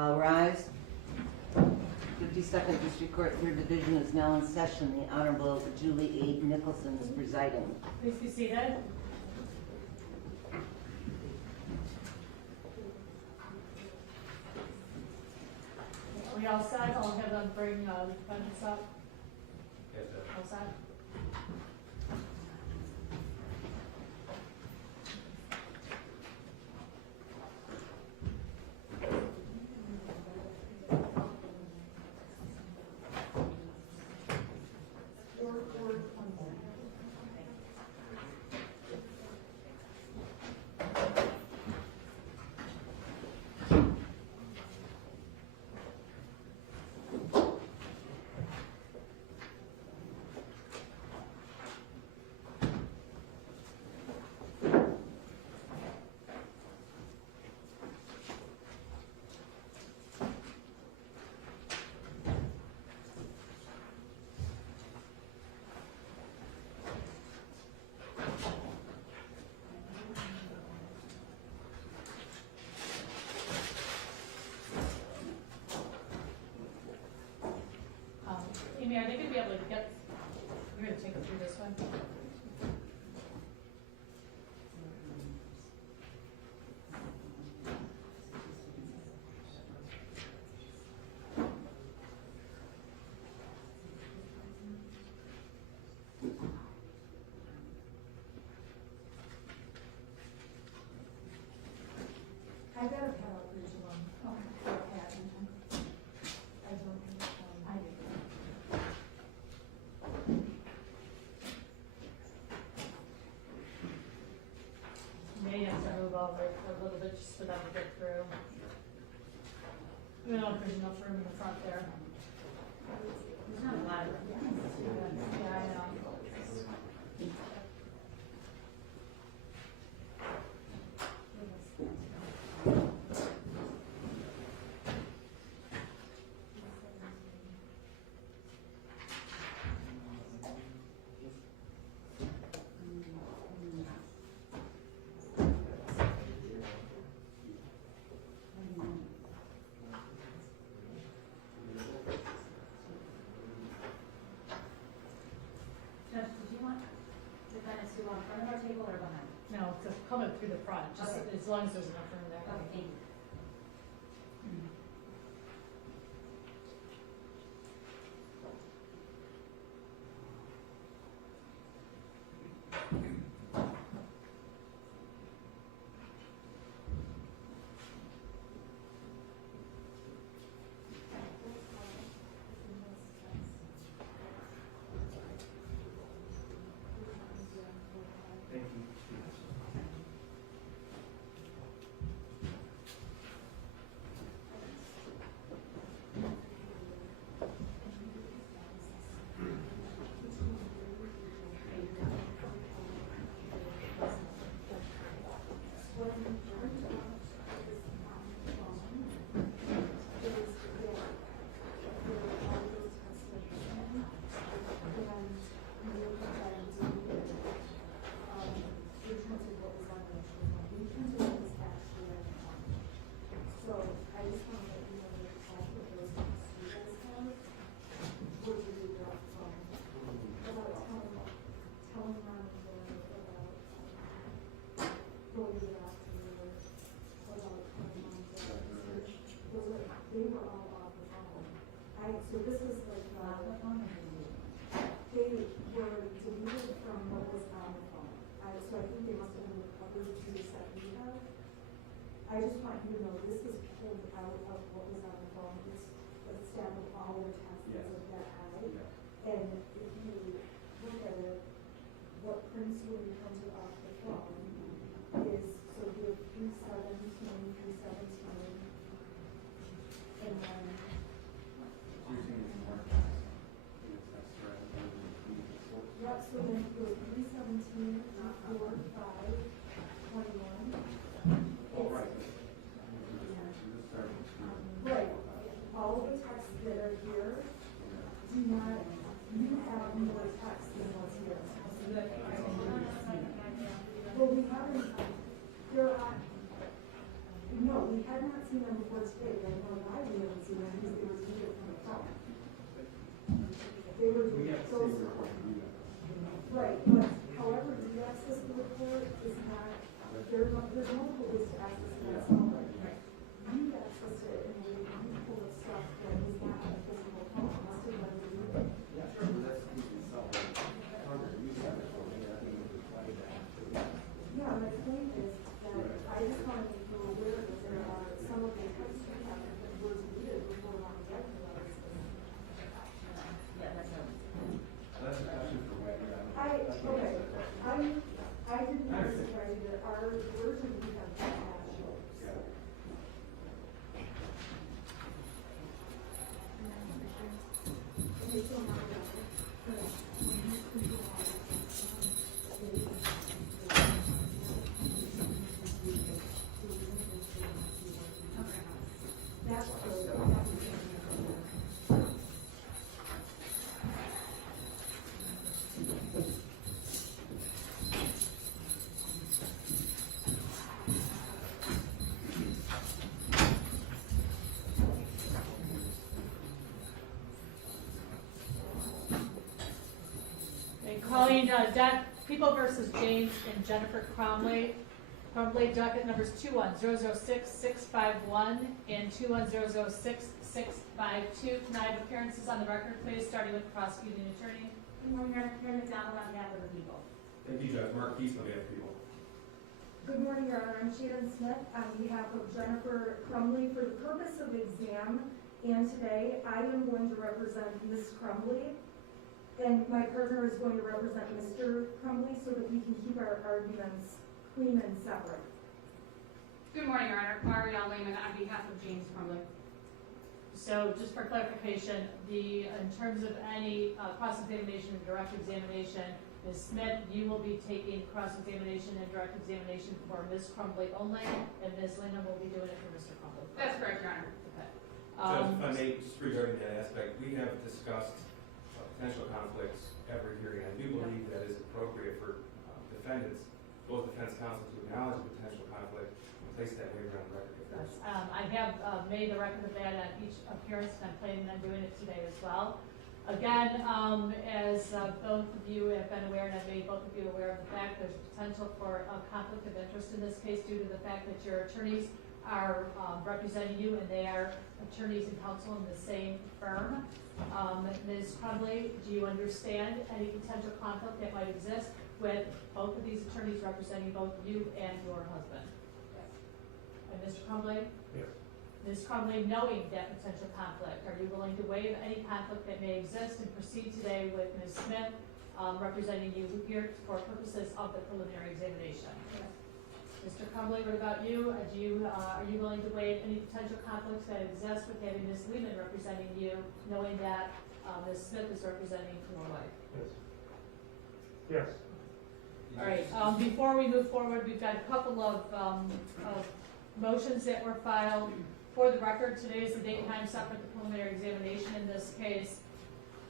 All rise. 52nd District Court, 3rd Division is now in session. The Honorable Julie A. Nicholson is presiding. Please be seated. We all set? I'll have them bring defendants up. Yes, sir. All set? Amy, are they going to be able to get, you're going to take them through this one? I got a palette for each one. Okay. I don't, I do. May have to move over a little bit just for them to get through. I don't know if there's enough room in the front there. There's not a lot of room. Yeah, I know. Judge, did you want defendants to go in front of our table or behind? No, it's coming through the front, just Okay. as long as there's enough room there. Okay, thank you. Thank you. So I just want to let you know that all of those things you guys have were really rough from about telling around the about going to the afternoon, about those are, they were all off the phone. So this is like, they were deleted from what was on the phone. So I think they must have been recovered to the set we have. I just want you to know, this is pulled out of what was on the phone. It's a stamp of all the tests of that high. And if you look at it, what prints when you printed off the phone is, so you have 317, 317, and then, yep, so then it goes 317, 4, 5, 21. Right, all the texts that are here do not, you have more text than what's here. Well, we haven't, there are, no, we had not seen them before today, but I know why we haven't seen them, because they were taken from the phone. They were those. Right, but however you access the report is not, there's multiple ways to access it, that's all right. You access it in a way that you pull the stuff that is not on a physical phone, must have been reviewed. Yeah, my point is that I just want to make you aware that there are some of the texts we have that were deleted before not getting those. Yeah, that's how. That's a question for Wendy. I didn't know surprise you that our version we have not shows. Okay, so now, that's Calling People versus James and Jennifer Crumbley. Crumbley docket numbers 21006-651 and 21006-652. Can I have appearances on the record, please, starting with the prosecuting attorney? Good morning, Your Honor. Karen McDonald on behalf of the people. Thank you, Judge. Mark Keith on behalf of people. Good morning, Your Honor. I'm Schmeeda Smith on behalf of Jennifer Crumbley. For the purpose of exam and today, I am going to represent Ms. Crumbley, and my partner is going to represent Mr. Crumbley so that we can keep our arguments clean and separate. Good morning, Your Honor. Marielle Lehman on behalf of James Crumbley. So just for clarification, in terms of any cross-examination and direct examination, Ms. Smith, you will be taking cross-examination and direct examination for Ms. Crumbley only, and Ms. Lehman will be doing it for Mr. Crumbley. That's correct, Your Honor. Okay. Judge, if I may, just regarding that aspect, we have discussed potential conflicts every hearing. I do believe that is appropriate for defendants, both defense counsel, to acknowledge a potential conflict and place that waiver on the record. Yes, I have made the record of that at each appearance, and I'm planning on doing it today as well. Again, as both of you have been aware, and I've made both of you aware of the fact there's potential for a conflict of interest in this case due to the fact that your attorneys are representing you, and they are attorneys and counsel in the same firm. Ms. Crumbley, do you understand any potential conflict that might exist with both of these attorneys representing both you and your husband? Yes. And Mr. Crumbley? Yes. Ms. Crumbley, knowing that potential conflict, are you willing to waive any conflict that may exist and proceed today with Ms. Smith representing you here for purposes of the preliminary examination? Yes. Mr. Crumbley, what about you? Are you willing to waive any potential conflicts that exist with having Ms. Lehman representing you, knowing that Ms. Smith is representing your wife? Yes. All right, before we move forward, we've got a couple of motions that were filed. For the record, today is the date and time set for the preliminary examination in this case.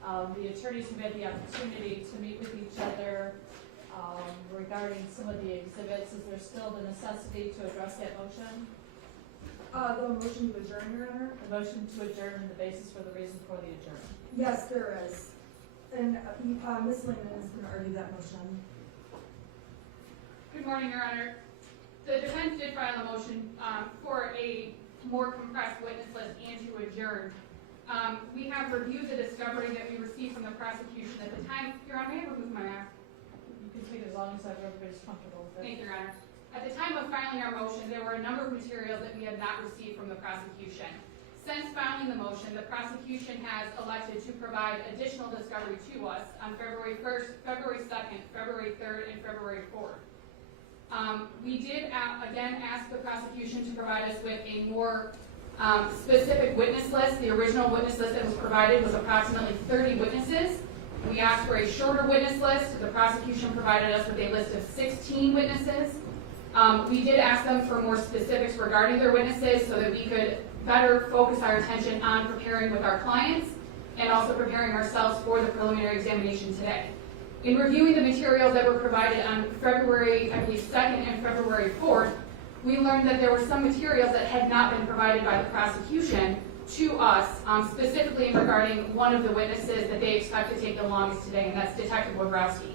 The attorneys have had the opportunity to meet with each other regarding some of the exhibits. Is there still the necessity to address that motion? The motion to adjourn, Your Honor? The motion to adjourn and the basis for the reason for the adjournment. Yes, there is. And Ms. Lehman is going to argue that motion. Good morning, Your Honor. The defense did file a motion for a more compressed witness list and to adjourn. We have reviewed the discovery that we received from the prosecution at the time. Your Honor, may I remove my mask? You can take it as long as everybody's comfortable with it. Thank you, Your Honor. At the time of filing our motion, there were a number of materials that we had not received from the prosecution. Since filing the motion, the prosecution has elected to provide additional discovery to us on February 1st, February 2nd, February 3rd, and February 4th. We did again ask the prosecution to provide us with a more specific witness list. The original witness list that was provided was approximately 30 witnesses. We asked for a shorter witness list. The prosecution provided us with a list of 16 witnesses. We did ask them for more specifics regarding their witnesses so that we could better focus our attention on preparing with our clients and also preparing ourselves for the preliminary examination today. In reviewing the materials that were provided on February, I believe, 2nd and February 4th, we learned that there were some materials that had not been provided by the prosecution to us, specifically regarding one of the witnesses that they expect to take the longest today, and that's Detective Wobrowski.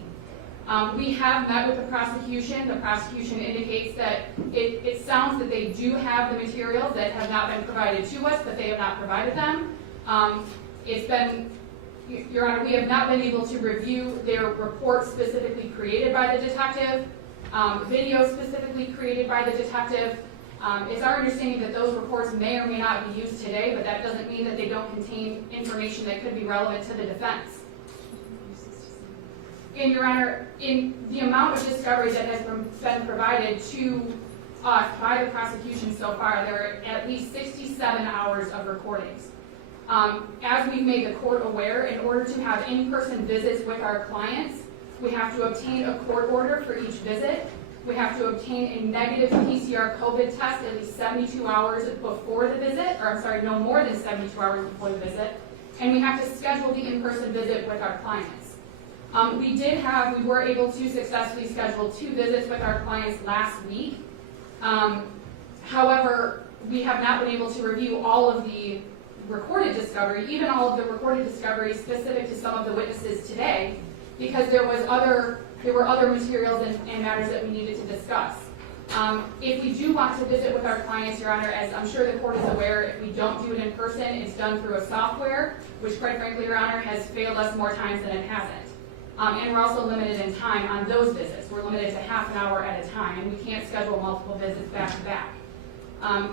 We have met with the prosecution. The prosecution indicates that it sounds that they do have the materials that have not been provided to us, but they have not provided them. It's been, Your Honor, we have not been able to review their report specifically created by the detective, video specifically created by the detective. It's our understanding that those reports may or may not be used today, but that doesn't mean that they don't contain information that could be relevant to the defense. And Your Honor, in the amount of discovery that has been provided to us by the prosecution so far, there are at least 67 hours of recordings. As we've made the court aware, in order to have in-person visits with our clients, we have to obtain a court order for each visit. We have to obtain a negative PCR COVID test at least 72 hours before the visit, or I'm sorry, no more than 72 hours before the visit. And we have to schedule the in-person visit with our clients. We were able to successfully schedule 2 visits with our clients last week. However, we have not been able to review all of the recorded discovery, even all of the recorded discovery specific to some of the witnesses today, because there were other materials and matters that we needed to discuss. If we do want to visit with our clients, Your Honor, as I'm sure the court is aware, if we don't do it in person, it's done through a software, which quite frankly, Your Honor, has failed us more times than it hasn't. And we're also limited in time on those visits. We're limited to half an hour at a time, and we can't schedule multiple visits back to back.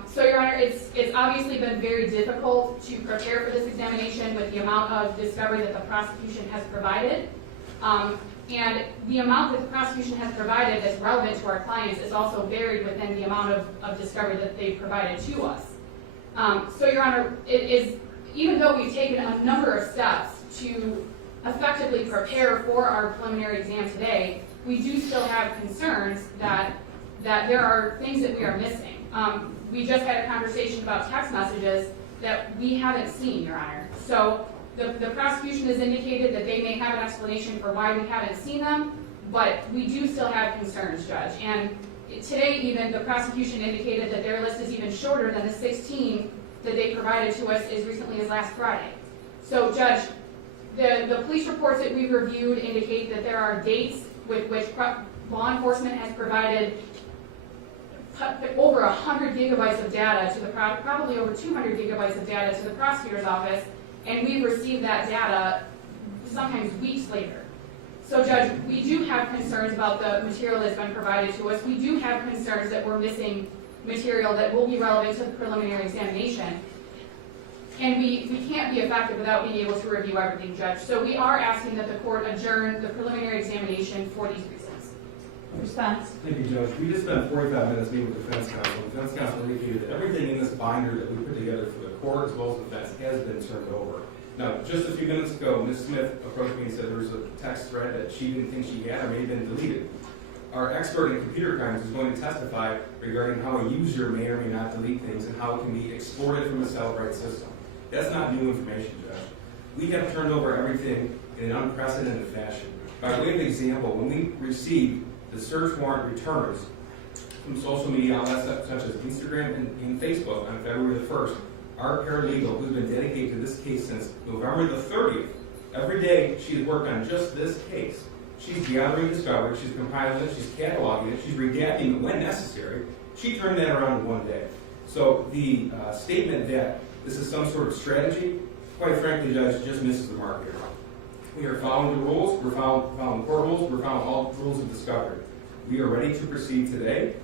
So, Your Honor, it's obviously been very difficult to prepare for this examination with the amount of discovery that the prosecution has provided. And the amount that the prosecution has provided that's relevant to our clients is also varied within the amount of discovery that they've provided to us. So, Your Honor, even though we've taken a number of steps to effectively prepare for our preliminary exam today, we do still have concerns that there are things that we are missing. We just had a conversation about text messages that we haven't seen, Your Honor. So the prosecution has indicated that they may have an explanation for why we haven't seen them, but we do still have concerns, Judge. And today even, the prosecution indicated that their list is even shorter than the 16 that they provided to us as recently as last Friday. So, Judge, the police reports that we've reviewed indicate that there are dates with which law enforcement has provided over 100 gigabytes of data to the probably over 200 gigabytes of data to the prosecutor's office, and we've received that data sometimes weeks later. So, Judge, we do have concerns about the material that's been provided to us. We do have concerns that we're missing material that will be relevant to the preliminary examination. And we can't be effective without being able to review everything, Judge. So we are asking that the court adjourn the preliminary examination for these reasons. Response? Thank you, Judge. We just spent 45 minutes meeting with the defense counsel. The defense counsel indicated that everything in this binder that we put together for the court as well as the defense has been turned over. Now, just a few minutes ago, Ms. Smith approached me and said there was a text thread that she didn't think she had or may have been deleted. Our expert in computer crimes is going to testify regarding how a user may or may not delete things and how it can be exported from a Cellbrite system. That's not new information, Judge. We have turned over everything in an unprecedented fashion. By way of example, when we received the search warrant returns from social media outlets such as Instagram and Facebook on February the 1st, our paralegal, who's been dedicated to this case since November the 30th, every day she's worked on just this case. She's gathering discovery, she's compiling it, she's cataloging it, she's redacting it when necessary. She turned that around in one day. So the statement that this is some sort of strategy, quite frankly, Judge, just misses the mark here. We are following the rules, we're following court rules, we're following all rules of discovery. We are ready to proceed today.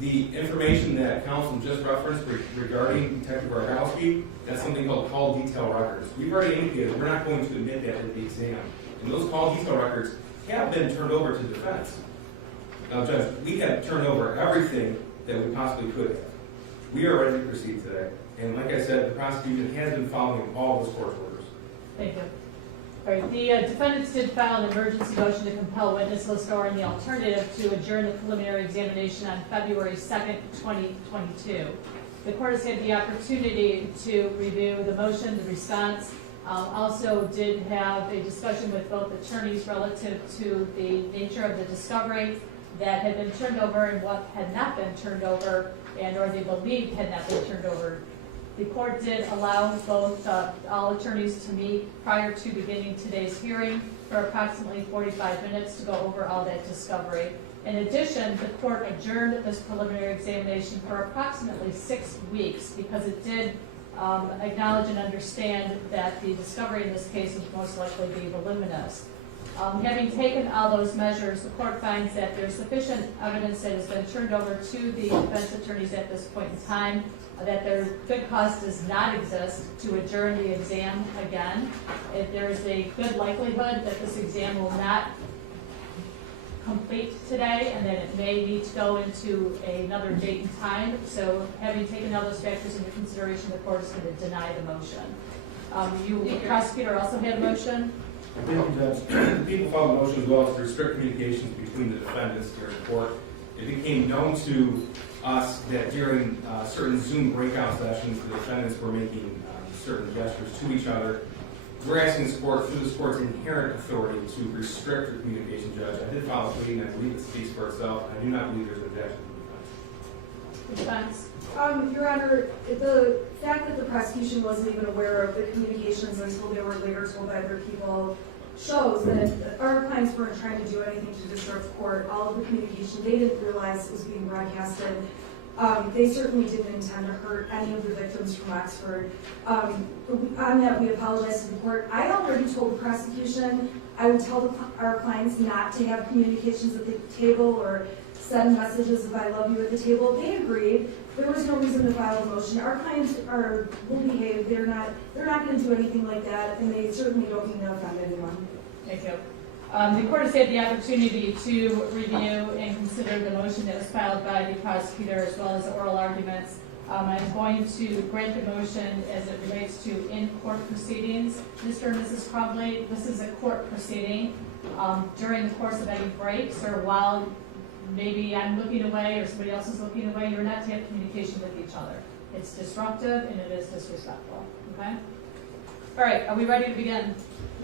The information that counsel just referenced regarding Detective Barkowski, that's something called call detail records. We've already indicated we're not going to admit that at the exam. And those call detail records have been turned over to defense. Now, Judge, we have turned over everything that we possibly could have. We are ready to proceed today. And like I said, the prosecution has been following all those court orders. Thank you. All right, the defendants did file an emergency motion to compel witness list or in the alternative to adjourn the preliminary examination on February 2nd, 2022. The court has had the opportunity to review the motion, the response. Also did have a discussion with both attorneys relative to the nature of the discovery. that had been turned over and what had not been turned over, and or they believed had not been turned over. The court did allow both, all attorneys to meet prior to beginning today's hearing for approximately 45 minutes to go over all that discovery. In addition, the court adjourned this preliminary examination for approximately 6 weeks because it did acknowledge and understand that the discovery in this case would most likely be voluminous. Having taken all those measures, the court finds that there's sufficient evidence that has been turned over to the defense attorneys at this point in time, that their good cause does not exist to adjourn the exam again. If there's a good likelihood that this exam will not complete today and that it may need to go into another date and time. So having taken all those factors into consideration, the court is going to deny the motion. The prosecutor also had a motion. Thank you, Judge. The people filed a motion as well to restrict communications between the defendants during court. It became known to us that during certain Zoom breakout sessions, the defendants were making certain gestures to each other. We're asking this court, through this court's inherent authority, to restrict the communication, Judge. I did file a plea, and I believe it speaks for itself. I do not believe there's an objection to the defense. Defense. Your Honor, the fact that the prosecution wasn't even aware of the communications until they were later told by other people shows that our clients weren't trying to do anything to disrupt the court. All of the communication, they didn't realize it was being broadcasted. They certainly didn't intend to hurt any of the victims from Oxford. On that, we apologize to the court. I already told the prosecution I would tell our clients not to have communications at the table or send messages of I love you at the table. They agreed. There was no reason to file a motion. Our clients will behave. They're not going to do anything like that, and they certainly don't mean to offend anyone. Thank you. The court has had the opportunity to review and consider the motion that was filed by the prosecutor as well as the oral arguments. I'm going to grant the motion as it relates to in-court proceedings. Mr. and Mrs. Crumbley, this is a court proceeding. During the course of any breaks or while maybe I'm looking away or somebody else is looking away, you're not to have communication with each other. It's disruptive and it is disrespectful, okay? All right, are we ready to begin?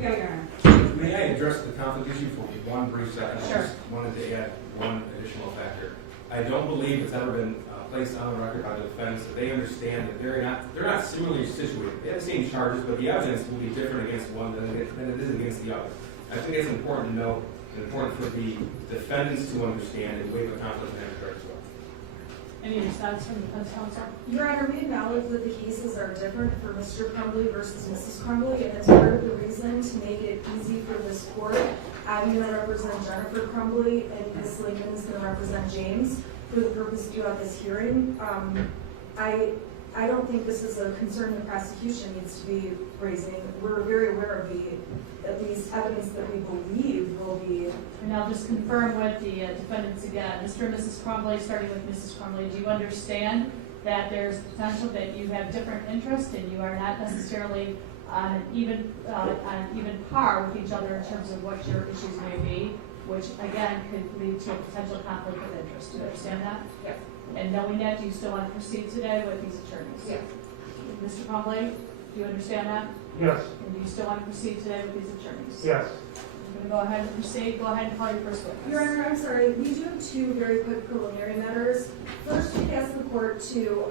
Yeah, Your Honor. May I address the conflict issue for one brief second? Sure. I just wanted to add one additional factor. I don't believe it's ever been placed on the record by the defense that they understand that they're not similarly situated. They have the same charges, but the evidence will be different against one than it is against the other. I think it's important to know and important for the defendants to understand and waive a conflict in that regard as well. Any response from the defense counsel? Your Honor, we acknowledge that the cases are different for Mr. Crumbley versus Mrs. Crumbley, and it's part of the reason to make it easy for this court. I'm going to represent Jennifer Crumbley, and Ms. Lincoln is going to represent James for the purpose throughout this hearing. I don't think this is a concern the prosecution needs to be raising. We're very aware of at least evidence that we believe will be. And I'll just confirm with the defendants again. Mr. and Mrs. Crumbley, starting with Mrs. Crumbley, do you understand that there's potential that you have different interests and you are not necessarily on an even par with each other in terms of what your issues may be, which again could lead to a potential conflict of interest? Do you understand that? Yes. And knowing that, do you still want to proceed today with these attorneys? Yes. Mr. Crumbley, do you understand that? Yes. And do you still want to proceed today with these attorneys? Yes. I'm going to go ahead and proceed. Go ahead and call your first witness. Your Honor, I'm sorry. We do have two very quick preliminary matters. First, we ask the court to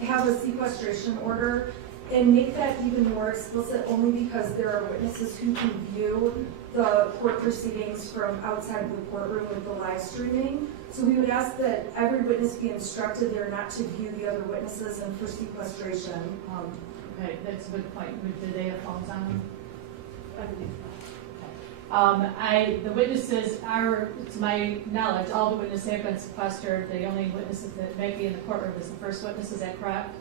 have a sequestration order and make that even more explicit only because there are witnesses who can view the court proceedings from outside of the courtroom with the live streaming. So we would ask that every witness be instructed they're not to view the other witnesses and for sequestration. Okay, that's a good point. Do they have phones on them? The witnesses are, to my knowledge, all the witnesses have been sequestered. The only witnesses that may be in the courtroom is the first witness. Is that correct?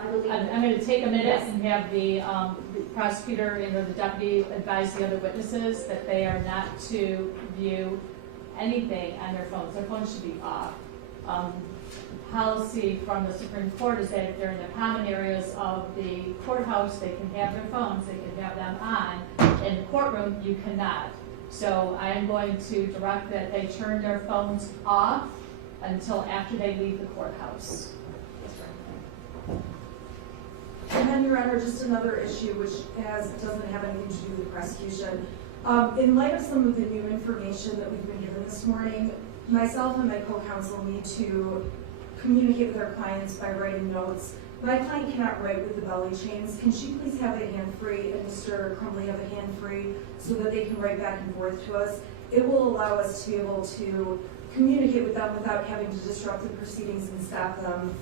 I believe. I'm going to take a minute and have the prosecutor and or the deputy advise the other witnesses that they are not to view anything on their phones. Their phones should be off. Policy from the Supreme Court is that if they're in the common areas of the courthouse, they can have their phones, they can have them on. In the courtroom, you cannot. So I am going to direct that they turn their phones off until after they leave the courthouse. And then, Your Honor, just another issue which doesn't have anything to do with the prosecution. In light of some of the new information that we've been given this morning, myself and my co-counsel need to communicate with our clients by writing notes. My client cannot write with the belly chains. Can she please have it hand-free and Mr. Crumbley have it hand-free so that they can write back and forth to us? It will allow us to be able to communicate with them without having to disrupt the proceedings and stop them,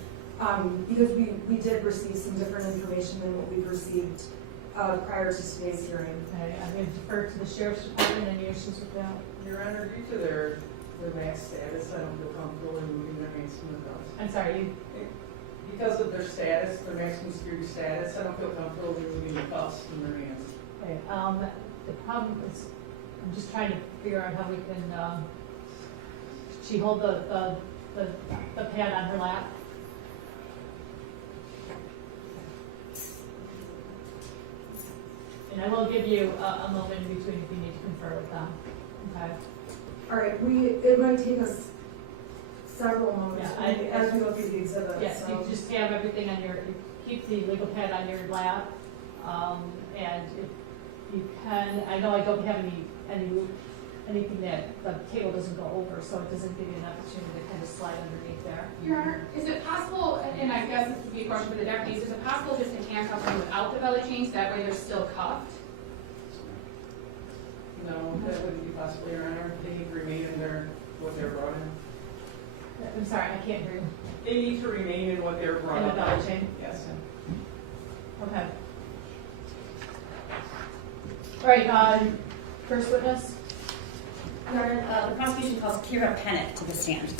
because we did receive some different information than what we've received prior to today's hearing. Okay, I'm going to defer to the sheriff's department. Any issues with that? Your Honor, due to their mask status, I don't feel comfortable removing their maximum guns. I'm sorry, Because of their status, their maximum security status, I don't feel comfortable removing the cuffs from their hands. okay, the problem is, I'm just trying to figure out how we can, she hold the pad on her lap? And I will give you a moment in between if you need to confer with them, okay? All right, it might take us several moments Yeah, as we go through the exhibit. Yes, so. you just have everything on your, you keep the legal pad on your lap, and if you can, I know I don't have anything that the table doesn't go over, so it doesn't give you an opportunity to kind of slide underneath there. Your Honor, is it possible, and I guess this would be a question for the deputies, is it possible just to handcuff them without the belly chains, that way they're still cuffed? No, that wouldn't be possible, Your Honor. They need to remain in what they're brought in. I'm sorry, I can't hear you. They need to remain in what they're brought In the in. belly chain? Yes. Okay. All right, first witness? Your Honor, the prosecution calls Kira Pennant to the stand.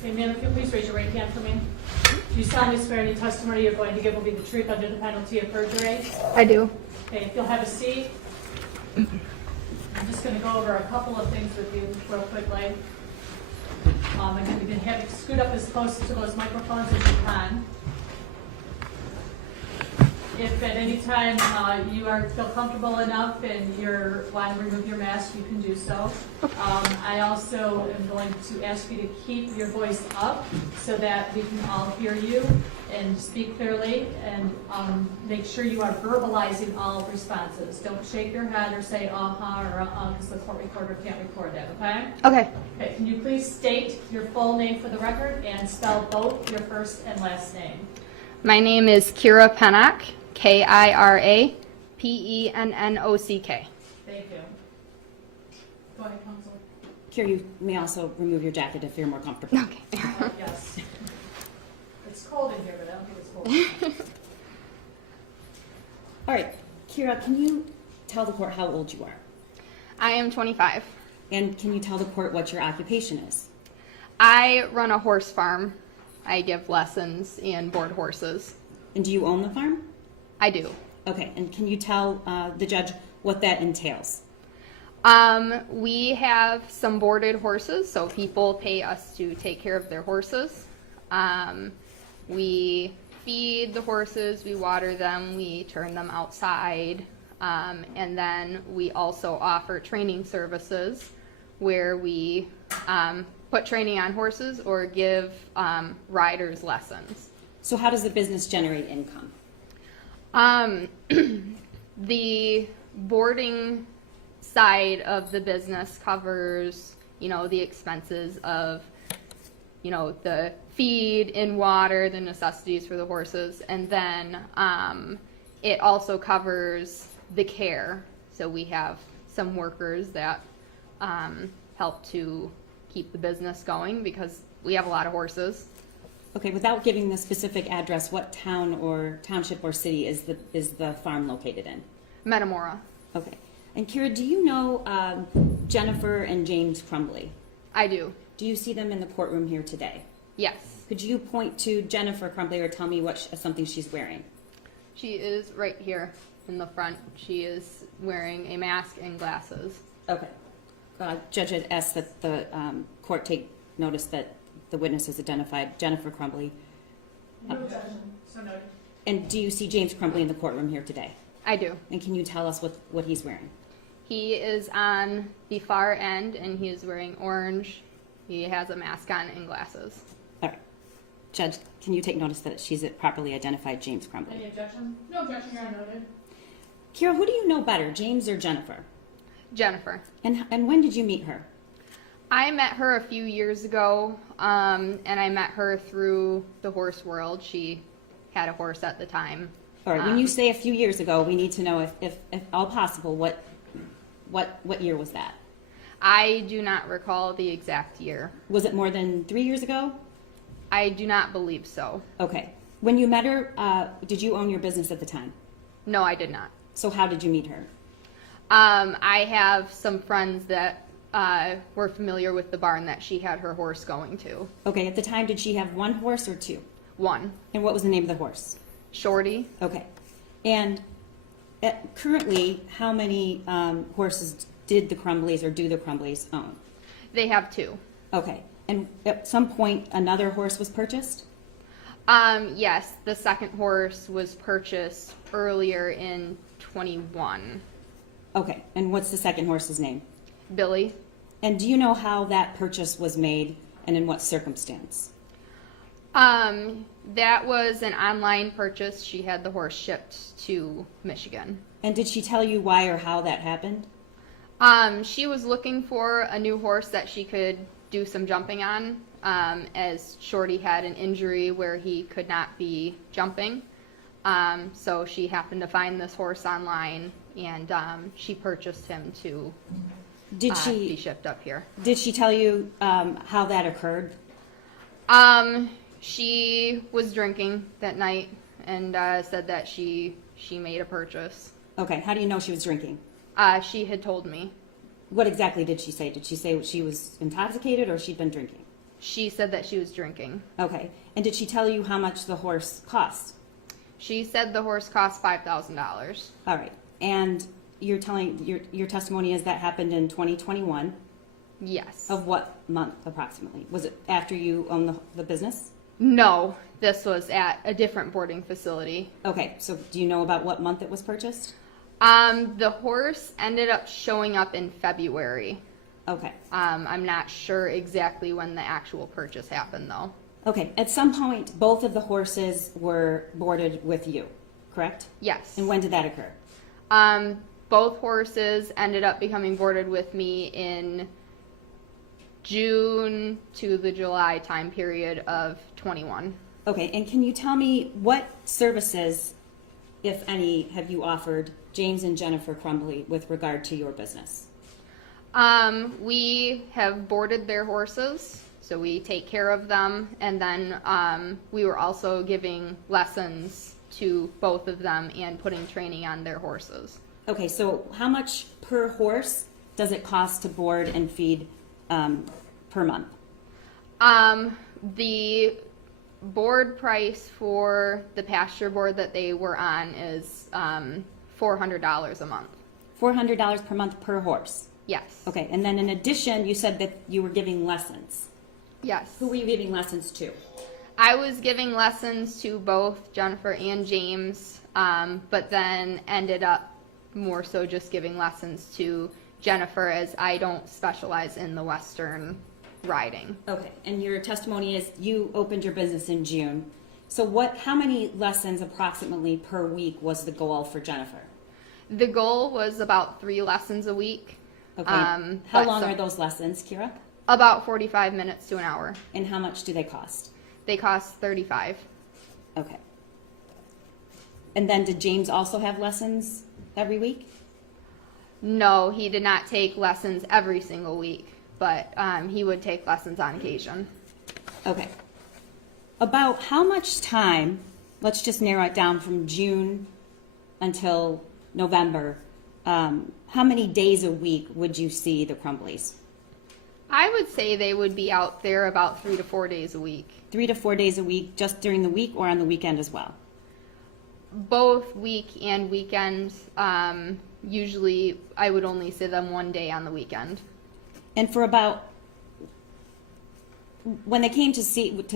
Okay, ma'am, if you'll please raise your right hand for me. Do you solemnly swear any testimony you're going to give will be the truth under the penalty of perjury? I do. Okay, if you'll have a seat. I'm just going to go over a couple of things with you real quickly. I'm going to have you scoot up as close to those microphones as you can. If at any time you feel comfortable enough and you want to remove your mask, you can do so. I also am going to ask you to keep your voice up so that we can all hear you and speak clearly, and make sure you are verbalizing all responses. Don't shake your head or say uh-huh or uh-uh, because the court recorder can't record that, okay? Okay. Okay, can you please state your full name for the record and spell both your first and last name? My name is Kira Pennock, Kira Pennock. Thank you. Go ahead, counsel. Kira, you may also remove your jacket if you're more comfortable. Okay. Yes. It's cold in here, but I don't think it's cold. All right, Kira, can you tell the court how old you are? I am 25. And can you tell the court what your occupation is? I run a horse farm. I give lessons and board horses. And do you own the farm? I do. Okay, and can you tell the judge what that entails? We have some boarded horses, so people pay us to take care of their horses. We feed the horses, we water them, we turn them outside, and then we also offer training services where we put training on horses or give riders lessons. So how does the business generate income? The boarding side of the business covers, the expenses of, the feed and water, the necessities for the horses, and then it also covers the care. So we have some workers that help to keep the business going because we have a lot of horses. Okay, without giving the specific address, what town or township or city is the farm located in? Metamora. Okay. And Kira, do you know Jennifer and James Crumbley? I do. Do you see them in the courtroom here today? Yes. Could you point to Jennifer Crumbley or tell me something she's wearing? She is right here in the front. She is wearing a mask and glasses. Okay. Judge had asked that the court take notice that the witness has identified Jennifer Crumbley. No objection. So noted. And do you see James Crumbley in the courtroom here today? I do. And can you tell us what he's wearing? He is on the far end, and he is wearing orange. He has a mask on and glasses. All right. Judge, can you take notice that she's properly identified James Any Crumbley? objection? No objection, Your Honor. Noted. Kira, who do you know better, James or Jennifer? Jennifer. And when did you meet her? I met her a few years ago, and I met her through the horse world. She had a horse at the time. All right, when you say a few years ago, we need to know if all possible, what year was that? I do not recall the exact year. Was it more than 3 years ago? I do not believe so. Okay. When you met her, did you own your business at the time? No, I did not. So how did you meet her? I have some friends that were familiar with the barn that she had her horse going to. Okay, at the time, did she have one horse or two? One. And what was the name of the horse? Shorty. Okay. And currently, how many horses did the Crumbleys or do the Crumbleys own? They have two. Okay. And at some point, another horse was purchased? Yes, the second horse was purchased earlier in 21. Okay. And what's the second horse's name? Billy. And do you know how that purchase was made and in what circumstance? That was an online purchase. She had the horse shipped to Michigan. And did she tell you why or how that happened? She was looking for a new horse that she could do some jumping on, as Shorty had an injury where he could not be jumping. So she happened to find this horse online, and she purchased him to be shipped up here. Did she tell you how that occurred? She was drinking that night and said that she made a purchase. Okay. How do you know she was drinking? She had told me. What exactly did she say? Did she say she was intoxicated or she'd been drinking? She said that she was drinking. Okay. And did she tell you how much the horse cost? She said the horse cost $5,000. All right. And you're telling your testimony is that happened in 2021. Yes. Of what month approximately? Was it after you owned the business? No, this was at a different boarding facility. Okay. So do you know about what month it was purchased? The horse ended up showing up in February. Okay. I'm not sure exactly when the actual purchase happened, though. Okay. At some point, both of the horses were boarded with you, correct? Yes. And when did that occur? Both horses ended up becoming boarded with me in June to the July time period of 21. Okay. And can you tell me what services, if any, have you offered James and Jennifer Crumbley with regard to your business? We have boarded their horses, so we take care of them, and then we were also giving lessons to both of them and putting training on their horses. Okay, so how much per horse does it cost to board and feed per month? The board price for the pasture board that they were on is $400 a month. $400 per month per horse. Yes. Okay, and then in addition, you said that you were giving lessons. Yes. Who were you giving lessons to? I was giving lessons to both Jennifer and James, but then ended up more so just giving lessons to Jennifer, as I don't specialize in the Western riding. Okay, and your testimony is you opened your business in June. So how many lessons approximately per week was the goal for Jennifer? The goal was about 3 lessons a week. Okay. How long are those lessons, Kira? About 45 minutes to an hour. And how much do they cost? They cost $35. Okay. And then did James also have lessons every week? No, he did not take lessons every single week, but he would take lessons on occasion. Okay. About how much time, let's just narrow it down from June until November, how many days a week would you see the Crumbleys? I would say they would be out there about 3 to 4 days a week. 3 to 4 days a week, just during the week or on the weekend as well? Both week and weekend. Usually I would only see them 1 day on the weekend. And for about, when they came to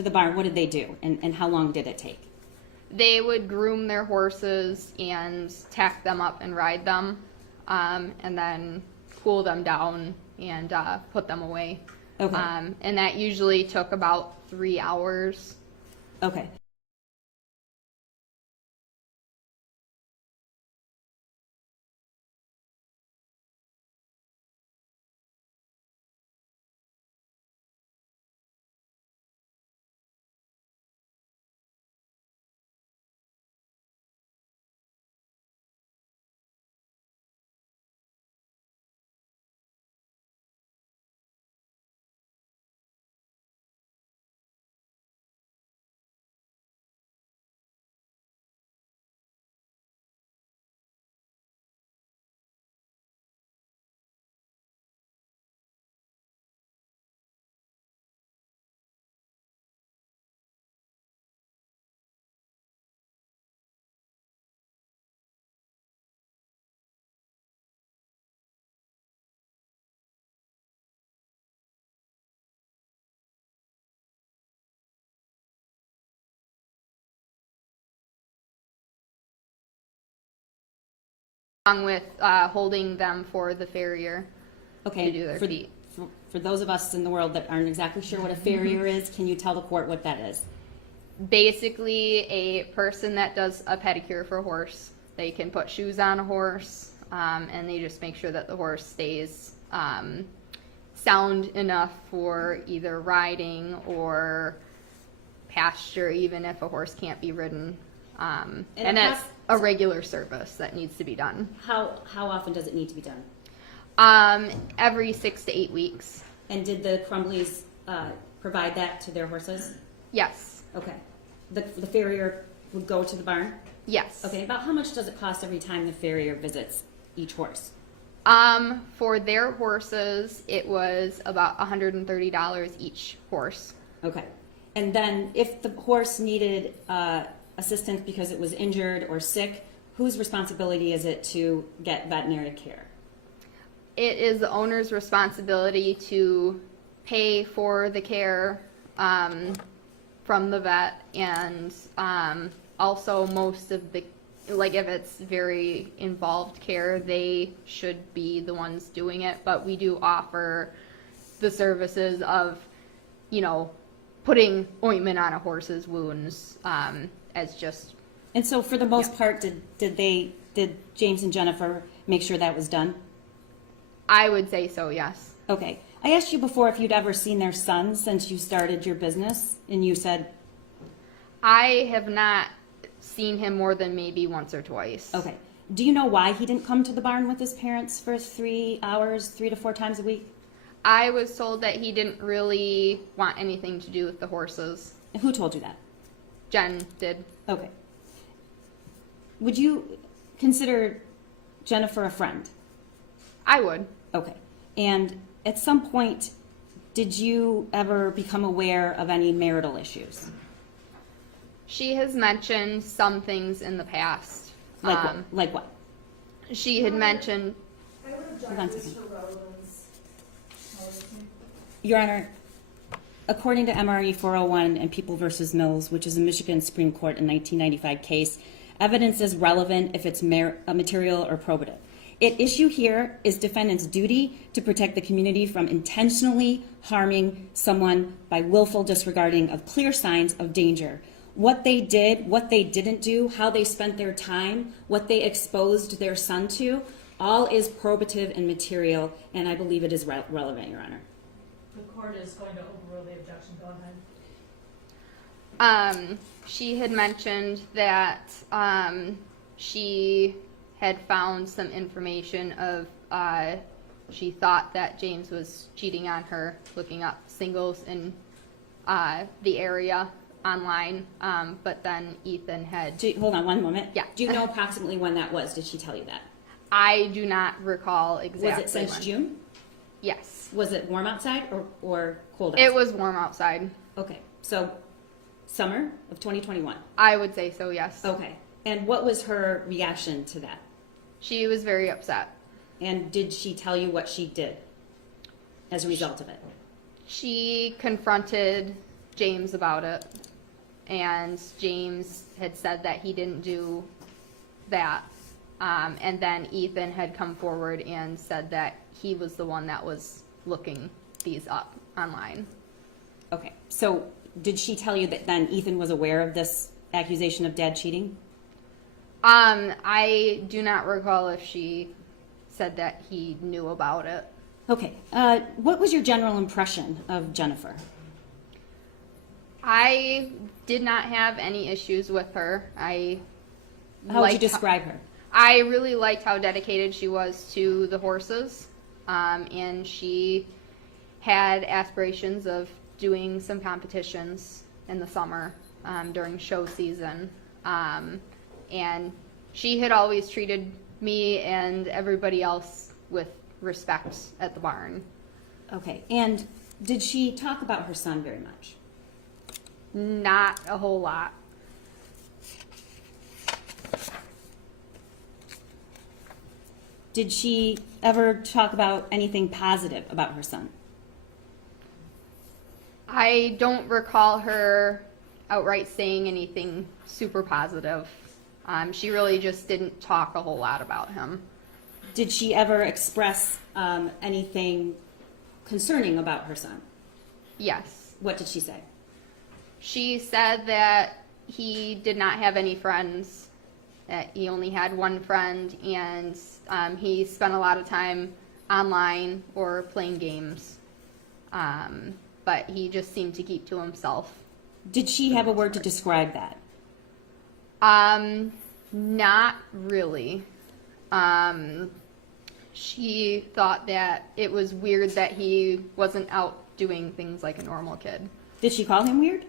the barn, what did they do? And how long did it take? They would groom their horses and tack them up and ride them. and then cool them down and put them away. Okay. And that usually took about 3 hours. Okay. Along with holding them for the farrier Okay. to do their feet. For those of us in the world that aren't exactly sure what a farrier is, can you tell the court what that is? Basically, a person that does a pedicure for a horse. They can put shoes on a horse, and they just make sure that the horse stays sound enough for either riding or pasture, even if a horse can't be ridden. And it's a regular service that needs to be done. How often does it need to be done? Every 6 to 8 weeks. And did the Crumbleys provide that to their horses? Yes. Okay. The farrier would go to the barn? Yes. Okay. About how much does it cost every time the farrier visits each horse? For their horses, it was about $130 each horse. Okay. And then if the horse needed assistance because it was injured or sick, whose responsibility is it to get veterinary care? It is the owner's responsibility to pay for the care from the vet, and also most of the, like if it's very involved care, they should be the ones doing it, but we do offer the services of, you know, putting ointment on a horse's wounds as just. And so for the most part, did James and Jennifer make sure that was done? I would say so, yes. Okay. I asked you before if you'd ever seen their son since you started your business, and you said, I have not seen him more than maybe once or twice. okay. Do you know why he didn't come to the barn with his parents for 3 hours, 3 to 4 times a week? I was told that he didn't really want anything to do with the horses. And who told you that? Jen did. Okay. Would you consider Jennifer a friend? I would. Okay. And at some point, did you ever become aware of any marital issues? She has mentioned some things in the past. Like what? Like what? She had mentioned. I would Hold on a object this second. for relevance. Your Honor, according to MRE 401 and People v. Mills, which is a Michigan Supreme Court in 1995 case, evidence is relevant if it's material or probative. At issue here is defendant's duty to protect the community from intentionally harming someone by willful disregarding of clear signs of danger. What they did, what they didn't do, how they spent their time, what they exposed their son to, all is probative and material, and I believe it is relevant, Your Honor. The court is going to overrule the objection. Go ahead. She had mentioned that she had found some information of she thought that James was cheating on her, looking up singles in the area online, but then Ethan had. Hold on one moment. Yeah. Do you know approximately when that was? Did she tell you that? I do not recall exactly. Was it since when. June? Yes. Was it warm outside or cold outside? It was warm outside. Okay, so summer of 2021. I would say so, yes. Okay, and what was her reaction to that? She was very upset. And did she tell you what she did as a result of it? She confronted James about it, and James had said that he didn't do that. And then Ethan had come forward and said that he was the one that was looking these up online. Okay, so did she tell you that then Ethan was aware of this accusation of dad cheating? I do not recall if she said that he knew about it. Okay, what was your general impression of Jennifer? I did not have any issues with her. How would you describe her? I really liked how dedicated she was to the horses, and she had aspirations of doing some competitions in the summer during show season, and she had always treated me and everybody else with respect at the barn. Okay, and did she talk about her son very much? Not a whole lot. Did she ever talk about anything positive about her son? I don't recall her outright saying anything super positive. She really just didn't talk a whole lot about him. Did she ever express anything concerning about her son? Yes. What did she say? She said that he did not have any friends, that he only had one friend, and he spent a lot of time online or playing games. But he just seemed to keep to himself. Did she have a word to describe that? Not really. She thought that it was weird that he wasn't out doing things like a normal kid. Did she call him weird?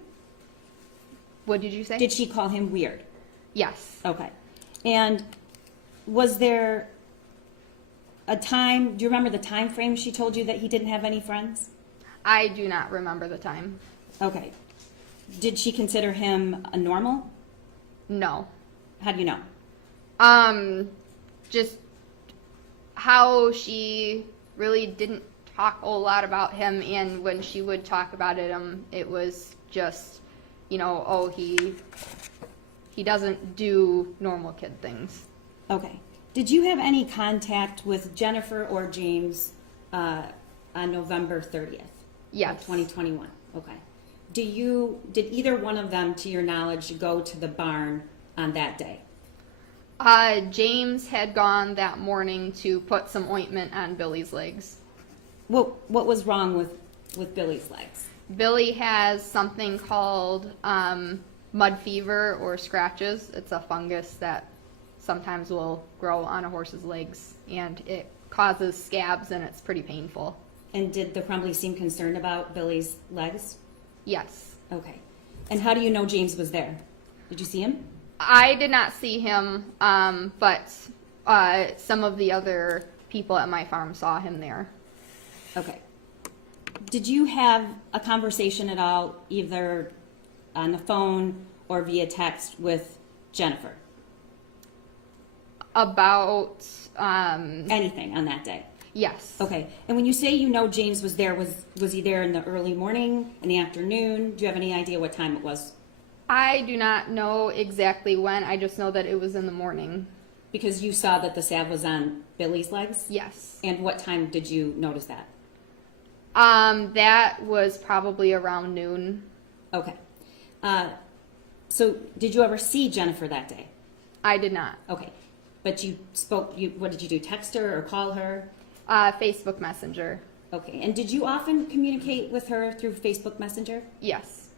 What did you say? Did she call him weird? Yes. Okay. And was there a time, do you remember the time frame she told you that he didn't have any friends? I do not remember the time. Okay. Did she consider him a normal? No. How do you know? Just how she really didn't talk a whole lot about him, and when she would talk about it was just, oh, he doesn't do normal kid things. Okay. Did you have any contact with Jennifer or James on November 30th? Yes. Of 2021. Okay. Did either one of them, to your knowledge, go to the barn on that day? James had gone that morning to put some ointment on Billy's legs. What was wrong with Billy's legs? Billy has something called mud fever or scratches. It's a fungus that sometimes will grow on a horse's legs, and it causes scabs, and it's pretty painful. And did the Crumbley seem concerned about Billy's legs? Yes. Okay. And how do you know James was there? Did you see him? I did not see him, but some of the other people at my farm saw him there. Okay. Did you have a conversation at all, either on the phone or via text, with Jennifer? About anything on that day? Yes. Okay. And when you say James was there, was he there in the early morning, in the afternoon? Do you have any idea what time it was? I do not know exactly when. I just know that it was in the morning. Because you saw that the salve was on Billy's legs? Yes. And what time did you notice that? That was probably around noon. Okay. So did you ever see Jennifer that day? I did not. Okay. But you spoke, what did you do, text her or call her? Facebook Messenger. Okay. And did you often communicate with her through Facebook Messenger? Yes.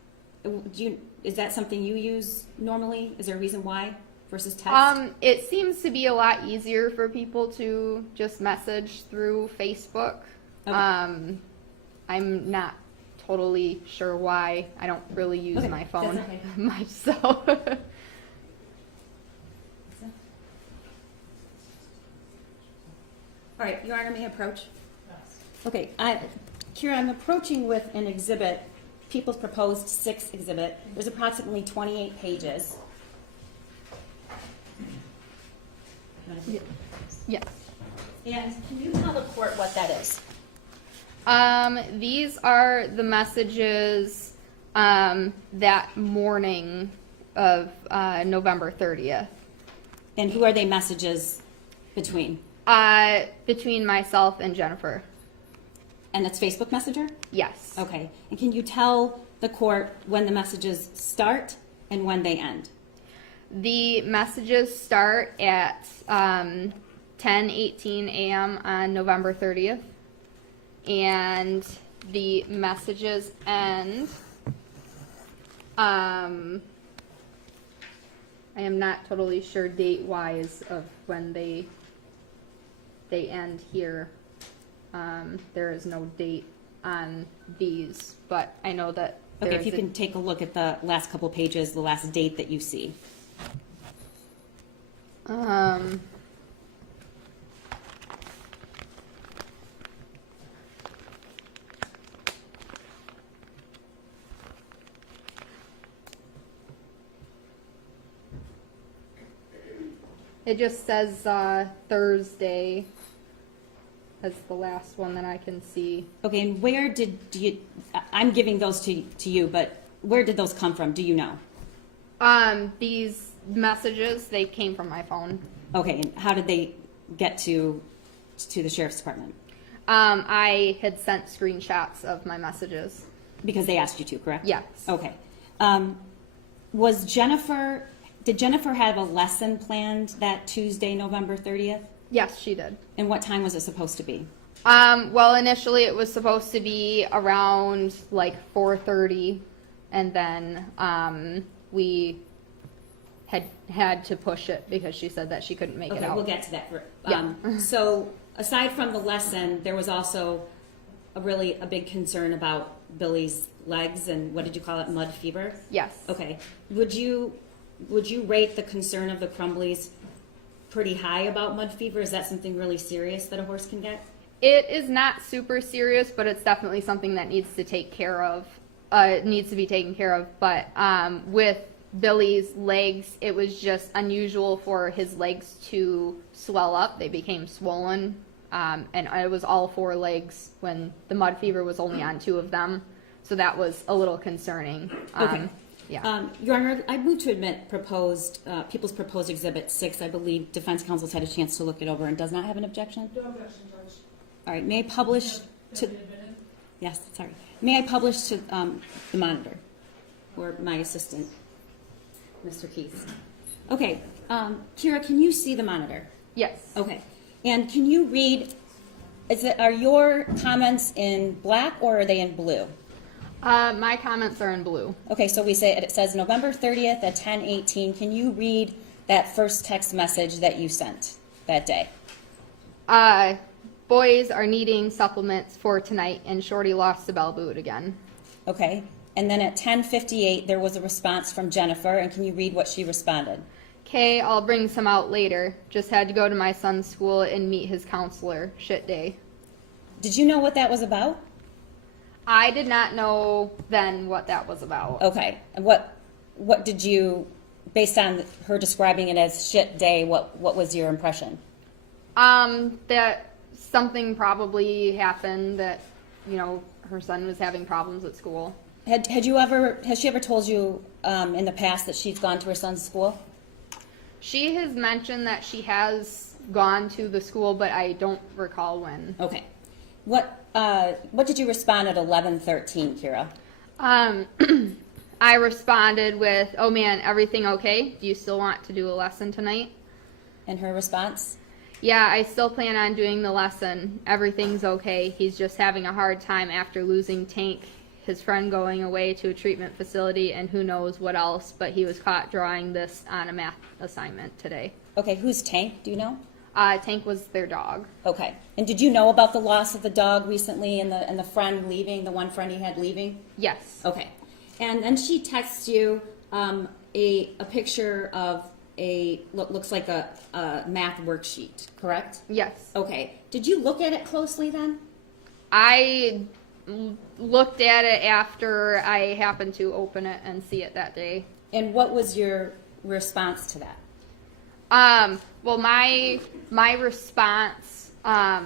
Is that something you use normally? Is there a reason why versus text? It seems to be a lot easier for people to just message through Facebook. Okay. I'm not totally sure why. I don't really use Okay, my phone that's okay. much, so. All right, Your Honor, may I approach? Yes. Okay, Kira, I'm approaching with an exhibit, People's Proposed 6 exhibit. There's approximately 28 pages. Yes. And can you tell the court what that is? These are the messages that morning of November 30th. And who are they messages between? Between myself and Jennifer. And that's Facebook Messenger? Yes. Okay. And can you tell the court when the messages start and when they end? The messages start at 10:18 a.m. on November 30th, and the messages end. I am not totally sure date-wise of when they end here. There is no date on these, but I know that. Okay, if you can take a look at the last couple pages, the last date that you see. It just says Thursday as the last one that I can see. Okay, and where did you, I'm giving those to you, but where did those come from? Do you know? These messages, they came from my phone. Okay, and how did they get to the sheriff's department? I had sent screenshots of my messages. Because they asked you to, correct? Yes. Okay. Did Jennifer have a lesson planned that Tuesday, November 30th? Yes, she did. And what time was it supposed to be? Well, initially it was supposed to be around like 4:30, and then we had to push it because she said that she couldn't make it Okay, out. we'll get to that. Yeah. So aside from the lesson, there was also a big concern about Billy's legs and what did you call it, mud fever? Yes. Okay. Would you rate the concern of the Crumbleys pretty high about mud fever? Is that something really serious that a horse can get? It is not super serious, but it's definitely something that needs to take care of. It needs to be taken care of. But with Billy's legs, it was just unusual for his legs to swell up. They became swollen, and it was all 4 legs when the mud fever was only on 2 of them. So that was a little concerning. Okay. Yeah. Your Honor, I move to admit People's Proposed Exhibit 6. I believe Defense Counsel's had a chance to look it over and does not have an objection. No objection, Judge. All right, may I publish to, yes, sorry. May I publish to the monitor or my assistant, Mr. Keith? Okay, Kira, can you see the monitor? Yes. Okay, and can you read, are your comments in black or are they in blue? My comments are in blue. Okay, so it says November 30th at 10:18. Can you read that first text message that you sent that day? Boys are needing supplements for tonight, and Shorty lost the bell boot again. Okay, and then at 10:58 there was a response from Jennifer, and can you read what she responded? Okay, I'll bring some out later. Just had to go to my son's school and meet his counselor. Shit day. Did you know what that was about? I did not know then what that was about. Okay, and what did you, based on her describing it as shit day, what was your impression? That something probably happened, that, her son was having problems at school. Has she ever told you in the past that she's gone to her son's school? She has mentioned that she has gone to the school, but I don't recall when. Okay. What did you respond at 11:13, Kira? I responded with, "Oh man, everything okay? Do you still want to do a lesson tonight?" And her response? "Yeah, I still plan on doing the lesson. Everything's okay. He's just having a hard time after losing Tank, his friend going away to a treatment facility, and who knows what else, but he was caught drawing this on a math assignment today." Okay, who's Tank? Do you know? Tank was their dog. Okay. And did you know about the loss of the dog recently and the friend leaving, the one friend he had leaving? Yes. Okay. And then she texts you a picture of looks like a math worksheet, correct? Yes. Okay. Did you look at it closely then? I looked at it after I happened to open it and see it that day. And what was your response to that? Well, my response.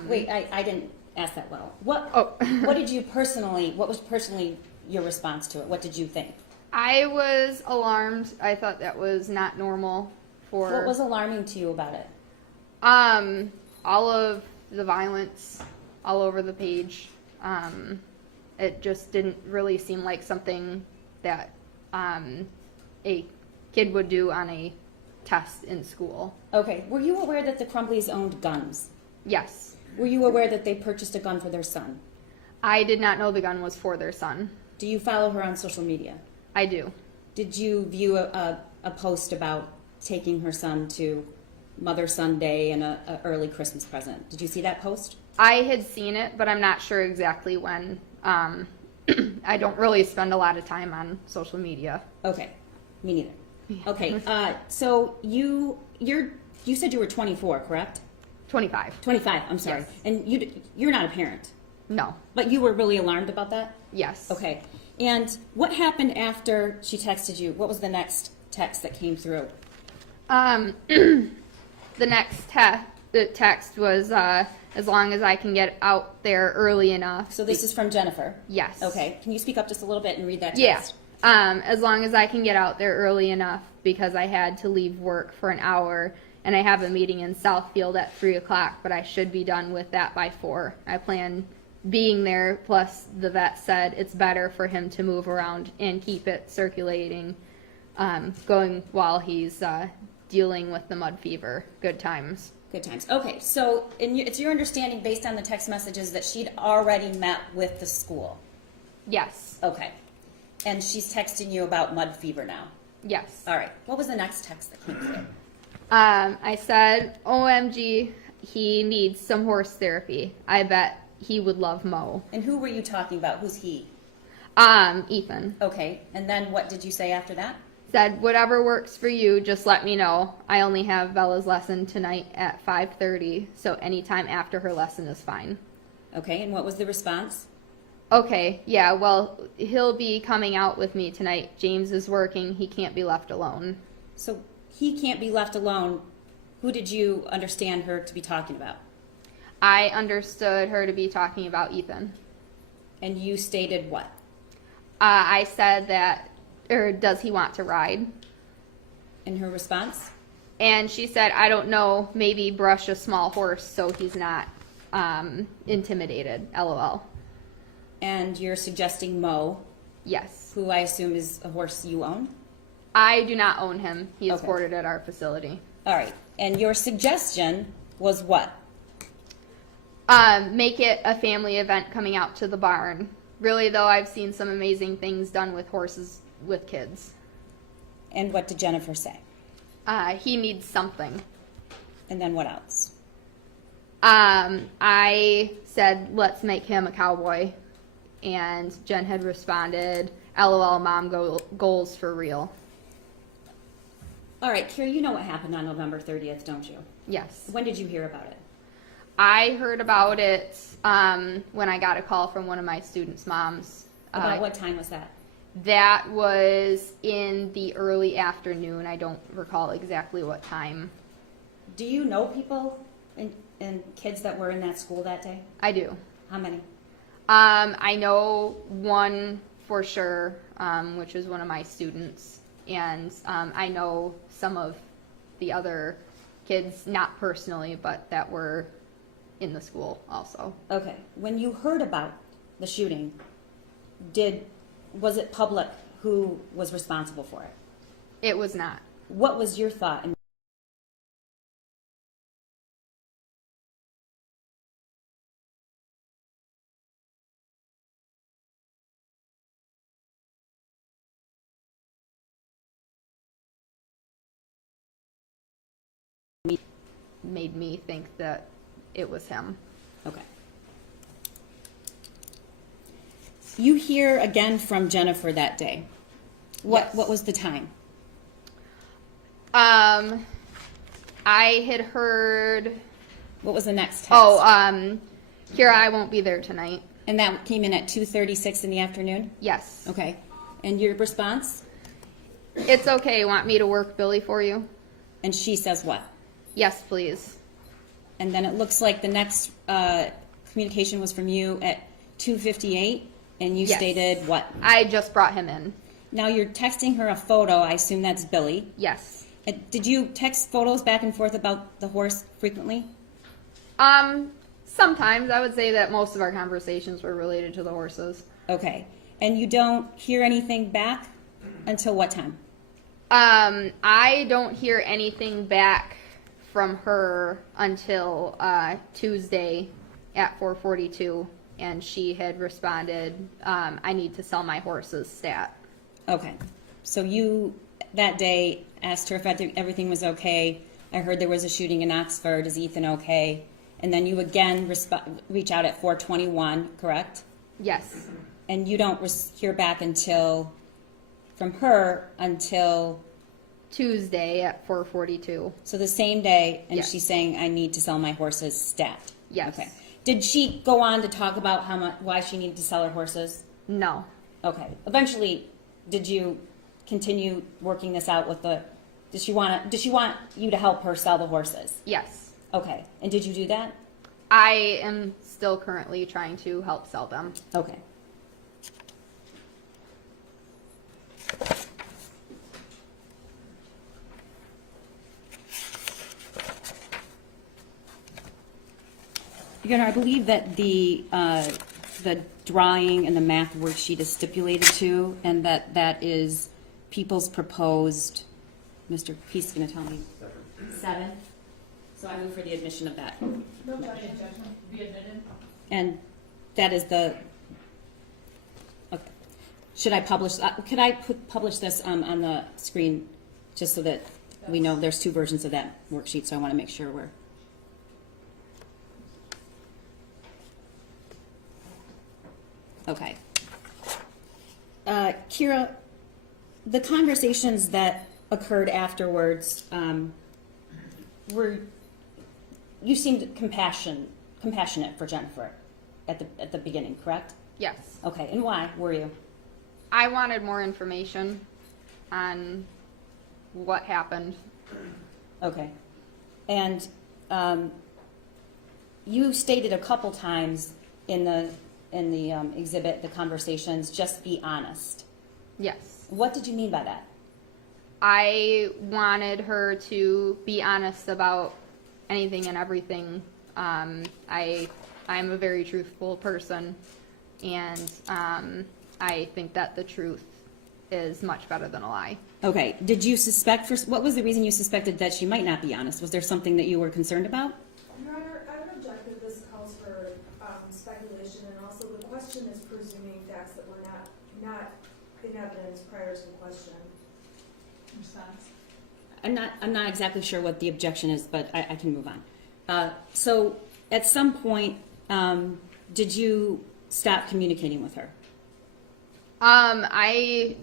Wait, I didn't ask that well. What was personally your response to it? What did you think? I was alarmed. I thought that was not normal for What was alarming to you about it? all of the violence all over the page. It just didn't really seem like something that a kid would do on a test in school. Okay. Were you aware that the Crumbleys owned guns? Yes. Were you aware that they purchased a gun for their son? I did not know the gun was for their son. Do you follow her on social media? I do. Did you view a post about taking her son to Mother-Son Day and a early Christmas present? Did you see that post? I had seen it, but I'm not sure exactly when. I don't really spend a lot of time on social media. Okay, me neither. Okay, so you said you were 24, correct? 25. 25. I'm sorry. Yes. And you're not a parent, No. but you were really alarmed about that. Yes. Okay. And what happened after she texted you? What was the next text that came through? The next text was as long as I can get out there early enough. So this is from Jennifer. Yes. Okay. Can you speak up just a little bit and read that Yeah. text? As long as I can get out there early enough because I had to leave work for an hour and I have a meeting in Southfield at 3 o'clock, but I should be done with that by 4. I plan being there, plus the vet said it's better for him to move around and keep it circulating, going while he's dealing with the mud fever. Good times. Good times. Okay. So it's your understanding, based on the text messages, that she'd already met with the school. Yes. Okay. And she's texting you about mud fever now. Yes. All right. What was the next text that came through? I said, OMG, he needs some horse therapy. I bet he would love Mo. And who were you talking about? Who's he? Ethan. Okay. And then what did you say after that? Said, whatever works for you, just let me know. I only have Bella's lesson tonight at 5:30, so anytime after her lesson is fine. Okay. And what was the response? Okay, yeah, well, he'll be coming out with me tonight. James is working. He can't be left alone. So he can't be left alone. Who did you understand her to be talking about? I understood her to be talking about Ethan. And you stated what? I said that, or does he want to ride? In her response? And she said, I don't know, maybe brush a small horse so he's not intimidated, LOL. And you're suggesting Mo, Yes. who I assume is a horse you own? I do not own him. He is Okay. boarded at our facility. All right. And your suggestion was what? Make it a family event coming out to the barn. Really, though, I've seen some amazing things done with horses with kids. And what did Jennifer say? He needs something. And then what else? I said, let's make him a cowboy. And Jen had responded, LOL, mom goals for real. All right, Kira, you know what happened on November 30th, don't you? Yes. When did you hear about it? I heard about it when I got a call from one of my students' moms. About what time was that? That was in the early afternoon. I don't recall exactly what time. Do you know people and kids that were in that school that day? I do. How many? I know one for sure, which is one of my students. And I know some of the other kids, not personally, but that were in the school also. Okay. When you heard about the shooting, was it public who was responsible for it? It was not. What was your thought? Made me think that it was him. Okay. You hear again from Jennifer that day. What Yes. What was the time? I had heard, What was the next text? Kira, I won't be there tonight. And that came in at 2:36 in the afternoon? Yes. Okay. And your response? It's okay. Want me to work Billy for you? And she says what? Yes, please. And then it looks like the next communication was from you at 2:58, and you Yes. stated what? I just brought him in. Now you're texting her a photo. I assume that's Billy. Yes. Did you text photos back and forth about the horse frequently? Sometimes I would say that most of our conversations were related to the horses. Okay. And you don't hear anything back until what time? I don't hear anything back from her until Tuesday at 4:42, and she had responded, "I need to sell my horses." Stat. Okay. So you, that day, asked her if everything was okay. I heard there was a shooting in Oxford. Is Ethan okay? And then you again reach out at 4:21, correct? Yes. And you don't hear back from her until, Tuesday at 4:42. so the same day, and Yes. she's saying, I need to sell my horses, stat. Yes. Okay. Did she go on to talk about why she needed to sell her horses? No. Okay. Eventually, did you continue working this out with did she want you to help her sell the horses? Yes. Okay. And did you do that? I am still currently trying to help sell them. Okay. Again, I believe that the drawing and the math worksheet is stipulated to, and that is people's proposed. Mr. Peace is going to tell me 7. So I move for the admission of that. No objection. Be admitted. And that is the. Okay. Should I publish? Could I publish this on the screen, just so that we know there's 2 versions of that worksheet? So I want to make sure we're. Okay. Kira, the conversations that occurred afterwards you seemed compassionate for Jennifer at the beginning, correct? Yes. Okay, and why were you? I wanted more information on what happened. Okay. And you stated a couple times in the exhibit, the conversations, just be honest. Yes. What did you mean by that? I wanted her to be honest about anything and everything. I'm a very truthful person, and I think that the truth is much better than a lie. Okay. Did you suspect what was the reason you suspected that she might not be honest? Was there something that you were concerned about? Your Honor, I would object that this calls for speculation, and also the question is presuming facts that were not in evidence prior to the question. Response. I'm not exactly sure what the objection is, but I can move on. So at some point, did you stop communicating with her? I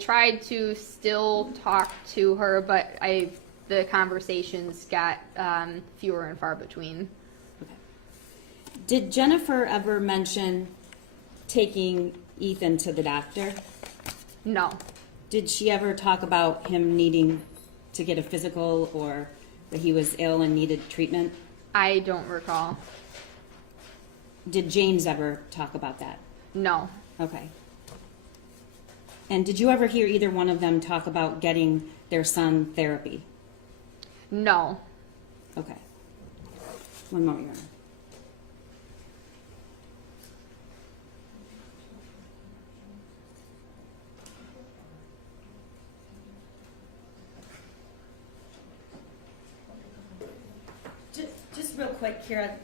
tried to still talk to her, but the conversations got fewer and far between. Okay. Did Jennifer ever mention taking Ethan to the doctor? No. Did she ever talk about him needing to get a physical, or that he was ill and needed treatment? I don't recall. Did James ever talk about that? No. Okay. And did you ever hear either one of them talk about getting their son therapy? No. Okay. One more, Your Honor. Just real quick, Kira,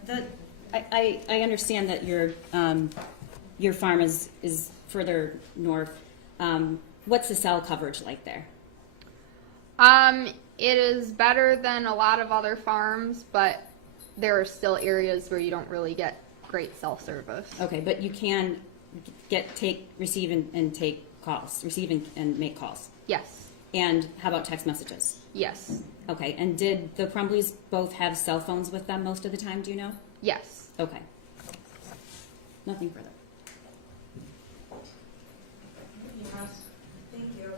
I understand that your farm is further north. What's the cell coverage like there? It is better than a lot of other farms, but there are still areas where you don't really get great cell service. Okay, but you can receive and take calls, receive and make calls. Yes. And how about text messages? Yes. Okay, and did the Crumbleys both have cell phones with them most of the time, do you know? Yes. Okay. Nothing further. Thank you.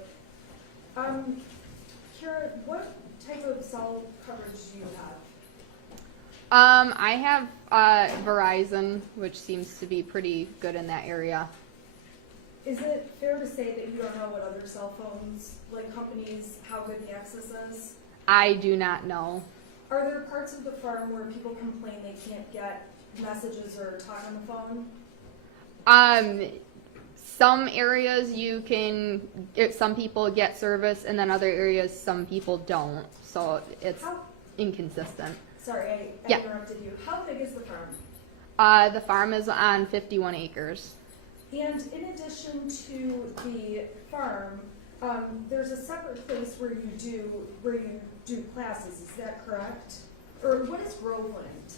Kira, what type of cell coverage do you have? I have Verizon, which seems to be pretty good in that area. is it fair to say that you don't know what other cell phones, like companies, how good the access is? I do not know. Are there parts of the farm where people complain they can't get messages or talk on the phone? Some areas some people get service, and then other areas some people don't. So it's How, inconsistent. sorry, I Yeah. interrupted you. How big is the farm? The farm is on 51 acres. And in addition to the farm, there's a separate place where you do classes, is that correct? Or what is Groveland?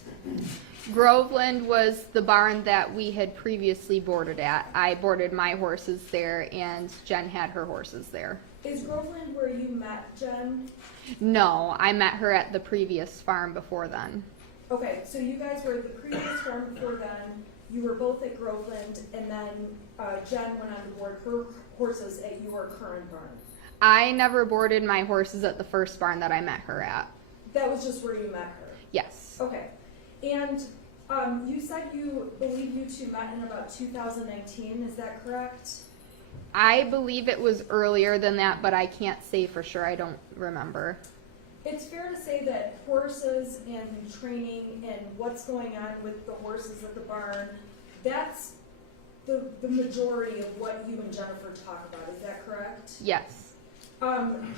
Groveland was the barn that we had previously boarded at. I boarded my horses there, and Jen had her horses there. Is Groveland where you met Jen? No, I met her at the previous farm before then. Okay, so you guys were at the previous farm before then, you were both at Groveland, and then Jen went on to board her horses at your current barn. I never boarded my horses at the first barn that I met her at. That was just where you met her? Yes. Okay, and you said you believe you two met in about 2019, is that correct? I believe it was earlier than that, but I can't say for sure. I don't remember. It's fair to say that horses and training and what's going on with the horses at the barn, that's the majority of what you and Jennifer talk about, is that correct? Yes.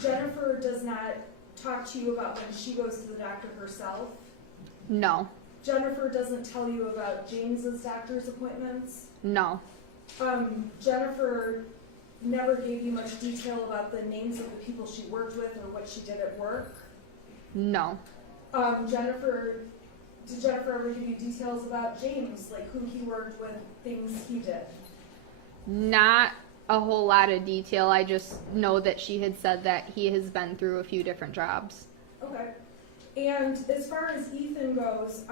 Jennifer does not talk to you about when she goes to the doctor herself? No. Jennifer doesn't tell you about James's doctor's appointments? No. Jennifer never gave you much detail about the names of the people she worked with or what she did at work? No. Did Jennifer ever give you details about James, like who he worked with, things he did? Not a whole lot of detail. I just know that she had said that he has been through a few different jobs. Okay. And as far as Ethan goes,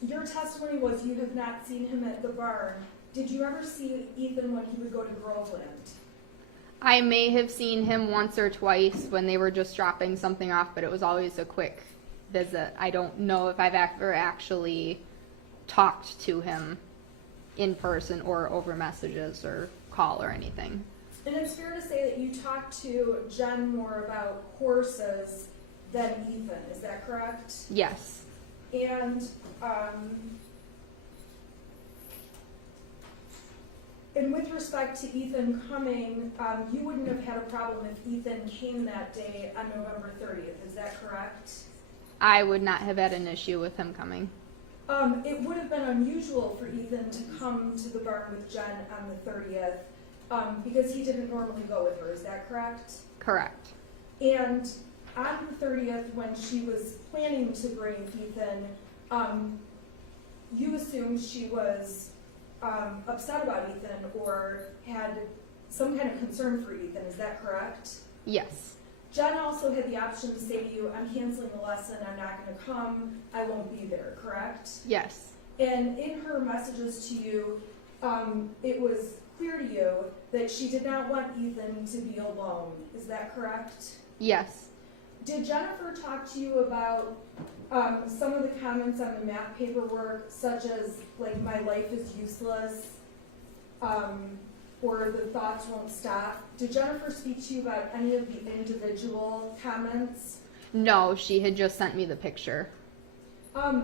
your testimony was you have not seen him at the barn. Did you ever see Ethan when he would go to Groveland? I may have seen him once or twice when they were just dropping something off, but it was always a quick visit. I don't know if I've ever actually talked to him in person or over messages or call or anything. And it's fair to say that you talked to Jen more about horses than Ethan, is that correct? Yes. And with respect to Ethan coming, you wouldn't have had a problem if Ethan came that day on November 30th, is that correct? I would not have had an issue with him coming. It would have been unusual for Ethan to come to the barn with Jen on the 30th because he didn't normally go with her, is that correct? Correct. And on the 30th, when she was planning to bring Ethan, you assumed she was upset about Ethan or had some kind of concern for Ethan, is that correct? Yes. Jen also had the option to say to you, I'm canceling the lesson, I'm not going to come, I won't be there, correct? Yes. And in her messages to you, it was clear to you that she did not want Ethan to be alone, is that correct? Yes. Did Jennifer talk to you about some of the comments on the map paperwork, such as, like, my life is useless, or the thoughts won't stop? Did Jennifer speak to you about any of the individual comments? No, she had just sent me the picture. Were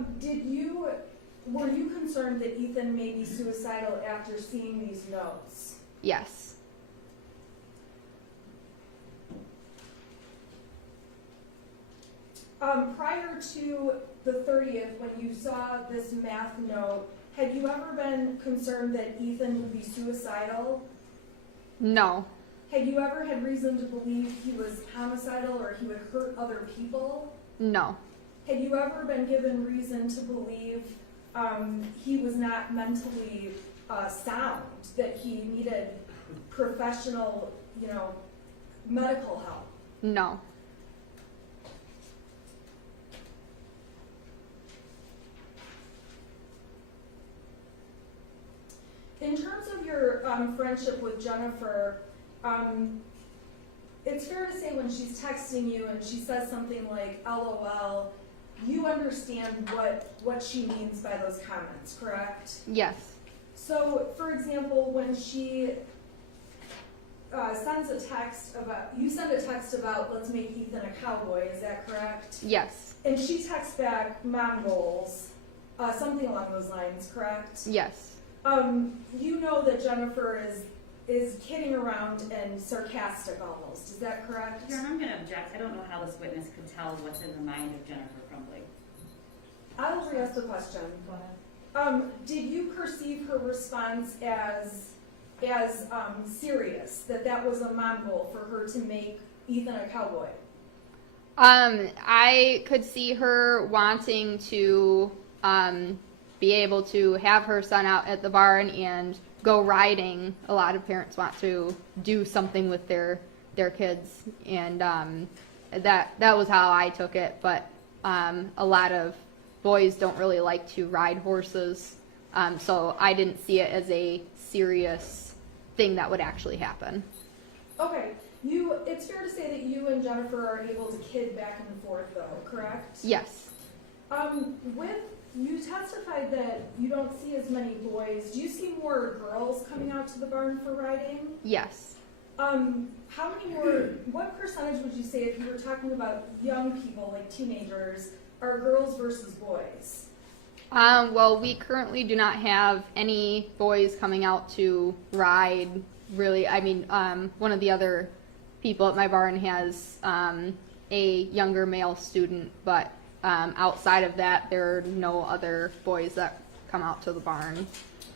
you concerned that Ethan may be suicidal after seeing these notes? Yes. Prior to the 30th, when you saw this math note, had you ever been concerned that Ethan would be suicidal? No. Had you ever had reason to believe he was homicidal or he would hurt other people? No. Had you ever been given reason to believe he was not mentally sound, that he needed professional, medical help? No. In terms of your friendship with Jennifer, it's fair to say when she's texting you and she says something like LOL, you understand what she means by those comments, correct? Yes. So, for example, when she sends a text about, you send a text about, let's make Ethan a cowboy, is that correct? Yes. And she texts back, mom goals, something along those lines, correct? Yes. You know that Jennifer is kidding around and sarcastic almost, is that correct? Karen, I'm going to object. I don't know how this witness could tell what's in the mind of Jennifer Crumbley. I'll re-ask the question. Go ahead. Did you perceive her response as serious, that was a mom goal for her to make Ethan a cowboy? I could see her wanting to be able to have her son out at the barn and go riding. A lot of parents want to do something with their kids, and that was how I took it. But a lot of boys don't really like to ride horses, so I didn't see it as a serious thing that would actually happen. Okay, it's fair to say that you and Jennifer are able to kid back and forth though, correct? Yes. You testified that you don't see as many boys. Do you see more girls coming out to the barn for riding? Yes. How many more, what percentage would you say, if you were talking about young people, like teenagers, are girls versus boys? Well, we currently do not have any boys coming out to ride, really. I mean, one of the other people at my barn has a younger male student, but outside of that, there are no other boys that come out to the barn.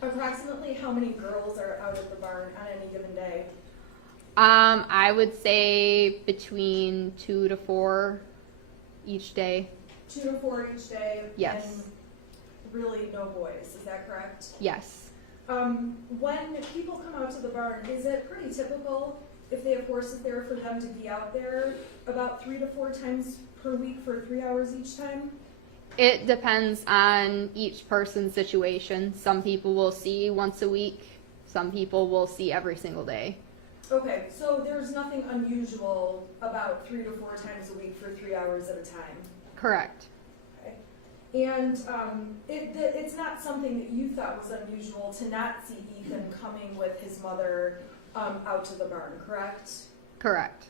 Approximately how many girls are out at the barn on any given day? I would say between 2 to 4 each day. 2 to 4 each day? Yes. And really no boys, is that correct? Yes. When people come out to the barn, is it pretty typical, if they have horses there, for them to be out there about 3 to 4 times per week for 3 hours each time? It depends on each person's situation. Some people will see once a week. Some people will see every single day. Okay, so there's nothing unusual about 3 to 4 times a week for 3 hours at a time? Correct. Okay. And it's not something that you thought was unusual to not see Ethan coming with his mother out to the barn, correct? Correct.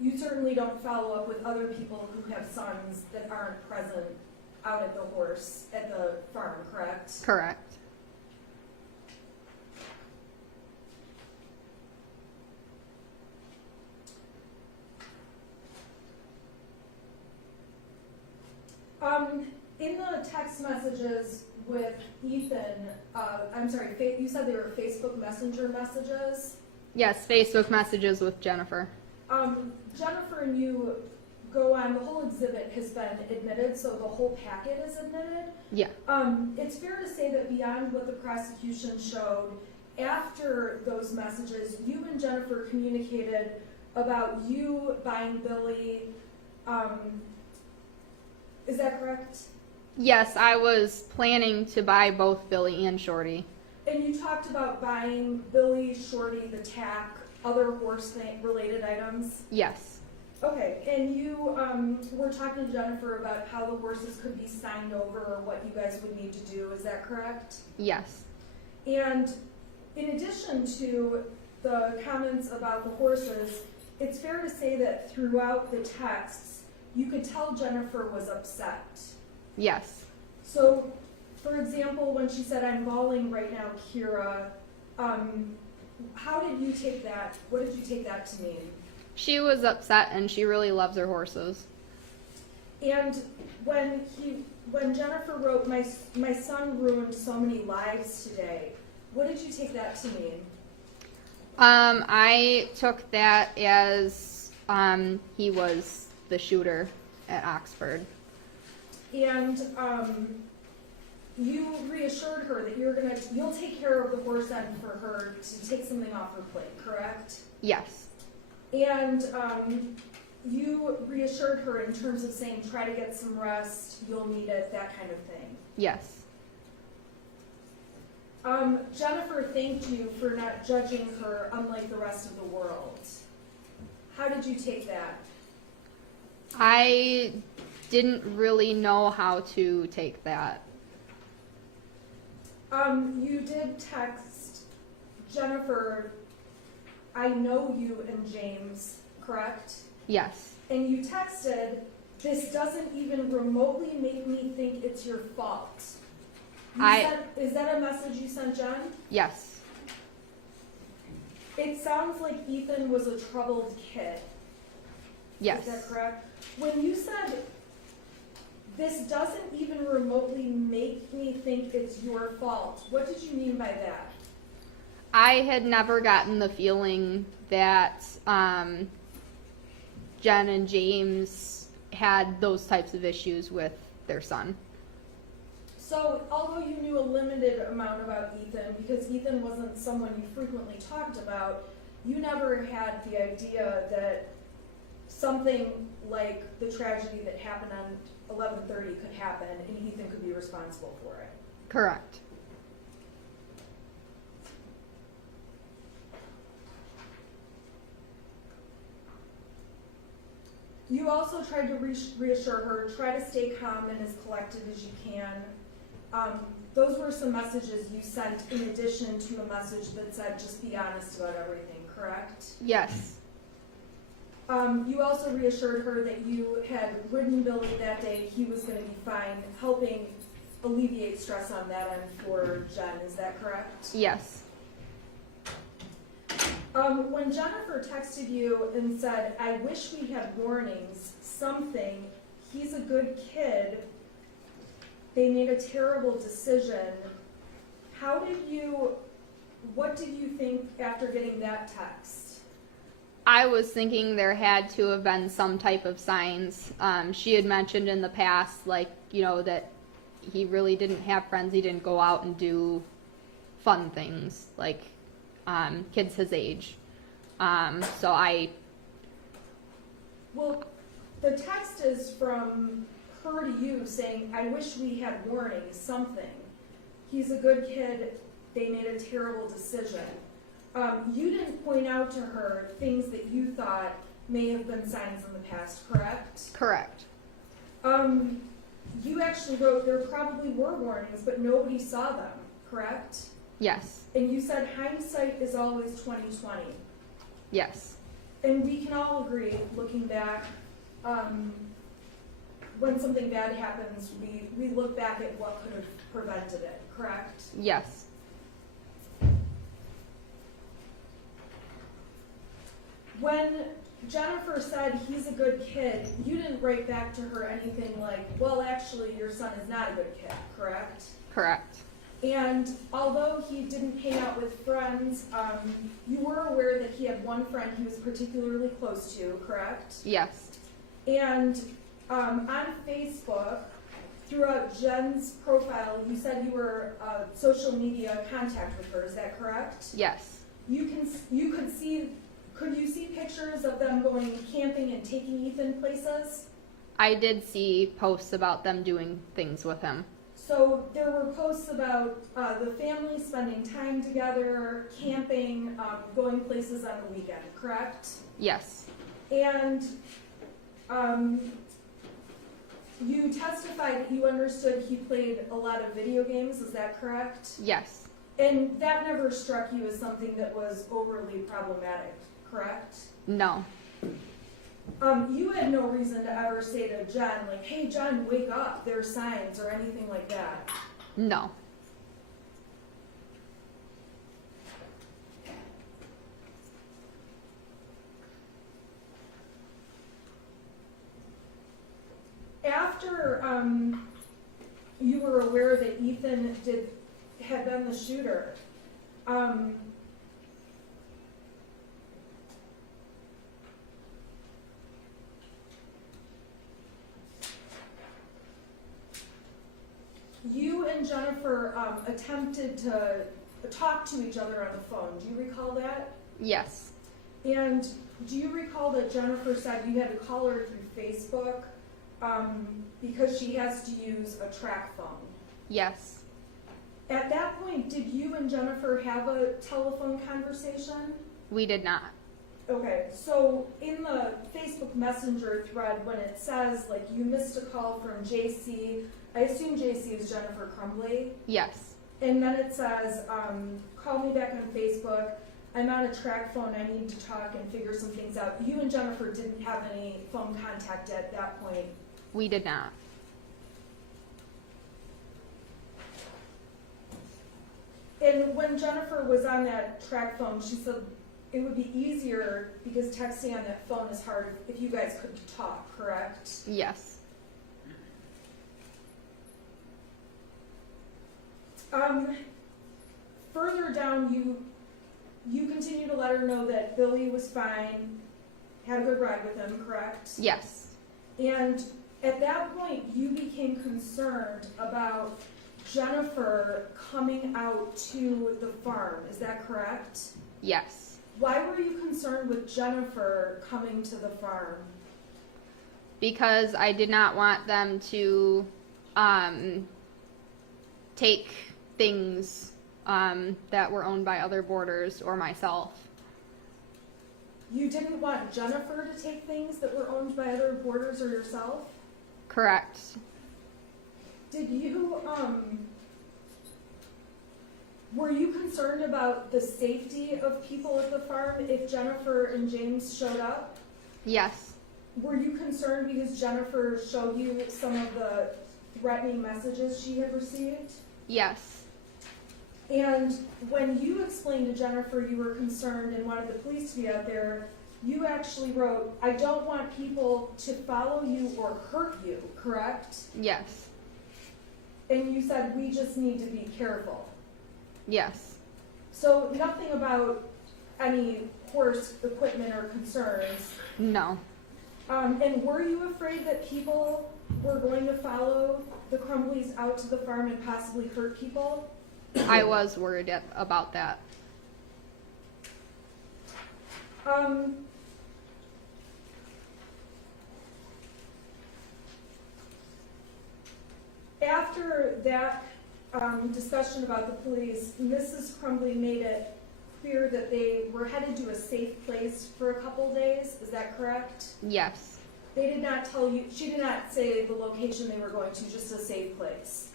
You certainly don't follow up with other people who have sons that aren't present out at the farm, correct? Correct. In the text messages with Ethan, you said they were Facebook Messenger messages. Yes, Facebook messages with Jennifer. Jennifer and you go on, the whole exhibit has been admitted, so the whole packet is admitted. Yeah. It's fair to say that beyond what the prosecution showed, after those messages, you and Jennifer communicated about you buying Billy, is that correct? Yes, I was planning to buy both Billy and Shorty. And you talked about buying Billy, Shorty, the tack, other horse-related items? Yes. Okay, and you were talking to Jennifer about how the horses could be signed over or what you guys would need to do, is that correct? Yes. And in addition to the comments about the horses, it's fair to say that throughout the texts, you could tell Jennifer was upset. Yes. So, for example, when she said, "I'm bawling right now, Kira," how did you take that? What did you take that to mean? She was upset and she really loves her horses. And when Jennifer wrote, my son ruined so many lives today, what did you take that to mean? I took that as he was the shooter at Oxford. And you reassured her that you'll take care of the horse end for her to take something off her plate, correct? Yes. And you reassured her in terms of saying, try to get some rest, you'll need it, that kind of thing. Yes. Jennifer thanked you for not judging her unlike the rest of the world. How did you take that? I didn't really know how to take that. You did text Jennifer, I know you and James, correct? Yes. And you texted, this doesn't even remotely make me think it's your fault. Is that a message you sent Jen? Yes. It sounds like Ethan was a troubled kid. Yes. Is that correct? When you said, this doesn't even remotely make me think it's your fault, what did you mean by that? I had never gotten the feeling that Jen and James had those types of issues with their son. So, although you knew a limited amount about Ethan, because Ethan wasn't someone you frequently talked about, you never had the idea that something like the tragedy that happened on 11/30 could happen and Ethan could be responsible for it. Correct. You also tried to reassure her, try to stay calm and as collected as you can. Those were some messages you sent in addition to a message that said, just be honest about everything, correct? Yes. You also reassured her that you had ridden Billy that day, he was going to be fine, helping alleviate stress on that end for Jen, is that correct? Yes. When Jennifer texted you and said, I wish we had warnings, something, he's a good kid, they made a terrible decision, what did you think after getting that text? I was thinking there had to have been some type of signs. She had mentioned in the past, like, you know, that he really didn't have friends. He didn't go out and do fun things like kids his age. Well, the text is from her to you saying, I wish we had warnings, something. He's a good kid, they made a terrible decision. You didn't point out to her things that you thought may have been signs in the past, correct? Correct. You actually wrote there probably were warnings, but nobody saw them, correct? Yes. And you said hindsight is always 20/20. Yes. And we can all agree, looking back, when something bad happens, we look back at what could have prevented it, correct? Yes. When Jennifer said he's a good kid, you didn't write back to her anything like, well, actually, your son is not a good kid, correct? Correct. And although he didn't hang out with friends, you were aware that he had one friend he was particularly close to, correct? Yes. And on Facebook, throughout Jen's profile, you said you were social media contact with her, is that correct? Yes. Could you see pictures of them going camping and taking Ethan places? I did see posts about them doing things with him. So there were posts about the family spending time together, camping, going places on the weekend, correct? Yes. And you testified that you understood he played a lot of video games, is that correct? Yes. And that never struck you as something that was overly problematic, correct? No. You had no reason to ever say to Jen, like, hey, Jen, wake up, there are signs, or anything like that. No. After you were aware that Ethan had been the shooter, you and Jennifer attempted to talk to each other on the phone. Do you recall that? Yes. And do you recall that Jennifer said you had to call her through Facebook because she has to use a track phone? Yes. At that point, did you and Jennifer have a telephone conversation? We did not. Okay, so in the Facebook Messenger thread, when it says, like, you missed a call from JC, I assume JC is Jennifer Crumbley, Yes. and then it says, call me back on Facebook. I'm on a track phone. I need to talk and figure some things out. You and Jennifer didn't have any phone contact at that point. We did not. And when Jennifer was on that track phone, she said it would be easier because texting on that phone is hard if you guys could talk, correct? Yes. Further down, you continue to let her know that Billy was fine, had a good ride with him, correct? Yes. And at that point, you became concerned about Jennifer coming out to the farm, is that correct? Yes. Why were you concerned with Jennifer coming to the farm? Because I did not want them to take things that were owned by other boarders or myself. You didn't want Jennifer to take things that were owned by other boarders or yourself? Correct. Did you, were you concerned about the safety of people at the farm if Jennifer and James showed up? Yes. Were you concerned because Jennifer showed you some of the threatening messages she had received? Yes. And when you explained to Jennifer you were concerned and wanted the police to be out there, you actually wrote, I don't want people to follow you or hurt you, correct? Yes. And you said, we just need to be careful. Yes. So nothing about any horse equipment or concerns. No. And were you afraid that people were going to follow the Crumbleys out to the farm and possibly hurt people? I was worried about that. After that discussion about the police, Mrs. Crumbley made it clear that they were headed to a safe place for a couple days. Is that correct? Yes. They did not tell you, she did not say the location they were going to, just a safe place.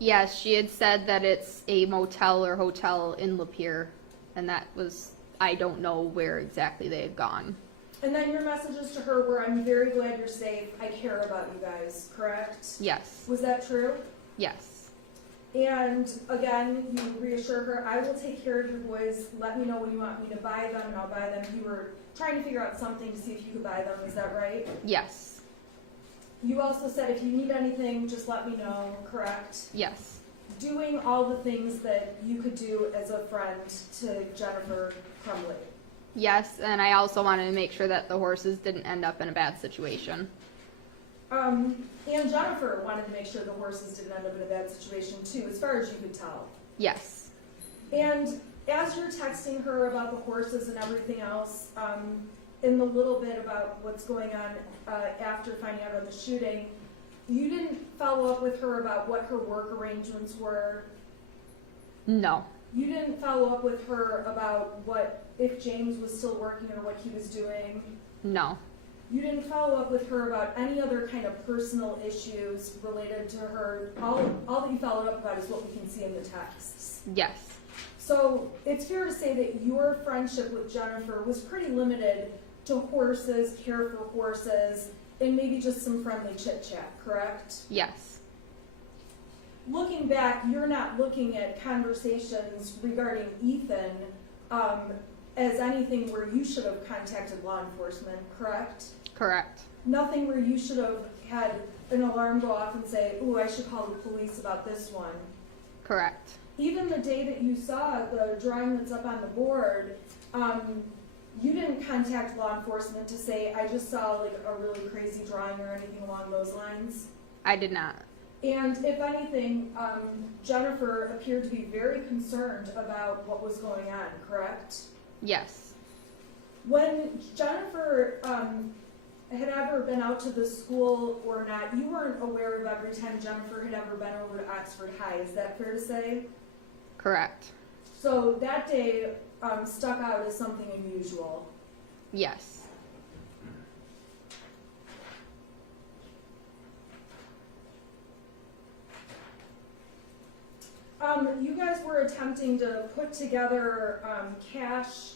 Yes, she had said that it's a motel or hotel in Lapeer, and that was, I don't know where exactly they had gone. And then your messages to her were, I'm very glad you're safe, I care about you guys, correct? Yes. Was that true? Yes. And again, you reassure her, I will take care of your boys, let me know when you want me to buy them and I'll buy them. You were trying to figure out something to see if you could buy them, is that right? Yes. You also said if you need anything, just let me know, correct? Yes. Doing all the things that you could do as a friend to Jennifer Crumbley. Yes, and I also wanted to make sure that the horses didn't end up in a bad situation. And Jennifer wanted to make sure the horses didn't end up in a bad situation too, as far as you could tell. Yes. And as you're texting her about the horses and everything else, in the little bit about what's going on after finding out about the shooting, you didn't follow up with her about what her work arrangements were? No. You didn't follow up with her about what, if James was still working or what he was doing? No. You didn't follow up with her about any other kind of personal issues related to her? All that you followed up about is what we can see in the texts. Yes. So it's fair to say that your friendship with Jennifer was pretty limited to horses, care for horses, and maybe just some friendly chit-chat, correct? Yes. Looking back, you're not looking at conversations regarding Ethan as anything where you should have contacted law enforcement, correct? Correct. Nothing where you should have had an alarm go off and say, ooh, I should call the police about this one. Correct. Even the day that you saw the drawing that's up on the board, you didn't contact law enforcement to say, I just saw like a really crazy drawing or anything along those lines? I did not. And if anything, Jennifer appeared to be very concerned about what was going on, correct? Yes. When Jennifer had ever been out to the school or not, you weren't aware of every time Jennifer had ever been over to Oxford High, is that fair to say? Correct. So that day stuck out as something unusual. Yes. You guys were attempting to put together, cash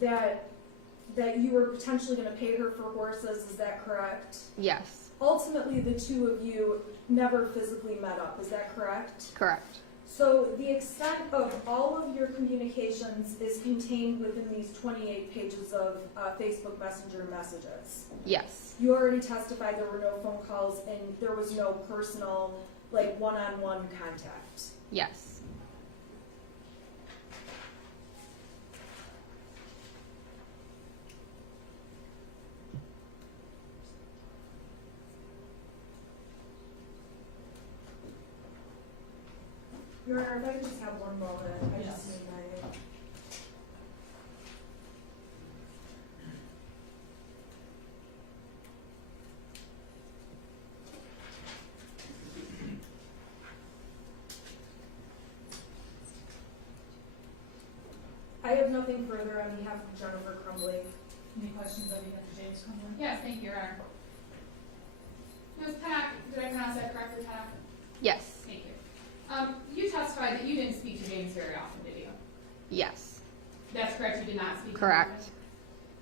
that you were potentially gonna pay her for horses, is that correct? Yes, Ultimately, the two of you never physically met up, is that correct? correct. So the extent of all of your communications is contained within these 28 pages of Facebook Messenger messages. Yes, You already testified there were no phone calls and there was no personal, like, one-on-one contact. yes. Your Honor, if I could just have one moment, I Yes. just need my. I have nothing further on behalf of Jennifer Crumbley. Any questions on behalf of James Crumbley? Yes, thank you, Your Honor. Ms. Pack, did I pronounce that correctly, Pack? Yes, Thank you. You testified that you didn't speak to James very often, did you? yes, That's correct, you did not speak to him? correct.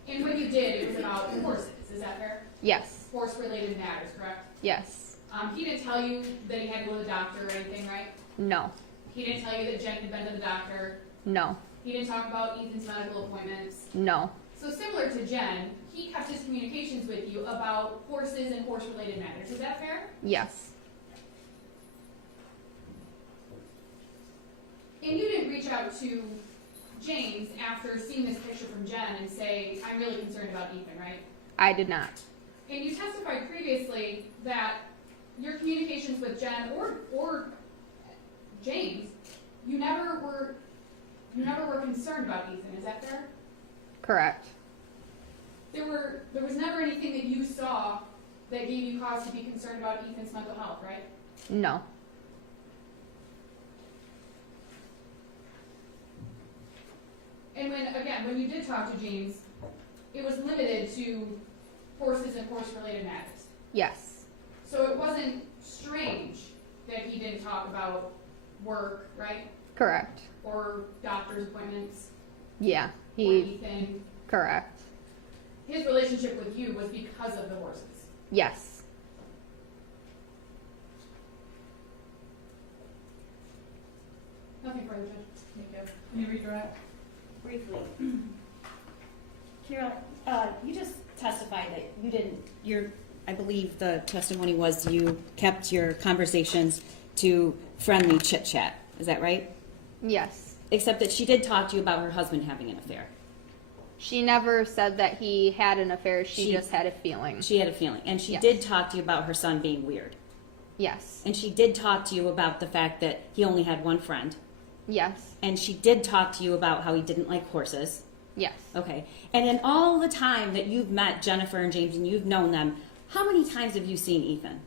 And when you did, it was about horses, is that fair? Yes, Horse-related matters, correct? yes, He didn't tell you that he had to go to the doctor or anything, right? no, He didn't tell you that Jen had been to the doctor. no, He didn't talk about Ethan's medical appointments. no, So similar to Jen, he kept his communications with you about horses and horse-related matters, is that fair? yes, And you didn't reach out to James after seeing this picture from Jen and say, I'm really concerned about Ethan, right? I did not. And you testified previously that your communications with Jen or James, you never were concerned about Ethan, is that fair? Correct. There was never anything that you saw that gave you cause to be concerned about Ethan's mental health, right? No, And when you did talk to James, it was limited to horses and horse-related matters. yes, So it wasn't strange that he didn't talk about work, right? correct. Or doctor's appointments, Yeah, or he, Ethan. correct. His relationship with you was because of the horses. Yes, Nothing further, Judge. Thank you. Any redirect? Briefly. Carol, you just testified that you didn't, I believe the testimony was you kept your conversations to friendly chit chat. Is that right? yes. Except that she did talk to you about her husband having an affair. She never said that he had an affair, she She- just had a feeling. She had a feeling. And she Yes. did talk to you about her son being weird. Yes, And she did talk to you about the fact that he only had one friend. yes, And she did talk to you about how he didn't like horses. yes. Okay. And in all the time that you've met Jennifer and James and you've known them, how many times have you seen Ethan?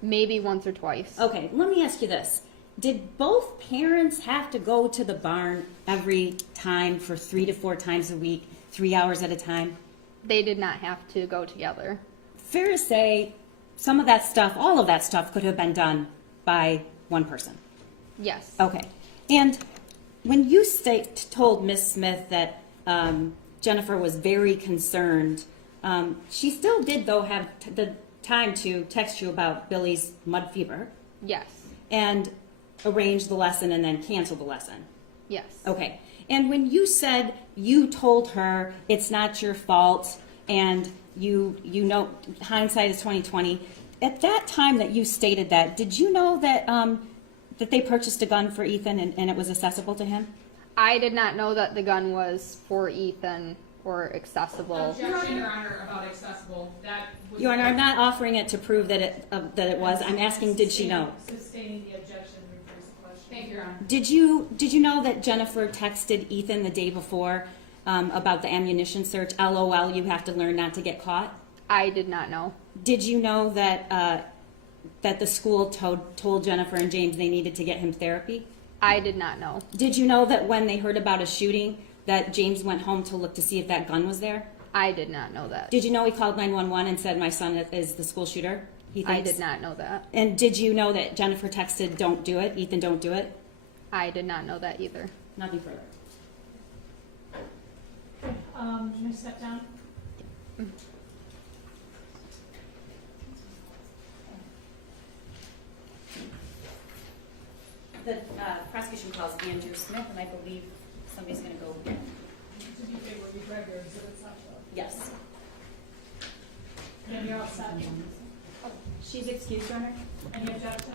Maybe once or twice. Okay, let me ask you this. Did both parents have to go to the barn every time for 3 to 4 times a week, 3 hours at a time? They did not have to go together. Fair to say, some of that stuff, all of that stuff could have been done by one person. Yes, Okay. And when you told Miss Smith that Jennifer was very concerned, she still did, though, have the time to text you about Billy's mud fever yes, and arrange the lesson and then cancel the lesson. yes, Okay. And when you said you told her it's not your fault and you know hindsight is 20/20, at that time that you stated that, did you know that that they purchased a gun for Ethan and it was accessible to him? I did not know that the gun was for Ethan or accessible. Objection, Your Honor, about accessible. That was. Your Honor, I'm not offering it to prove that it was. I'm asking, did she know? Sustaining the objection, rephrase the question. Thank you, Your Honor. Did you know that Jennifer texted Ethan the day before about the ammunition search? LOL, you have to learn not to get caught. I did not know. Did you know that that the school told Jennifer and James they needed to get him therapy? I did not know. Did you know that when they heard about a shooting, that James went home to look to see if that gun was there? I did not know that. Did you know he called 911 and said, my son is the school shooter? He I thinks? did not know that. And did you know that Jennifer texted, don't do it, Ethan, don't do it? I did not know that either. Nothing further. Okay, can I step down? The prosecution calls Andrew Smith, and I believe somebody's going to go get him. Did you think we grab your exhibits out? Yes. And you're all set? She's excused, Your Honor. Any objection?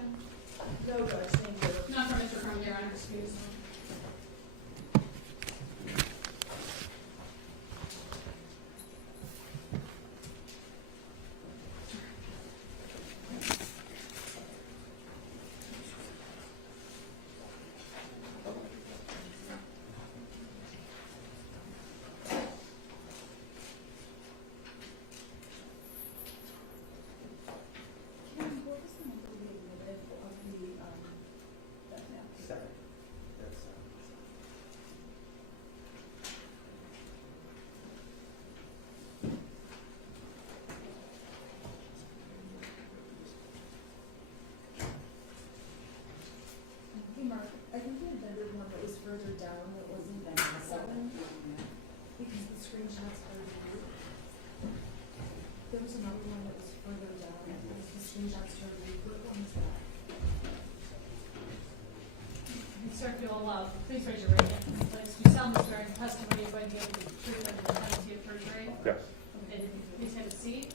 No, good, thank you. Not for Mr. Crumbley, Your Honor, excuse. Hey, Mark, I think we invented one that was further down that wasn't that seven, because the screenshots are viewed. There was another one that was further down, because the screenshots are viewed. What one is that? Sir, if you'll, please raise your right hand. Please, you solemnly swear in testimony you're going to be able to give the truth and the integrity of perjury. Yes. Okay, please have a seat.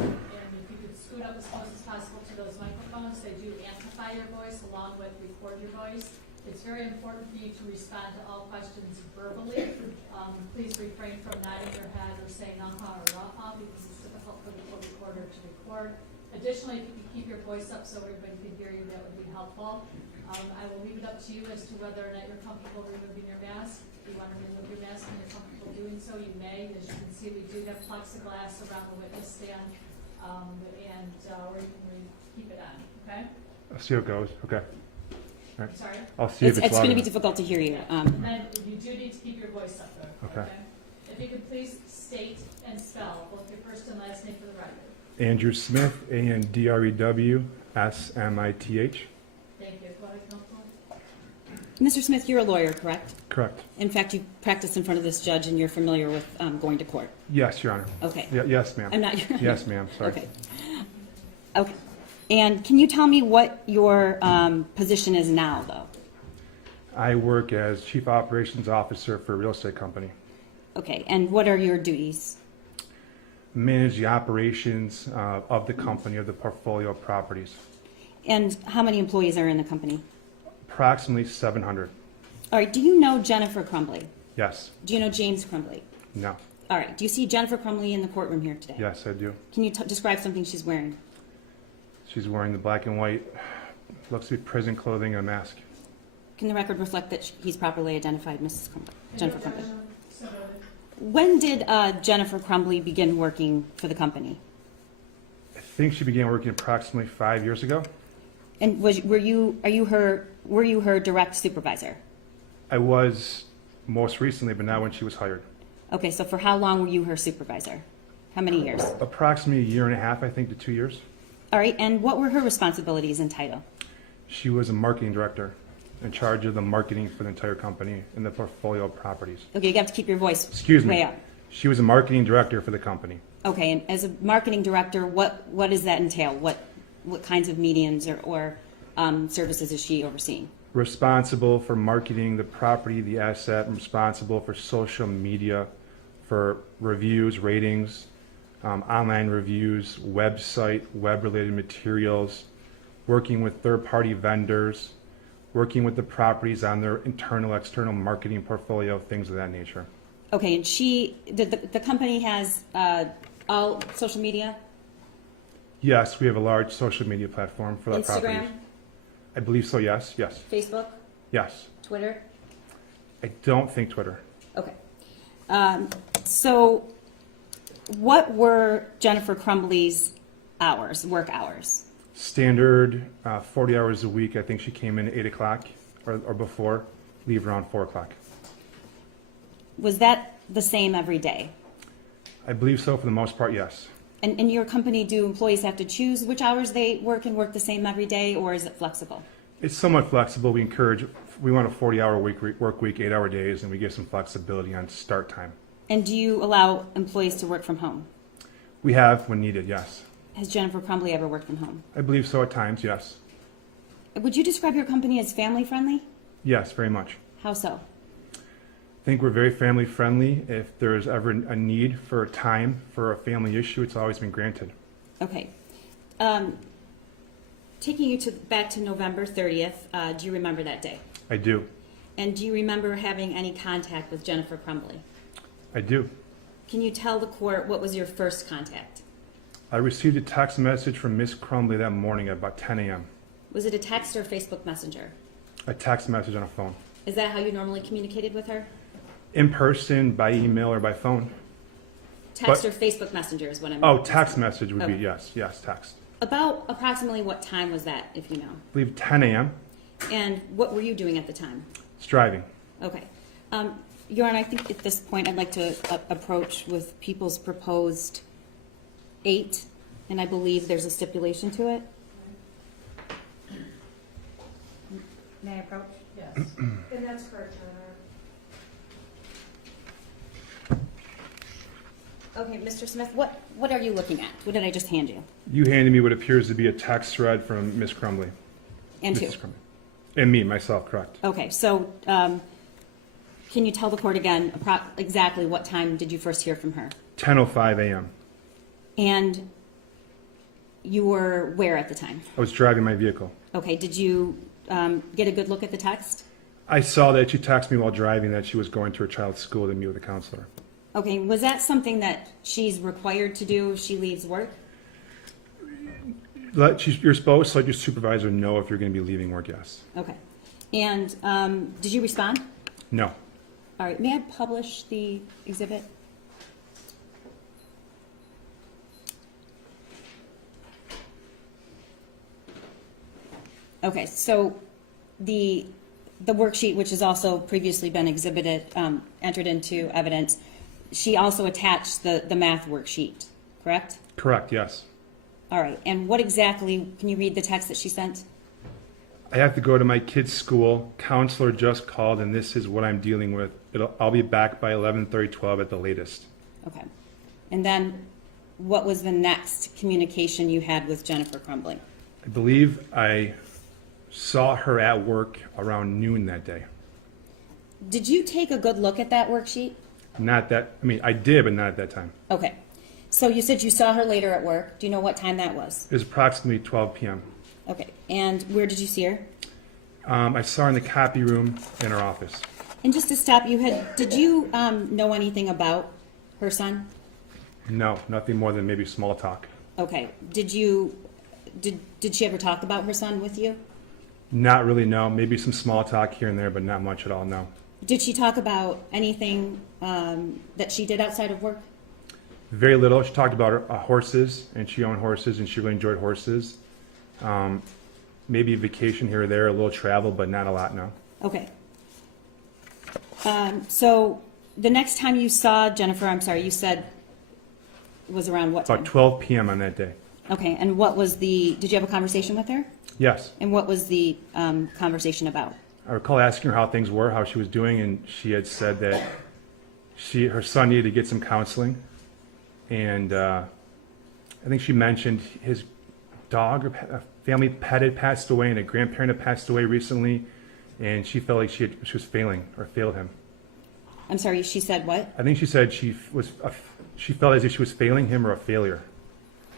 And if you could scoot up as close as possible to those microphones, they do amplify your voice along with record your voice. It's very important for you to respond to all questions verbally. Please refrain from nodding your head or saying uh-huh or uh-huh because it's difficult for the recorder to record. Additionally, if you could keep your voice up so everybody can hear you, that would be helpful. I will leave it up to you as to whether or not you're comfortable removing your mask. If you want to remove your mask and you're comfortable doing so, you may. As you can see, we do have plexiglass around the witness stand, or you can keep it on, okay? I'll see how it goes. Okay. All right. Sorry? I'll see if it's It's going to be loud. difficult to hear you. And then you do need to keep your voice up there, Okay. If you could please state and spell both your first and last name for the record. Andrew Smith, ANDREW SMITH. Thank you. Go ahead, Counsel. Mr. Smith, you're a lawyer, correct? Correct. In fact, you practice in front of this judge and you're familiar with going to court. Yes, Your Honor. Okay. Yes, ma'am. I'm not. Yes, ma'am. Sorry. Okay. Okay. And can you tell me what your position is now, though? I work as Chief Operations Officer for a real estate company. Okay. And what are your duties? Manage the operations of the company, of the portfolio of properties. And how many employees are in the company? Approximately 700. All right. Do you know Jennifer Crumbley? Yes. Do you know James Crumbley? No. All right. Do you see Jennifer Crumbley in the courtroom here today? Yes, I do. Can you describe something she's wearing? She's wearing the black and white, looks to be prison clothing and a mask. Can the record reflect that he's properly identified, Mrs. Crumbley? Jennifer Any Crumbley. objection? So noted. When did Jennifer Crumbley begin working for the company? I think she began working approximately 5 years ago. And were you her direct supervisor? I was most recently, but not when she was hired. Okay, so for how long were you her supervisor? How many years? Approximately a year and a half, I think, to 2 years. All right, and what were her responsibilities and title? She was a marketing director in charge of the marketing for the entire company and the portfolio of properties. Okay, you have to keep your voice Excuse way me. up. She was a marketing director for the company. Okay, and as a marketing director, what does that entail? What kinds of mediums or services is she overseeing? Responsible for marketing the property, the asset, and responsible for social media, for reviews, ratings, online reviews, website, web-related materials, working with third-party vendors, working with the properties on their internal, external marketing portfolio, things of that nature. Okay, and the company has all social media? Yes, we have a large social media platform for our Instagram, properties. I believe so, yes, yes, Facebook, yes. Twitter? I don't think Twitter. Okay. So what were Jennifer Crumbley's work hours? Standard 40 hours a week. I think she came in at 8 o'clock or before, leave around 4 o'clock. Was that the same every day? I believe so for the most part, yes. And in your company, do employees have to choose which hours they work and work the same every day, or is it flexible? It's somewhat flexible. We want a 40-hour work week, 8-hour days, and we give some flexibility on start time. And do you allow employees to work from home? We have when needed, yes. Has Jennifer Crumbley ever worked from home? I believe so at times, yes. Would you describe your company as family friendly? Yes, very much. How so? I think we're very family friendly. If there's ever a need for time for a family issue, it's always been granted. Okay. Taking you back to November 30th, do you remember that day? I do. And do you remember having any contact with Jennifer Crumbley? I do. Can you tell the court what was your first contact? I received a text message from Miss Crumbley that morning at about 10 a.m. Was it a text or Facebook Messenger? A text message on a phone. Is that how you normally communicated with her? In person, by email, or by phone. Text But- or Facebook Messenger is what I'm... Oh, text message would be, Okay. yes, text. About approximately what time was that, if you know? I believe 10 a.m. And what were you doing at the time? It's driving. Okay. Your Honor, I think at this point I'd like to approach with people's proposed 8, and I believe there's a stipulation to it. May I approach? Yes. And that's correct, Your Honor. Okay, Mr. Smith, what are you looking at? What did I just hand you? You handed me what appears to be a text thread from Miss Crumbley. And Mrs. two. Crumbley. And me, myself, correct. Okay, so can you tell the court again exactly what time did you first hear from her? 10:05 a.m. And you were where at the time? I was driving my vehicle. Okay, did you get a good look at the text? I saw that she texted me while driving that she was going to her child's school to meet with a counselor. Okay, was that something that she's required to do if she leaves work? You're supposed to let your supervisor know if you're going to be leaving work, yes. Okay. And did you respond? No. All right, may I publish the exhibit? Okay, so the worksheet, which has also previously been exhibited, entered into evidence, she also attached the math worksheet, correct? Correct, yes. All right, and what exactly, can you read the text that she sent? I have to go to my kid's school. Counselor just called, and this is what I'm dealing with. I'll be back by 11:30, 12 at the latest. Okay. And then what was the next communication you had with Jennifer Crumbley? I believe I saw her at work around noon that day. Did you take a good look at that worksheet? I did, but not at that time. Okay. So you said you saw her later at work. Do you know what time that was? It was approximately 12 p.m. Okay. And where did you see her? I saw her in the copy room in her office. And just to stop, did you know anything about her son? No, nothing more than maybe small talk. Okay. Did she ever talk about her son with you? Not really, no. Maybe some small talk here and there, but not much at all, no. Did she talk about anything that she did outside of work? Very little. She talked about her horses, and she owned horses, and she really enjoyed horses. Maybe a vacation here or there, a little travel, but not a lot, no. Okay. So the next time you saw Jennifer, I'm sorry, you said it was around what time? About 12 p.m. on that day. Okay, and did you have a conversation with her? Yes. And what was the conversation about? I recall asking her how things were, how she was doing, and she had said that her son needed to get some counseling. And I think she mentioned his dog, or a family pet had passed away, and a grandparent had passed away recently, and she felt like she was failing or failed him. I'm sorry, she said what? I think she said she felt as if she was failing him or a failure.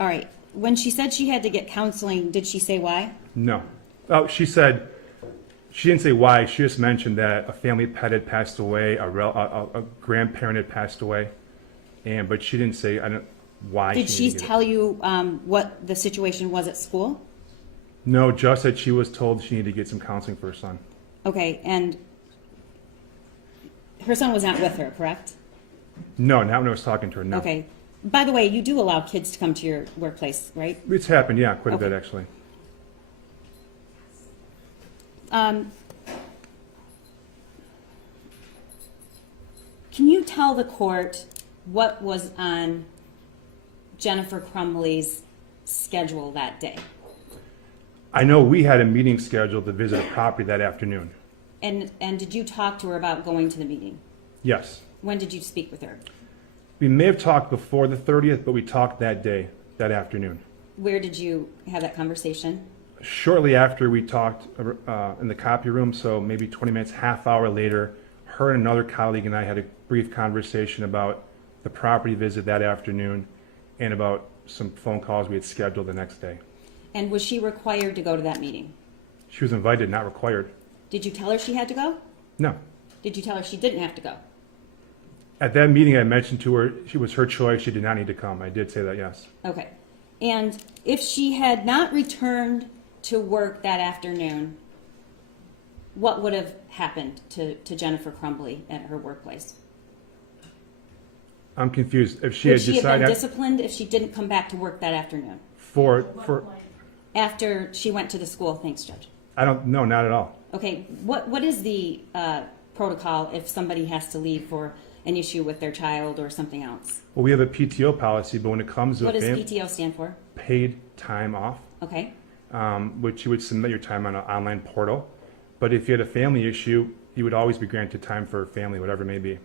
All right. When she said she had to get counseling, did she say why? No. Oh, she didn't say why. She just mentioned that a family pet had passed away, a grandparent had passed away, but she didn't say why. Did she needed to get it. tell you what the situation was at school? No, just that she was told she needed to get some counseling for her son. Okay, and her son was not with her, correct? No, not when I was talking to her, no. Okay. By the way, you do allow kids to come to your workplace, right? It's happened, yeah, quite a Okay. bit, actually. Can you tell the court what was on Jennifer Crumbley's schedule that day? I know we had a meeting scheduled to visit a property that afternoon. And did you talk to her about going to the meeting? Yes. When did you speak with her? We may have talked before the 30th, but we talked that day, that afternoon. Where did you have that conversation? Shortly after we talked in the copy room, so maybe 20 minutes, half hour later, her and another colleague and I had a brief conversation about the property visit that afternoon and about some phone calls we had scheduled the next day. And was she required to go to that meeting? She was invited, not required. Did you tell her she had to go? No. Did you tell her she didn't have to go? At that meeting, I mentioned to her it was her choice. She did not need to come. I did say that, yes. Okay. And if she had not returned to work that afternoon, what would have happened to Jennifer Crumbley at her workplace? I'm confused. If she Would had she have been decided disciplined if she didn't come back to work that afternoon? for After she went to the school? Thanks, Judge. I don't know, not at all. Okay, what is the protocol if somebody has to leave for an issue with their child or something else? Well, we have a PTO policy, but when it comes to What does PTO stand for? paid time off, Okay, which you would submit your time on an online portal. But if you had a family issue, you would always be granted time for family, whatever it may be.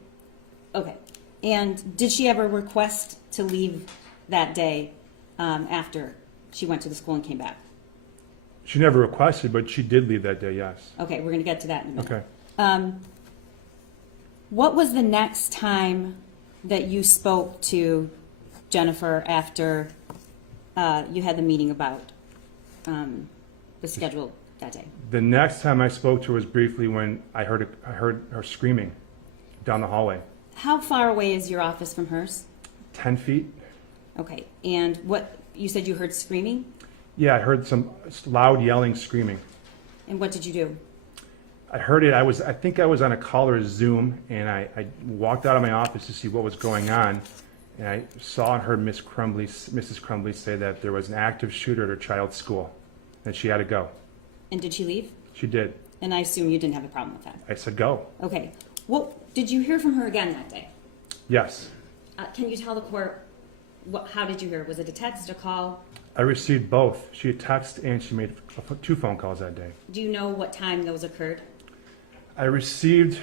okay. And did she ever request to leave that day after she went to the school and came back? She never requested, but she did leave that day, yes. Okay, we're going to get to that in a minute. Okay. What was the next time that you spoke to Jennifer after you had the meeting about the schedule that day? The next time I spoke to her was briefly when I heard her screaming down the hallway. How far away is your office from hers? 10 feet? Okay, and what, you said you heard screaming? Yeah, I heard some loud yelling, screaming. And what did you do? I heard it. I think I was on a call or a Zoom, and I walked out of my office to see what was going on, and I saw and heard Mrs. Crumbley say that there was an active shooter at her child's school, and she had to go. And did she leave? She did. And I assume you didn't have a problem with that. I said go. Okay. Well, did you hear from her again that day? Yes. Can you tell the court, how did you hear? Was it a text, a call? I received both. She had texted and she made 2 phone calls that day. Do you know what time those occurred? I received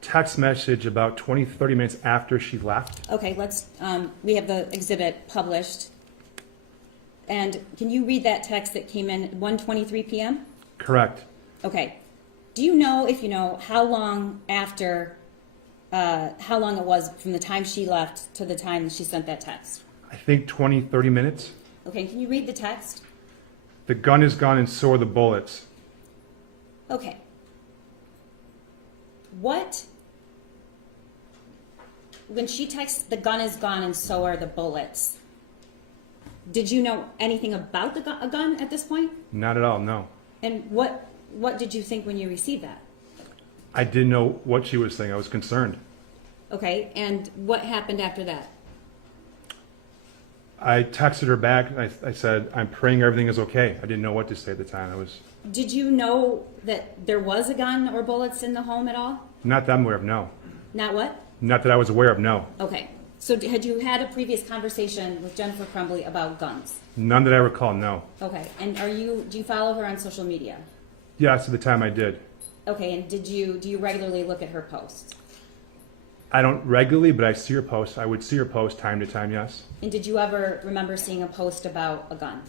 text message about 20, 30 minutes after she left. Okay, we have the exhibit published. And can you read that text that came in at 1:23 p.m.? Correct. Okay. Do you know, if you know, how long it was from the time she left to the time she sent that text? I think 20, 30 minutes. Okay, can you read the text? The gun is gone and so are the bullets. Okay. When she texts, the gun is gone and so are the bullets, did you know anything about a gun at this point? Not at all, no. And what did you think when you received that? I didn't know what she was saying. I was concerned. Okay, and what happened after that? I texted her back. I said, I'm praying everything is okay. I didn't know what to say at the time. Did you know that there was a gun or bullets in the home at all? Not that I'm aware of, no. Not what? Not that I was aware of, no. Okay. So had you had a previous conversation with Jennifer Crumbley about guns? None that I recall, no. Okay. And do you follow her on social media? Yes, at the time I did. Okay. And do you regularly look at her posts? I don't regularly, but I see her post. I would see her post time to time, yes. And did you ever remember seeing a post about a gun?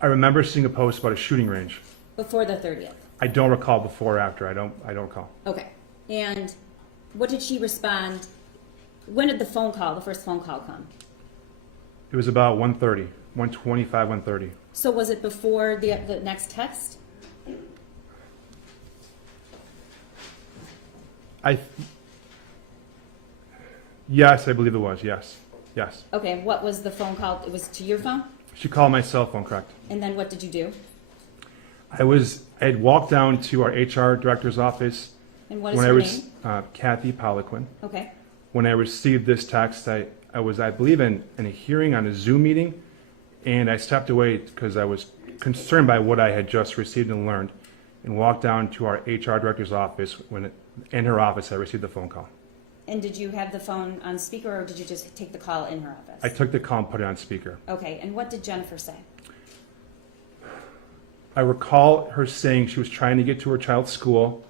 I remember seeing a post about a shooting range. Before the 30th? I don't recall before or after. I don't recall. Okay. And what did she respond? When did the first phone call come? It was about 1:30, 1:25, 1:30. So was it before the next text? Yes, I believe it was, yes. Yes. Okay, what was the phone call? It was to your phone? She called my cell phone, correct. And then what did you do? I had walked down to our HR director's office. And what is her name? Kathy Poliquin. Okay. When I received this text, I was, I believe, in a hearing on a Zoom meeting, and I stepped away because I was concerned by what I had just received and learned, and walked down to our HR director's office. In her office, I received the phone call. And did you have the phone on speaker, or did you just take the call in her office? I took the call and put it on speaker. Okay, and what did Jennifer say? I recall her saying she was trying to get to her child's school.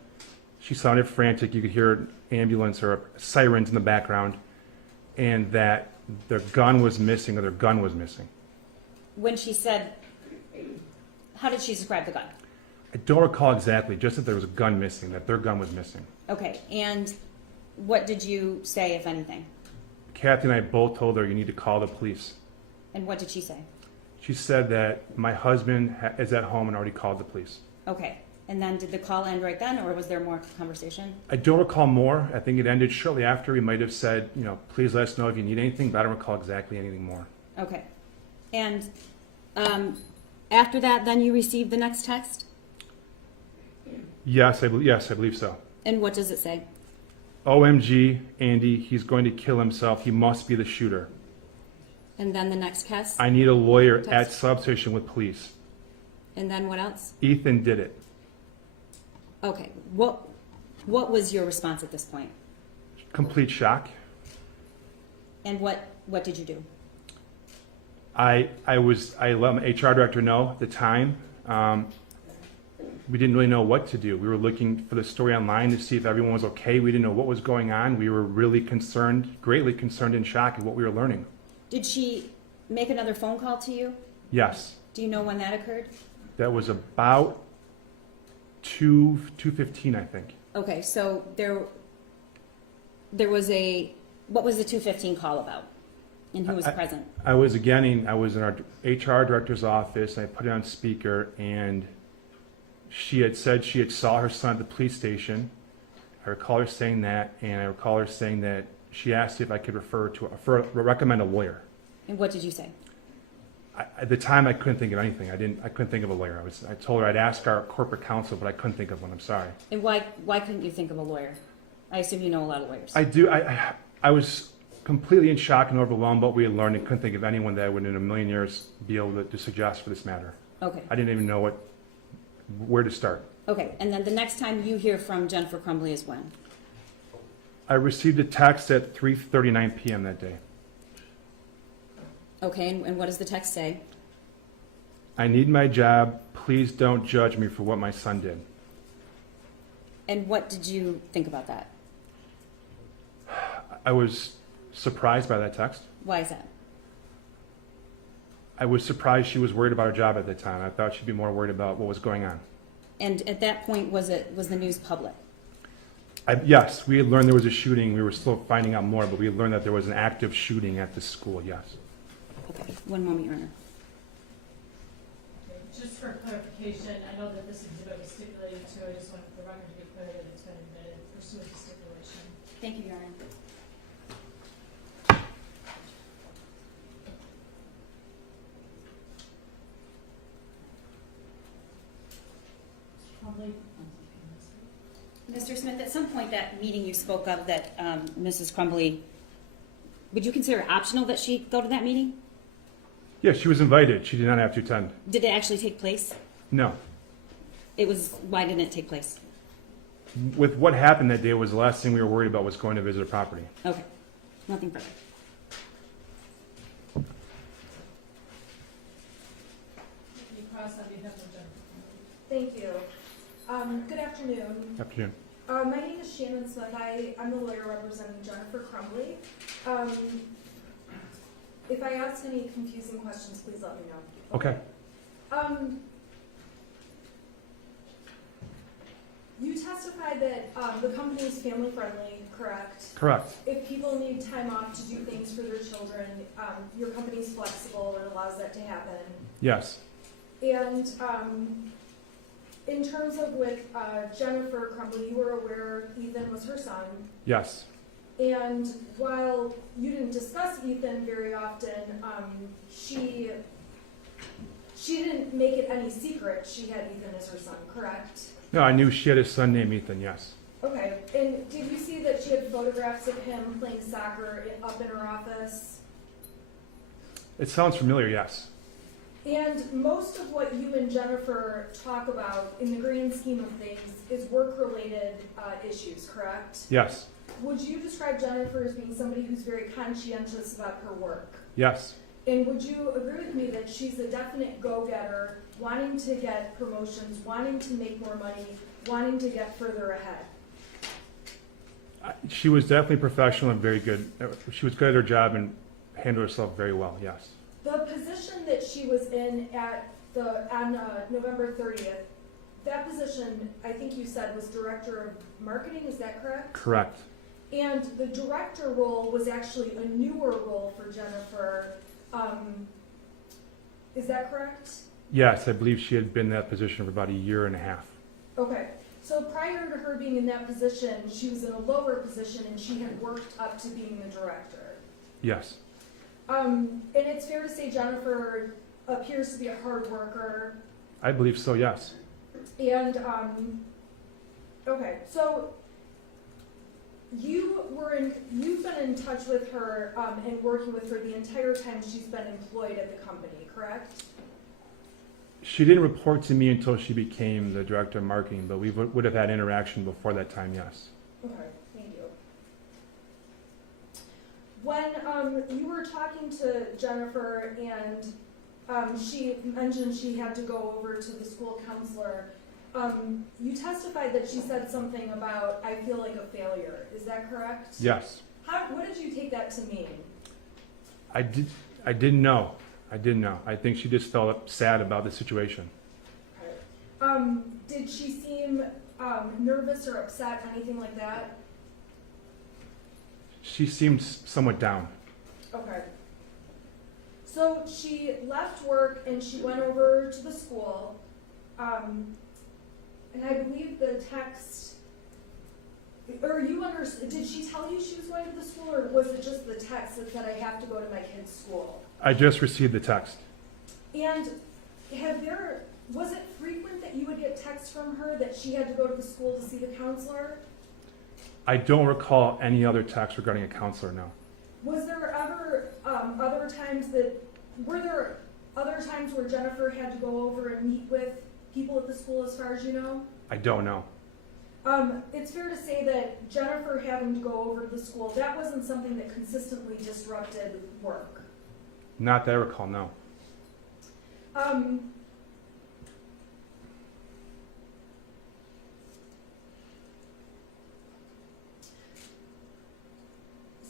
She sounded frantic. You could hear an ambulance or sirens in the background, and that their gun was missing, or their gun was missing. When she said, how did she describe the gun? I don't recall exactly, just that there was a gun missing, that their gun was missing. Okay, and what did you say, if anything? Kathy and I both told her, you need to call the police. And what did she say? She said that my husband is at home and already called the police. Okay, and then did the call end right then, or was there more conversation? I don't recall more. I think it ended shortly after. We might have said, please let us know if you need anything, but I don't recall exactly anything more. Okay, and after that, then you received the next text? Yes, I believe so. And what does it say? OMG, Andy, he's going to kill himself. He must be the shooter. And then the next text? I need a lawyer at Text. substation with police. And then what else? Ethan did it. Okay, what was your response at this point? Complete shock. And what did you do? I let my HR director know at the time. We didn't really know what to do. We were looking for the story online to see if everyone was okay. We didn't know what was going on. We were really concerned, greatly concerned and shocked at what we were learning. Did she make another phone call to you? Yes, Do you know when that occurred? that was about 2:15, I think. Okay, so there was what was the 2:15 call about? And who was present? I was in our HR director's office, and I put it on speaker, and she had said she had saw her son at the police station. I recall her saying that, and I recall her saying that she asked if I could recommend a lawyer. And what did you say? At the time, I couldn't think of anything. I couldn't think of a lawyer. I told her I'd ask our corporate counsel, but I couldn't think of one. I'm sorry. And why couldn't you think of a lawyer? I assume you know a lot of lawyers. I do. I was completely in shock and overwhelmed by what we had learned, and couldn't think of anyone that I would in a million years be able to suggest for this matter. Okay. I didn't even know where to start. Okay, and then the next time you hear from Jennifer Crumbley is when? I received a text at 3:39 p.m. that day. Okay, and what does the text say? I need my job. Please don't judge me for what my son did. And what did you think about that? I was surprised by that text. Why is that? I was surprised she was worried about her job at the time. I thought she'd be more worried about what was going on. And at that point, was the news public? Yes, we had learned there was a shooting. We were still finding out more, but we had learned that there was an active shooting at the school, yes. Okay, one moment, Your Honor. Just for clarification, I know that this exhibit was stipulated to, I just want the record to be clear that it's been admitted pursuant to stipulation. Thank you, Your Honor. Probably. Mr. Smith, at some point that meeting you spoke of that Mrs. Crumbley, would you consider it optional that she go to that meeting? Yes, she was invited. She did not have to attend. Did it actually take place? No. Why didn't it take place? With what happened that day was the last thing we were worried about was going to visit her property. Okay, nothing further. You cross on behalf of Jennifer. Thank you. Good afternoon. Afternoon. My name is Shannon Smith. I'm the lawyer representing Jennifer Crumbley. If I ask any confusing questions, please let me know. Okay. You testified that the company is family friendly, correct? Correct. If people need time off to do things for their children, your company's flexible and allows that to happen. Yes. And in terms of with Jennifer Crumbley, you were aware Ethan was her son. Yes. And while you didn't discuss Ethan very often, she didn't make it any secret she had Ethan as her son, correct? No, I knew she had a son named Ethan, yes. Okay, and did you see that she had photographs of him playing soccer up in her office? It sounds familiar, yes. And most of what you and Jennifer talk about in the grand scheme of things is work-related issues, correct? Yes. would you describe Jennifer as being somebody who's very conscientious about her work? Yes, And would you agree with me that she's a definite go-getter, wanting to get promotions, wanting to make more money, wanting to get further ahead? she was definitely professional and very good. She was good at her job and handled herself very well, yes. The position that she was in on November 30th, that position, I think you said, was Director of Marketing, is that correct? Correct. And the director role was actually a newer role for Jennifer. Is that correct? Yes, I believe she had been in that position for about a year and a half. Okay, so prior to her being in that position, she was in a lower position and she had worked up to being the director. Yes, And it's fair to say Jennifer appears to be a hard worker. I believe so, yes. And, okay, so you've been in touch with her, and working with her the entire time she's been employed at the company, correct? She didn't report to me until she became the director of marketing, but we would have had interaction before that time, yes. Okay, thank you. When, you were talking to Jennifer and, she mentioned she had to go over to the school counselor, you testified that she said something about, I feel like a failure, is that correct? Yes. What did you take that to mean? I didn't know. I didn't know. I think she just felt sad about the situation. Okay. Did she seem, nervous or upset, anything like that? She seemed somewhat down. Okay. So she left work and she went over to the school, and I believe the text, or did she tell you she was going to the school, or was it just the text that said I have to go to my kid's school? I just received the text. And was it frequent that you would get texts from her that she had to go to the school to see the counselor? I don't recall any other text regarding a counselor, no. Was there ever were there other times where Jennifer had to go over and meet with people at the school, as far as you know? I don't know. It's fair to say that Jennifer having to go over to the school, that wasn't something that consistently disrupted work. Not that I recall, no.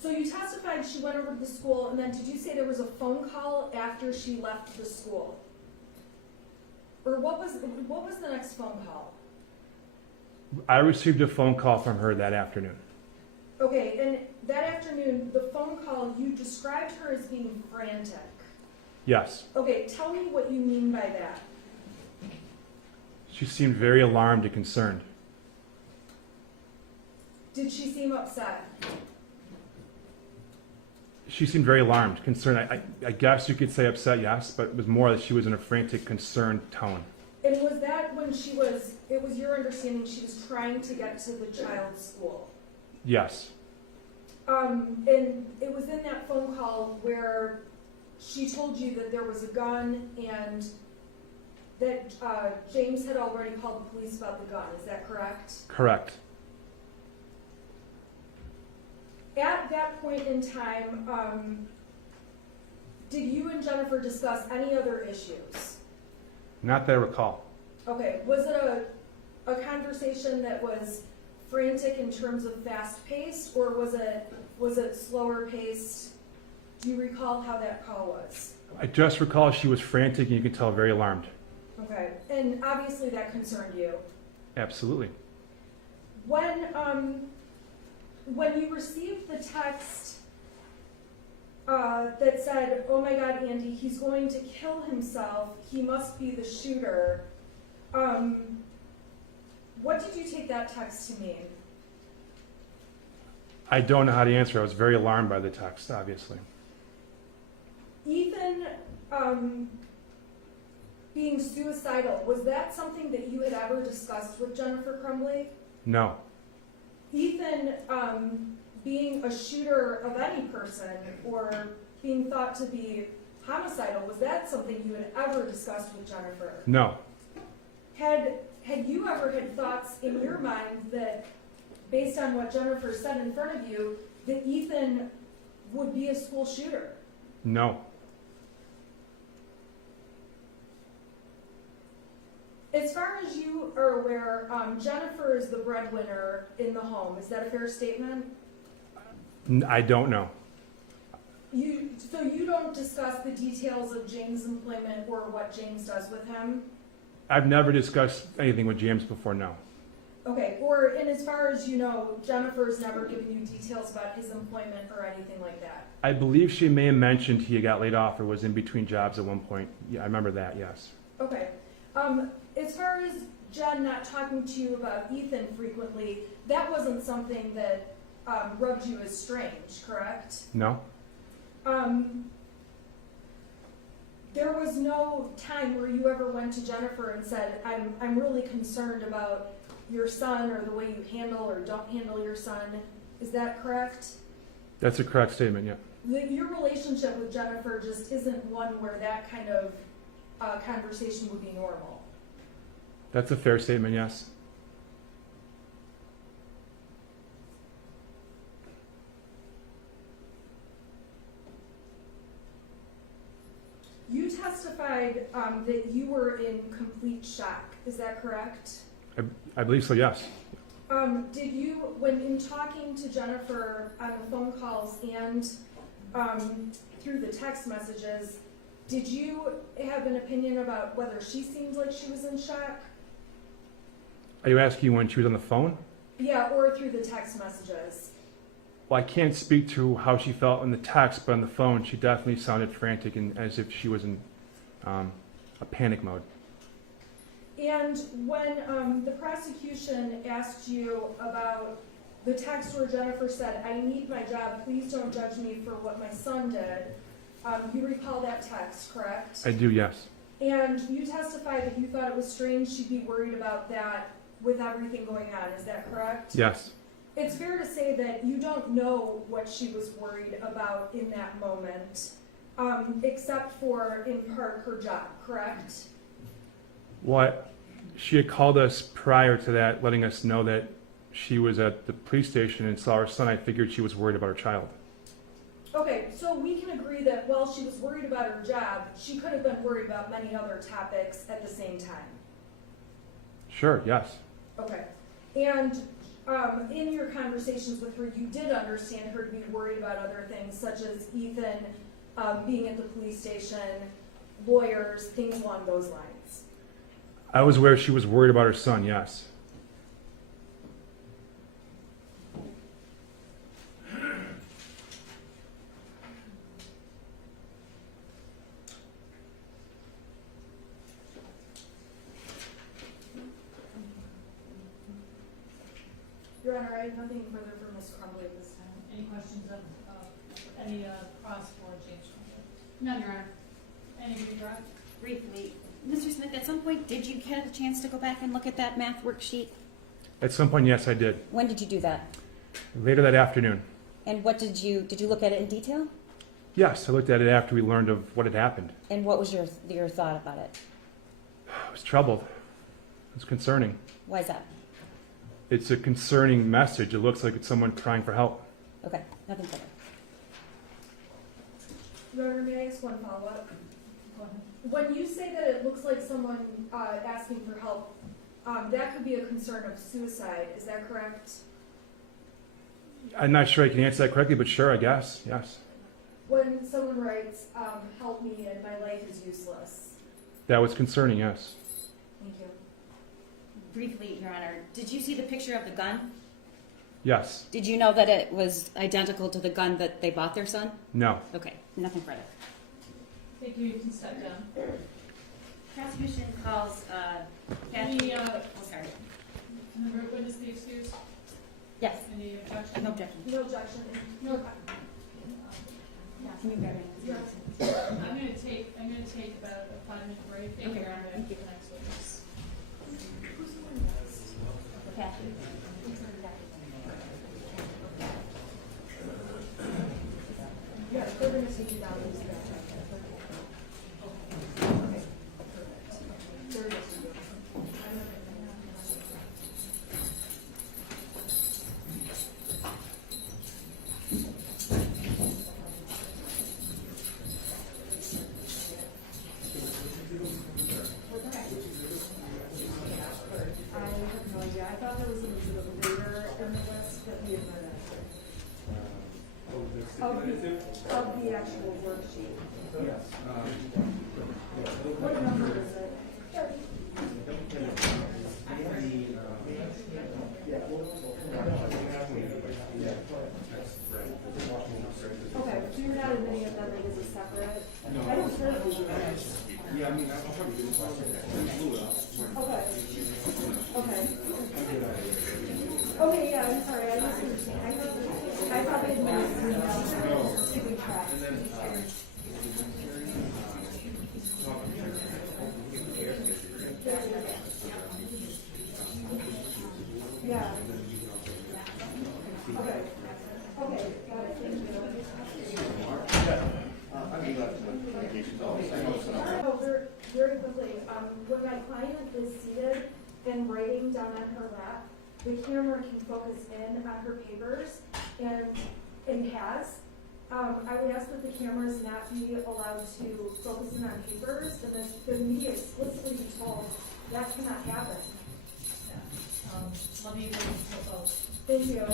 So you testified she went over to the school, and then did you say there was a phone call after she left the school? Or what was the next phone call? I received a phone call from her that afternoon. Okay, and that afternoon, the phone call, you described her as being frantic. Yes. Okay, tell me what you mean by that. She seemed very alarmed and concerned. Did she seem upset? She seemed very alarmed, concerned. I guess you could say upset, yes, but it was more that she was in a frantic, concerned tone. And was that when it was your understanding she was trying to get to the child's school? Yes. And it was in that phone call where she told you that there was a gun and that James had already called the police about the gun, is that correct? Correct. At that point in time, did you and Jennifer discuss any other issues? Not that I recall. Okay, was it a conversation that was frantic in terms of fast-paced, or was it slower paced? Do you recall how that call was? I just recall she was frantic and you could tell very alarmed. Okay, and obviously that concerned you. Absolutely. When you received the text that said, "Oh my God, Andy, he's going to kill himself. He must be the shooter," what did you take that text to mean? I don't know how to answer. I was very alarmed by the text, obviously. Ethan being suicidal, was that something that you had ever discussed with Jennifer Crumbley? No. Ethan being a shooter of any person or being thought to be homicidal, was that something you had ever discussed with Jennifer? No. Had you ever had thoughts in your mind that based on what Jennifer said in front of you, that Ethan would be a school shooter. No. As far as you are aware, Jennifer is the breadwinner in the home. Is that a fair statement? I don't know. So you don't discuss the details of James' employment or what James does with him? I've never discussed anything with James before, no. Okay, and as far as you know, Jennifer's never given you details about his employment or anything like that? I believe she may have mentioned he got laid off or was in between jobs at one point. Yeah, I remember that, yes. Okay. As far as Jen not talking to you about Ethan frequently, that wasn't something that rubbed you as strange, correct? No? There was no time where you ever went to Jennifer and said, I'm really concerned about your son or the way you handle or don't handle your son. Is that correct? That's a correct statement, yeah. Your relationship with Jennifer just isn't one where that kind of conversation would be normal. That's a fair statement, yes. You testified that you were in complete shock. Is that correct? I believe so, yes. Did you, when in talking to Jennifer on the phone calls and through the text messages, did you have an opinion about whether she seemed like she was in shock? Are you asking when she was on the phone? Yeah, or through the text messages. Well, I can't speak to how she felt in the text, but on the phone, she definitely sounded frantic and as if she was in a panic mode. And when the prosecution asked you about the text where Jennifer said, I need my job, please don't judge me for what my son did, you recall that text, correct? I do, yes. And you testified that you thought it was strange she'd be worried about that with everything going on, is that correct? Yes. It's fair to say that you don't know what she was worried about in that moment, except for, in part, her job, correct? What? She had called us prior to that, letting us know that she was at the police station and saw her son. I figured she was worried about her child. Okay, so we can agree that while she was worried about her job, she could have been worried about many other topics at the same time. Sure, yes. Okay. And in your conversations with her, you did understand her to be worried about other things, such as Ethan being at the police station, lawyers, things along those lines. I was aware she was worried about her son, yes. Your Honor, I have nothing further for Ms. Crumbley at this time. Any questions of any cross for James Crumbley? None, Your Honor. Any redraft? Briefly, Mr. Smith, at some point, did you get a chance to go back and look at that math worksheet? At some point, yes, I did. When did you do that? Later that afternoon. And what did you look at it in detail? Yes, I looked at it after we learned of what had happened. And what was your thought about it? I was troubled. It was concerning. Why is that? It's a concerning message. It looks like it's someone crying for help. Okay, nothing further. Your Honor, may I ask one follow-up? Go ahead. When you say that it looks like someone asking for help, that could be a concern of suicide, is that correct? I'm not sure I can answer that correctly, but sure, I guess, yes. When someone writes, help me and my life is useless. That was concerning, yes. Thank you. Briefly, Your Honor, did you see the picture of the gun? Yes. Did you know that it was identical to the gun that they bought their son? No. Okay, nothing further. Thank you, you can step down. Prosecution calls, Any, sorry. witness the excuse? Yes, Any objection? no objection. No objection. No. Can you bear with me? Yes. I'm gonna take about a 5-minute break. Thank you, Your Honor. Thank you. The next witness. Kathy. Yes, they're going to take you down to the back. Okay, perfect. There it is. Of the actual worksheet. Yes. What number is it? Okay, so you're not admitting of them like as a separate? I don't care if you Yeah, I mean, I'll probably do this one. Okay. Okay. Okay, yeah, I'm sorry, I just understand. I thought they had keeping track. Yeah. Okay. Okay, got it, thank you. Oh, very quickly, when my client is seated and writing down on her lap, the camera can focus in on her papers and has. I would ask that the cameras not be allowed to focus in on papers, and that the media explicitly be told that cannot happen. Let me propose. Thank you.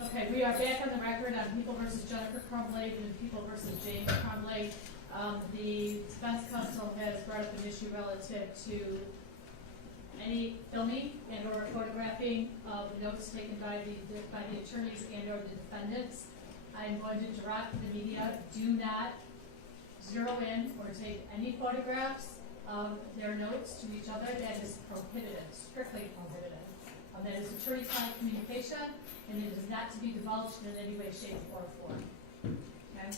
Okay, we are back on the record on People versus Jennifer Crumbley and People versus James Crumbley. The defense counsel has brought up an issue relative to any filming and or photographing of the notes taken by the attorneys and or the defendants. I'm going to direct the media, do not zero in or take any photographs of their notes to each other. That is prohibited, strictly prohibited. That is attorney-client communication, and it is not to be divulged in any way, shape, or form. Okay?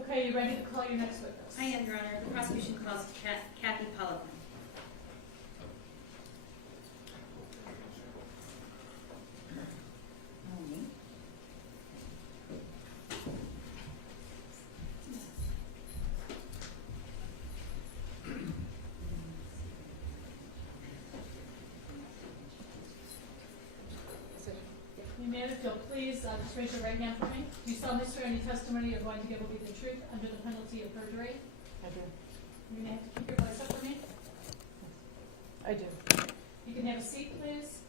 Okay, you ready to call your next witness? I am, Your Honor. The prosecution calls Kathy Poliquin. Ma'am, if you'll please just raise your right hand for me. Do you solemnly swear any testimony you're going to give will be the truth under the penalty of perjury? I do. You may have to keep your voice up for me. I do. You can have a seat, please.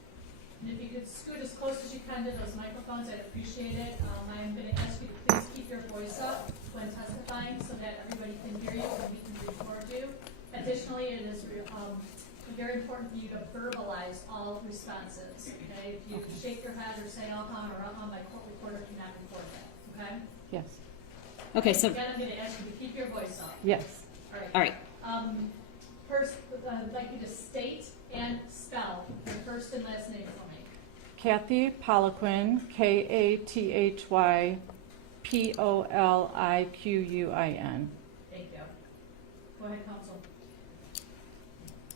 And if you could scoot as close as you can to those microphones, I'd appreciate it. I'm going to ask you to please keep your voice up when testifying so that everybody can hear you and we can record you. Additionally, it is very important for you to verbalize all responses. Okay? If you shake your head or say uh-huh or uh-huh, my court recorder cannot record that. Okay? Yes. Okay, so, Again, I'm going to ask you to keep your voice up. Yes. All right. all right. First, I'd like you to state and spell your first and last name for me. Kathy Poliquin, KathyPoliquin. Thank you. Go ahead, counsel.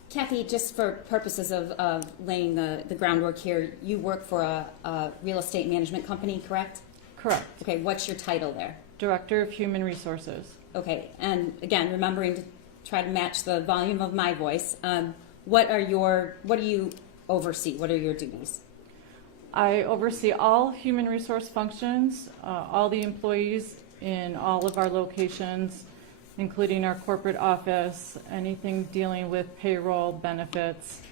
Kathy, just for purposes of laying the groundwork here, you work for a real estate management company, correct? Correct. Okay, what's your title there? Director of Human Resources. Okay, and again, remembering to try to match the volume of my voice, what do you oversee? What are your duties? I oversee all human resource functions, all the employees in all of our locations, including our corporate office, anything dealing with payroll, benefits,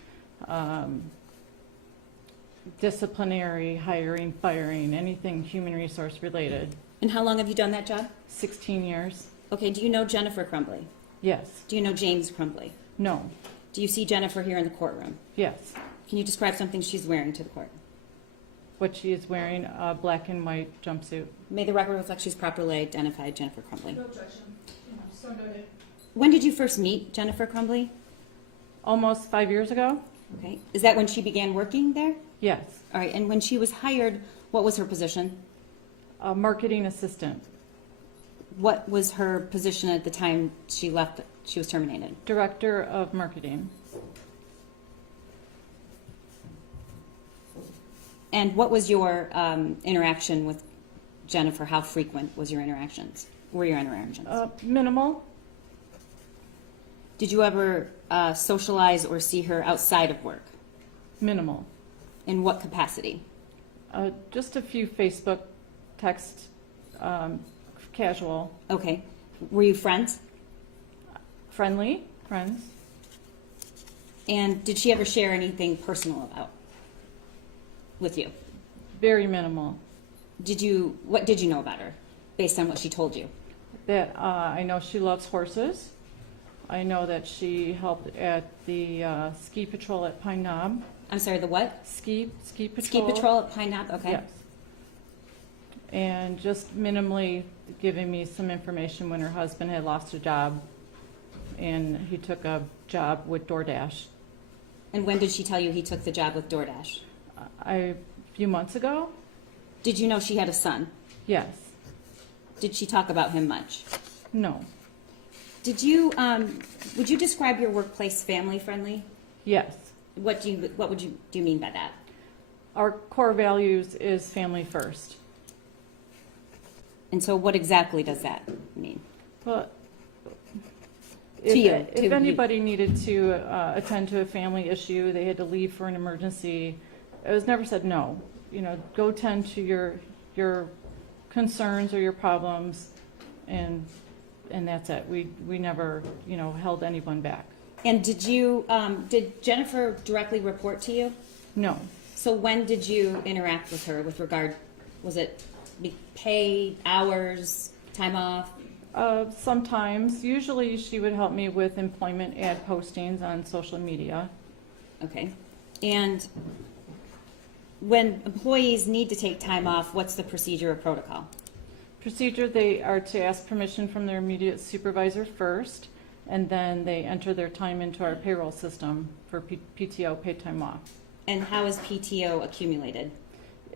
disciplinary, hiring, firing, anything human resource related. And how long have you done that job? 16 years. Okay, do you know Jennifer Crumbley? Yes. Do you know James Crumbley? No. Do you see Jennifer here in the courtroom? Yes. Can you describe something she's wearing to the court? What she is wearing, a black and white jumpsuit. May the record reflect she's properly identified Jennifer Crumbley. No objection. So noted. When did you first meet Jennifer Crumbley? Almost 5 years ago? Okay, is that when she began working there? Yes. All right, and when she was hired, what was her position? A marketing assistant. What was her position at the time she left, she was terminated? Director of marketing. And what was your interaction with Jennifer? How frequent was your interactions? Were your interactions? Minimal. Did you ever socialize or see her outside of work? Minimal. In what capacity? Just a few Facebook text, casual, Okay. Were you friends? friendly friends. And did she ever share anything personal with you? Very minimal. What did you know about her based on what she told you? That I know she loves horses. I know that she helped at the ski patrol at Pine Knob. I'm sorry, the what? Ski patrol. Ski patrol at Pine Knob? Okay. Yes. And just minimally giving me some information when her husband had lost a job and he took a job with DoorDash. And when did she tell you he took the job with DoorDash? A few months ago? Did you know she had a son? Yes. Did she talk about him much? No. Did you, would you describe your workplace family friendly? Yes. What do you mean by that? Our core values is family first. And so what exactly does that mean? Well, To you, to if you. anybody needed to attend to a family issue, they had to leave for an emergency, it was never said no. You know, go tend to your concerns or your problems, and that's it. We never, held anyone back. And did Jennifer directly report to you? No. So when did you interact with her with regard, was it pay, hours, time off? Sometimes, usually she would help me with employment ad postings on social media. Okay. And when employees need to take time off, what's the procedure or protocol? Procedure, they are to ask permission from their immediate supervisor first, and then they enter their time into our payroll system for PTO, paid time off. And how is PTO accumulated?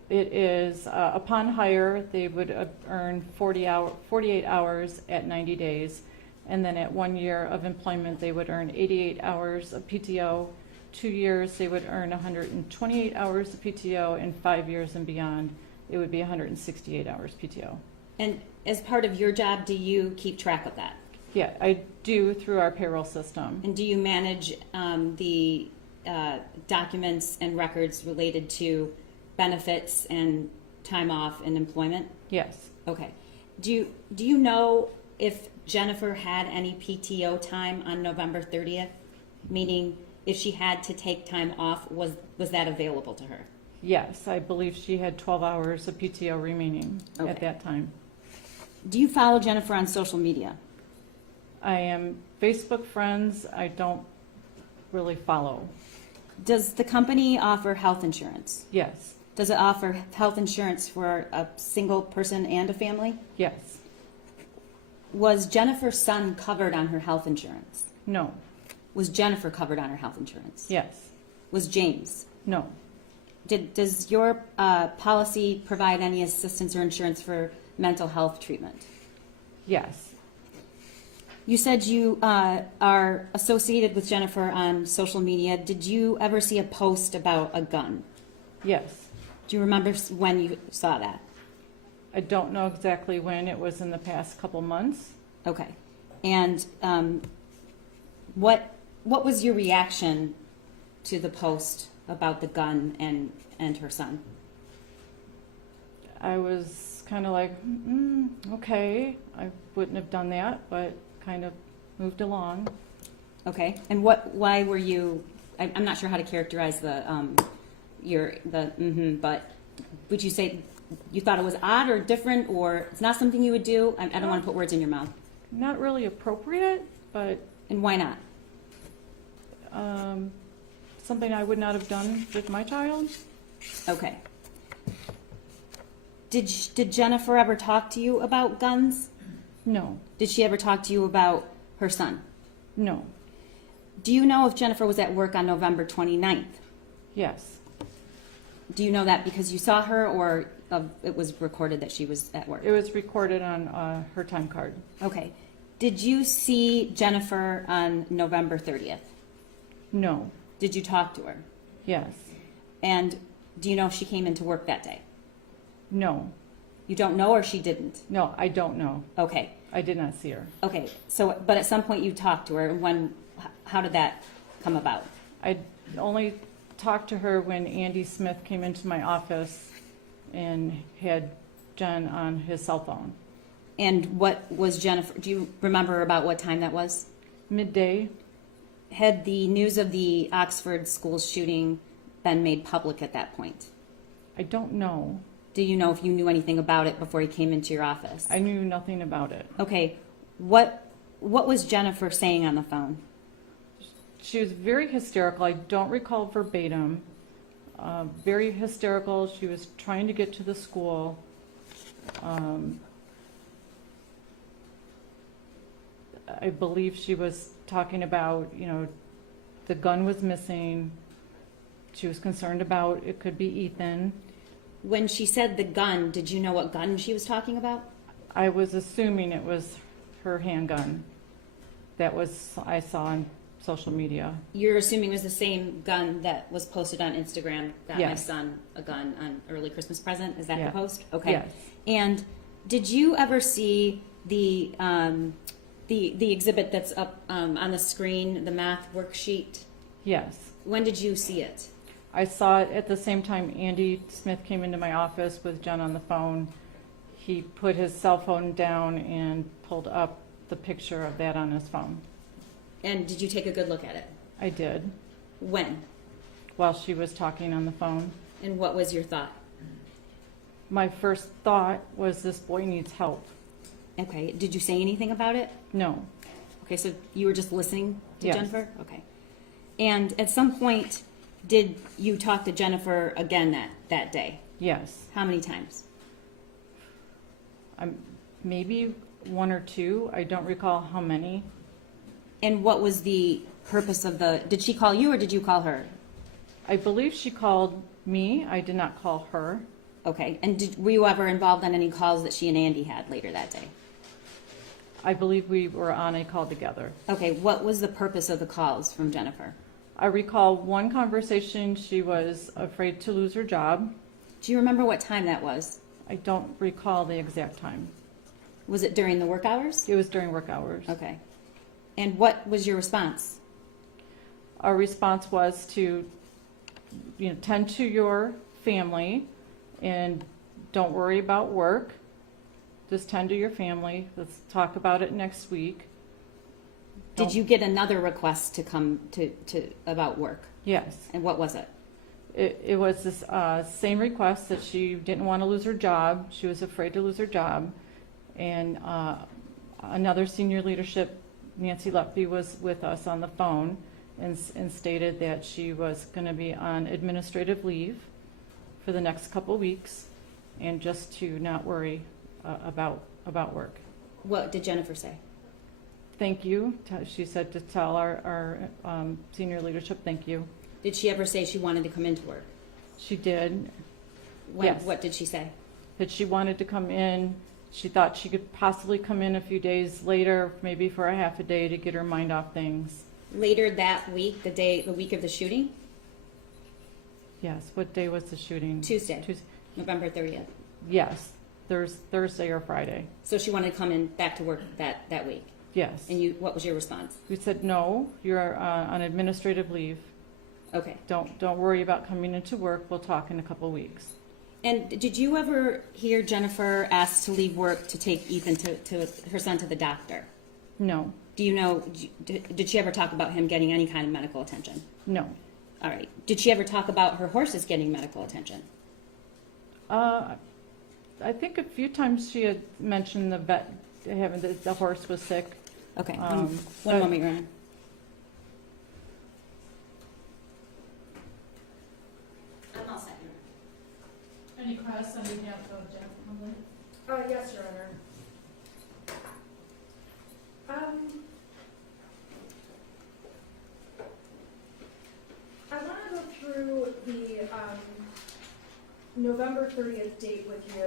It is, upon hire, they would earn 48 hours at 90 days, and then at 1 year of employment, they would earn 88 hours of PTO. 2 years, they would earn 128 hours of PTO, and 5 years and beyond, it would be 168 hours PTO. And as part of your job, do you keep track of that? Yeah, I do through our payroll system. And do you manage the documents and records related to benefits and time off and employment? Yes. Okay. Do you know if Jennifer had any PTO time on November 30th? Meaning, if she had to take time off, was that available to her? Yes, I believe she had 12 hours of PTO remaining Okay. at that time. Do you follow Jennifer on social media? I am Facebook friends. I don't really follow. Does the company offer health insurance? Yes. Does it offer health insurance for a single person and a family? Yes. Was Jennifer's son covered on her health insurance? No. Was Jennifer covered on her health insurance? Yes. Was James? No. Does your policy provide any assistance or insurance for mental health treatment? Yes. You said you are associated with Jennifer on social media. Did you ever see a post about a gun? Yes. Do you remember when you saw that? I don't know exactly when. It was in the past couple months. Okay. And what was your reaction to the post about the gun and her son? I was kind of like, okay, I wouldn't have done that, but kind of moved along. Okay. And why were you? I'm not sure how to characterize but would you say you thought it was odd or different, or it's not something you would do? I don't want to put words in your mouth. Not really appropriate, but And why not? something I would not have done with my child. Okay. Did Jennifer ever talk to you about guns? No. Did she ever talk to you about her son? No. Do you know if Jennifer was at work on November 29th? Yes. Do you know that because you saw her, or it was recorded that she was at work? It was recorded on her time card. Okay. Did you see Jennifer on November 30th? No. Did you talk to her? Yes. And Do you know if she came into work that day? No, You don't know, or she didn't? no, I don't know. Okay, I did not see her. okay, so, but at some point you talked to her, and when, how did that come about? I only talked to her when Andy Smith came into my office and had Jen on his cell phone. And what was Jennifer, do you remember about what time that was? Midday, Had the news of the Oxford school shooting been made public at that point? I don't know. Do you know if you knew anything about it before he came into your office? I knew nothing about it. Okay, what was Jennifer saying on the phone? She was very hysterical. I don't recall verbatim. Very hysterical. She was trying to get to the school. I believe she was talking about, the gun was missing. She was concerned about it could be Ethan. When she said the gun, did you know what gun she was talking about? I was assuming it was her handgun. I saw on social media. You're assuming it was the same gun that was posted on Instagram, got my Yes. son a gun on early Christmas present? Is that Yeah. the post? Okay. Yes. And did you ever see the exhibit that's up on the screen, the math worksheet? Yes. When did you see it? I saw it at the same time Andy Smith came into my office with Jen on the phone. He put his cell phone down and pulled up the picture of that on his phone. And did you take a good look at it? I did, When? while she was talking on the phone. And what was your thought? My first thought was, this boy needs help. Okay. Did you say anything about it? No, Okay, so you were just listening to Yes. Jennifer? Okay. And at some point, did you talk to Jennifer again that day? yes. How many times? Maybe one or two. I don't recall how many. And what was the purpose of did she call you or did you call her? I believe she called me. I did not call her. Okay, and were you ever involved on any calls that she and Andy had later that day? I believe we were on a call together. Okay, what was the purpose of the calls from Jennifer? I recall one conversation, she was afraid to lose her job. Do you remember what time that was? I don't recall the exact time. Was it during the work hours? It was during work hours. Okay. And what was your response? Our response was to, tend to your family and don't worry about work. Just tend to your family. Let's talk about it next week. Did you get another request to come to about work? Yes. And what was it? It was this same request that she didn't want to lose her job. She was afraid to lose her job. And another senior leadership, Nancy Lutby, was with us on the phone and stated that she was going to be on administrative leave for the next couple weeks and just to not worry about work. What did Jennifer say? Thank you. She said to tell our senior leadership thank you. Did she ever say she wanted to come into work? She did. When, Yes. What did she say? That she wanted to come in. She thought she could possibly come in a few days later, maybe for a half a day to get her mind off things. Later that week, the week of the shooting? Yes. What day was the shooting? Tuesday, November 30th. Yes. Thursday or Friday. So she wanted to come in back to work that week. Yes. And what was your response? We said, no, you're on administrative leave. Okay. Don't worry about coming into work. We'll talk in a couple weeks. And did you ever hear Jennifer ask to leave work to take Ethan to her son to the doctor? No. Do you know, did she ever talk about him getting any kind of medical attention? No. All right. Did she ever talk about her horses getting medical attention? I think a few times she had mentioned the vet having the horse was sick. Okay. Um, One but- moment, Your Honor. I'm all set, Your Honor. Any questions on behalf of Jeff Crumbley? Yes, Your Honor. I want to go through the November 30th date with you.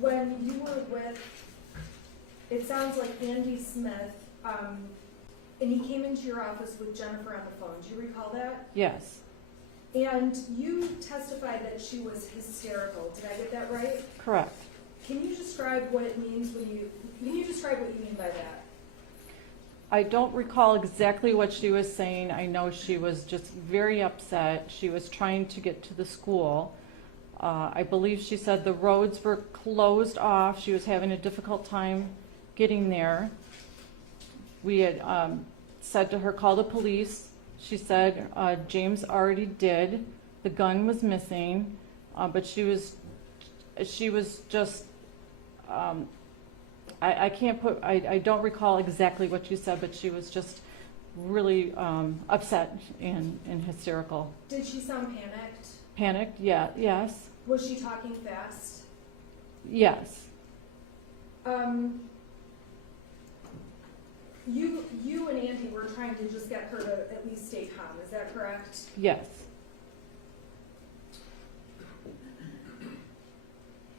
When you were with, it sounds like Andy Smith, and he came into your office with Jennifer on the phone. Do you recall that? Yes. And you testified that she was hysterical. Did I get that right? Correct. Can you describe what it means can you describe what you mean by that? I don't recall exactly what she was saying. I know she was just very upset. She was trying to get to the school. I believe she said the roads were closed off. She was having a difficult time getting there. We had said to her, call the police. She said James already did. The gun was missing, but she was just, I don't recall exactly what you said, but she was just really upset and hysterical. Did she sound panicked? Panicked? Yeah, yes, Was she talking fast? yes, You and Andy were trying to just get her to at least stay calm, is that correct? yes,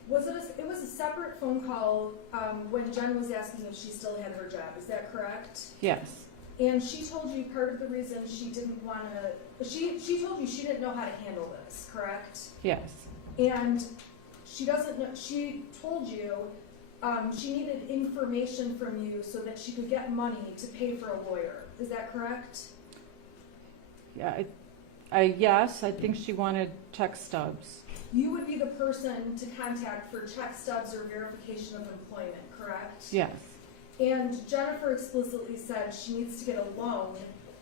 It was a separate phone call when Jen was asking if she still had her job, is that correct? yes, And she told you part of the reason she didn't want to, she told you she didn't know how to handle this, correct? yes, And she doesn't know, she told you she needed information from you so that she could get money to pay for a lawyer, is that correct? yeah. Yes, I think she wanted check stubs. You would be the person to contact for check stubs or verification of employment, correct? Yes, And Jennifer explicitly said she needs to get a loan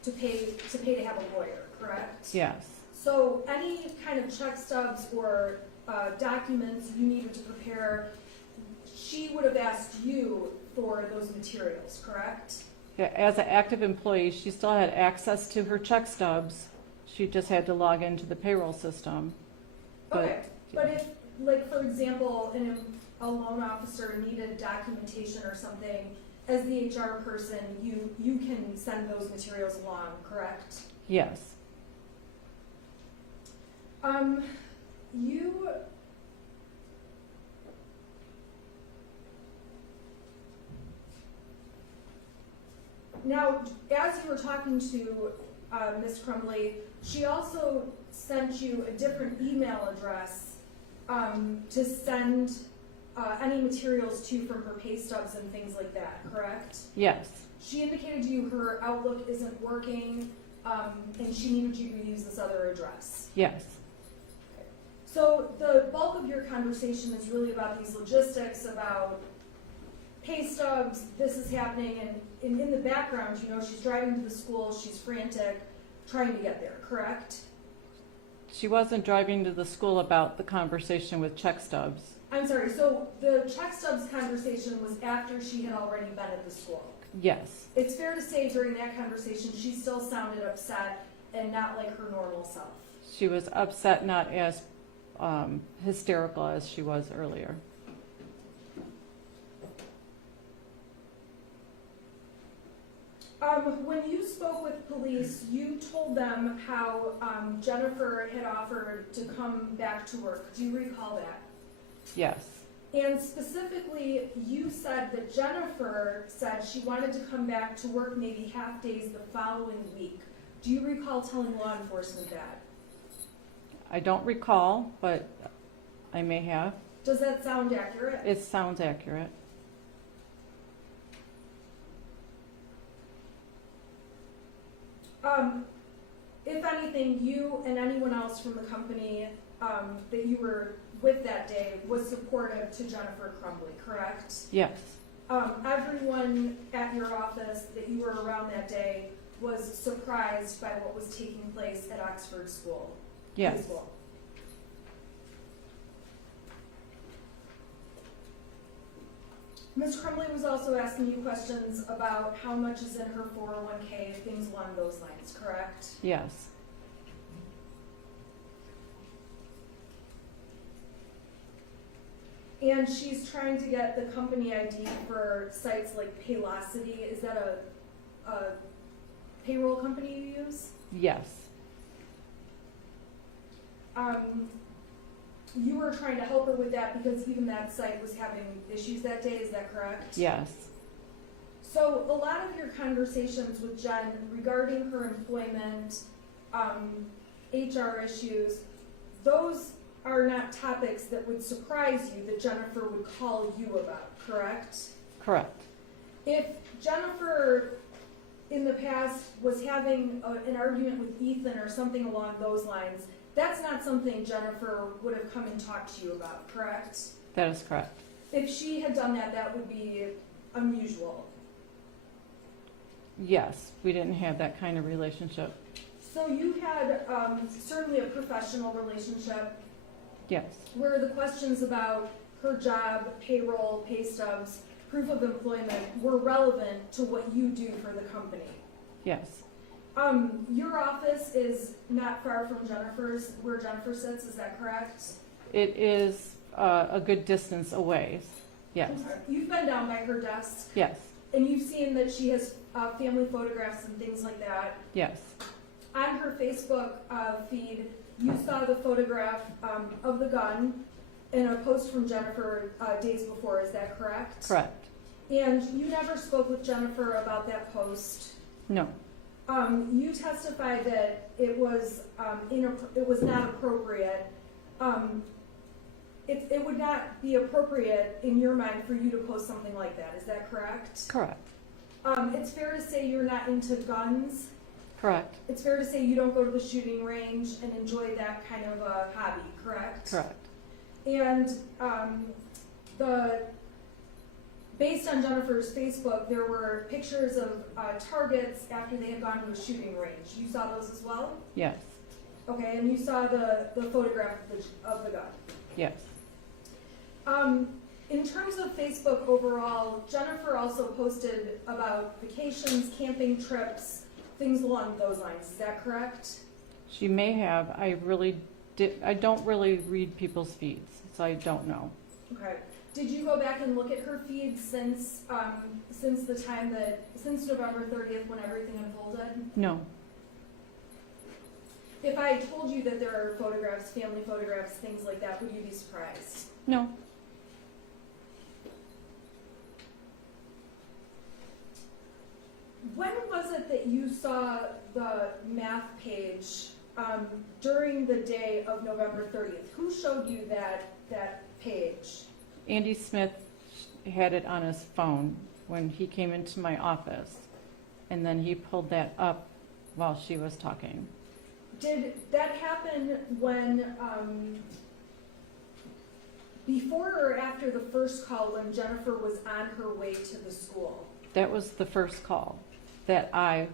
to pay to have a lawyer, correct? yes, So any kind of check stubs or documents you needed to prepare, she would have asked you for those materials, correct? yeah. As an active employee, she still had access to her check stubs. She just had to log into the payroll system. But- Okay, but if, like, for example, a loan officer needed documentation or something, as the HR person, you can send those materials along, correct? Yes, You, now, as you were talking to Ms. Crumbley, she also sent you a different email address to send any materials to from her pay stubs and things like that, correct? yes, She indicated to you her Outlook isn't working, and she needed you to use this other address. yes, So the bulk of your conversation is really about these logistics, about pay stubs, this is happening, and in the background, you know, she's driving to the school, she's frantic, trying to get there, correct? she wasn't driving to the school about the conversation with check stubs. I'm sorry, so the check stubs conversation was after she had already been at the school. Yes, It's fair to say during that conversation, she still sounded upset and not like her normal self. she was upset, not as hysterical as she was earlier. When you spoke with police, you told them how Jennifer had offered to come back to work. Do you recall that? Yes, And specifically, you said that Jennifer said she wanted to come back to work maybe half days the following week. Do you recall telling law enforcement that? I don't recall, but I may have. Does that sound accurate? It sounds accurate. If anything, you and anyone else from the company that you were with that day was supportive to Jennifer Crumbley, correct? Yes, Everyone at your office that you were around that day was surprised by what was taking place at Oxford School. yes, High School. Ms. Crumbley was also asking you questions about how much is in her 401k, things along those lines, correct? yes, And she's trying to get the company ID for sites like Paylocity. Is that a payroll company you use? yes, You were trying to help her with that because even that site was having issues that day, is that correct? yes, So a lot of your conversations with Jen regarding her employment, HR issues, those are not topics that would surprise you that Jennifer would call you about, correct? Correct. If Jennifer in the past was having an argument with Ethan or something along those lines, that's not something Jennifer would have come and talked to you about, correct? That is correct. If she had done that, that would be unusual. Yes, we didn't have that kind of relationship. So you had certainly a professional relationship Yes, where the questions about her job, payroll, pay stubs, proof of employment were relevant to what you do for the company. yes, Your office is not far from Jennifer's, where Jennifer sits, is that correct? it is a good distance away. Yes, You've been down by her desk, yes, and you've seen that she has family photographs and things like that. yes, On her Facebook feed, you saw the photograph of the gun in a post from Jennifer days before, is that correct? correct. And you never spoke with Jennifer about that post. No, You testified that it was not appropriate. It would not be appropriate in your mind for you to post something like that. Is that correct? correct, It's fair to say you're not into guns. correct, It's fair to say you don't go to the shooting range and enjoy that kind of a hobby. Correct? correct. And based on Jennifer's Facebook, there were pictures of targets after they had gone to a shooting range. You saw those as well? Yes, Okay, and you saw the photograph of the gun. yes, In terms of Facebook overall, Jennifer also posted about vacations, camping trips, things along those lines. Is that correct? she may have. I don't really read people's feeds, so I don't know. Okay. Did you go back and look at her feed since November 30th when everything unfolded? No, If I told you that there are photographs, family photographs, things like that, would you be surprised? no, When was it that you saw the math page during the day of November 30th? Who showed you that page? Andy Smith had it on his phone when he came into my office, and then he pulled that up while she was talking. Did that happen when, before or after the first call when Jennifer was on her way to the school? That was the first call that I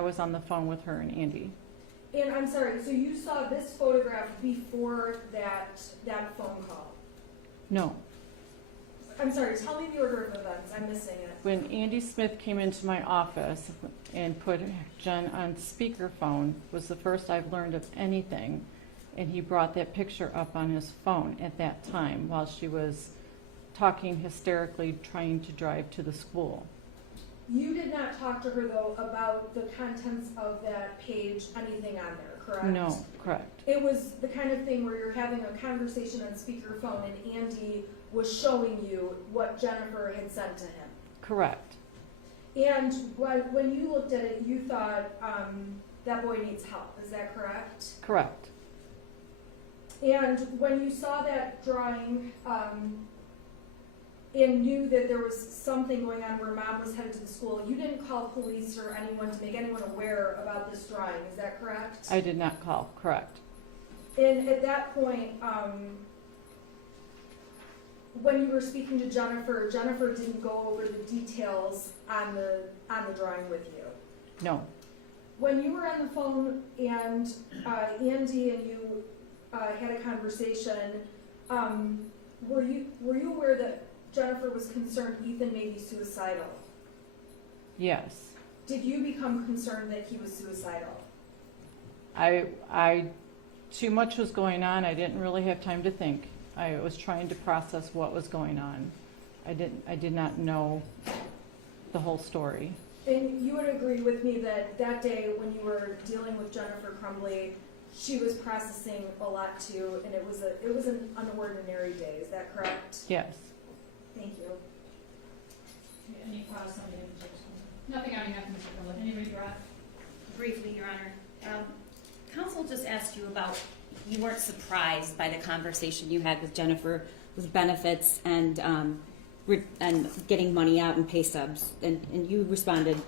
was on the phone with her and Andy. And I'm sorry, so you saw this photograph before that phone call? No, I'm sorry, tell me the order of events, I'm missing it. when Andy Smith came into my office and put Jen on speakerphone was the first I've learned of anything, and he brought that picture up on his phone at that time while she was talking hysterically, trying to drive to the school. You did not talk to her, though, about the contents of that page, anything on there, correct? No, correct, It was the kind of thing where you're having a conversation on speakerphone and Andy was showing you what Jennifer had sent to him. correct, And when you looked at it, you thought, that boy needs help, is that correct? correct. And when you saw that drawing, and knew that there was something going on where mom was headed to the school, you didn't call police or anyone to make anyone aware about this drawing, is that correct? I did not call, correct. And at that point, when you were speaking to Jennifer, Jennifer didn't go over the details on the drawing with you. No, When you were on the phone and Andy and you had a conversation, were you aware that Jennifer was concerned Ethan may be suicidal? yes. Did you become concerned that he was suicidal? I too much was going on. I didn't really have time to think. I was trying to process what was going on. I did not know the whole story. And you would agree with me that that day when you were dealing with Jennifer Crumbley, she was processing a lot too, and it was an unordinary day. Is that correct? Yes. Thank you. Any thoughts on the objection? Nothing on enough, Mr. Phillips. Any regret? Briefly, Your Honor. council just asked you about, you weren't surprised by the conversation you had with Jennifer with benefits and getting money out and pay stubs, and you responded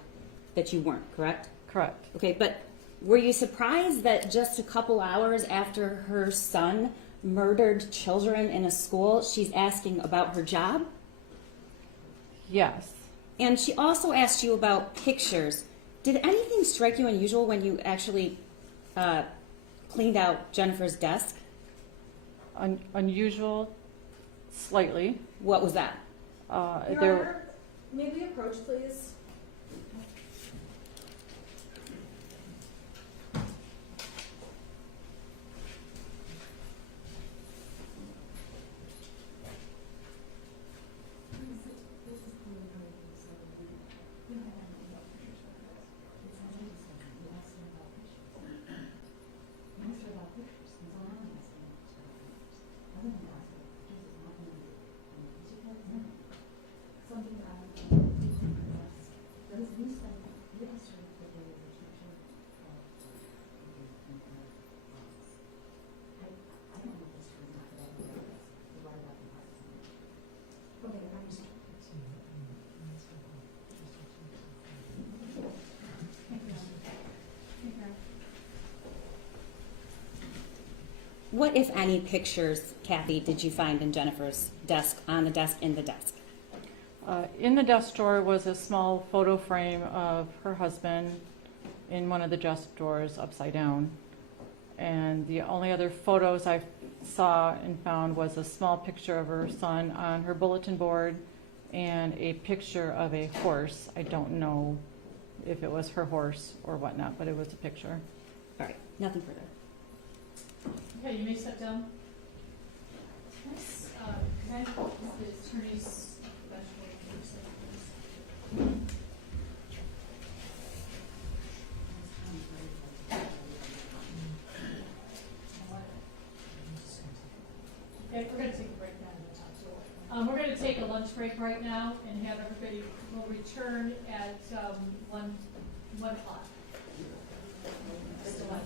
that you weren't, correct? Correct. Okay, but were you surprised that just a couple hours after her son murdered children in a school, she's asking about her job? Yes. And she also asked you about pictures. Did anything strike you unusual when you actually cleaned out Jennifer's desk? Unusual, slightly. What was that? Your There. Honor, may we approach, please? What, if any, pictures, Kathy, did you find in Jennifer's desk, on the desk, in the desk? In the desk drawer was a small photo frame of her husband in one of the desk drawers upside down. And the only other photos I saw and found was a small picture of her son on her bulletin board and a picture of a horse. I don't know if it was her horse or whatnot, but it was a picture. All right, nothing further. Okay, you may step down. Yes, can I have the attorney's professional please? Okay, we're gonna take a break now. We're gonna take a lunch break right now and have everybody, will return at, 1 o'clock. Just a lunch.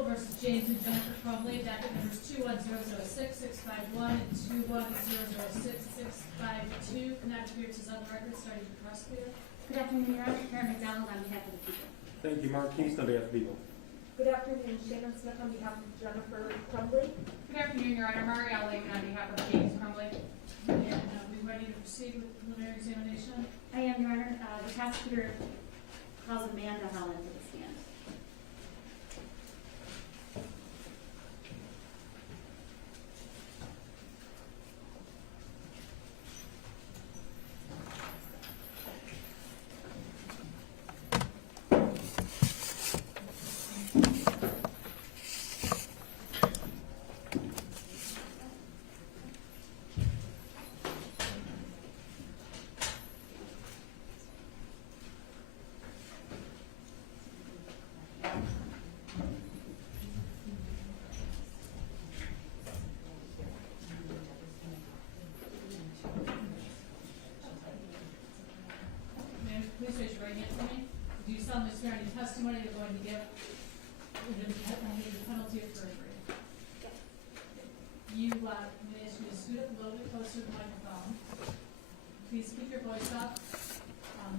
People versus James and Jennifer Crumbley, docket numbers 21006-651 and 21006-652. Cannot appear to on the record, starting with the prosecutor. Good afternoon, Your Honor. Karen McDonald on behalf of the people. Thank you, Mark Keast on behalf of the people. Good afternoon, Shannon Smith on behalf of Jennifer Crumbley. Good afternoon, Your Honor. Marielle Lehman on behalf of James Crumbley. And we ready to proceed with the preliminary examination? I am, Your Honor. The prosecutor calls Amanda Holland to the stand. Ma'am, please raise your right hand for me. Do you solemnly swear any testimony you're going to give under the penalty of perjury? You, may ask you to scoot up a little bit closer to the microphone. Please keep your voice up.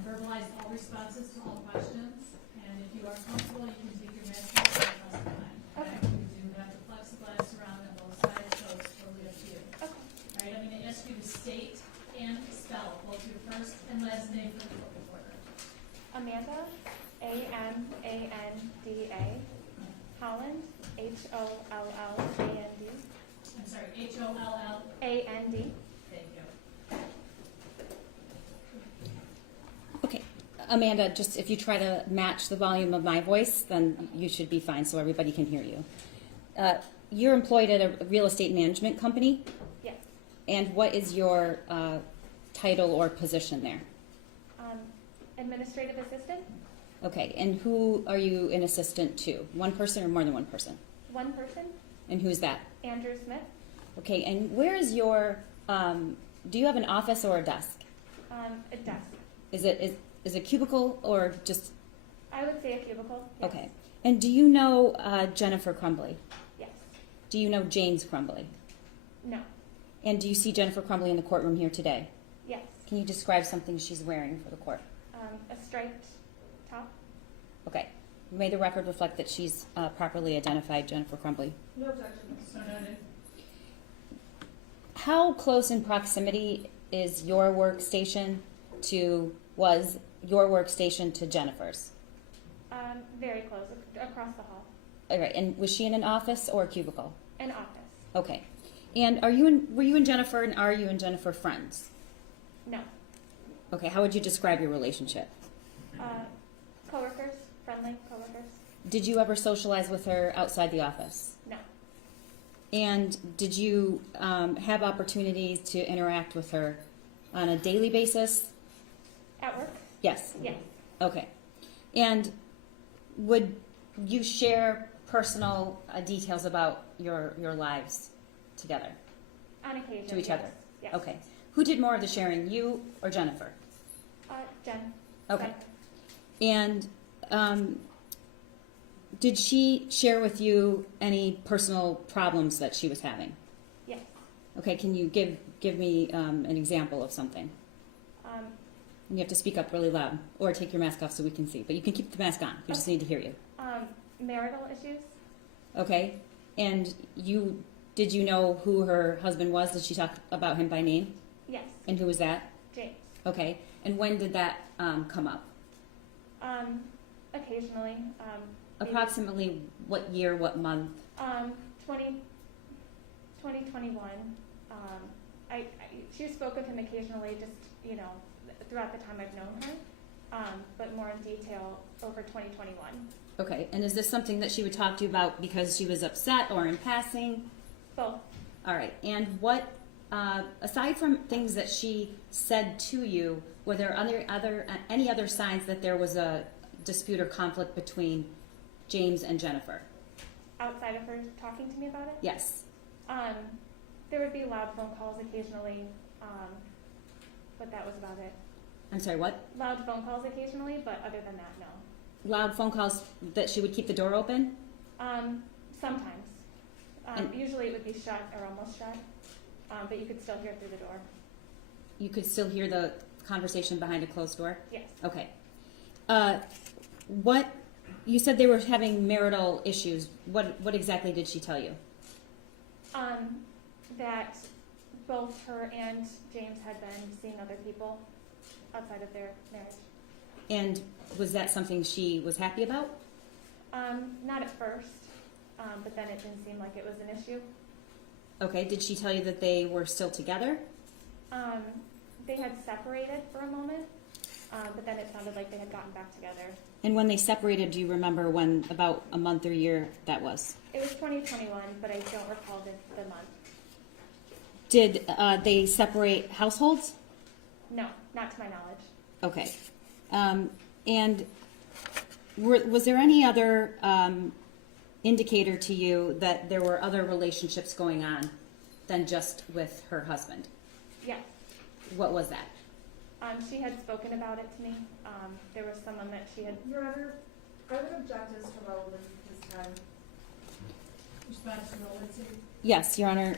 Verbalize all responses to all questions. And if you are comfortable, you can take your mask off for the rest of the time. Okay. We do have the plexiglass around on both sides, so it's totally up to you. Okay. All right, I'm going to ask you to state and spell both your first and last name for the court reporter. Amanda, Amanda, Holland, Holland. I'm sorry, Holl. And. Thank you. Okay, Amanda, just if you try to match the volume of my voice, then you should be fine so everybody can hear you. You're employed at a real estate management company, Yes. and what is your title or position there? Administrative assistant, Okay, and who are you an assistant to? One person or more than one person? one person, And who's that? Andrew Smith, Okay, and where is your, do you have an office or a desk? a desk. Is it a cubicle or just, I would say a cubicle. Yes. okay. And do you know Jennifer Crumbley? Yes. Do you know James Crumbley? No. And do you see Jennifer Crumbley in the courtroom here today? Yes. Can you describe something she's wearing for the court? A striped top. Okay. May the record reflect that she's properly identified Jennifer Crumbley. No objection. So noted. How close in proximity is your workstation was your workstation to Jennifer's? Very close, across the hall. All right, and was she in an office or a cubicle? An office. Okay. And were you and Jennifer, and are you and Jennifer friends? No. Okay, how would you describe your relationship? Coworkers, friendly coworkers. Did you ever socialize with her outside the office? No. And did you have opportunities to interact with her on a daily basis? At work? Yes. Yes. Okay. And would you share personal details about your lives together On occasion. to each yes. other? Yes. Okay. Who did more of the sharing, you or Jennifer? Jen. Okay. And did she share with you any personal problems that she was having? Yes. Okay, can you give me an example of something? You have to speak up really loud, or take your mask off so we can see. But you can keep the mask on. We just need to hear you. Marital issues? Okay. And did you know who her husband was? Did she talk about him by name? Yes. And who was that? James. Okay. And when did that come up? Occasionally. Maybe, Approximately what year, what month? 2021. She spoke with him occasionally, just, throughout the time I've known her, but more in detail over 2021. Okay. And is this something that she would talk to you about because she was upset or in passing? Both. All right. And what, aside from things that she said to you, were there any other signs that there was a dispute or conflict between James and Jennifer? Outside of her talking to me about it? Yes. There would be loud phone calls occasionally, but that was about it. I'm sorry, what? Loud phone calls occasionally, but other than that, no. Loud phone calls that she would keep the door open? Usually it would be shut or almost shut, but you could still hear through the door. You could still hear the conversation behind a closed door? Yes. Okay. What, you said they were having marital issues. What exactly did she tell you? That both her and James had been seeing other people outside of their marriage. And was that something she was happy about? Not at first, but then it didn't seem like it was an issue. Okay, did she tell you that they were still together? They had separated for a moment, but then it sounded like they had gotten back together. And when they separated, do you remember when, about a month or year that was? It was 2021, but I don't recall the month. Did they separate households? No, not to my knowledge. Okay. And was there any other indicator to you that there were other relationships going on than just with her husband? Yes. What was that? She had spoken about it to me. There was someone that she had. Your Honor, I would object as to relevance at this time. Responsibility. Yes, Your Honor.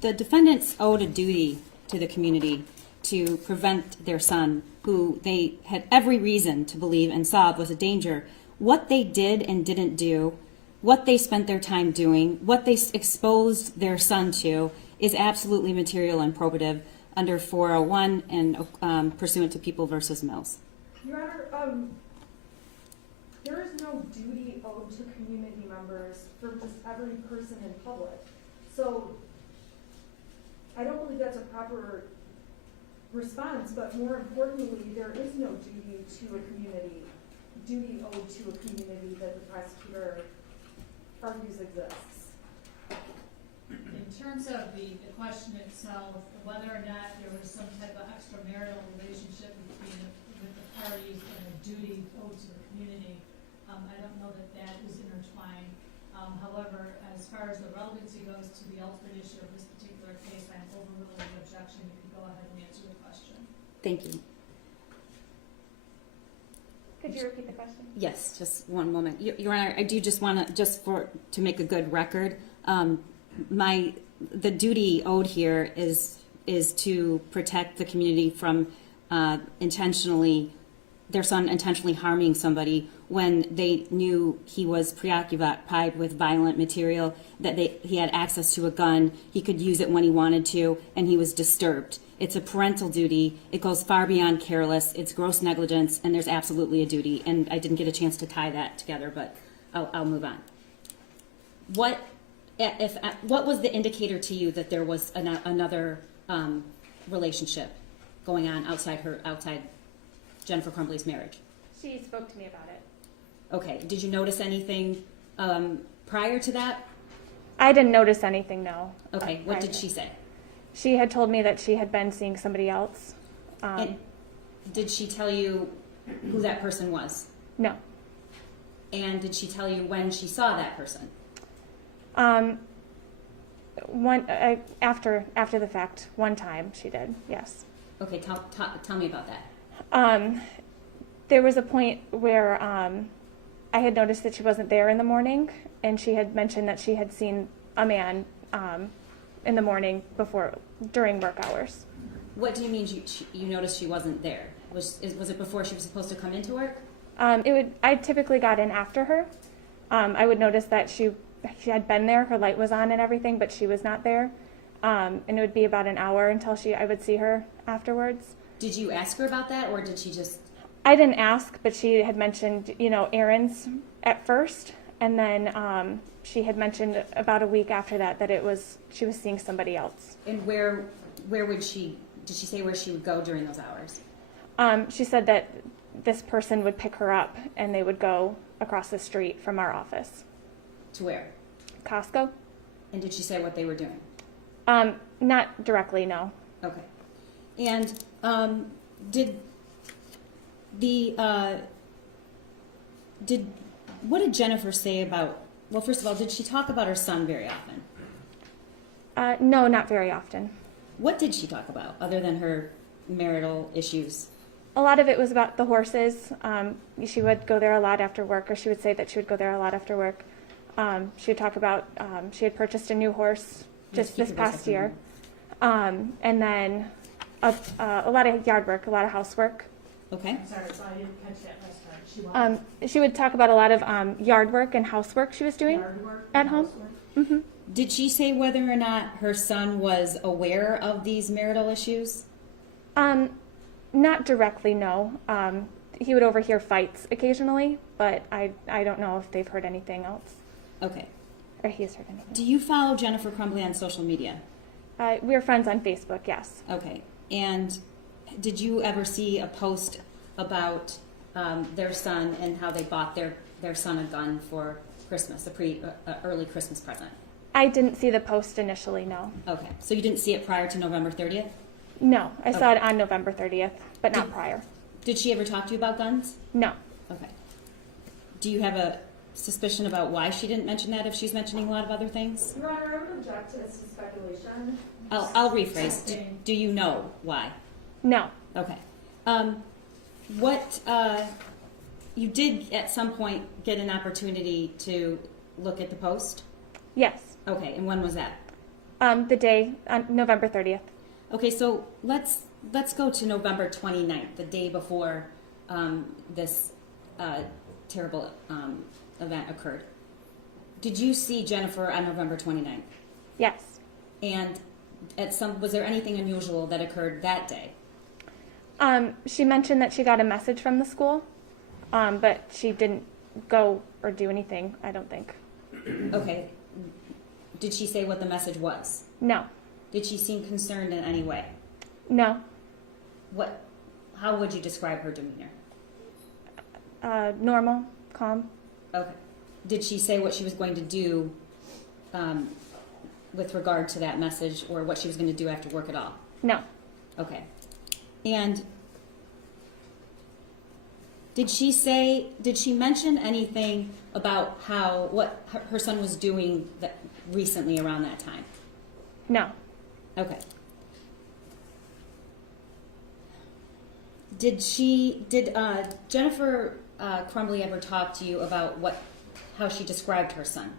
The defendants owed a duty to the community to prevent their son, who they had every reason to believe and saw was a danger. What they did and didn't do, what they spent their time doing, what they exposed their son to is absolutely material and probative under 401 and pursuant to People versus Mills. Your Honor, there is no duty owed to community members for just every person in public. So I don't believe that's a proper response, but more importantly, there is no duty owed to a community that the prosecutor argues exists. In terms of the question itself, whether or not there was some type of extramarital relationship with the parties and a duty owed to the community, I don't know that that is intertwined. However, as far as the relevancy goes to the ultimate issue of this particular case, I'm overruling the objection. You can go ahead and answer the question. Thank you. Could you repeat the question? Yes, just one moment. Your Honor, I do just want to, to make a good record, the duty owed here is to protect the community from their son intentionally harming somebody when they knew he was preoccupied with violent material, that he had access to a gun, he could use it when he wanted to, and he was disturbed. It's a parental duty. It goes far beyond careless. It's gross negligence, and there's absolutely a duty. And I didn't get a chance to tie that together, but I'll move on. What was the indicator to you that there was another relationship going on outside Jennifer Crumbley's marriage? She spoke to me about it. Okay. Did you notice anything prior to that? I didn't notice anything, no. Okay. What did she say? She had told me that she had been seeing somebody else. And did she tell you who that person was? No. And did she tell you when she saw that person? After the fact, one time she did, yes. Okay, tell me about that. There was a point where I had noticed that she wasn't there in the morning, and she had mentioned that she had seen a man in the morning during work hours. What do you mean you noticed she wasn't there? Was it before she was supposed to come into work? I typically got in after her. I would notice that she had been there, her light was on and everything, but she was not there. And it would be about an hour until I would see her afterwards. Did you ask her about that, or did she just? I didn't ask, but she had mentioned, errands at first, and then she had mentioned about a week after that she was seeing somebody else. And where did she say where she would go during those hours? She said that this person would pick her up, and they would go across the street from our office. To where? Costco. And did she say what they were doing? Not directly, no. Okay. And what did Jennifer say about? Well, first of all, did she talk about her son very often? No, not very often. What did she talk about other than her marital issues? A lot of it was about the horses. She would go there a lot after work, or she would say that she would go there a lot after work. She would talk about she had purchased a new horse just keep this your voice past up a year. And then a lot of yard work, a lot of housework. Okay. I'm sorry, so I didn't catch that last part. She would talk about a lot of yard work and housework she was doing Yard work at and home. housework? Did she say whether or not her son was aware of these marital issues? Not directly, no. He would overhear fights occasionally, but I don't know if they've heard anything else, Okay. or he's heard anything. Do you follow Jennifer Crumbley on social media? We're friends on Facebook, yes. Okay. And did you ever see a post about their son and how they bought their son a gun for Christmas, early Christmas present? I didn't see the post initially, no. Okay. So you didn't see it prior to November 30th? No, I saw it on November 30th, but not Did- prior. Did she ever talk to you about guns? No. Okay. Do you have a suspicion about why she didn't mention that if she's mentioning a lot of other things? Your Honor, I would object to speculation. I'll rephrase. Do you know why? No. Okay. You did at some point get an opportunity to look at the post? Yes. Okay, and when was that? The day, on November 30th. Okay, so let's go to November 29th, the day before this terrible event occurred. Did you see Jennifer on November 29th? Yes. And was there anything unusual that occurred that day? She mentioned that she got a message from the school, but she didn't go or do anything, I don't think. Okay. Did she say what the message was? No. Did she seem concerned in any way? No. How would you describe her demeanor? Normal, calm. Okay. Did she say what she was going to do with regard to that message, or what she was going to do after work at all? No. Okay. And did she mention anything about what her son was doing recently around that time? No. Okay. Did Jennifer Crumbley ever talk to you about how she described her son?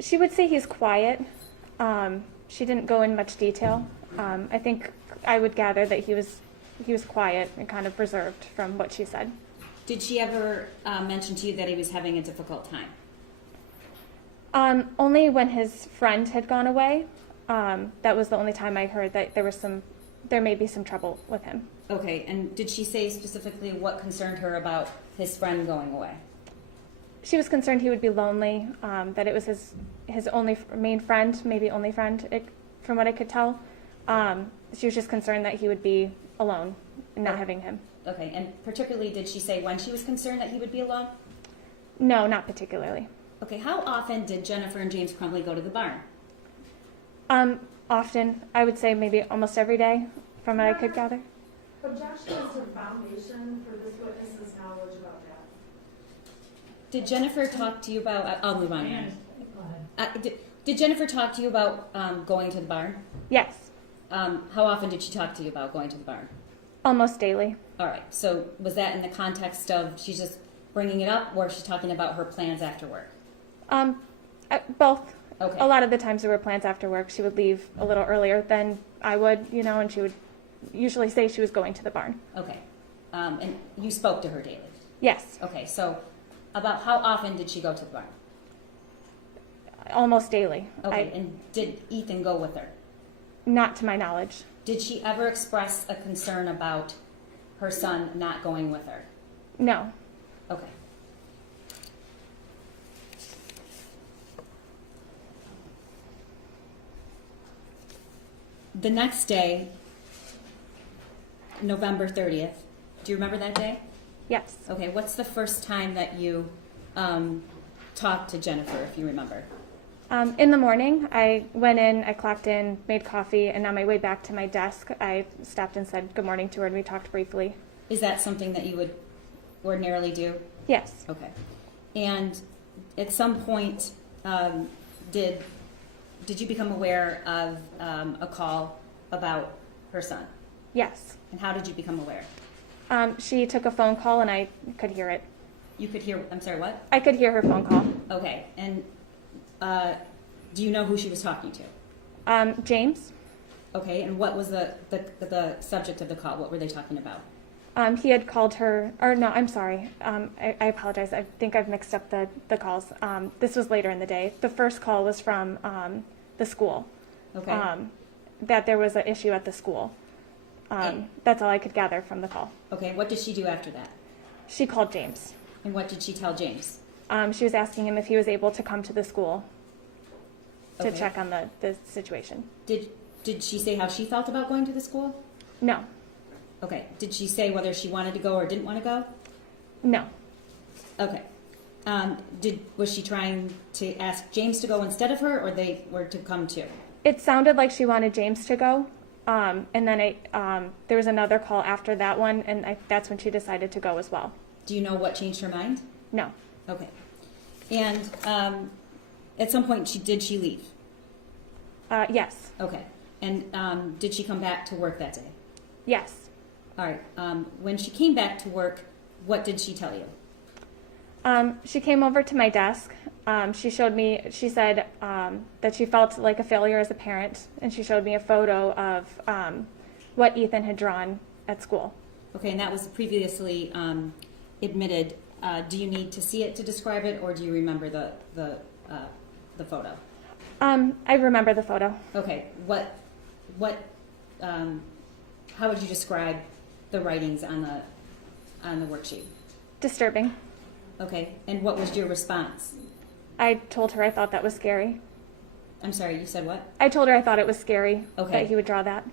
She would say he's quiet. She didn't go in much detail. I think I would gather that he was quiet and kind of reserved from what she said. Did she ever mention to you that he was having a difficult time? Only when his friend had gone away. That was the only time I heard that there may be some trouble with him. Okay, and did she say specifically what concerned her about his friend going away? She was concerned he would be lonely, that it was his only main friend, maybe only friend, from what I could tell. She was just concerned that he would be alone, not having him. Okay, and particularly did she say when she was concerned that he would be alone? No, not particularly. Okay, how often did Jennifer and James Crumbley go to the barn? Often, I would say maybe almost every day, from what I could gather. Objection is to foundation for this witness's knowledge about that. Did Jennifer talk to you about? I'll move on. Go ahead. Did Jennifer talk to you about going to the barn? Yes, How often did she talk to you about going to the barn? almost daily. All right. So was that in the context of she's just bringing it up, or she's talking about her plans after work? Both. Okay. A lot of the times there were plans after work. She would leave a little earlier than I would, and she would usually say she was going to the barn. Okay. And you spoke to her daily? Yes, Okay. So about how often did she go to the barn? almost daily. Okay. And did Ethan go with her? Not to my knowledge. Did she ever express a concern about her son not going with her? No. Okay. The next day, November 30th, do you remember that day? Yes. Okay, what's the first time that you talked to Jennifer, if you remember? In the morning, I went in, I clocked in, made coffee, and on my way back to my desk, I stopped and said good morning to her, and we talked briefly. Is that something that you would ordinarily do? Yes. Okay. And at some point, did you become aware of a call about her son? Yes. And how did you become aware? She took a phone call, and I could hear it. You could hear, I'm sorry, what? I could hear her phone call. Okay, and do you know who she was talking to? James, Okay, and what was the subject of the call? What were they talking about? he had called her, or no, I'm sorry. I apologize. I think I've mixed up the calls. This was later in the day. The first call was from the school. Okay. That there was an issue at the school. That's all I could gather from the call. Okay, what did she do after that? She called James. And what did she tell James? She was asking him if he was able to come to the school to Okay. check on the situation. Did she say how she felt about going to the school? No, Okay. Did she say whether she wanted to go or didn't want to go? no. Okay. Was she trying to ask James to go instead of her, or they were to come too? It sounded like she wanted James to go. And then there was another call after that one, and that's when she decided to go as well. Do you know what changed her mind? No. Okay. And at some point, did she leave? Yes. Okay. And did she come back to work that day? Yes. All right. When she came back to work, what did she tell you? She came over to my desk. She showed me, she said that she felt like a failure as a parent, and she showed me a photo of what Ethan had drawn at school. Okay, and that was previously admitted. Do you need to see it to describe it, or do you remember the photo? I remember the photo. Okay, how would you describe the writings on the worksheet? Disturbing. Okay, and what was your response? I told her I thought that was scary. I'm sorry, you said what? I told her I thought it was scary Okay. that he would draw that.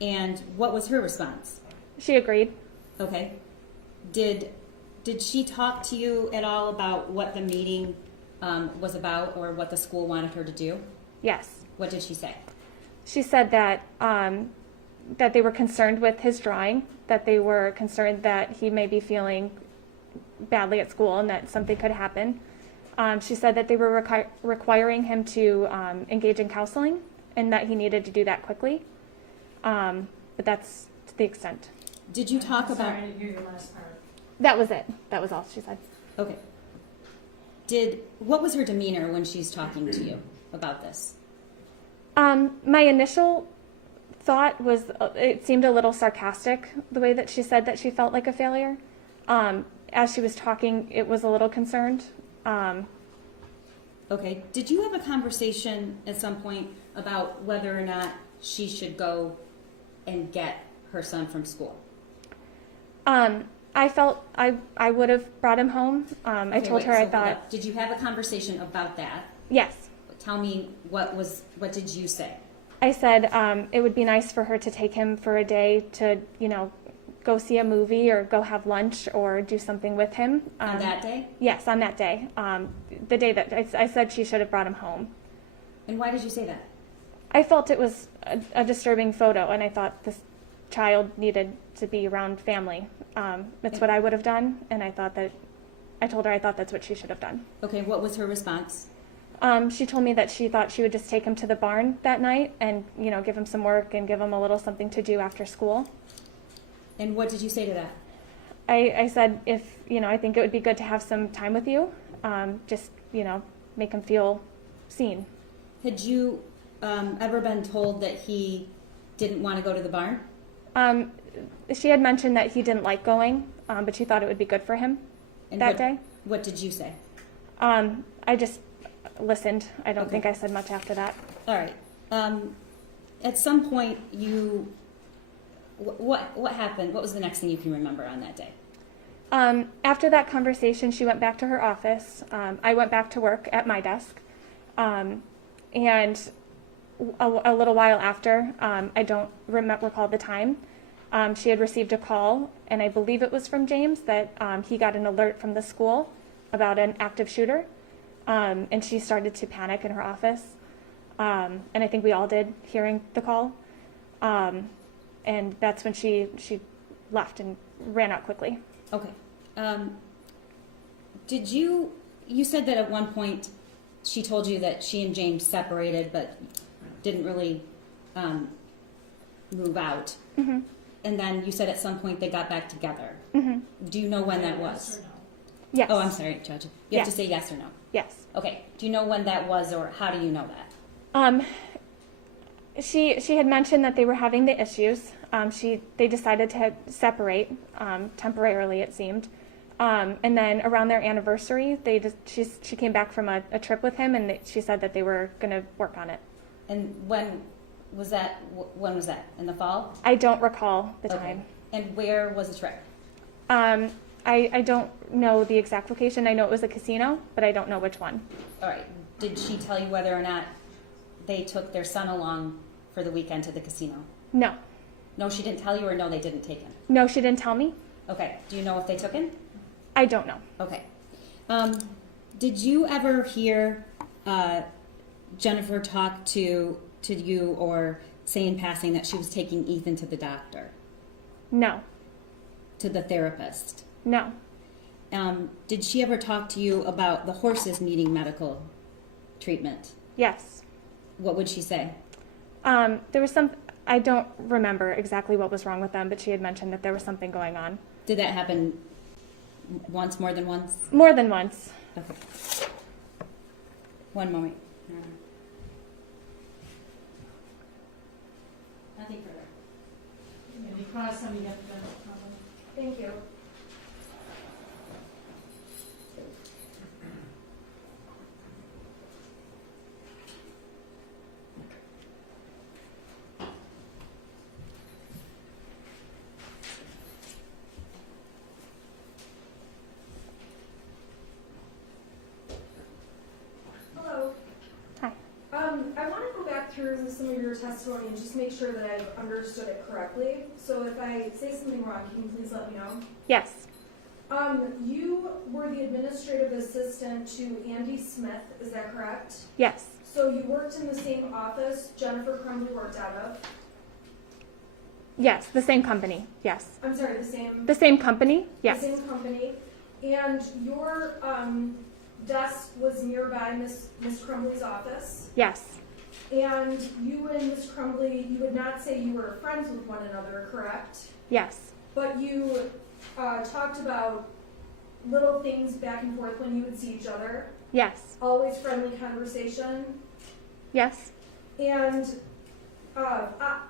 And what was her response? She agreed. Okay. Did she talk to you at all about what the meeting was about, or what the school wanted her to do? Yes. What did she say? She said that that they were concerned with his drawing, that they were concerned that he may be feeling badly at school and that something could happen. She said that they were requiring him to engage in counseling and that he needed to do that quickly. But that's to the extent. Did you talk about? Sorry, I didn't hear your last part. That was it. That was all she said. Okay. What was her demeanor when she's talking to you about this? My initial thought was it seemed a little sarcastic, the way that she said that she felt like a failure. As she was talking, it was a little concerned. Okay. Did you have a conversation at some point about whether or not she should go and get her son from school? I felt I would have brought him home. I told her I thought. Did you have a conversation about that? Yes. Tell me what did you say? I said it would be nice for her to take him for a day to, go see a movie or go have lunch or do something with him. On that day? Yes, on that day. The day that I said she should have brought him home. And why did you say that? I felt it was a disturbing photo, and I thought this child needed to be around family. That's what I would have done, and I told her I thought that's what she should have done. Okay, what was her response? She told me that she thought she would just take him to the barn that night and, give him some work and give him a little something to do after school. And what did you say to that? I said, if, I think it would be good to have some time with you, just, make him feel seen. Had you ever been told that he didn't want to go to the barn? She had mentioned that he didn't like going, but she thought it would be good for him day. What did you say? I just listened. I don't think I said much after that. All right. At some point, what happened? What was the next thing you can remember on that day? After that conversation, she went back to her office. I went back to work at my desk. And a little while after, I don't recall the time, she had received a call, and I believe it was from James, that he got an alert from the school about an active shooter. And she started to panic in her office. And I think we all did, hearing the call. And that's when she left and ran out quickly. Okay. You said that at one point she told you that she and James separated but didn't really move out. Mm-hmm. And then you said at some point they got back together. Mm-hmm. Do you know when that was? Yes or Yes. Oh, I'm sorry, Judge. You have to Yes. say yes or no. Yes. Okay. Do you know when that was, or how do you know that? She had mentioned that they were having the issues. They decided to separate temporarily, it seemed. And then around their anniversary, she came back from a trip with him, and she said that they were going to work on it. And when was that? When was that? In the fall? I don't recall the Okay. time. And where was the trip? I don't know the exact location. I know it was a casino, but I don't know which one. All right. Did she tell you whether or not they took their son along for the weekend to the casino? No. No, she didn't tell you, or no, they didn't take him? No, she didn't tell me. Okay. Do you know if they took him? I don't know. Okay. Did you ever hear Jennifer talk to you or say in passing that she was taking Ethan to the doctor, No. to the therapist? No. Did she ever talk to you about the horses needing medical treatment? Yes. What would she say? There was some, I don't remember exactly what was wrong with them, but she had mentioned that there was something going on. Did that happen once, more than once? More than once. Okay. One moment. Nothing further. Maybe cross some of you have to. Thank you. Hello. Hi. I want to go back through some of your testimony and just make sure that I've understood it correctly. So if I say something wrong, can you please let me know? Yes. You were the administrative assistant to Andy Smith, is that correct? Yes. So you worked in the same office Jennifer Crumbley worked out of? Yes. The same company. Yes. I'm sorry, the same? The same company? Yes. The same company. And your desk was nearby Miss Crumbley's office. Yes. And you and Miss Crumbley, you would not say you were friends with one another, correct? Yes. But you talked about little things back and forth when you would see each other. Yes. Always friendly conversation. Yes. And I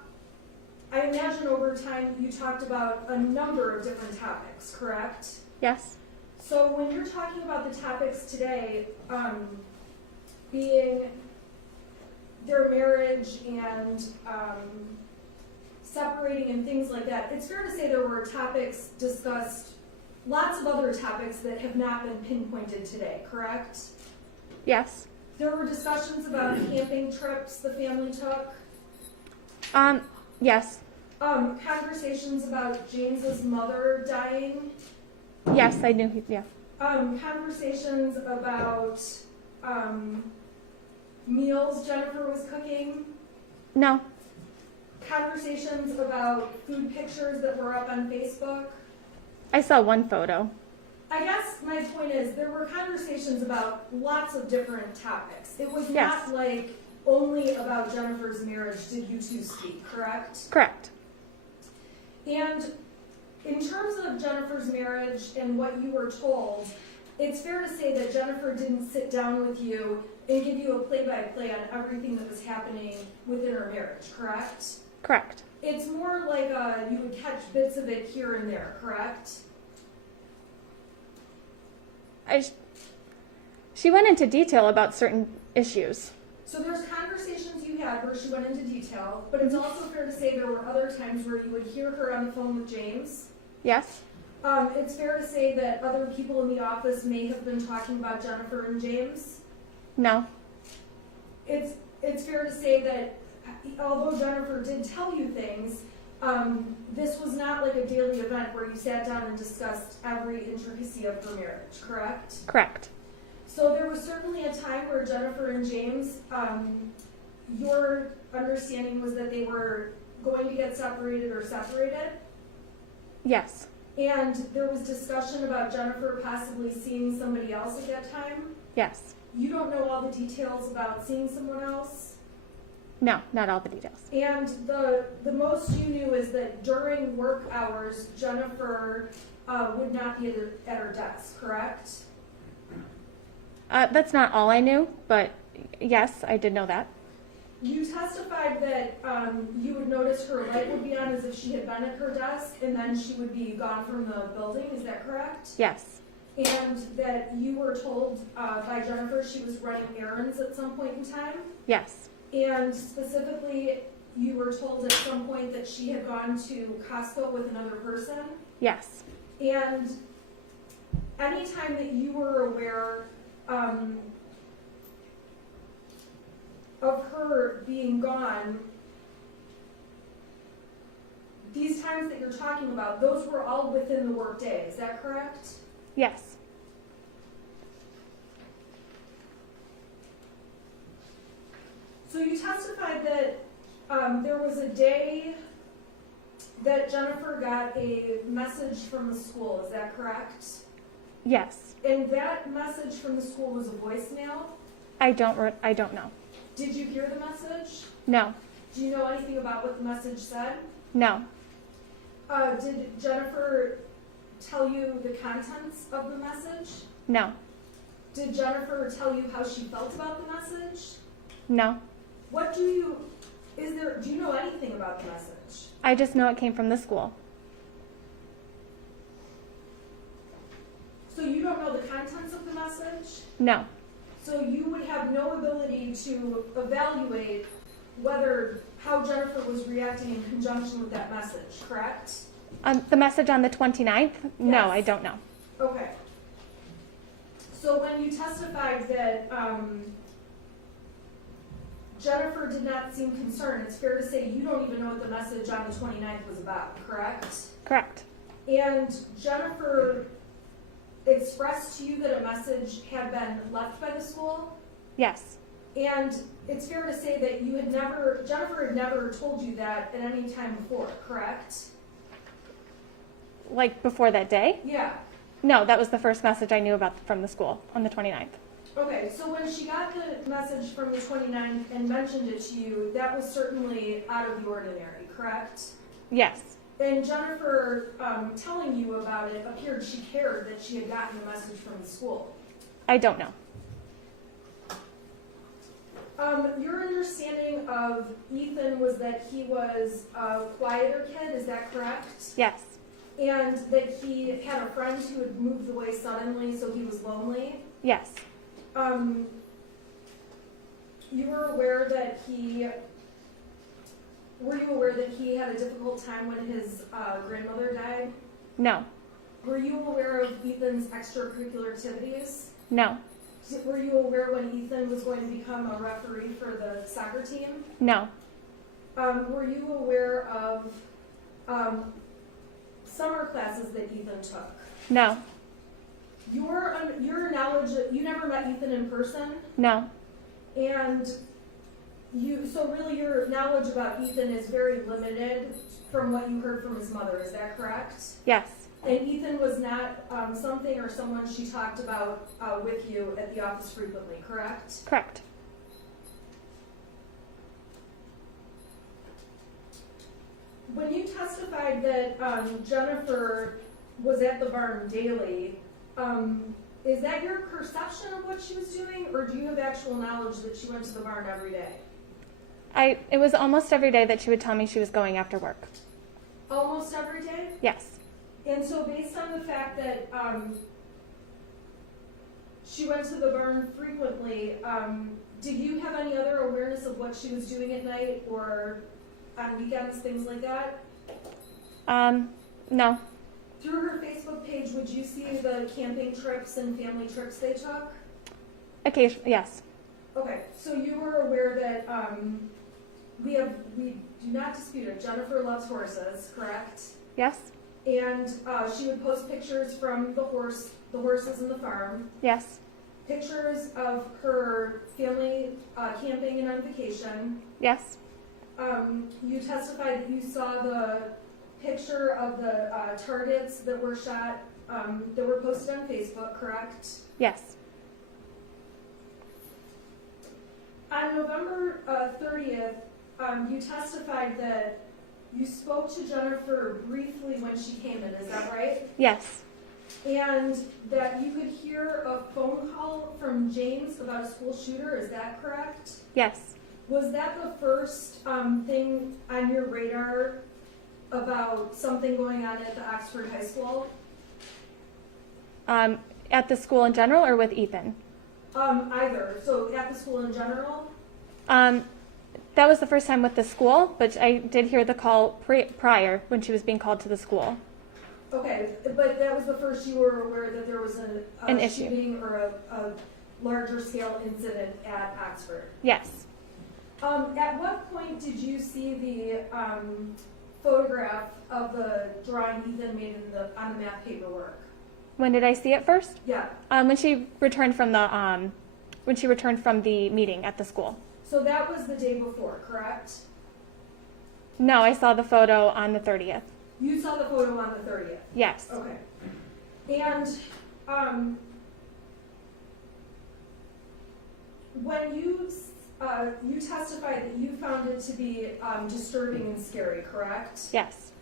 imagine over time you talked about a number of different topics, correct? Yes. So when you're talking about the topics today, being their marriage and separating and things like that, it's fair to say there were topics discussed, lots of other topics that have not been pinpointed today, correct? Yes. There were discussions about camping trips the family took. Yes. Conversations about James's mother dying. Yes, I knew yeah. Conversations about meals Jennifer was cooking. No. Conversations about food pictures that were up on Facebook. I saw one photo. I guess my point is there were conversations about lots of different topics. It was Yes. not like only about Jennifer's marriage did you two speak, correct? Correct. And in terms of Jennifer's marriage and what you were told, it's fair to say that Jennifer didn't sit down with you and give you a play-by-play on everything that was happening within her marriage, correct? Correct. It's more like you would catch bits of it here and there, correct? She went into detail about certain issues. So there's conversations you had where she went into detail, but it's also fair to say there were other times where you would hear her on the phone with James. Yes. It's fair to say that other people in the office may have been talking about Jennifer and James. No. It's fair to say that although Jennifer did tell you things, this was not like a daily event where you sat down and discussed every intricacy of her marriage, correct? Correct. So there was certainly a time where Jennifer and James, your understanding was that they were going to get separated or separated? Yes. And there was discussion about Jennifer possibly seeing somebody else at that time? Yes. You don't know all the details about seeing someone else? No, not all the details. And the most you knew is that during work hours, Jennifer would not be at her desk, correct? That's not all I knew, but yes, I did know that. You testified that you would notice her light would be on as if she had been at her desk, and then she would be gone from the building, is that correct? Yes. And that you were told by Jennifer she was running errands at some point in time? Yes. And specifically, you were told at some point that she had gone to Costco with another person? Yes. And anytime that you were aware of her being gone, these times that you're talking about, those were all within the workday, is that correct? Yes. So you testified that there was a day that Jennifer got a message from the school, is that correct? Yes. And that message from the school was a voicemail? I don't know. Did you hear the message? No. Do you know anything about what the message said? No. Did Jennifer tell you the contents of the message? No. Did Jennifer tell you how she felt about the message? No. Do you know anything about the message? I just know it came from the school. So you don't know the contents of the message? No. So you would have no ability to evaluate how Jennifer was reacting in conjunction with that message, correct? The message on the 29th? No, Yes. I don't know. Okay. So when you testified that Jennifer did not seem concerned, it's fair to say you don't even know what the message on the 29th was about, correct? Correct. And Jennifer expressed to you that a message had been left by the school? Yes. And it's fair to say that Jennifer had never told you that at any time before, correct? Like before that day? Yeah. No, that was the first message I knew about from the school on the 29th. Okay, so when she got the message from the 29th and mentioned it to you, that was certainly out of the ordinary, correct? Yes. And Jennifer telling you about it appeared she cared that she had gotten the message from the school. I don't know. Your understanding of Ethan was that he was a quieter kid, is that correct? Yes. And that he had a friend who had moved away suddenly, so he was lonely? Yes. Were you aware that he had a difficult time when his grandmother died? No. Were you aware of Ethan's extracurricular activities? No. Were you aware when Ethan was going to become a referee for the soccer team? No. Were you aware of summer classes that Ethan took? No. Your knowledge, you never met Ethan in person? No. And so really your knowledge about Ethan is very limited from what you heard from his mother, is that correct? Yes. And Ethan was not something or someone she talked about with you at the office frequently, correct? Correct. When you testified that Jennifer was at the barn daily, is that your perception of what she was doing, or do you have actual knowledge that she went to the barn every day? It was almost every day that she would tell me she was going after work. Almost every day? Yes. And so based on the fact that she went to the barn frequently, did you have any other awareness of what she was doing at night or on weekends, things like that? No. Through her Facebook page, would you see the camping trips and family trips they took? Occasionally, yes. Okay, so you were aware that we do not dispute it. Jennifer loves horses, correct? Yes. And she would post pictures from the horses in the farm. Yes. Pictures of her family camping and on vacation. Yes. You testified that you saw the picture of the targets that were shot, that were posted on Facebook, correct? Yes. On November 30th, you testified that you spoke to Jennifer briefly when she came in, is that right? Yes. And that you could hear a phone call from James about a school shooter, is that correct? Yes. Was that the first thing on your radar about something going on at the Oxford High School? At the school in general or with Ethan? Either. So at the school in general? That was the first time with the school, but I did hear the call prior when she was being called to the school. Okay, but that was the first you were aware that there was An a issue. shooting or a larger scale incident at Oxford? Yes. At what point did you see the photograph of the drawing Ethan made on the math paperwork? When did I see it first? Yeah. When she returned from the meeting at the school. So that was the day before, correct? No, I saw the photo on the 30th. You saw the photo on the 30th? Yes. Okay. And when you testified that you found it to be disturbing and scary, correct? Yes.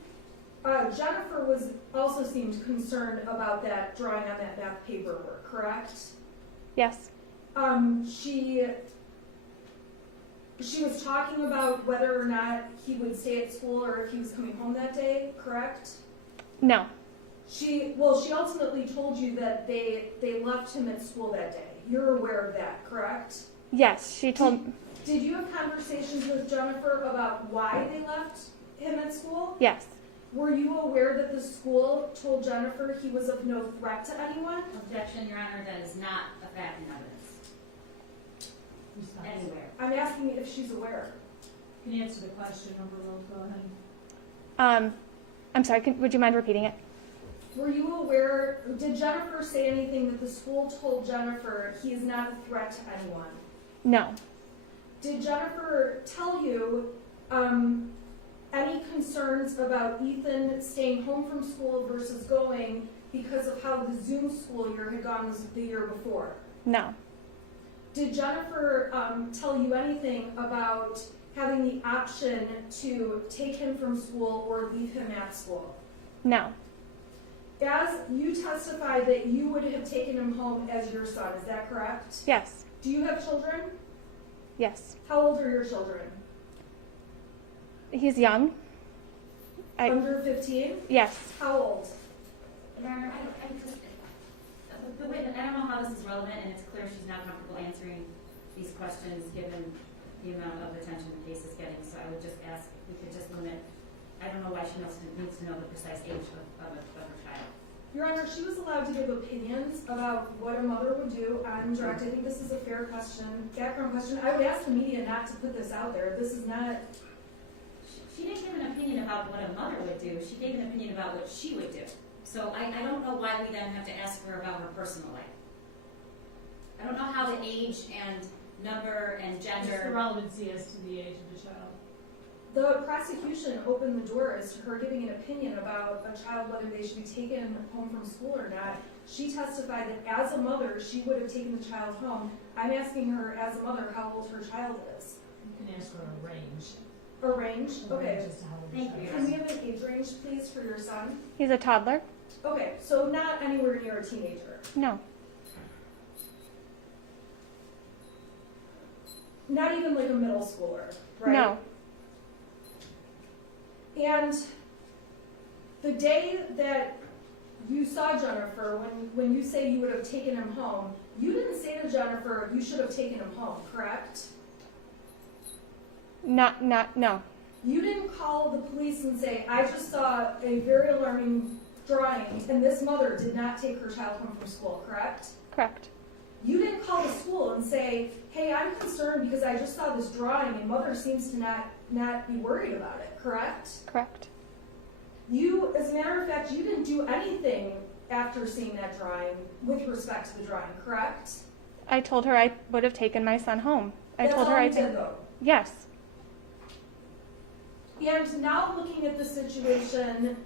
Jennifer also seemed concerned about that drawing on that math paperwork, correct? Yes. She was talking about whether or not he would stay at school or if he was coming home that day, correct? No. She ultimately told you that they left him at school that day. You're aware of that, correct? Yes, she told. Did you have conversations with Jennifer about why they left him at school? Yes. Were you aware that the school told Jennifer he was of no threat to anyone? Objection, Your Honor, that is not a fact and evidence. Anywhere. I'm asking if she's aware. Can you answer the question, Overload? Go ahead. I'm sorry, would you mind repeating it? Were you aware, did Jennifer say anything that the school told Jennifer he is not a threat to anyone? No. Did Jennifer tell you any concerns about Ethan staying home from school versus going because of how the Zoom school year had gone the year before? No. Did Jennifer tell you anything about having the option to take him from school or leave him at school? No. As you testified that you would have taken him home as your son, is that correct? Yes. Do you have children? Yes. How old are your children? He's young. Under 15? Yes. How old? Your Honor, I don't know how this is relevant, and it's clear she's not comfortable answering these questions given the amount of attention the case is getting. So I would just ask if we could just limit. I don't know why she needs to know the precise age of her child. Your Honor, she was allowed to give opinions about what a mother would do on direct. I think this is a fair question, background question. I would ask the media not to put this out there. This is not... She didn't give an opinion about what a mother would do. She gave an opinion about what she would do. So I don't know why we then have to ask her about her personal life. I don't know how the age and number and Just the gender. relevancy as to the age of the child. The prosecution opened the door as to her giving an opinion about a child, whether they should be taken home from school or not. She testified that as a mother, she would have taken the child home. I'm asking her, as a mother, how old her child is. You can ask for a range. A range? Okay. Range as to how old the Thank child you. is. Can we have an age range, please, for your son? He's a toddler. Okay, so not anywhere near a teenager. No. Not even like a middle schooler, right? No. And the day that you saw Jennifer, when you say you would have taken him home, you didn't say to Jennifer, you should have taken him home, correct? No. You didn't call the police and say, I just saw a very alarming drawing, and this mother did not take her child home from school, correct? Correct. You didn't call the school and say, hey, I'm concerned because I just saw this drawing and mother seems to not be worried about it, correct? Correct. You, as a matter of fact, you didn't do anything after seeing that drawing with respect to the drawing, correct? I told her I would have taken my son home. That's told her all I you think. did, though. Yes. And now looking at the situation,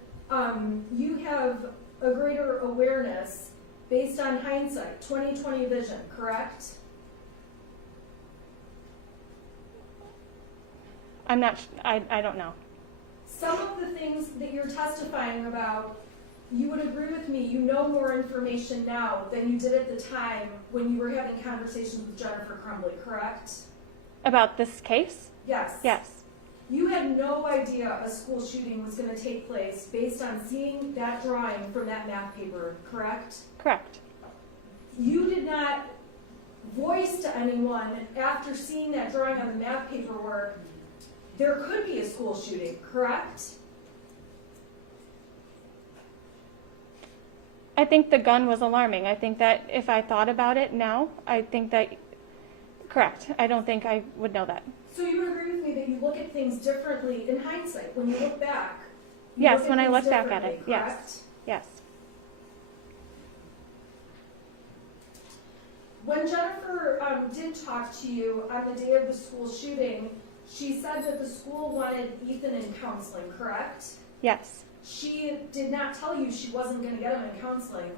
you have a greater awareness based on hindsight, 20/20 vision, correct? I don't know. Some of the things that you're testifying about, you would agree with me, you know more information now than you did at the time when you were having conversations with Jennifer Crumbley, correct? About this case? Yes. Yes. You had no idea a school shooting was gonna take place based on seeing that drawing from that math paper, correct? Correct. You did not voice to anyone after seeing that drawing on the math paperwork, there could be a school shooting, correct? I think the gun was alarming. I think that if I thought about it now, I think that, correct. I don't think I would know that. So you would agree with me that you look at things differently in hindsight, when you look back? You Yes, look at when I things look back at differently, it, yes. correct? Yes. When Jennifer did talk to you on the day of the school shooting, she said that the school wanted Ethan in counseling, correct? Yes. She did not tell you she wasn't going to get him in counseling,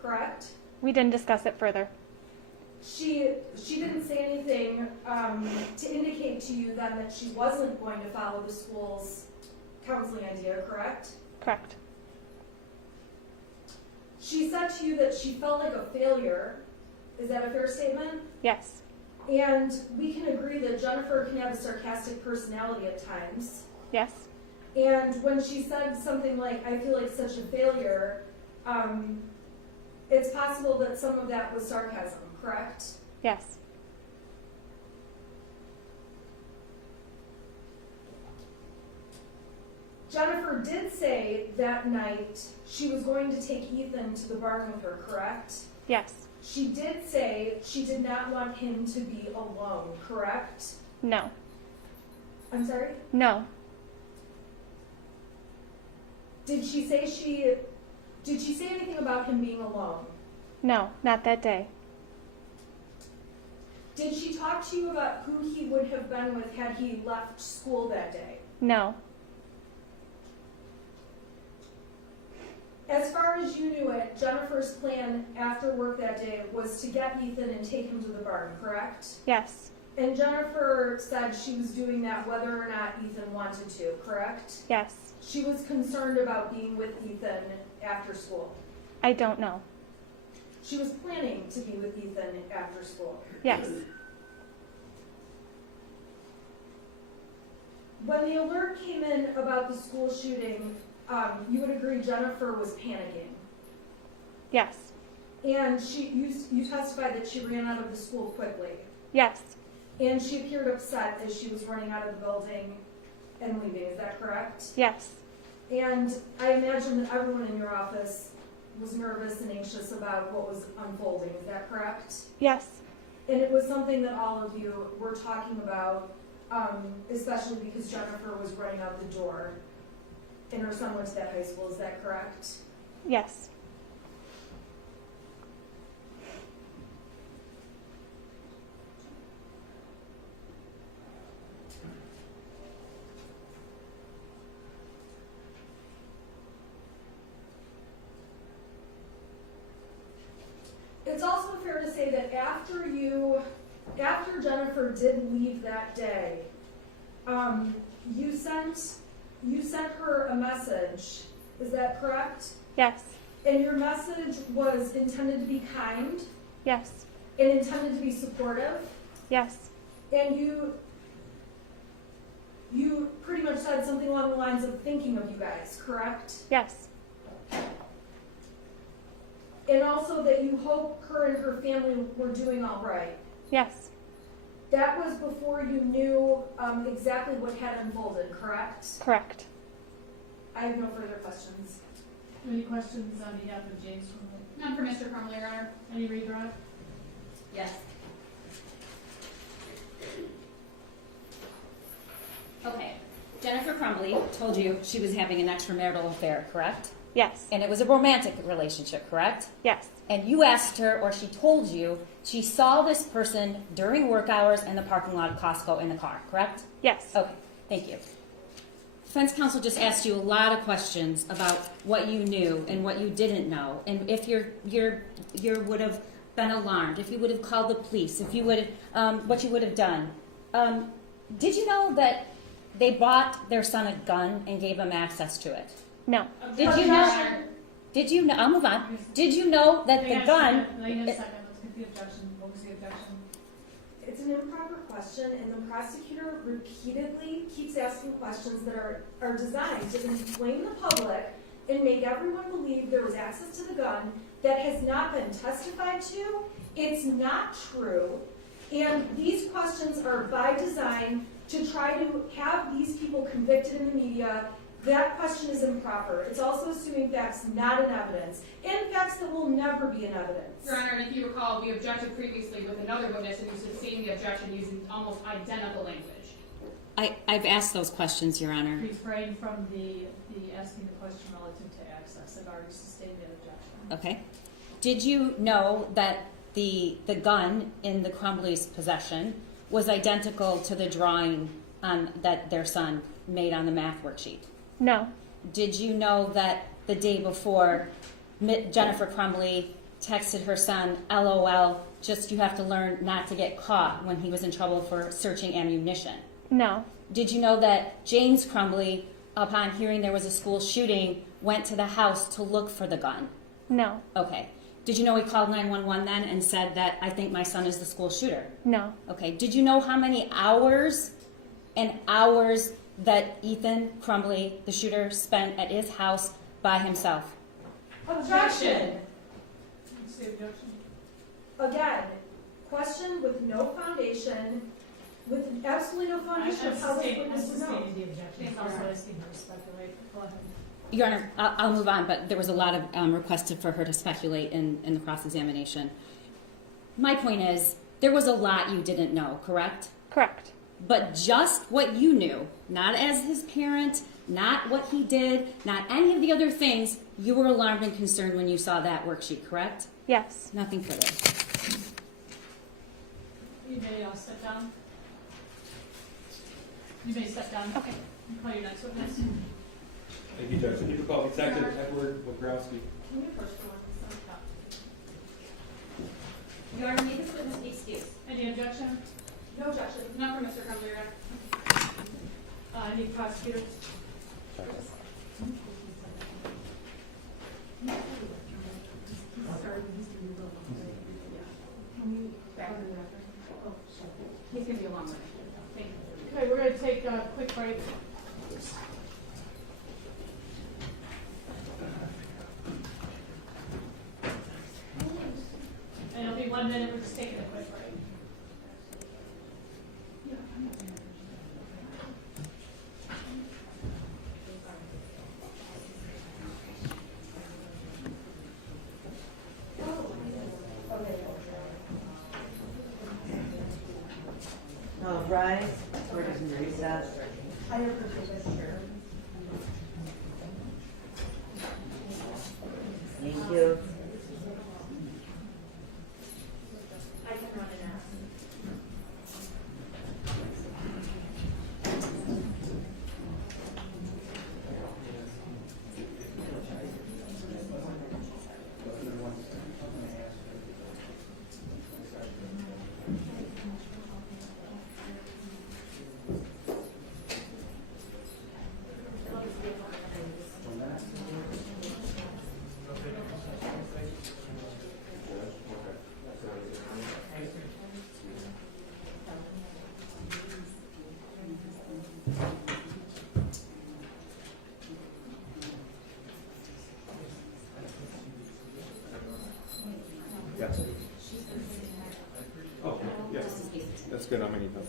correct? We didn't discuss it further. She didn't say anything to indicate to you then that she wasn't going to follow the school's counseling idea, correct? Correct. She said to you that she felt like a failure. Is that a fair statement? Yes. And we can agree that Jennifer can have a sarcastic personality at times. Yes. And when she said something like, I feel like such a failure, it's possible that some of that was sarcasm, correct? Yes. Jennifer did say that night she was going to take Ethan to the barn with her, correct? Yes. She did say she did not want him to be alone, correct? No. I'm sorry? No. Did she say anything about him being alone? No, not that day. Did she talk to you about who he would have been with had he left school that day? No. As far as you knew it, Jennifer's plan after work that day was to get Ethan and take him to the barn, correct? Yes. And Jennifer said she was doing that whether or not Ethan wanted to, correct? Yes. She was concerned about being with Ethan after school. I don't know. She was planning to be with Ethan after school. Yes. When the alert came in about the school shooting, you would agree Jennifer was panicking. Yes. And you testified that she ran out of the school quickly. Yes. And she appeared upset as she was running out of the building and leaving, is that correct? Yes. And I imagine that everyone in your office was nervous and anxious about what was unfolding, is that correct? Yes. And it was something that all of you were talking about, especially because Jennifer was running out the door and her son went to that high school, is that correct? Yes. It's also fair to say that after Jennifer did leave that day, you sent her a message, is that correct? Yes. And your message was intended to be kind Yes. and intended to be supportive, Yes. and you pretty much said something along the lines of thinking of you guys, correct? Yes. And also that you hope her and her family were doing all right. Yes. That was before you knew exactly what had unfolded, correct? Correct. I have no further questions. Any questions on behalf of James Crumbley? None for Mr. Crumbley, Your Honor. Any redirect? Yes. Okay. Jennifer Crumbley told you she was having an extramarital affair, correct? Yes. And it was a romantic relationship, correct? Yes. And you asked her, or she told you, she saw this person during work hours in the parking lot of Costco in the car, correct? Yes. Okay, thank you. Defense counsel just asked you a lot of questions about what you knew and what you didn't know, and if you would have been alarmed, if you would have called the police, if you would have, what you would have done. Did you know that they bought their son a gun and gave him access to it. No. Did you know? Did you know? I'll move on. Did you know that the gun? Wait a second, let's get the objection. What was the objection? It's an improper question, and the prosecutor repeatedly keeps asking questions that are designed to inflame the public and make everyone believe there was access to the gun that has not been testified to. It's not true. And these questions are by design to try to have these people convicted in the media. That question is improper. It's also assuming facts not in evidence, and facts that will never be in evidence. Your Honor, and if you recall, we objected previously with another witness, and you sustained the objection using almost identical language. I've asked those questions, Your Honor. Refrain from the asking the question relative to access. I've already sustained the objection. Okay. Did you know that the gun in the Crumbley's possession was identical to the drawing that their son made on the math worksheet? No. Did you know that the day before, Jennifer Crumbley texted her son, LOL, just you have to learn not to get caught, when he was in trouble for searching ammunition? No. Did you know that James Crumbley, upon hearing there was a school shooting, went to the house to look for the gun? No. Okay. Did you know he called 911 then and said that I think my son is the school shooter? No. Okay. Did you know how many hours and hours that Ethan Crumbley, the shooter, spent at his house by himself? Objection. What's the objection? Again, question with no foundation, with absolutely no foundation of how this witness would know. Sustained the objection. It's also asking her to speculate. Go ahead. Your Honor, I'll move on, but there was a lot of requests for her to speculate in the cross-examination. My point is, there was a lot you didn't know, correct? Correct. But just what you knew, not as his parent, not what he did, not any of the other things, you were alarmed and concerned when you saw that worksheet, correct? Yes. Nothing further. You may step down. You may step down. Okay. Call your next witness. Thank you, Judge. Can you call Detective Edward Wogrowski? Can you first go on the top? Your Honor, may this witness be excused? Any objection? No objection. Not for Mr. Crumbley, Your Honor. Any prosecutor? He's going to be a long way. Thank you. Okay, we're going to take a quick break. And it'll be 1 minute, we're just taking a quick break. Rise, court is in recess. I appreciate it. Thank you. I can run an ask. Yes. Oh, yes. That's good. I'm going to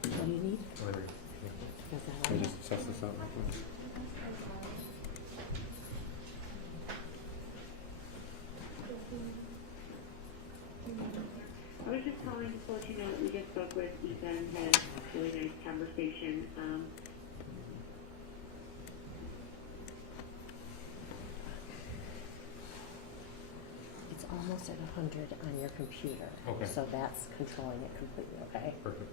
What do you need? Can I just suss this out real quick? really nice conversation. It's almost at 100 on your computer. Okay. So that's controlling it completely, okay? Perfect.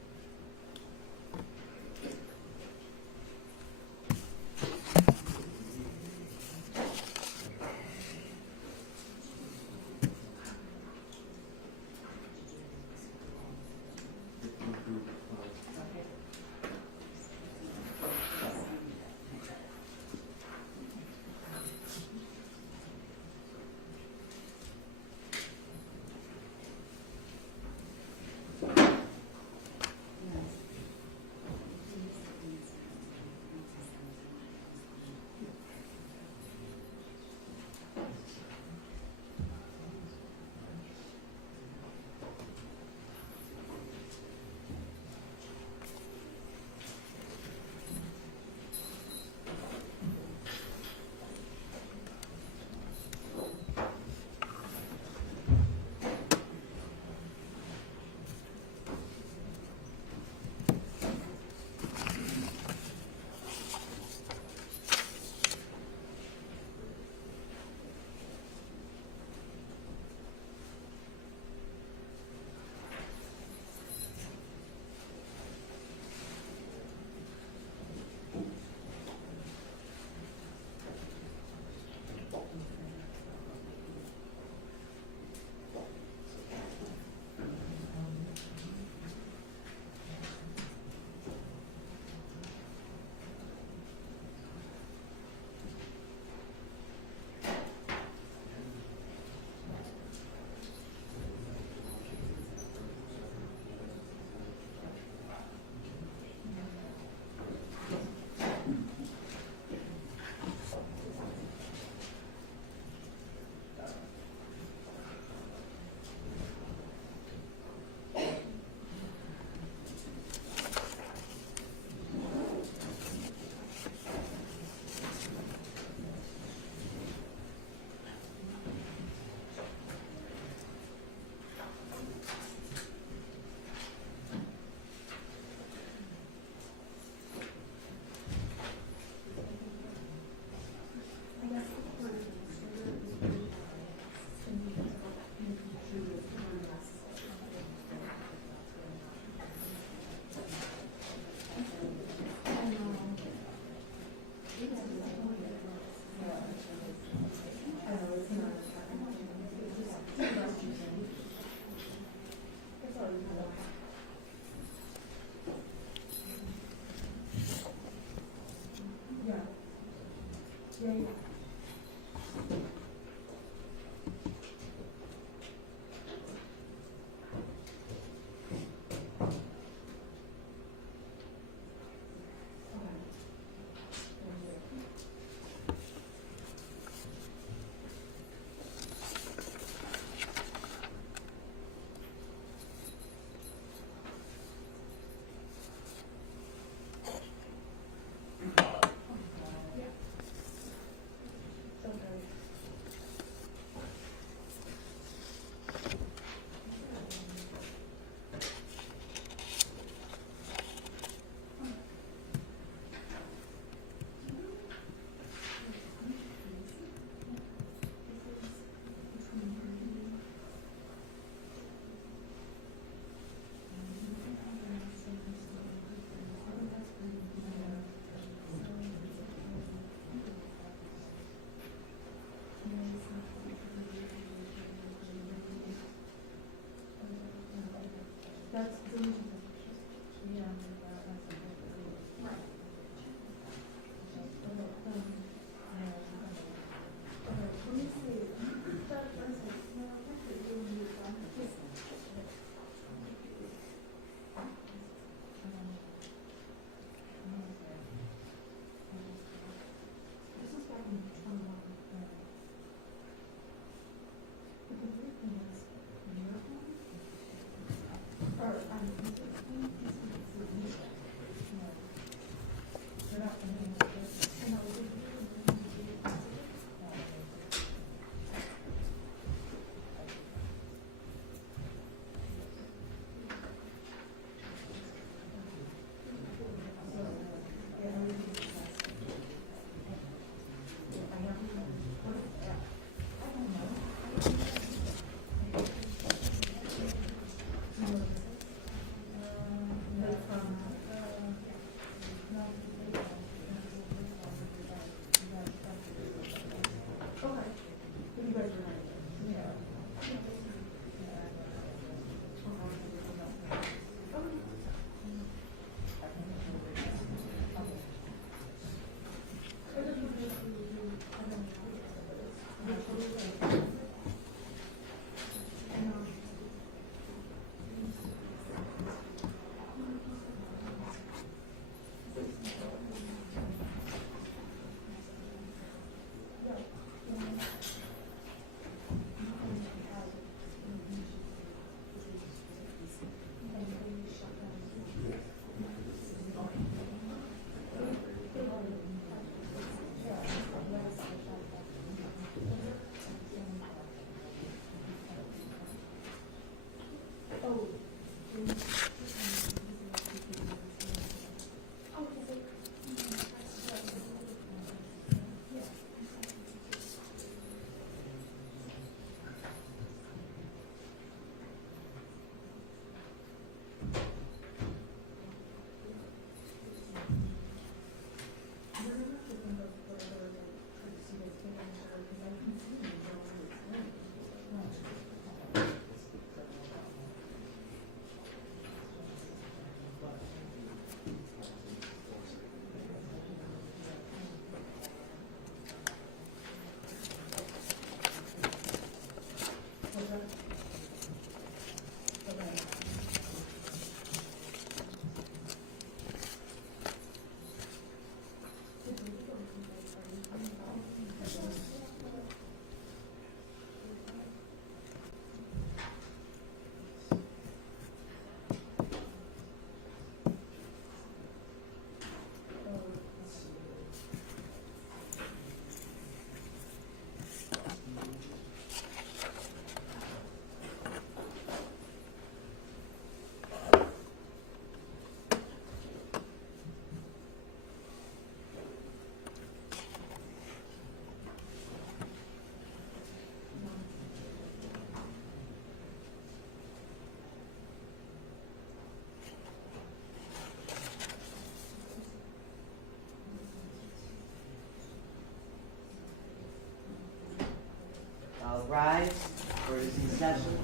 session.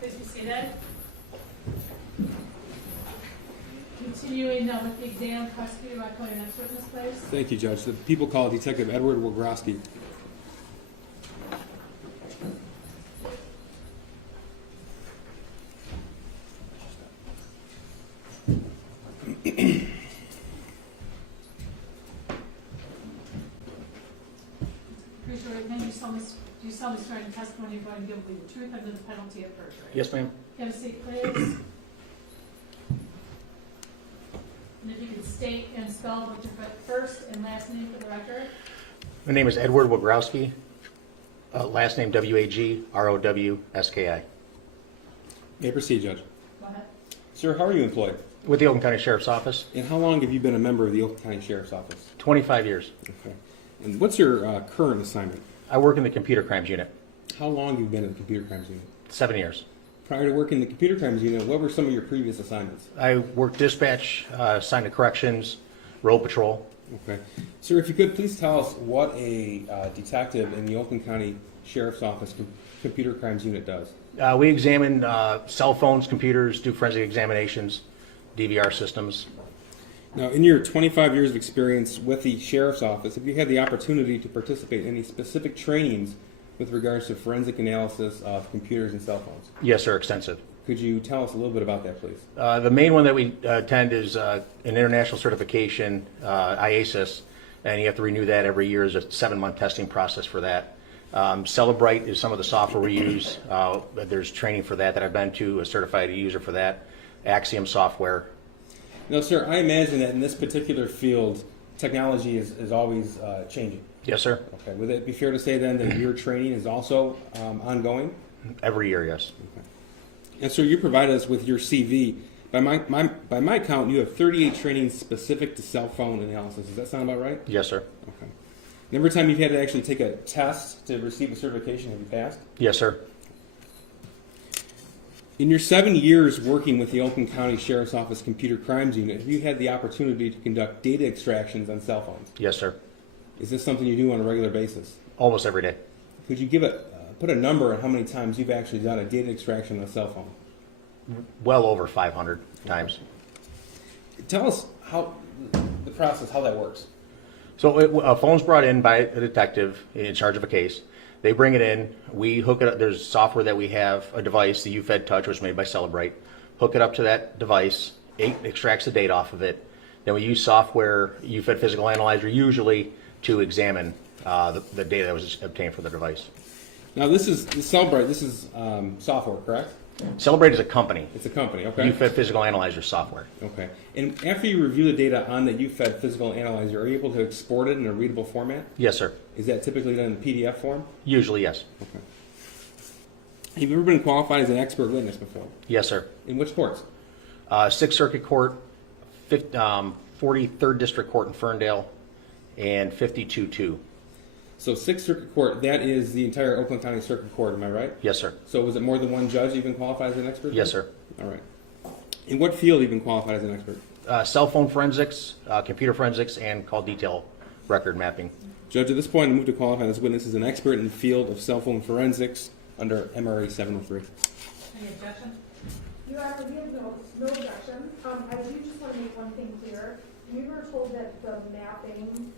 Please be seated. Continuing with the exam, prosecutor, I call your next witness, please. Thank you, Judge. The people call Detective Edward Wagrowski. Do you solemnly swear in the testimony you're going to give will be the truth under the penalty of perjury? Yes, ma'am. Have a seat, please. And if you could state and spell both your first and last name for the record. My name is Edward Wagrowski. Last name Wagrowski. May I proceed, Judge? Go ahead. Sir, how are you employed? With the Oakland County Sheriff's Office, And how long have you been a member of the Oakland County Sheriff's Office? 25 years. Okay. And what's your current assignment? I work in the Computer Crimes Unit, How long have you been in the Computer Crimes Unit? 7 years. Prior to working in the Computer Crimes Unit, what were some of your previous assignments? I work dispatch, assigned to corrections, road patrol. Okay. Sir, if you could please tell us what a detective in the Oakland County Sheriff's Office Computer Crimes Unit does. We examine cell phones, computers, do forensic examinations, DVR systems. Now, in your 25 years of experience with the Sheriff's Office, have you had the opportunity to participate in any specific trainings with regards to forensic analysis of computers and cell phones? Yes, sir, extensive. Could you tell us a little bit about that, please? The main one that we attend is an international certification, IASIS, and you have to renew that every year. There's a 7-month testing process for that. Celebrite is some of the software we use. There's training for that I've been to, a certified user for that. Axiom software. Now, sir, I imagine that in this particular field, technology is always changing. Yes, sir. Okay. Would it be fair to say then that your training is also ongoing? Every year, yes. Okay. And sir, you provided us with your CV. By my count, you have 38 trainings specific to cell phone analysis. Does that sound about right? Yes, sir. Okay. And every time you've had to actually take a test to receive a certification, have you passed? Yes, sir. In your 7 years working with the Oakland County Sheriff's Office Computer Crimes Unit, have you had the opportunity to conduct data extractions on cell phones? Yes, sir. Is this something you do on a regular basis? Almost every day. Could you put a number on how many times you've actually done a data extraction on a cell phone? Well over 500 times. Tell us how the process, how that works. So a phone's brought in by a detective in charge of a case. They bring it in. We hook it up. There's software that we have, a device, the UFED Touch, which was made by Celebrite. Hook it up to that device. It extracts the data off of it. Then we use software, UFED Physical Analyzer, usually to examine the data that was obtained from the device. Now, this is Celebrite. This is software, correct? Celebrate is a company. It's a company, okay. UFED Physical Analyzer software. Okay. And after you review the data on the UFED Physical Analyzer, are you able to export it in a readable format? Yes, sir. Is that typically done in PDF form? Usually, yes. Okay. Have you ever been qualified as an expert witness before? Yes, sir. In which courts? 6th Circuit Court, 43rd District Court in Ferndale, and 52-2. So 6th Circuit Court, that is the entire Oakland County Circuit Court, am I right? Yes, sir. So was it more than one judge you've been qualified as an expert? Yes, sir. All right. In what field have you been qualified as an expert? Cell phone forensics, computer forensics, and call detail record mapping. Judge, at this point, I move to qualify this witness as an expert in the field of cell phone forensics under MRA 703. Any objection? Your Honor, we have no objection. I do just want to make one thing clear. We were told that the mapping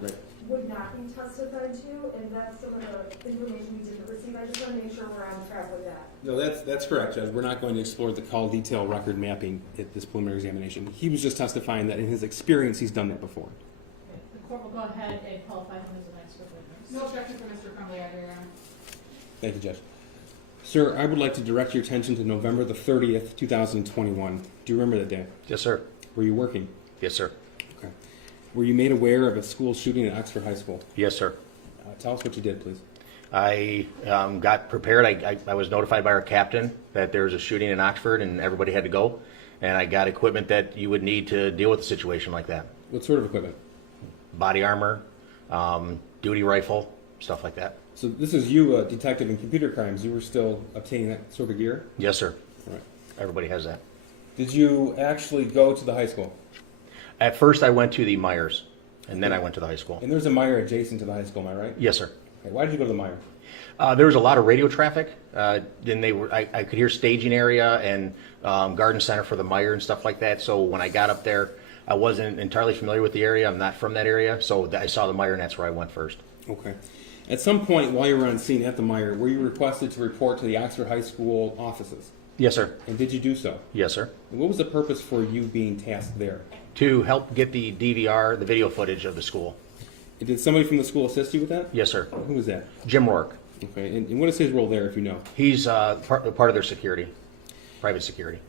Right. would not be testified to, and that's some of the information we didn't receive. I just want to make sure we're on track with that. No, that's correct, Judge. We're not going to explore the call detail record mapping at this preliminary examination. He was just testifying that in his experience, he's done that before. Okay. The court will go ahead and qualify him as an expert witness. No objection for Mr. Crumbley, either, Your Honor. Thank you, Judge. Sir, I would like to direct your attention to November the 30th, 2021. Do you remember that day? Yes, sir. Were you working? Yes, sir. Okay. Were you made aware of a school shooting at Oxford High School? Yes, sir. Tell us what you did, please. I got prepared. I was notified by our captain that there was a shooting in Oxford and everybody had to go. And I got equipment that you would need to deal with a situation like that. What sort of equipment? Body armor, duty rifle, stuff like that. So this is you, a detective in computer crimes. You were still obtaining that sort of gear? Yes, sir. All right. Everybody has that. Did you actually go to the high school? At first, I went to the Myers, and then I went to the high school. And there's a Meyer adjacent to the high school, am I right? Yes, sir. Okay. Why did you go to the Meyer? There was a lot of radio traffic. Then I could hear staging area and garden center for the Meyer and stuff like that. So when I got up there, I wasn't entirely familiar with the area. I'm not from that area. So I saw the Meyer and that's where I went first. Okay. At some point while you were on scene at the Meyer, were you requested to report to the Oxford High School offices? Yes, sir. And did you do so? Yes, sir. And what was the purpose for you being tasked there? To help get the DVR, the video footage of the school. And did somebody from the school assist you with that? Yes, sir. Who was that? Jim Rourke. Okay. And what is his role there, if you know? He's part of their security, private security.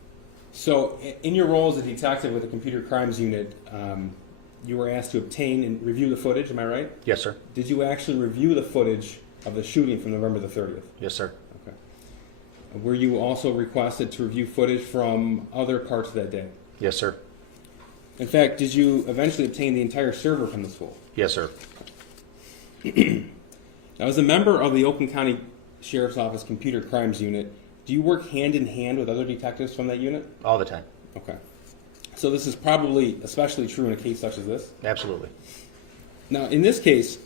So in your role as a detective with the Computer Crimes Unit, you were asked to obtain and review the footage, am I right? Yes, sir. Did you actually review the footage of the shooting from November the 30th? Yes, sir. Okay. Were you also requested to review footage from other parts of that day? Yes, sir. In fact, did you eventually obtain the entire server from the school? Yes, sir. Now, as a member of the Oakland County Sheriff's Office Computer Crimes Unit, do you work hand in hand with other detectives from that unit? All the time. Okay. So this is probably especially true in a case such as this? Absolutely. Now, in this case,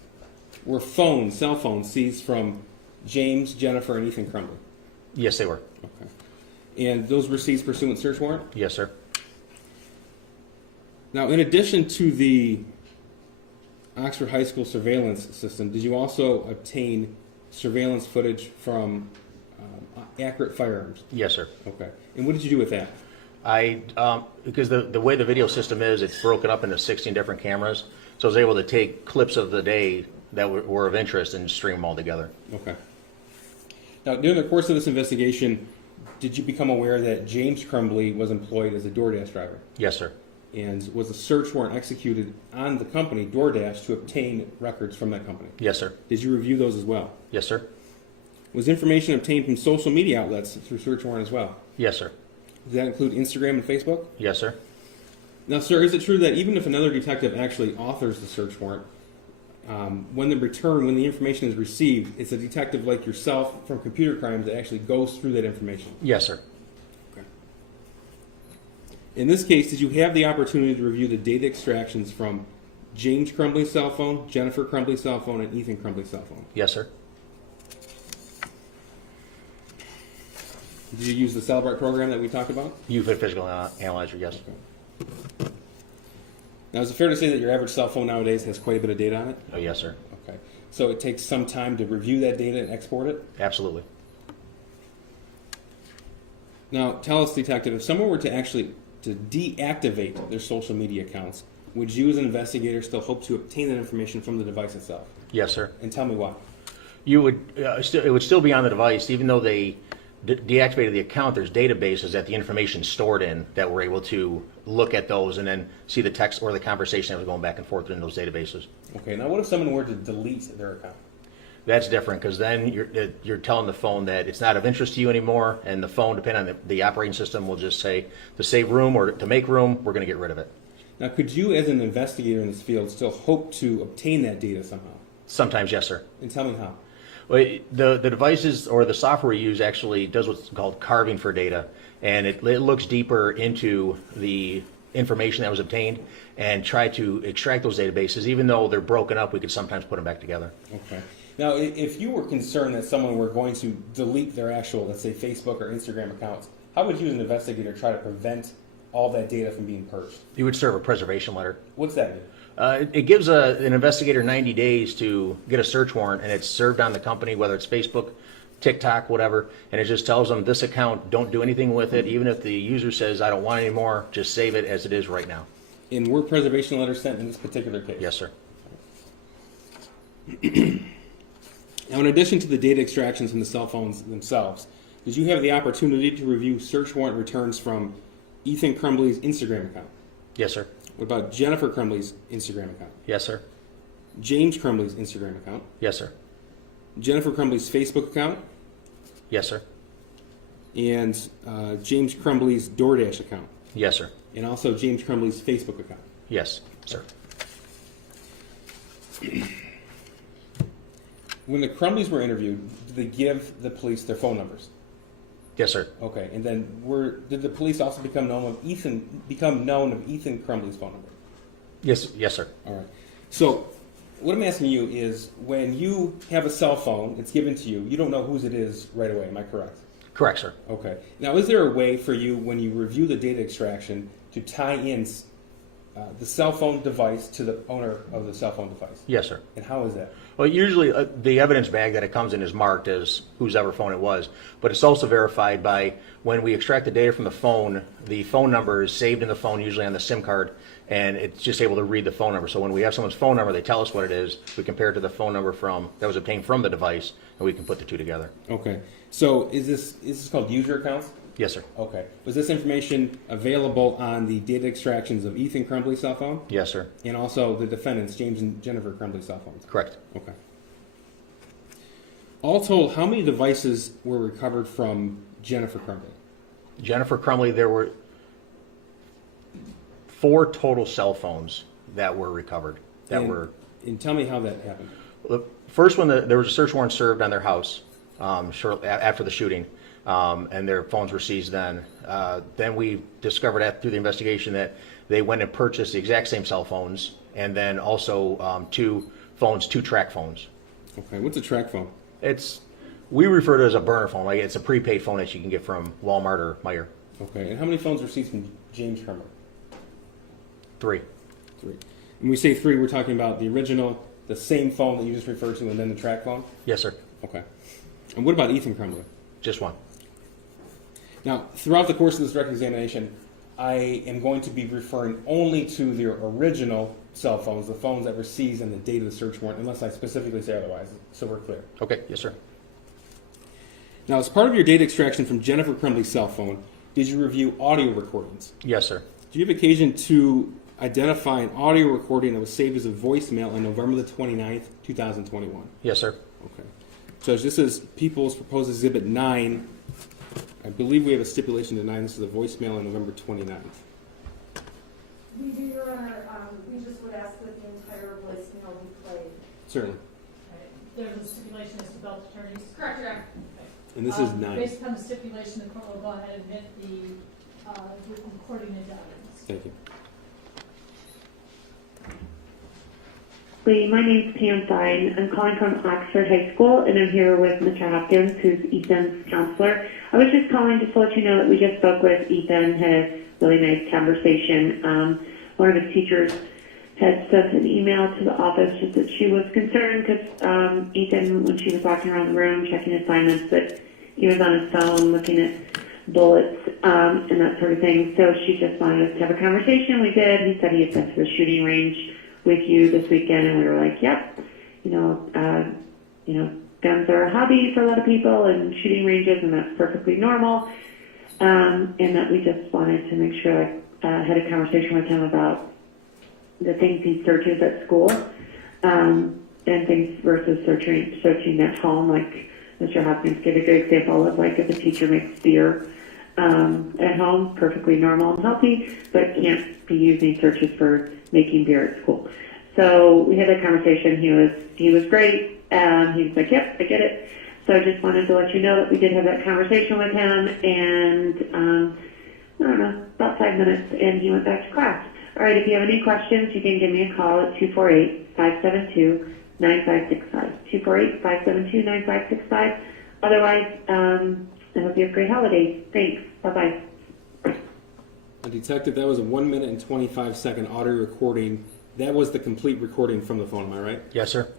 were cell phones seized from James, Jennifer, and Ethan Crumbley? Yes, they were. Okay. And those were seized pursuant to search warrant? Yes, sir. Now, in addition to the Oxford High School surveillance system, did you also obtain surveillance footage from Accurate Firearms? Yes, sir. Okay. And what did you do with that? Because the way the video system is, it's broken up into 16 different cameras. So I was able to take clips of the day that were of interest and stream them all together. Okay. Now, during the course of this investigation, did you become aware that James Crumbley was employed as a DoorDash driver? Yes, sir. And was a search warrant executed on the company, DoorDash, to obtain records from that company? Yes, sir. Did you review those as well? Yes, sir. Was information obtained from social media outlets through search warrant as well? Yes, sir. Does that include Instagram and Facebook? Yes, sir. Now, sir, is it true that even if another detective actually authors the search warrant, when the information is received, it's a detective like yourself from computer crimes that actually goes through that information? Yes, sir. Okay. In this case, did you have the opportunity to review the data extractions from James Crumbley's cell phone, Jennifer Crumbley's cell phone, and Ethan Crumbley's cell phone? Yes, sir. Did you use the Celebrate program that we talked about? UFID physical analyzer, yes. Okay. Now, is it fair to say that your average cell phone nowadays has quite a bit of data on it? Oh, yes, sir. Okay. So it takes some time to review that data and export it? Absolutely. Now, tell us, detective, if someone were to actually deactivate their social media accounts, would you as an investigator still hope to obtain that information from the device itself? Yes, sir. And tell me why. You would it would still be on the device, even though they deactivated the account. There's databases that the information stored in that we're able to look at those and then see the text or the conversation that was going back and forth in those databases. Okay. Now, what if someone were to delete their account? That's different because then you're telling the phone that it's not of interest to you anymore, and the phone, depending on the operating system, will just say to save room or to make room, we're going to get rid of it. Now, could you, as an investigator in this field, still hope to obtain that data somehow? Sometimes, yes, sir. And tell me how. Well, the devices or the software we use actually does what's called carving for data, and it looks deeper into the information that was obtained and try to extract those databases. Even though they're broken up, we could sometimes put them back together. Okay. Now, if you were concerned that someone were going to delete their actual, let's say, Facebook or Instagram accounts, how would you as an investigator try to prevent all that data from being purged? You would serve a preservation letter. What's that mean? It gives an investigator 90 days to get a search warrant, and it's served on the company, whether it's Facebook, TikTok, whatever, and it just tells them this account, don't do anything with it. Even if the user says, I don't want it anymore, just save it as it is right now. And were preservation letters sent in this particular case? Yes, sir. Now, in addition to the data extractions from the cell phones themselves, did you have the opportunity to review search warrant returns from Ethan Crumbley's Instagram account? Yes, sir. What about Jennifer Crumbley's Instagram account? Yes, sir. James Crumbley's Instagram account? Yes, sir. Jennifer Crumbley's Facebook account? Yes, sir. And James Crumbley's DoorDash account? Yes, sir. And also James Crumbley's Facebook account? Yes, sir. When the Crumbleys were interviewed, did they give the police their phone numbers? Yes, sir. Okay, and then did the police also become known of Ethan Crumbley's phone number? Yes, yes, sir. All right. So, what I'm asking you is, when you have a cell phone, it's given to you, you don't know whose it is right away, am I correct? Correct, sir. Okay. Now, is there a way for you, when you review the data extraction, to tie in the cell phone device to the owner of the cell phone device? Yes, sir. And how is that? Well, usually the evidence bag that it comes in is marked as whosever phone it was, but it's also verified by when we extract the data from the phone number is saved in the phone, usually on the SIM card, and it's just able to read the phone number. So when we have someone's phone number, they tell us what it is, we compare it to the phone number that was obtained from the device, and we can put the two together. Okay. So is this called user accounts? Yes, sir. Okay. Was this information available on the data extractions of Ethan Crumbley's cell phone? Yes, sir. And also the defendants, James and Jennifer Crumbley's cell phones? Correct. Okay. All told, how many devices were recovered from Jennifer Crumbley? Jennifer Crumbley, there were 4 total cell phones that were recovered. And tell me how that happened. The first one, there was a search warrant served on their house shortly after the shooting, and their phones were seized then. Then we discovered through the investigation that they went and purchased the exact same cell phones, and then also 2 track phones. Okay, what's a track phone? We refer to it as a burner phone. Like, it's a prepaid phone that you can get from Walmart or Meijer. Okay, and how many phones were seized from James Crumbley? 3. 3. When we say 3, we're talking about the original, the same phone that you just referred to, and then the track phone? Yes, sir. Okay. And what about Ethan Crumbley? Just 1. Now, throughout the course of this direct examination, I am going to be referring only to their original cell phones, the phones that were seized in the date of the search warrant, unless I specifically say otherwise, so we're clear. Okay, yes, sir. Now, as part of your data extraction from Jennifer Crumbley's cell phone, did you review audio recordings? Yes, sir. Do you have occasion to identify an audio recording that was saved as a voicemail on November the 29th, 2021? Yes, sir. Okay. So this is People's Proposed Exhibit 9. I believe we have a stipulation to 9. This is a voicemail on November 29th. We do, Your Honor, we just would ask that the entire voicemail be played. Certainly. There's a stipulation as to both attorneys? Correct, Your Honor. And this is 9. Based upon the stipulation, the court will go ahead and admit the recording into evidence. Thank you. My name's Pam Fine. I'm calling from Oxford High School, and I'm here with Mr. Hopkins, who's Ethan's counselor. I was just calling just to let you know that we just spoke with Ethan, had a really nice conversation. One of his teachers had sent an email to the office just that she was concerned because Ethan, when she was walking around the room checking assignments, that he was on his phone looking at bullets and that sort of thing. So she just wanted us to have a conversation. We did. He said he had been to the shooting range with you this weekend, and we were like, yep, guns are a hobby for a lot of people and shooting ranges, and that's perfectly normal. And that we just wanted to make sure I had a conversation with him about the things he searches at school, and things versus searching at home. Like Mr. Hopkins gave a good example of, like, if a teacher makes beer at home, perfectly normal and healthy, but can't be using searches for making beer at school. So we had that conversation. He was great. He was like, yep, I get it. So I just wanted to let you know that we did have that conversation with him, and I don't know, about 5 minutes, and he went back to class. All right, if you have any questions, you can give me a call at 248-572-9565. 248-572-9565. Otherwise, I hope you have great holidays. Thanks. Bye-bye. Detective, that was a 1 minute and 25-second audio recording. That was the complete recording from the phone, am I right? Yes, sir. Okay.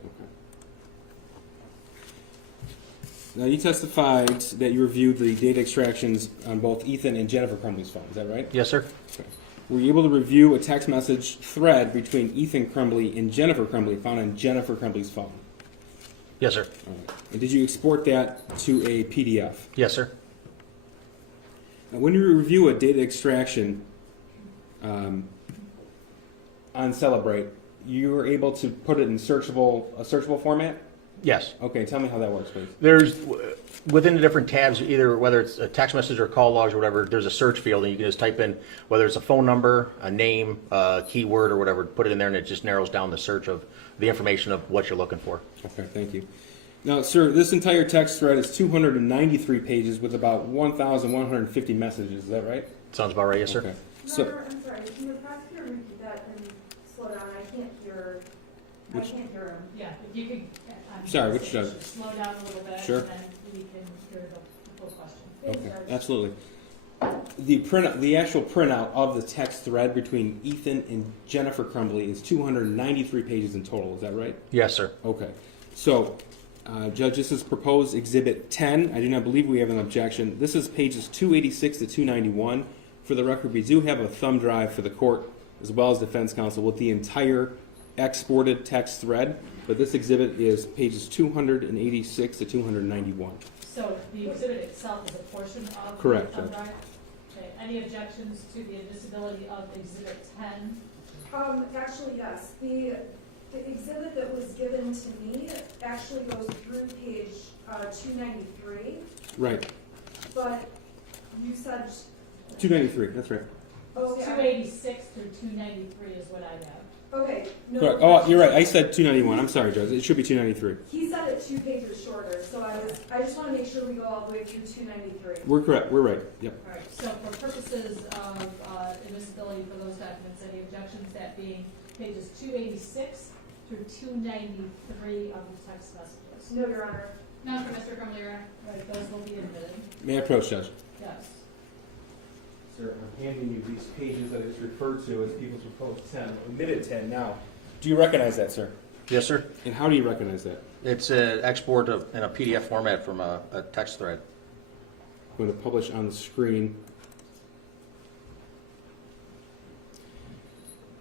Now, you testified that you reviewed the data extractions on both Ethan and Jennifer Crumbley's phone. Is that right? Yes, sir. Okay. Were you able to review a text message thread between Ethan Crumbley and Jennifer Crumbley found on Jennifer Crumbley's phone? Yes, sir. All right. And did you export that to a PDF? Yes, sir. Now, when you review a data extraction on Celebrate, you were able to put it in a searchable format? Yes. Okay, tell me how that works, please. There's, within the different tabs, either whether it's a text message or call logs or whatever, there's a search field, and you can just type in whether it's a phone number, a name, a keyword, or whatever, put it in there, and it just narrows down the search of the information of what you're looking for. Okay, thank you. Now, sir, this entire text thread is 293 pages with about 1,150 messages. Is that right? Sounds about right, yes, sir. Okay. I'm sorry, can the prosecutor repeat that and slow down? I can't hear I can't hear him. Yeah, if you could. Sorry, which judge? Slow down a little bit. Sure. And then we can hear the full question. Okay, absolutely. The actual printout of the text thread between Ethan and Jennifer Crumbley is 293 pages in total. Is that right? Yes, sir. Okay. So, Judge, this is proposed Exhibit 10. I do not believe we have an objection. This is pages 286 to 291. For the record, we do have a thumb drive for the court as well as defense counsel with the entire exported text thread, but this exhibit is pages 286 to 291. So the exhibit itself is a portion of Correct, the thumb Judge. drive? Okay, any objections to the admissibility of Exhibit 10? Actually, yes. The exhibit that was given to me actually goes through page 293, Right. but you said, 293, that's right. okay, 286 through 293 is what I have. okay. No, Correct. Oh, you're right. I said 291. I'm sorry, Judge. It should be 293. He said it 2 pages shorter, so I just want to make sure we go all the way through 293. We're correct. We're right. Yep. All right, so for purposes of admissibility for those documents, any objections, that being pages 286 through 293 of the text messages? No, Your Honor. None for Mr. Crumbley, Your Honor. All right, those will be admitted. May I approach, Judge? Yes. Sir, I'm handing you these pages that I just referred to as People's Proposed 10, omitted 10 now. Do you recognize that, sir? Yes, sir. And how do you recognize that? It's an export in a PDF format from a text thread. I'm going to publish on the screen.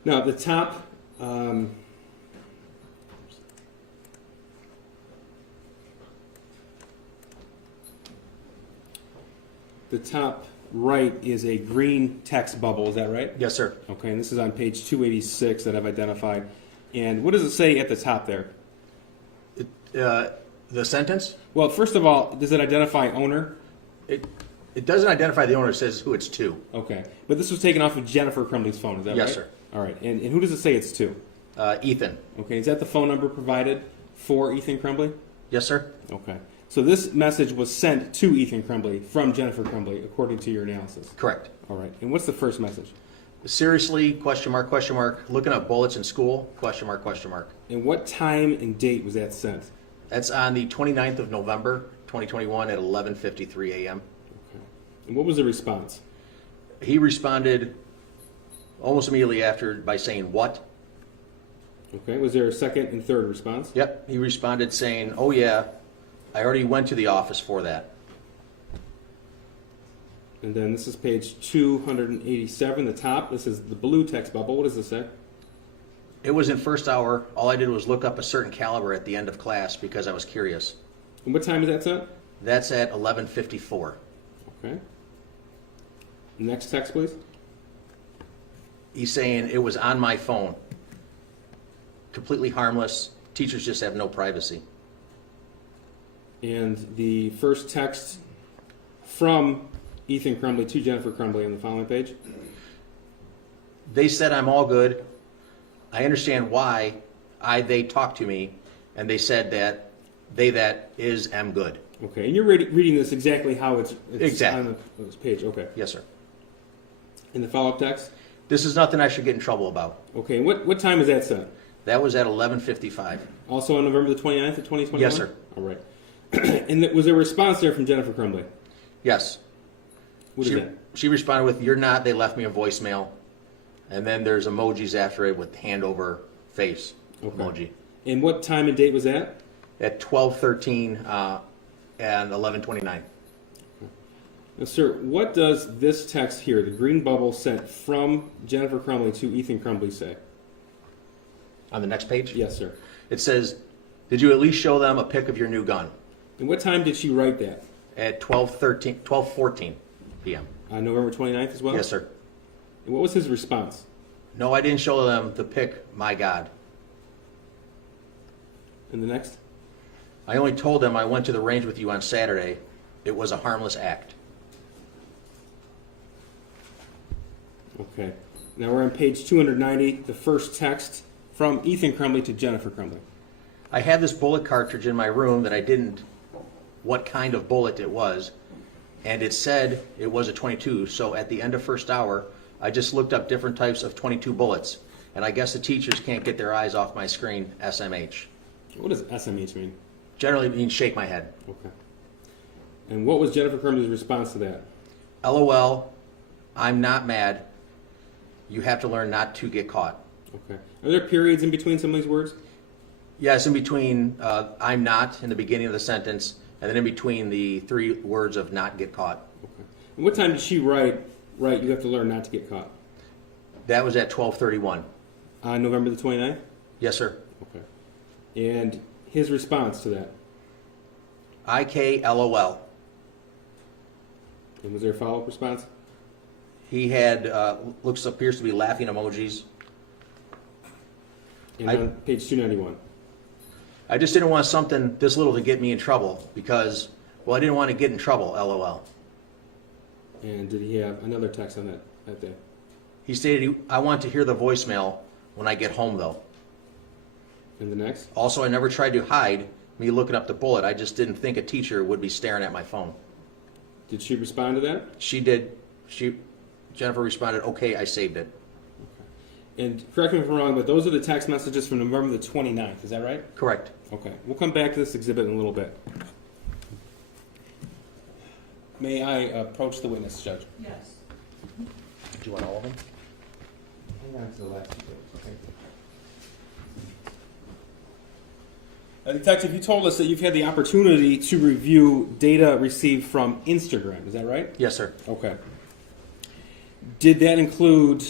Now, at the top, the top right is a green text bubble, is that right? Yes, sir. Okay, and this is on page 286 that I've identified. And what does it say at the top there? The sentence? Well, first of all, does it identify owner? It doesn't identify the owner. It says who it's to. Okay, but this was taken off of Jennifer Crumbley's phone, is that right? Yes, sir. All right, and who does it say it's to? Ethan. Okay, is that the phone number provided for Ethan Crumbley? Yes, sir. Okay, so this message was sent to Ethan Crumbley from Jennifer Crumbley, according to your analysis? Correct. All right, and what's the first message? Seriously, question mark, question mark. Looking up bullets in school, question mark, question mark. And what time and date was that sent? That's on the 29th of November, 2021 at 11:53 a.m. Okay. And what was the response? He responded almost immediately after by saying, "What?" Okay, was there a second and third response? Yep, he responded saying, "Oh yeah, I already went to the office for that." And then this is page 287, the top. This is the blue text bubble. What does this say? It was in first hour. All I did was look up a certain caliber at the end of class because I was curious. And what time is that sent? That's at 11:54. Okay. Next text, please. He's saying it was on my phone. Completely harmless. Teachers just have no privacy. And the first text from Ethan Crumbley to Jennifer Crumbley on the following page. They said I'm all good. I understand why they talked to me, and they said that that is am good. Okay, and you're reading this exactly how it's Exactly. on this page. Okay. Yes, sir. In the follow-up text? This is nothing I should get in trouble about. Okay, and what time is that sent? That was at 11:55. Also on November the 29th of 2021? Yes, sir. All right. And was there a response there from Jennifer Crumbley? Yes. What is that? She responded with, "You're not." They left me a voicemail. And then there's emojis after it with hand over face emoji. And what time and date was that? At 12:13 and 11:29. Now, sir, what does this text here, the green bubble sent from Jennifer Crumbley to Ethan Crumbley, say? On the next page? Yes, sir. It says, "Did you at least show them a pic of your new gun?" And what time did she write that? At 12:14 p.m. On November 29th as well? Yes, sir. And what was his response? "No, I didn't show them the pic, my God." And the next? "I only told them I went to the range with you on Saturday. It was a harmless act." Okay. Now we're on page 290, the first text from Ethan Crumbley to Jennifer Crumbley. "I had this bullet cartridge in my room that I didn't what kind of bullet it was, and it said it was a .22, so at the end of first hour, I just looked up different types of .22 bullets, and I guess the teachers can't get their eyes off my screen, SMH. What does SMH mean? Generally it means shake my head. Okay. And what was Jennifer Crumbley's response to that? LOL, I'm not mad. You have to learn not to get caught. Okay. Are there periods in between some of these words? Yes, in between I'm not in the beginning of the sentence, and then in between the 3 words of not get caught. Okay. And what time did she write, you have to learn not to get caught? That was at 12:31. On November the 29th? Yes, sir. Okay. And his response to that? IKLOL. And was there a follow-up response? He had appears to be laughing emojis. And on page 291? I just didn't want something this little to get me in trouble because, well, I didn't want to get in trouble, LOL. And did he have another text on that day? He stated, I want to hear the voicemail when I get home, though. And the next? Also, I never tried to hide me looking up the bullet. I just didn't think a teacher would be staring at my phone. Did she respond to that? She did. Jennifer responded, okay, I saved it. Okay. And correct me if I'm wrong, but those are the text messages from November the 29th. Is that right? Correct. Okay. We'll come back to this exhibit in a little bit. May I approach the witness, Judge? Yes. Do you want all of them? Hang on to the last two. Okay. Detective, you told us that you've had the opportunity to review data received from Instagram. Is that right? Yes, sir. Okay. Did that include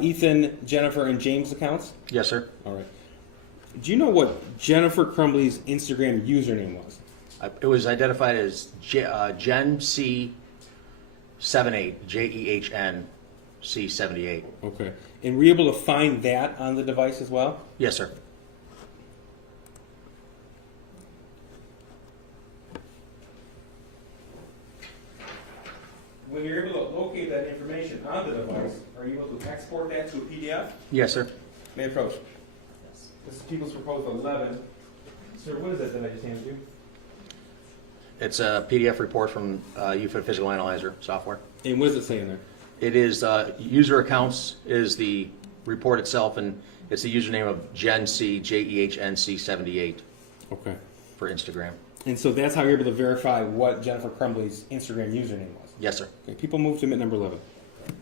Ethan, Jennifer, and James' accounts? Yes, sir. All right. Do you know what Jennifer Crumbley's Instagram username was? It was identified as Gen C 78, JEHN C 78. Okay. And were you able to find that on the device as well? Yes, sir. When you're able to locate that information on the device, are you able to export that to a PDF? Yes, sir. May I approach? Yes. This is People's Proposal 11. Sir, what is that I just handed you? It's a PDF report from UFED Physical Analyzer software. And what does it say in there? It is user accounts is the report itself, and it's the username of Gen C, JEHNC 78 Okay. for Instagram. And so that's how you're able to verify what Jennifer Crumbley's Instagram username was? Yes, sir. Okay, people move to admit number 11.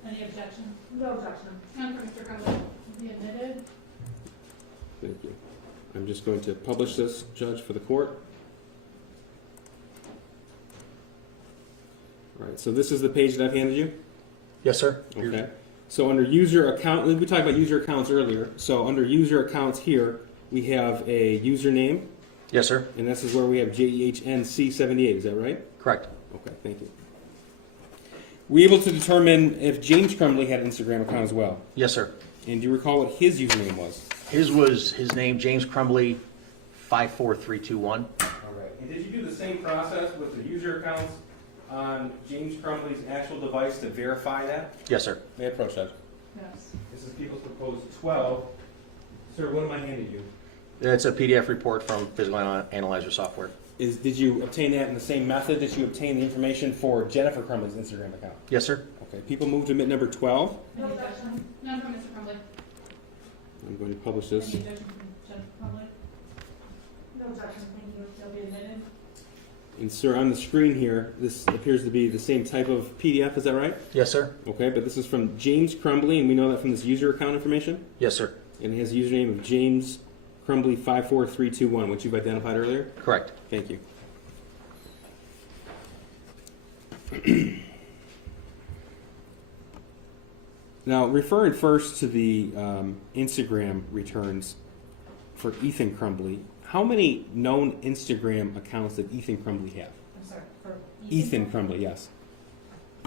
Any objection? No objection. None for Mr. Crumbley. Be admitted. Thank you. I'm just going to publish this, Judge, for the court. All right, so this is the page that I've handed you? Yes, sir. Okay. So under user account, we talked about user accounts earlier. So under user accounts here, we have a username. Yes, sir. And this is where we have JEHNC78. Is that right? Correct. Okay, thank you. Were you able to determine if James Crumbley had an Instagram account as well? Yes, sir. And do you recall what his username was? His name, James Crumbley, 54321. All right. And did you do the same process with the user accounts on James Crumbley's actual device to verify that? Yes, sir. May I approach, Judge? Yes. This is People's Proposed 12. Sir, what am I handing you? It's a PDF report from Physical Analyzer software. Did you obtain that in the same method that you obtained the information for Jennifer Crumbley's Instagram account? Yes, sir. Okay. People move to admit number 12. Any objection? None for Mr. Crumbley. I'm going to publish this. Any objection from Jennifer Crumbley? No objection, thank you. They'll be admitted. And sir, on the screen here, this appears to be the same type of PDF, is that right? Yes, sir. Okay, but this is from James Crumbley, and we know that from this user account information? Yes, sir. And it has the username of James Crumbley 54321, which you've identified earlier? Correct. Thank you. Now, referring first to the Instagram returns for Ethan Crumbley, how many known Instagram accounts did Ethan Crumbley have? I'm sorry, for Ethan Crumbley, yes.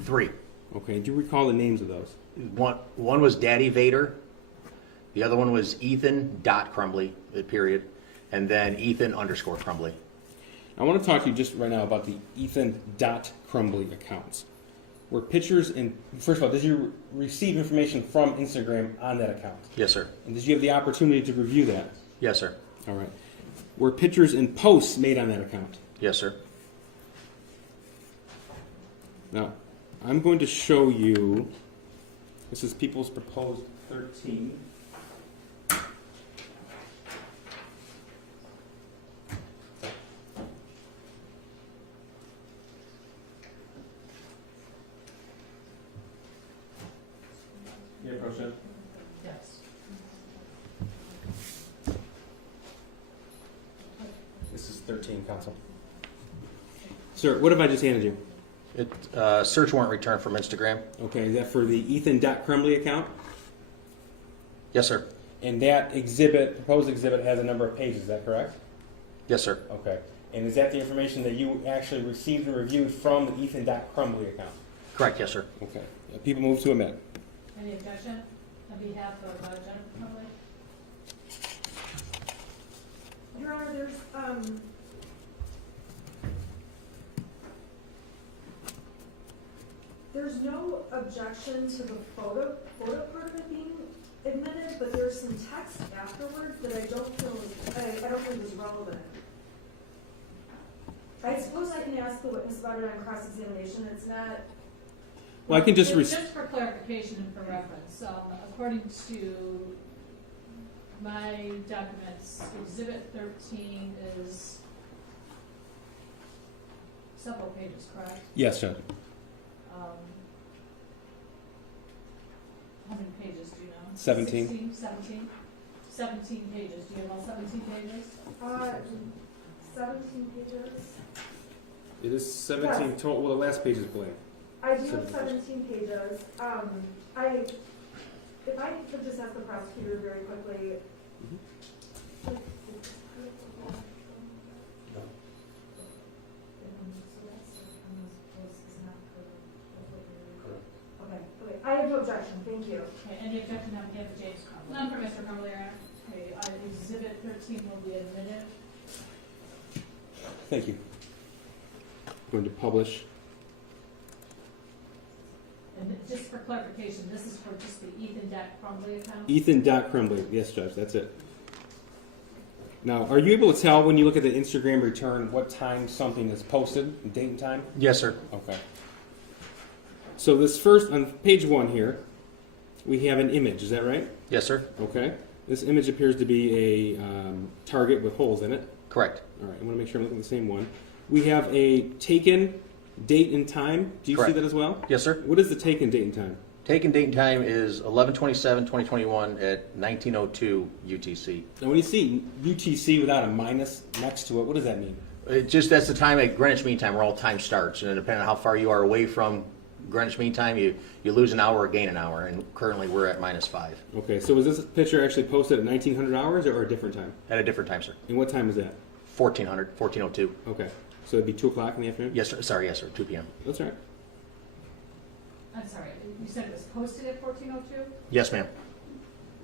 3. Okay, do you recall the names of those? One was Daddy Vader. The other one was Ethan.Crumbley, period. And then Ethan_Crumbley. I want to talk to you just right now about the Ethan.Crumbley accounts. Were pictures in, first of all, did you receive information from Instagram on that account? Yes, sir. And did you have the opportunity to review that? Yes, sir. All right. Were pictures and posts made on that account? Yes, sir. Now, I'm going to show you, this is People's Proposed 13. 13, Council. Sir, what have I just handed you? Search warrant return from Instagram. Okay, is that for the Ethan.Crumbley account? Yes, sir. And that exhibit, proposed exhibit, has a number of pages, is that correct? Yes, sir. Okay. And is that the information that you actually received and reviewed from the Ethan.Crumbley account? Correct, yes, sir. Okay. People move to amend. Any objection on behalf of Jennifer Crumbley? Your Honor, there's no objection to the photo part of it being admitted, but there's some text afterwards that I don't feel I don't think is relevant. I suppose I can ask the witness about it on cross-examination. It's not. Well, I can just Just for clarification and for reference, according to my documents, Exhibit 13 is several pages, correct? Yes, Judge. How many pages do you know? 17. 16, 17? 17 pages. Do you have all 17 pages? 17 pages. It is 17 Yes. total. Well, the last page is blank. I do have 17 pages. If I could just ask the prosecutor very quickly. Okay, I have no objection, thank you. Okay, any objection on behalf of James Crumbley? None for Mr. Crumbley, Your Honor. Okay, Exhibit 13 will be admitted. Thank you. Going to publish. And just for clarification, this is for just the Ethan.Crumbley account? Ethan.Crumbley. Yes, Judge, that's it. Now, are you able to tell when you look at the Instagram return what time something is posted, date and time? Yes, sir. Okay. So this first, on page 1 here, we have an image, is that right? Yes, sir. Okay. This image appears to be a target with holes in it. Correct. All right, I want to make sure I'm looking at the same one. We have a taken date and time. Do you Correct. see that as well? Yes, sir. What is the taken date and time? Taken date and time is 11/27/2021 at 19:02 UTC. Now, when you see UTC without a minus next to it, what does that mean? That's the time at Greenwich Mean Time where all time starts, and depending on how far you are away from Greenwich Mean Time, you lose an hour or gain an hour, and currently we're at -5 Okay, so was this picture actually posted at 1900 hours or a different time? at a different time, sir. And what time is that? 1402. Okay, so it'd be 2 o'clock in the afternoon? Yes, sir. Sorry, yes, sir. 2 p.m. That's all right. I'm sorry, you said it was posted at 14:02, Yes, ma'am.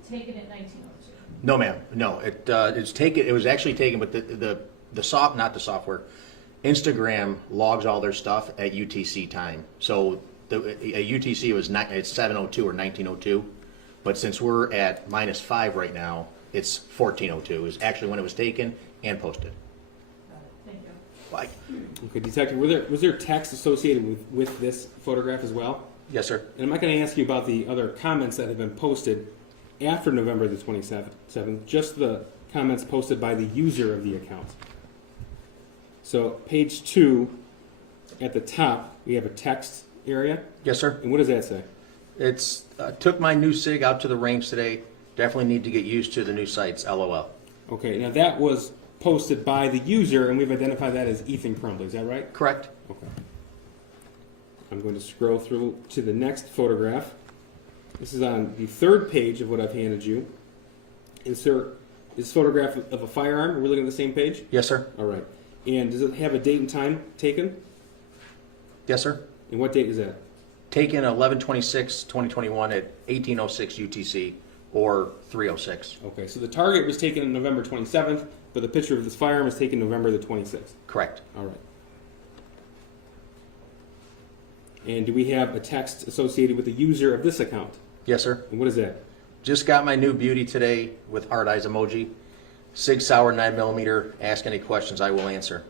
taken at 19:02. No, ma'am. No, it's taken. It was actually taken, but not the software. Instagram logs all their stuff at UTC time. So at UTC it's 7:02 or 19:02, but since we're at -5 right now, it's 14:02. Is actually when it was taken and posted. Got it, thank you. Like, Okay, Detective, was there text associated with this photograph as well? yes, sir. And I'm not going to ask you about the other comments that have been posted after November the 27th, just the comments posted by the user of the account. So page 2, at the top, we have a text area. Yes, sir. And what does that say? It's took my new SIG out to the range today. Definitely need to get used to the new sites. LOL. Okay, now that was posted by the user, and we've identified that as Ethan Crumbley. Is that right? Correct. Okay. I'm going to scroll through to the next photograph. This is on the 3rd page of what I've handed you. And sir, this photograph of a firearm. Are we looking at the same page? Yes, sir. All right. And does it have a date and time taken? Yes, sir. And what date is that? Taken 11/26/2021 at 18:06 UTC or 3:06. Okay, so the target was taken on November 27th, but the picture of this firearm was taken November the 26th. Correct. All right. And do we have a text associated with the user of this account? Yes, sir. And what is that? Just got my new beauty today with heart eyes emoji. Sig Sauer 9mm. Ask any questions, I will answer.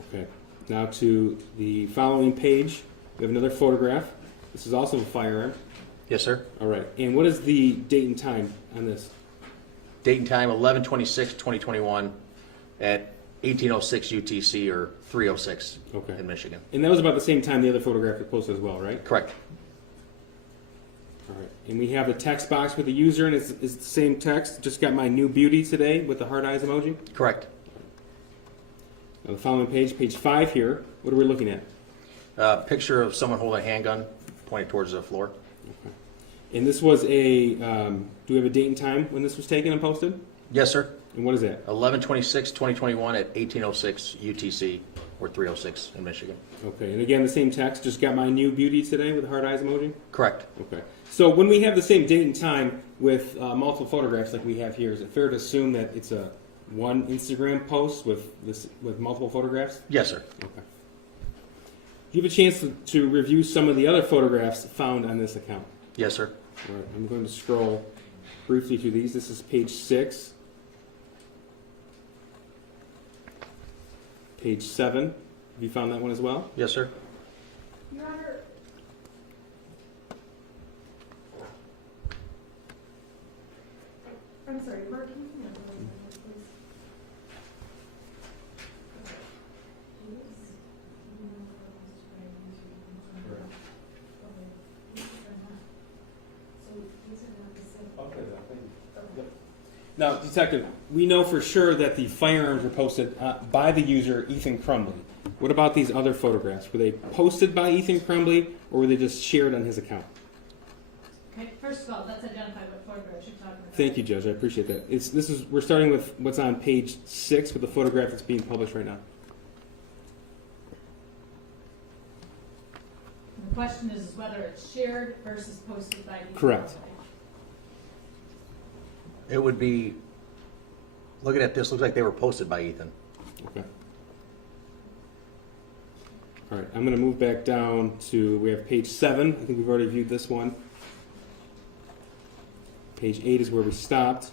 Okay. Now to the following page, we have another photograph. This is also a firearm. Yes, sir. All right. And what is the date and time on this? Date and time 11/26/2021 at 18:06 UTC or 3:06 Okay. in Michigan. And that was about the same time the other photograph was posted as well, right? Correct. All right. And we have the text box with the user, and it's the same text. Just got my new beauty today with the heart eyes emoji. Correct. The following page, page 5 here, what are we looking at? Picture of someone holding a handgun pointed towards the floor. And this was a, do we have a date and time when this was taken and posted? Yes, sir. And what is that? 11/26/2021 at 1806 UTC, or 306 in Michigan. Okay, and again, the same text, just got my new beauty today with the heart eyes emoji? Correct. Okay. So when we have the same date and time with multiple photographs like we have here, is it fair to assume that it's a one Instagram post with multiple photographs? Yes, sir. Okay. Do you have a chance to review some of the other photographs found on this account? Yes, sir. All right, I'm going to scroll briefly through these. This is page 6. Page 7. Have you found that one as well? Yes, sir. Your Honor, I'm sorry, Mark, can you hand me those, please? So these are not the same. Now, Detective, we know for sure that the firearms were posted by the user, Ethan Crumbley. What about these other photographs? Were they posted by Ethan Crumbley, or were they just shared on his account? Okay, first of all, let's identify what photographs you're talking about. Thank you, Judge. I appreciate that. We're starting with what's on page 6 with the photograph that's being published right now. The question is whether it's shared versus posted by the. Correct. It would be, looking at this, looks like they were posted by Ethan. Okay. All right, I'm going to move back down to, we have page 7. I think we've already viewed this one. Page 8 is where we stopped.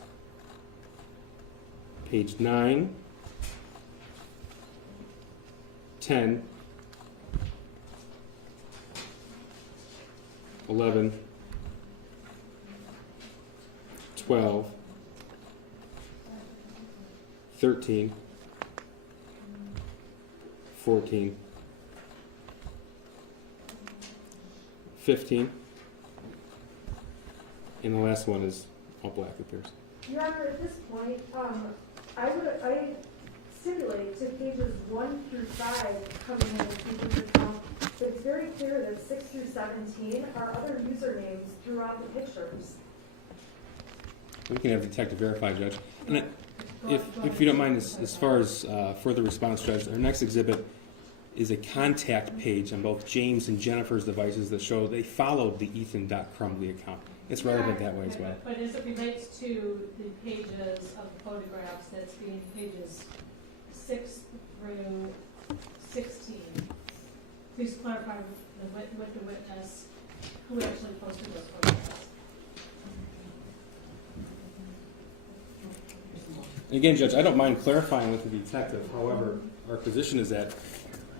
Page 9, 10, 11, 12, 13, 14, 15, and the last one is all black, it appears. Your Honor, at this point, I stipulate to pages 1 through 5 coming in the user's account, that it's very clear that 6 through 17 are other usernames throughout the pictures. We can have the detective verify, Judge. And if you don't mind, as far as further response, Judge, our next exhibit is a contact page on both James and Jennifer's devices that show they followed the Ethan.Crumbley account. It's relevant that way as well. But as it relates to the pages of the photographs, that's being pages 6 through 16, please clarify with the witness who actually posted those photographs. Again, Judge, I don't mind clarifying with the detective. However, our position is that,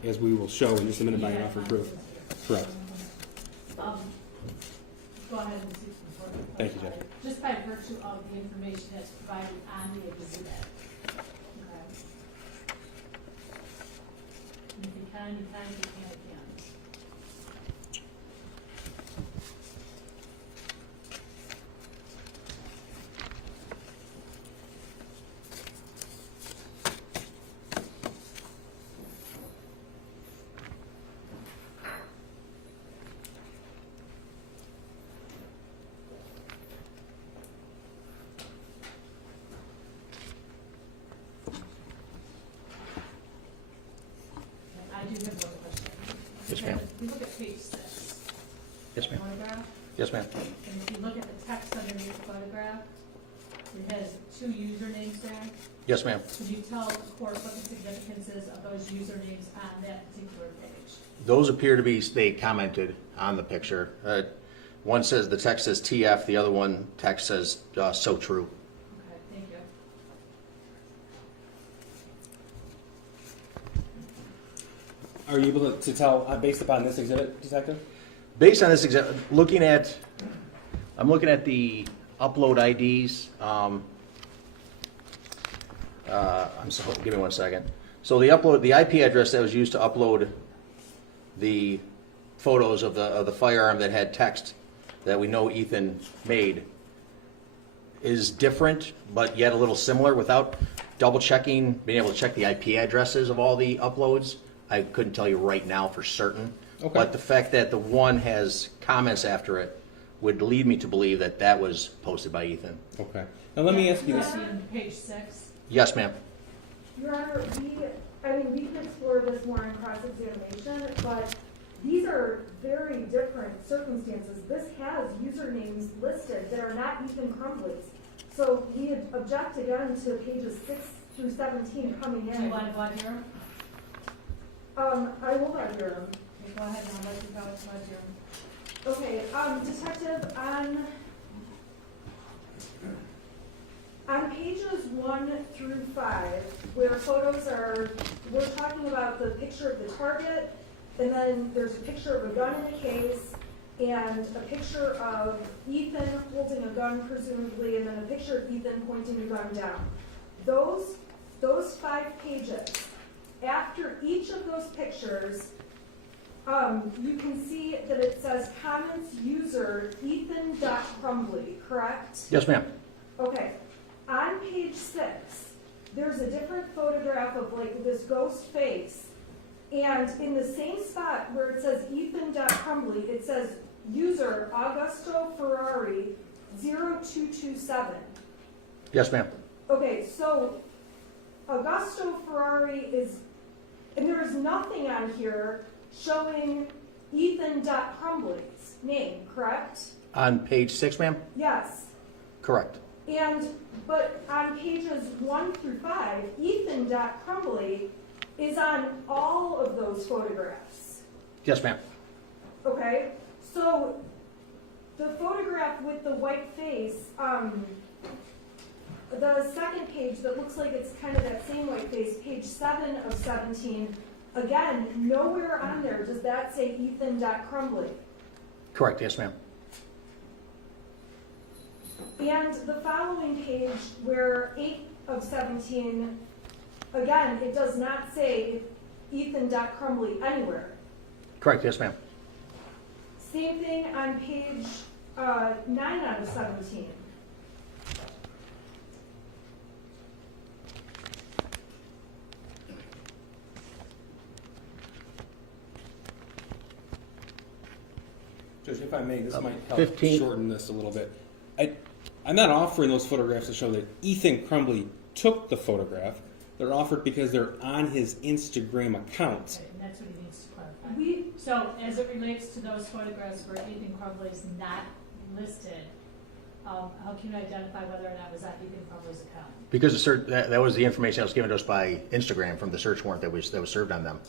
as we will show in just a minute by an offer of proof. Correct. Go ahead and see the photograph. Thank you, Judge. Just by virtue of the information that's provided on the exhibit. Okay. And if you can, you can. If you can't, you can't. I do have one question. Yes, ma'am. If you look at page 6. Yes, ma'am. Photograph, Yes, ma'am. and if you look at the text underneath the photograph, it has 2 usernames there. Yes, ma'am. Could you tell the court what the significance is of those usernames on that particular page? Those appear to be, they commented on the picture. One says, the text says TF, the other one text says, so true. Okay, thank you. Are you able to tell, based upon this exhibit, Detective? Based on this example, I'm looking at the upload IDs. I'm sorry, give me 1 second. So the IP address that was used to upload the photos of the firearm that had text that we know Ethan made is different, but yet a little similar. Without double checking, being able to check the IP addresses of all the uploads, I couldn't tell you right now for certain. Okay. But the fact that the one has comments after it would lead me to believe that that was posted by Ethan. Okay. Now let me ask you this. See on page 6. Yes, ma'am. Your Honor, we can explore this more in cross-examination, but these are very different circumstances. This has usernames listed that are not Ethan Crumbley's. So we object again to pages 6 through 17 coming in. Do you want to hear 'em? I will not hear them. Okay, go ahead, and I'll let you go. It's not your. Okay, Detective, on pages 1 through 5, where photos are, we're talking about the picture of the target, and then there's a picture of a gun in a case, and a picture of Ethan holding a gun presumably, and then a picture of Ethan pointing a gun down. Those 5 pages, after each of those pictures, you can see that it says comments user Ethan.Crumbley, correct? Yes, ma'am. Okay. On page 6, there's a different photograph of like this ghost face, and in the same spot where it says Ethan.Crumbley, it says user Augusto Ferrari 0227. Yes, ma'am. Okay, so Augusto Ferrari is, and there is nothing on here showing Ethan.Crumbley's name, correct? On page 6, ma'am? Yes. Correct. But on pages 1 through 5, Ethan.Crumbley is on all of those photographs. Yes, ma'am. Okay? So the photograph with the white face, the second page that looks like it's kind of that same white face, page 7 of 17, again, nowhere on there does that say Ethan.Crumbley. Correct. Yes, ma'am. And the following page, where 8 of 17, again, it does not say Ethan.Crumbley anywhere. Correct. Yes, ma'am. Same thing on page 9 out of 17. Judge, if I may, this might help 15. shorten this a little bit. I'm not offering those photographs to show that Ethan Crumbley took the photograph. They're offered because they're on his Instagram account. Okay, and that's what he needs to clarify. So as it relates to those photographs where Ethan Crumbley is not listed, how can you identify whether or not it was on Ethan Crumbley's account? Because that was the information that was given to us by Instagram from the search warrant that was served on them.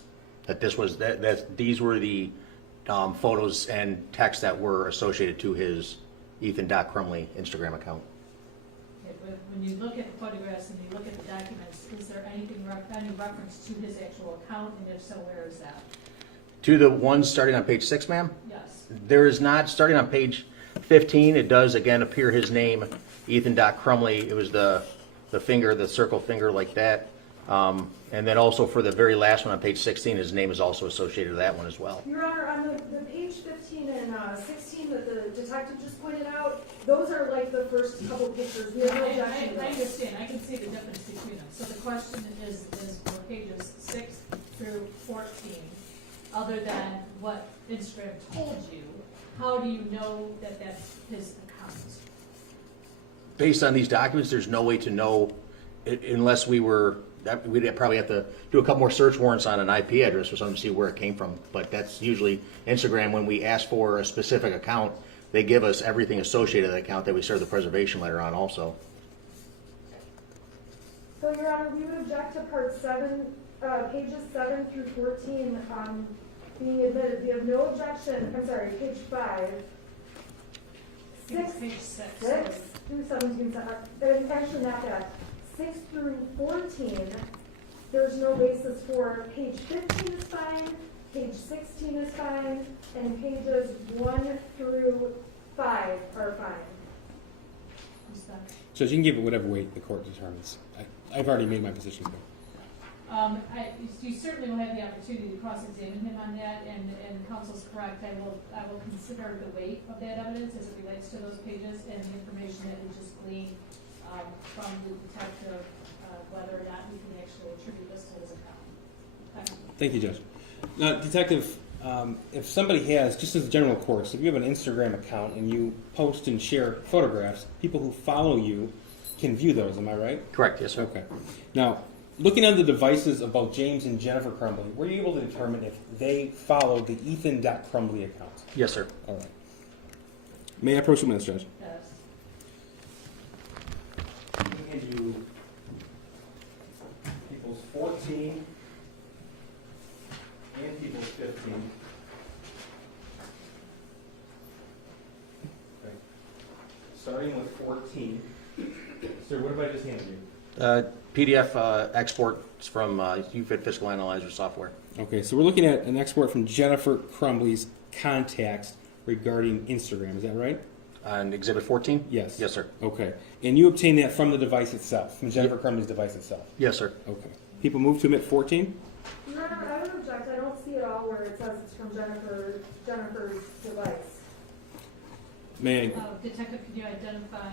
That this was that these were the photos and text that were associated to his Ethan.Crumbley Instagram account. Okay, but when you look at the photographs and you look at the documents, is there anything, any reference to his actual account, and if so, where is that? To the ones starting on page 6, ma'am? Yes. There is not. Starting on page 15, it does again appear his name, Ethan.Crumbley. It was the finger, the circle finger like that. And then also for the very last one on page 16, his name is also associated to that one as well. Your Honor, on the page 15 and 16 that the detective just pointed out, those are like the first couple pictures. We have no objection to I those. understand. I can see the difference between them. So the question is for pages 6 through 14, other than what Instagram told you, how do you know that that's his account? Based on these documents, there's no way to know unless we'd probably have to do a couple more search warrants on an IP address or something to see where it came from. But that's usually Instagram. When we ask for a specific account, they give us everything associated with the account that we serve the preservation letter on also. So, Your Honor, we would object to part 7, pages 7 through 14 being admitted. We have no objection, I'm sorry, page 5. Page 6. 6 through 17, actually not that. 6 through 14, there's no basis for. Page 15 is fine, page 16 is fine, and pages 1 through 5 are fine. So you can give it whatever weight the court determines. I've already made my position clear. You certainly will have the opportunity to cross-examine him on that, and counsel's correct. I will consider the weight of that evidence as it relates to those pages and the information that we just gleaned from the detective, whether or not we can actually attribute this to his account. Okay. Thank you, Judge. Now, Detective, if somebody has, just as a general course, if you have an Instagram account and you post and share photographs, people who follow you can view those, am I right? Correct, yes, sir. Okay. Now, looking on the devices of both James and Jennifer Crumbley, were you able to determine if they followed the Ethan.Crumbley account? Yes, sir. All right. May I approach the minutes, Judge? Yes. Hand you people's 14 and people's 15. Okay. Starting with 14. Sir, what have I just handed you? PDF exports from UFID Fiscal Analyzer software. Okay, so we're looking at an export from Jennifer Crumbley's contacts regarding Instagram. Is that right? On Exhibit 14? Yes. Yes, sir. Okay. And you obtained that from the device itself, from Jennifer Crumbley's device itself? Yes, sir. Okay. People move to admit 14? Your Honor, I would object, I don't see it all where it says it's from Jennifer's device. May I? Detective, can you identify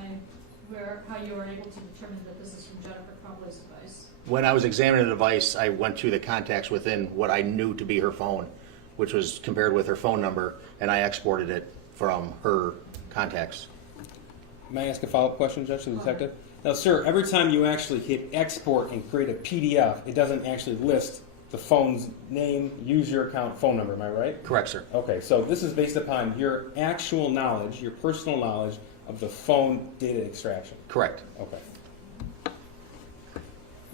how you were able to determine that this is from Jennifer Crumbley's device? When I was examining the device, I went to the contacts within what I knew to be her phone, which was compared with her phone number, and I exported it from her contacts. May I ask a follow-up question, Judge, to the detective? Now, sir, every time you actually hit export and create a PDF, it doesn't actually list the phone's name, user account, phone number, am I right? Correct, sir. Okay, so this is based upon your actual knowledge, your personal knowledge of the phone data extraction? Correct. Okay.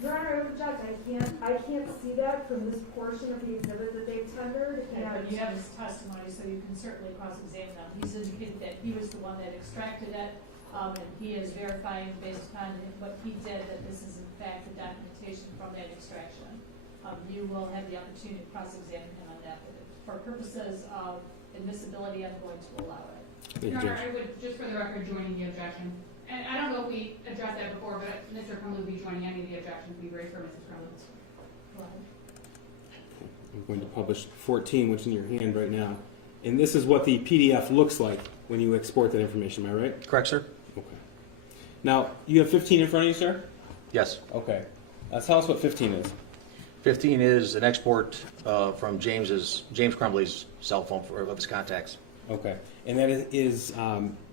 Your Honor, I would object, I can't see that from this portion of the exhibit that they've tendered, Okay, and but you have his testimony, so you can certainly cross-examine him. He's indicated that he was the one that extracted it, and he is verifying based upon what he did that this is in fact the documentation from that extraction. You will have the opportunity to cross-examine him on that, but for purposes of admissibility, I'm going to allow it. Thank you, Your Honor, Judge. I would, just for the record, joining the objection. And I don't know if we addressed that before, but Mr. Crumbley will be joining any of the objections we raised for Mrs. Crumbley. Go ahead. I'm going to publish 14, which is in your hand right now. And this is what the PDF looks like when you export that information, am I right? Correct, sir? Okay. Now, you have 15 in front of you, sir? Yes. Okay. Tell us what 15 is. 15 is an export from James Crumbley's cell phone of his contacts. Okay. And that is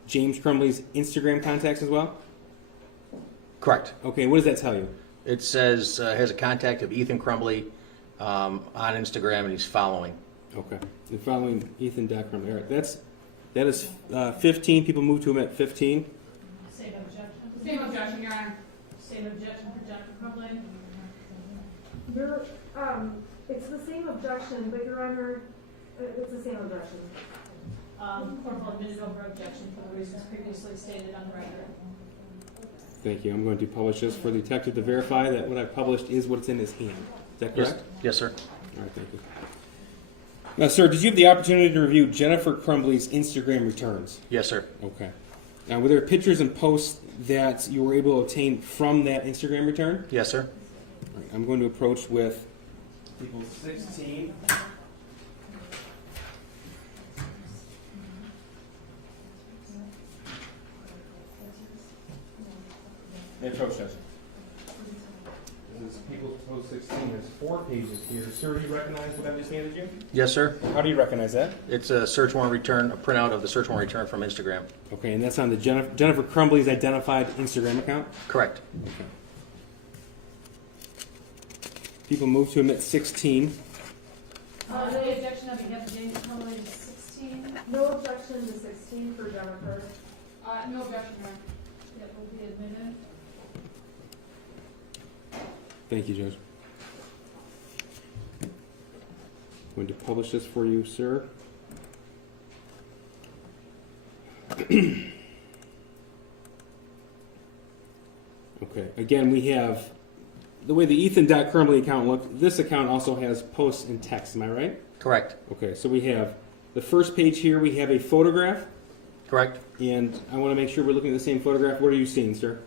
James Crumbley's Instagram contacts as well? Correct. Okay, what does that tell you? It says has a contact of Ethan Crumbley on Instagram, and he's following. Okay. And following Ethan.Crumbley. All right. That is 15. People move to admit 15. Same objection? Same objection, Your Honor. Same objection for Jennifer Crumbley? it's the same objection, but Your Honor, it's the same objection. Court will admit over objection for the reasons previously stated on the record. Thank you. I'm going to publish this for the detective to verify that what I published is what's in his hand. Is that correct? Yes, sir. All right, thank you. Now, sir, did you have the opportunity to review Jennifer Crumbley's Instagram returns? Yes, sir. Okay. Now, were there pictures and posts that you were able to obtain from that Instagram return? Yes, sir. All right, I'm going to approach with people 16. May I approach this? This is People's Post 16. There's 4 pages here. Sir, do you recognize what I just handed you? Yes, sir. How do you recognize that? It's a search warrant return, a printout of the search warrant return from Instagram. Okay, and that's on the Jennifer Crumbley's identified Instagram account? Correct. Okay. People move to admit 16. The objection on behalf of James Crumbley is 16. No objection to 16 for Jennifer. No objection, Your Honor. That will be admitted. Thank you, Judge. I'm going to publish this for you, sir. Okay, again, we have the way the Ethan.Crumbley account looked. This account also has posts and text, am I right? Correct. Okay, so we have the first page here, we have a photograph. Correct. And I want to make sure we're looking at the same photograph. What are you seeing, sir?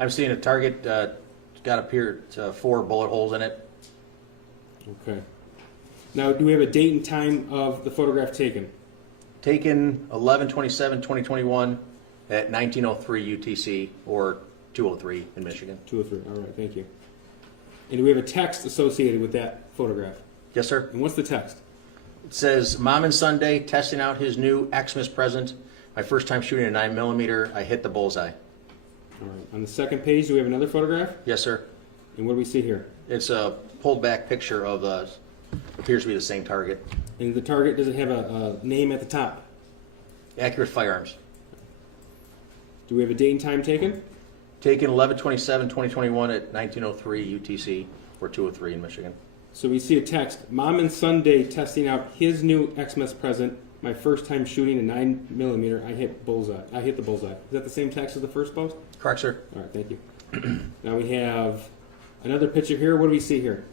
I'm seeing a target, got up here 4 bullet holes in it. Okay. Now, do we have a date and time of the photograph taken? Taken 11/27/2021 at 19:03 UTC or 203 in Michigan. 203. All right, thank you. And do we have a text associated with that photograph? Yes, sir. And what's the text? It says, Mom and Sunday testing out his new Xmas present. My first time shooting a 9mm. I hit the bullseye. All right. On the second page, do we have another photograph? Yes, sir. And what do we see here? It's a pulled back picture of appears to be the same target. And the target, does it have a name at the top? Accurate Firearms. Do we have a date and time taken? Taken 11/27/2021 at 1903 UTC or 203 in Michigan. So we see a text, Mom and Sunday testing out his new Xmas present. My first time shooting a 9mm. I hit the bullseye. Is that the same text as the first post? Correct, sir. All right, thank you. Now we have another picture here. What do we see here?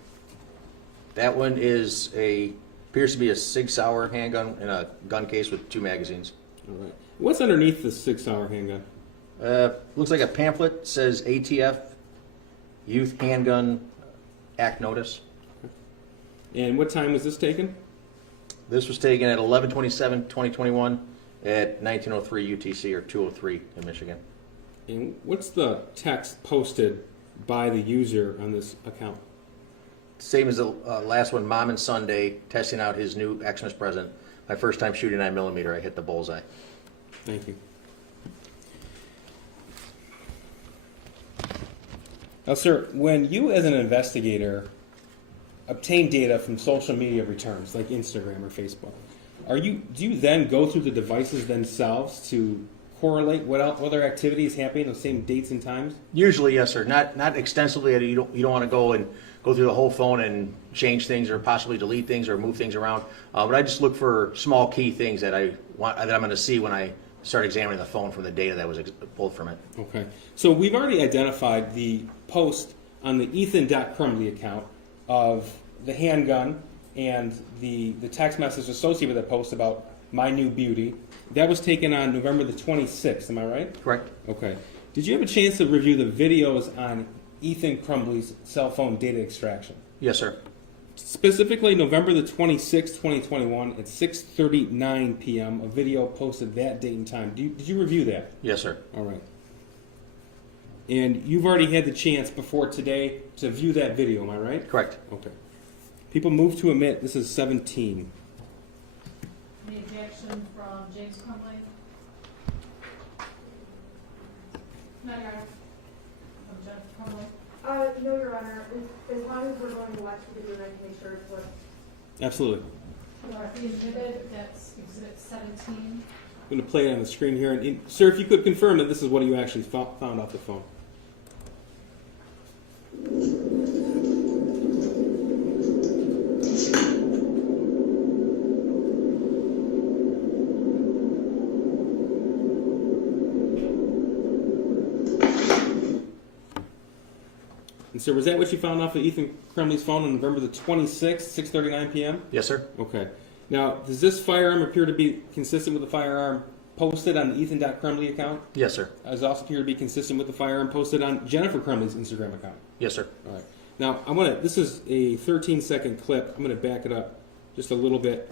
That one appears to be a Sig Sauer handgun in a gun case with 2 magazines. All right. What's underneath the Sig Sauer handgun? Looks like a pamphlet, says ATF Youth Handgun Act Notice. And what time was this taken? This was taken at 11/27/2021 at 1903 UTC or 203 in Michigan. And what's the text posted by the user on this account? Same as the last one, Mom and Sunday testing out his new Xmas present. My first time shooting 9mm. I hit the bullseye. Thank you. Now, sir, when you as an investigator obtain data from social media returns like Instagram or Facebook, do you then go through the devices themselves to correlate what other activities happening those same dates and times? Usually, yes, sir. Not extensively. You don't want to go through the whole phone and change things or possibly delete things or move things around. But I just look for small key things that I'm going to see when I start examining the phone from the data that was pulled from it. Okay. So we've already identified the post on the Ethan.Crumbley account of the handgun and the text message associated with that post about my new beauty. That was taken on November the 26th, am I right? Correct. Okay. Did you have a chance to review the videos on Ethan Crumbley's cell phone data extraction? Yes, sir. Specifically, November the 26th, 2021, at 6:39 p.m., a video posted that date and time. Did you review that? Yes, sir. All right. And you've already had the chance before today to view that video, am I right? Correct. Okay. People move to omit. This is 17. Any objection from James Crumbley? No, Your Honor. From Jeff Crumbley? No, Your Honor, as long as we're going to watch the video, I can make sure it's what. Absolutely. He admitted that's exhibit 17. I'm going to play it on the screen here. And, sir, if you could confirm that this is what you actually found off the phone. And sir, was that what you found off of Ethan Crumbley's phone on November the 26th, 6:39 p.m.? Yes, sir. Okay. Now, does this firearm appear to be consistent with the firearm posted on the Ethan.Crumbley account? Yes, sir. Does it also appear to be consistent with the firearm posted on Jennifer Crumbley's Instagram account? Yes, sir. All right. Now, this is a 13-second clip. I'm going to back it up just a little bit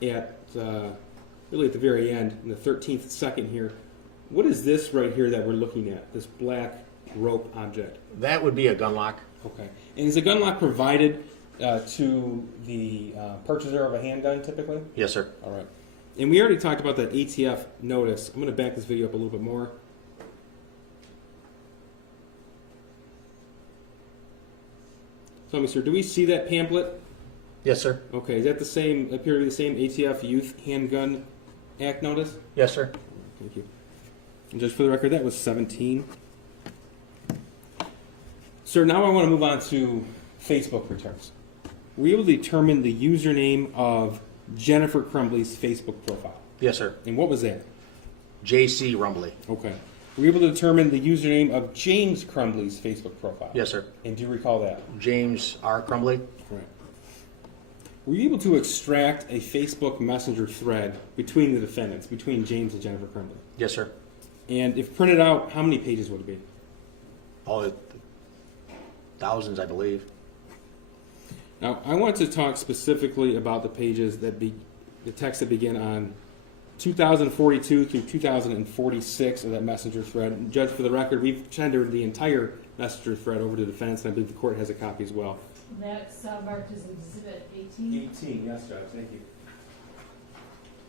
at really at the very end, in the 13th second here. What is this right here that we're looking at, this black rope object? That would be a gun lock. Okay. And is a gun lock provided to the purchaser of a handgun typically? Yes, sir. All right. And we already talked about that ATF notice. I'm going to back this video up a little bit more. Tell me, sir, do we see that pamphlet? Yes, sir. Okay. Is that the same, appear to be the same ATF Youth Handgun Act notice? Yes, sir. Thank you. And just for the record, that was 17. Sir, now I want to move on to Facebook returns. Were you able to determine the username of Jennifer Crumbley's Facebook profile? Yes, sir. And what was that? J.C. Rumbley. Okay. Were you able to determine the username of James Crumbley's Facebook profile? Yes, sir. And do you recall that? James R. Crumbley. Right. Were you able to extract a Facebook Messenger thread between the defendants, between James and Jennifer Crumbley? Yes, sir. And if printed out, how many pages would it be? Oh, thousands, I believe. Now, I want to talk specifically about the pages that the text that begin on 2042 through 2046 of that messenger thread. And Judge, for the record, we've tendered the entire messenger thread over to defense, and I believe the court has a copy as well. And that's marked as Exhibit 18. 18, yes, Judge, thank you.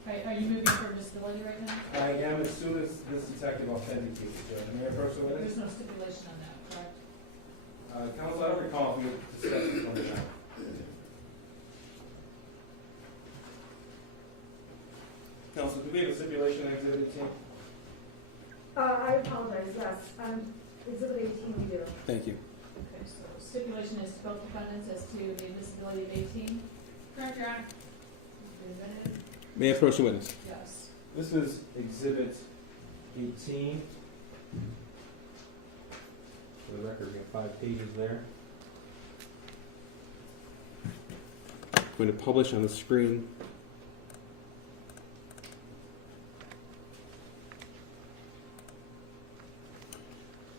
Right, are you moving for disability right now? I am, as soon as this detective authenticates it, Judge. May I approach the witness? There's no stipulation on that, correct? Counsel, I don't recall if we discussed this one or not. Counsel, do we have a stipulation on Exhibit 18? I apologize, yes, exhibit 18 we do. Thank you. Okay, so stipulation is to both defendants as to the disability of 18. Correct, Your Honor. Admitted? May I approach the witness? Yes. This is Exhibit 18. For the record, we have 5 pages there. I'm going to publish on the screen.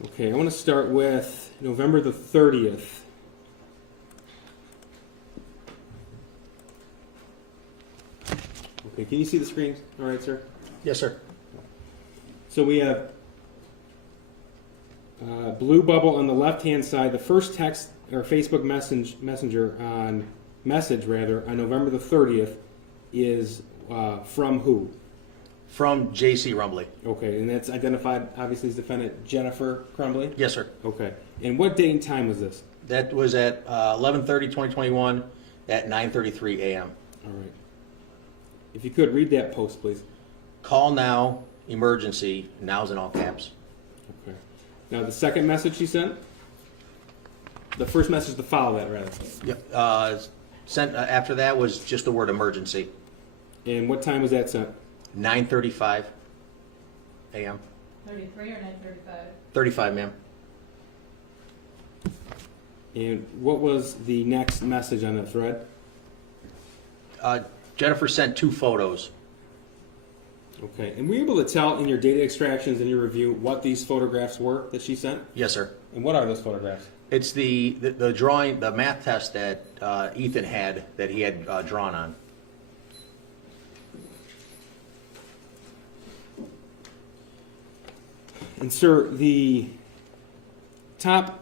Okay, I want to start with November the 30th. Okay, can you see the screen? All right, sir? Yes, sir. So we have blue bubble on the left-hand side. The first text or Facebook messenger on on November the 30th is from who? From J.C. Rumbley. Okay, and that's identified obviously as defendant Jennifer Crumbley? Yes, sir. Okay, and what date and time was this? That was at 11/30/2021 at 9:33 a.m. All right. If you could read that post, please. Call now, emergency. Now's in all caps. Okay. Now the second message she sent? The first message to follow that, rather. Yep. Sent after that was just the word emergency. And what time was that sent? 9:35 a.m. 33 or 9:35? 35, ma'am. And what was the next message on that thread? Jennifer sent 2 photos. Okay, and were you able to tell in your data extractions and your review what these photographs were that she sent? Yes, sir. And what are those photographs? It's the drawing, the math test that Ethan had that he had drawn on. And sir, the top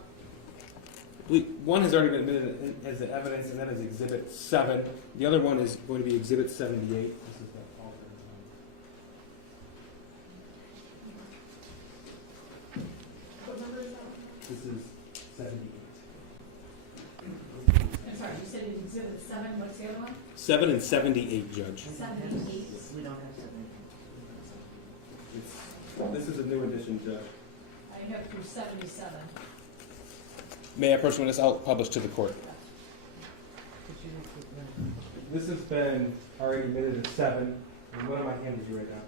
one has already been admitted as the evidence, and that is Exhibit 7. The other one is going to be Exhibit 78. This is the alternate one. What number is that? This is 78. I'm sorry, you said it's Exhibit 7, what's the other one? 7 and 78, Judge. 78. We don't have to. This is a new edition, Judge. I have through 77. May I approach when it's out published to the court? This has been already admitted as 7. And what am I handing you right now?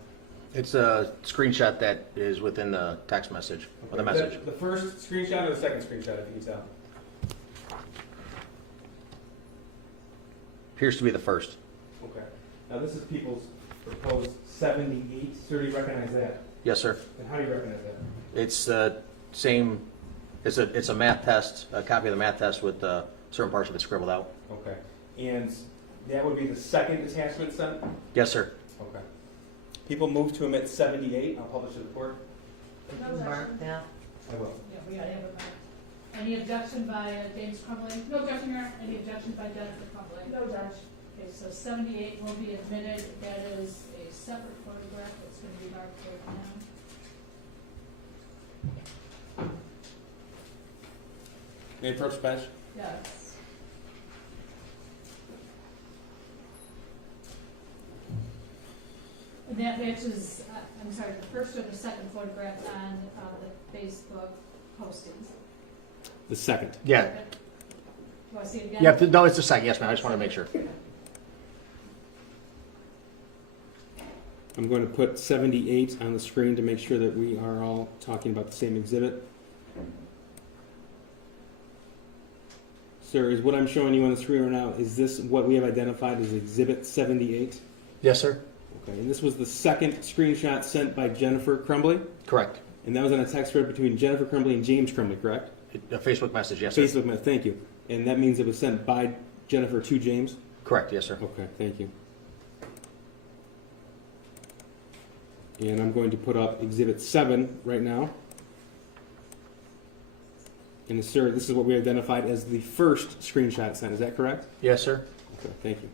It's a screenshot that is within the text message, or the Is message. that the first screenshot or the second screenshot, if you can tell? Appears to be the first. Okay. Now this is people's proposed 78. Sir, do you recognize that? Yes, sir. And how do you recognize that? It's the same. It's a math test, a copy of the math test with certain parts of it scribbled out. Okay. And that would be the second attachment sent? Yes, sir. Okay. People move to omit 78. I'll publish to the court. Could you mark that? I will. Yeah, we gotta have it marked. Any objection by James Crumbley? No objection, Your Honor. Any objection by Jennifer Crumbley? No, Judge. Okay, so 78 will be admitted. That is a separate photograph that's going to be marked right now. May I approach the bench? Yes. And that matches, I'm sorry, the first or the second photograph on the Facebook postings. The second. Yeah. Do I see it again? Yeah. No, it's the second. Yes, ma'am. I just want to make sure. I'm going to put 78 on the screen to make sure that we are all talking about the same exhibit. Sir, is what I'm showing you on the screen right now, is this what we have identified as Exhibit 78? Yes, sir. Okay, and this was the second screenshot sent by Jennifer Crumbley? Correct. And that was on a text thread between Jennifer Crumbley and James Crumbley, correct? A Facebook message. Yes, sir. Facebook message, thank you. And that means it was sent by Jennifer to James? Correct. Yes, sir. Okay, thank you. And I'm going to put up Exhibit 7 right now. And sir, this is what we identified as the first screenshot sent. Is that correct? Yes, sir. Okay, thank you.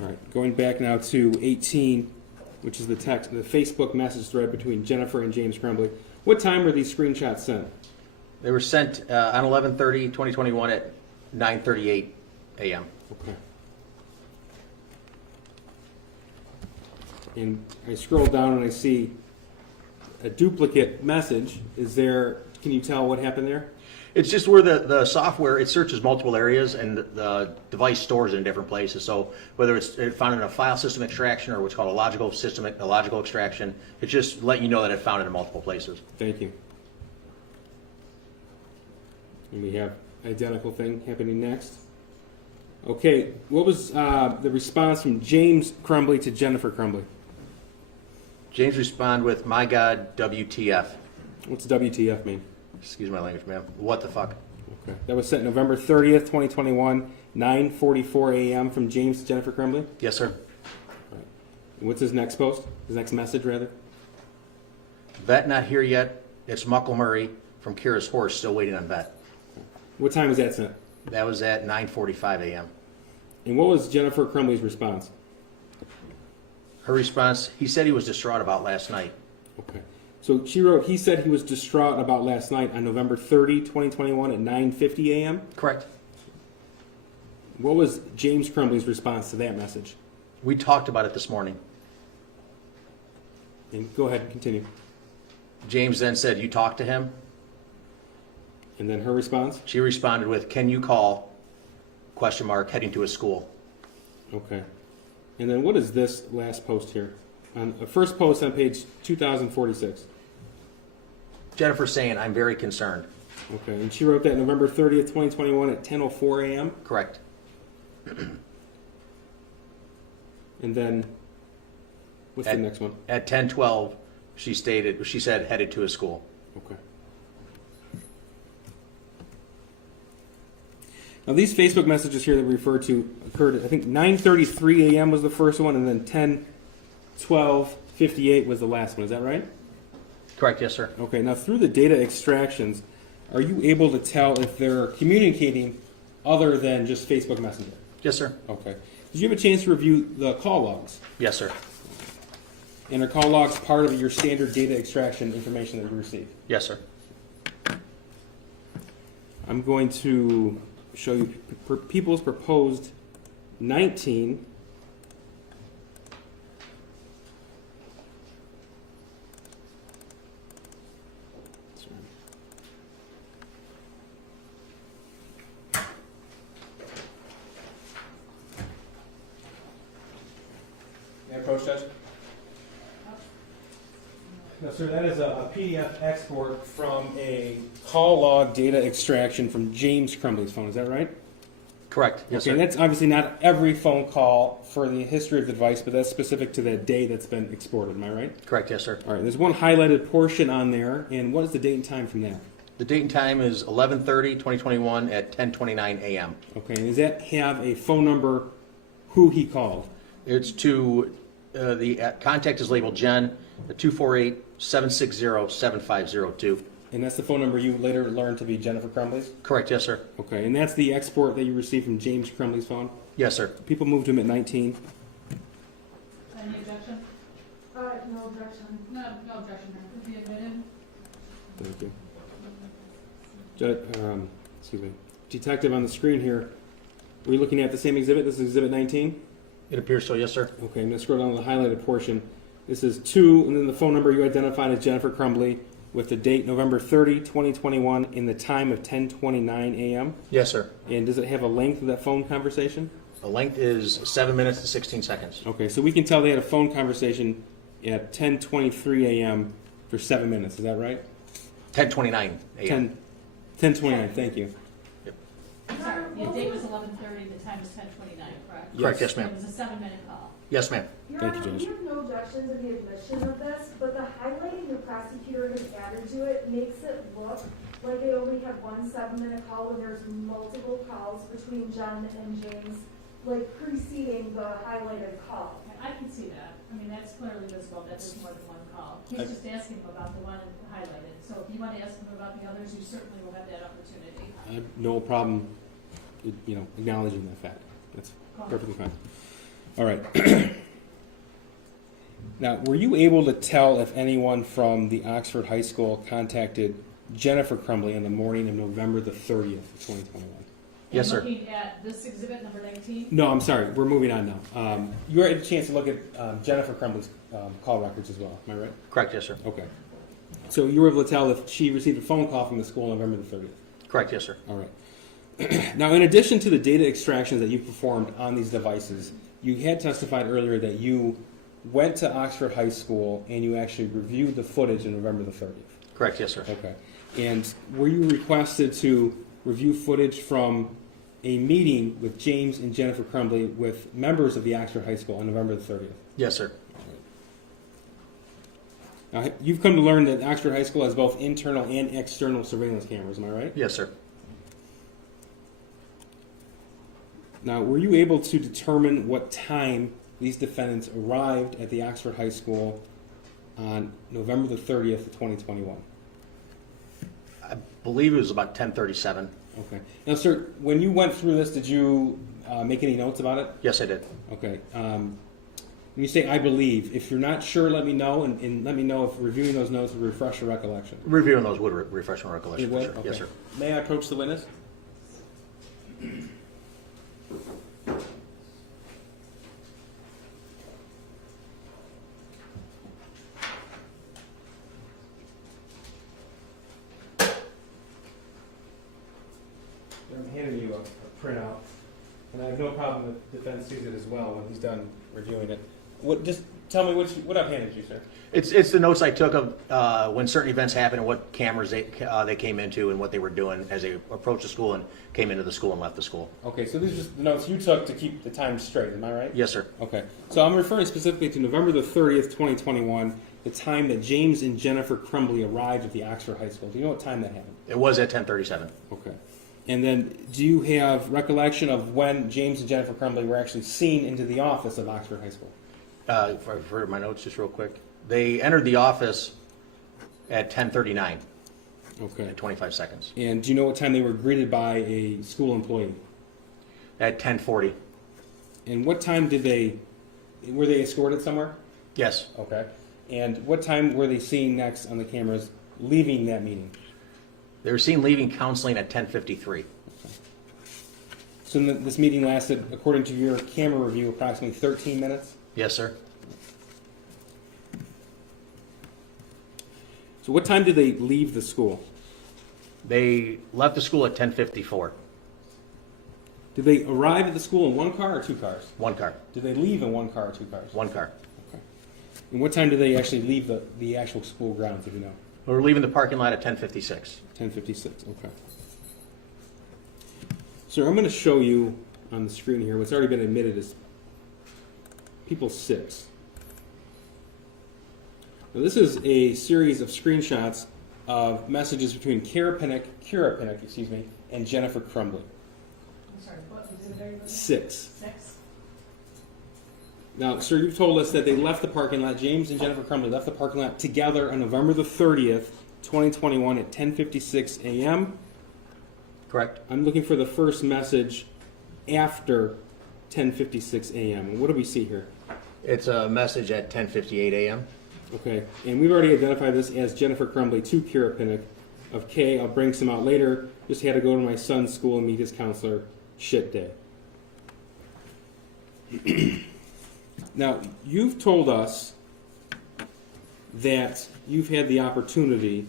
All right, going back now to 18, which is the text, the Facebook message thread between Jennifer and James Crumbley. What time were these screenshots sent? They were sent on 11/30/2021 at 9:38 a.m. Okay. And I scroll down and I see a duplicate message. Can you tell what happened there? It's just where the software, it searches multiple areas and the device stores it in different places. So whether it's found in a file system extraction or what's called a logical extraction, it's just letting you know that it found it in multiple places. Thank you. And we have identical thing happening next. Okay, what was the response from James Crumbley to Jennifer Crumbley? James responded with, "My God, WTF." What's WTF mean? Excuse my language, ma'am. What the fuck? Okay, that was sent November 30th, 2021, 9:44 a.m. from James to Jennifer Crumbley. Yes, sir. Right. And what's his next post? His next message, rather? Vet not here yet. It's Muckle Murray from Kira's Horse, still waiting on vet. What time was that sent? That was at 9:45 a.m. And what was Jennifer Crumbley's response? Her response, he said he was distraught about last night. Okay. So she wrote, he said he was distraught about last night on November 30, 2021 at 9:50 a.m.? Correct. What was James Crumbley's response to that message? We talked about it this morning. And go ahead and continue. James then said, "You talked to him?" And then her response? She responded with, "Can you call?" ? Heading to his school. Okay. And then what is this last post here? On the first post on page 2046. Jennifer saying, "I'm very concerned." Okay, and she wrote that November 30th, 2021 at 10:04 a.m.? Correct. And then, what's the next one? At 10:12, she said, headed to his school. Okay. Now these Facebook messages here that we referred to occurred, I think 9:33 a.m. was the first one, and then 10:12:58 was the last one. Is that right? Correct, yes, sir. Okay, now through the data extractions, are you able to tell if they're communicating other than just Facebook Messenger? Yes, sir. Okay. Did you have a chance to review the call logs? Yes, sir. And are call logs part of your standard data extraction information that you receive? Yes, sir. I'm going to show you people's proposed 19. May I approach, Judge? No, sir, that is a PDF export from a call log data extraction from James Crumbley's phone. Is that right? Correct. Yes, okay, sir. That's obviously not every phone call for the history of the device, but that's specific to that day that's been exported. Am I right? Correct. Yes, sir. All right. There's one highlighted portion on there, and what is the date and time from that? The date and time is 11/30/2021 at 10:29 a.m. Okay. And does that have a phone number? Who he called? It's to the contact is labeled Jen at 248-760-7502. And that's the phone number you later learned to be Jennifer Crumbley's? Correct. Yes, sir. Okay. And that's the export that you received from James Crumbley's phone? Yes, sir. People moved him at 19. Any objection? No objection. No objection. Could be admitted. Thank you. Excuse me. Detective on the screen here, were you looking at the same exhibit? This is exhibit 19? It appears so, yes, sir. Okay, I'm going to scroll down to the highlighted portion. This is 2, and then the phone number you identified as Jennifer Crumbley with the date November 30, 2021, in the time of 10:29 a.m. Yes, sir. And does it have a length of that phone conversation? The length is 7 minutes and 16 seconds. Okay, so we can tell they had a phone conversation at 10:23 a.m. for 7 minutes. Is that right? 10:29 a.m. 10:29. Thank you. Sorry, the date was 11:30, the time was 10:29, correct? Correct, yes, ma'am. It was a 7-minute call. Yes, ma'am. Your Thank you, Honor, Judge. we have no objections and the admission of this, but the highlighting the prosecutor has added to it makes it look like they only had one 7-minute call when there's multiple calls between Jen and James, like preceding the highlighted call. I can see that. I mean, that's clearly visible, that there's more than one call. He's just asking him about the one highlighted. So if you want to ask him about the others, you certainly will have that opportunity. I have no problem, acknowledging that fact. That's perfectly fine. All right. Now, were you able to tell if anyone from the Oxford High School contacted Jennifer Crumbley on the morning of November the 30th of 2021? Yes, sir. Looking at this exhibit, number 19? No, I'm sorry. We're moving on now. You had a chance to look at Jennifer Crumbley's call records as well. Am I right? Correct, yes, sir. Okay. So you were able to tell if she received a phone call from the school on November the 30th? Correct, yes, sir. All right. Now, in addition to the data extractions that you performed on these devices, you had testified earlier that you went to Oxford High School and you actually reviewed the footage on November the 30th. Correct, yes, sir. Okay. And were you requested to review footage from a meeting with James and Jennifer Crumbley with members of the Oxford High School on November the 30th? Yes, sir. Now, you've come to learn that Oxford High School has both internal and external surveillance cameras, am I right? Yes, sir. Now, were you able to determine what time these defendants arrived at the Oxford High School on November the 30th of 2021? I believe it was about 10:37. Okay. Now, sir, when you went through this, did you make any notes about it? Yes, I did. Okay. When you say "I believe," if you're not sure, let me know, and let me know if reviewing those notes would refresh your recollection. Reviewing those would refresh my recollection. It would? For sure. Okay. Yes, sir. May I approach the witness? I'm handing you a printout, and I have no problem if the defense sees it as well when he's done reviewing it. Just tell me what I've handed you, sir. It's the notes I took of when certain events happened and what cameras they came into and what they were doing as they approached the school and came into the school and left the school. Okay, so these are just the notes you took to keep the time straight, am I right? Yes, sir. Okay, so I'm referring specifically to November the 30th, 2021, the time that James and Jennifer Crumbley arrived at the Oxford High School. Do you know what time that happened? It was at 10:37. Okay. And then, do you have recollection of when James and Jennifer Crumbley were actually seen into the office of Oxford High School? For my notes, just real quick. They entered the office at 10:39. Okay. At 25 seconds. And do you know what time they were greeted by a school employee? At 10:40. And what time were they escorted somewhere? Yes. Okay. And what time were they seen next on the cameras leaving that meeting? They were seen leaving counseling at 10:53. So this meeting lasted, according to your camera review, approximately 13 minutes? Yes, sir. So what time did they leave the school? They left the school at 10:54. Did they arrive at the school in one car or two cars? One car. Did they leave in one car or two cars? One car. Okay. And what time did they actually leave the actual school grounds, if you know? We were leaving the parking lot at 10:56. 10:56, okay. So I'm going to show you on the screen here what's already been admitted as People 6. Now this is a series of screenshots of messages between Kira Pinnock, and Jennifer Crumbley. I'm sorry, what was it there? 6. 6? Now, sir, you've told us that they left the parking lot, James and Jennifer Crumbley left the parking lot together on November the 30th, 2021 at 10:56 a.m. Correct. I'm looking for the first message after 10:56 a.m. What do we see here? It's a message at 10:58 a.m. Okay, and we've already identified this as Jennifer Crumbley to Kira Pinnock of K. I'll bring some out later. Just had to go to my son's school and meet his counselor. Shit day. Now, you've told us that you've had the opportunity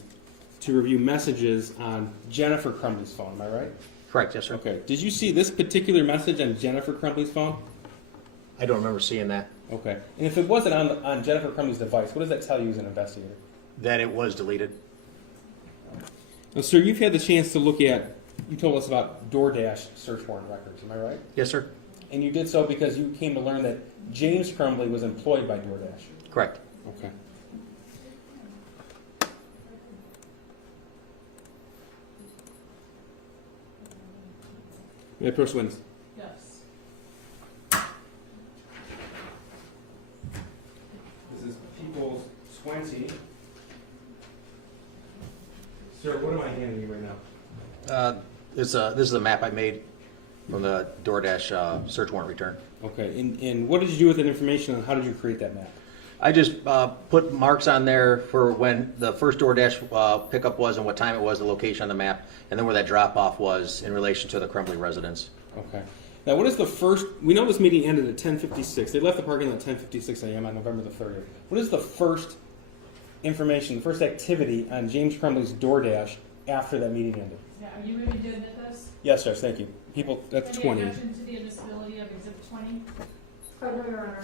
to review messages on Jennifer Crumbley's phone. Am I right? Correct, yes, sir. Okay. Did you see this particular message on Jennifer Crumbley's phone? I don't remember seeing that. Okay. And if it wasn't on Jennifer Crumbley's device, what does that tell you as an investigator? That it was deleted. Now, sir, you've had the chance to look at, you told us about DoorDash search warrant records. Am I right? Yes, sir. And you did so because you came to learn that James Crumbley was employed by DoorDash. Correct. Okay. May I approach the witness? Yes. This is Peoples 20. Sir, what am I handing you right now? This is a map I made from the DoorDash search warrant return. Okay, and what did you do with that information, and how did you create that map? I just put marks on there for when the first DoorDash pickup was and what time it was, the location on the map, and then where that drop-off was in relation to the Crumbley residence. Okay. Now, what is the first, we know this meeting ended at 10:56. They left the parking lot at 10:56 a.m. on November the 30th. What is the first information, the first activity on James Crumbley's DoorDash after that meeting ended? Yeah, are you ready to admit this? Yes, sir, thank you. People, that's Any 20. objection to the admissibility of Exhibit 20? Oh, no, Your Honor.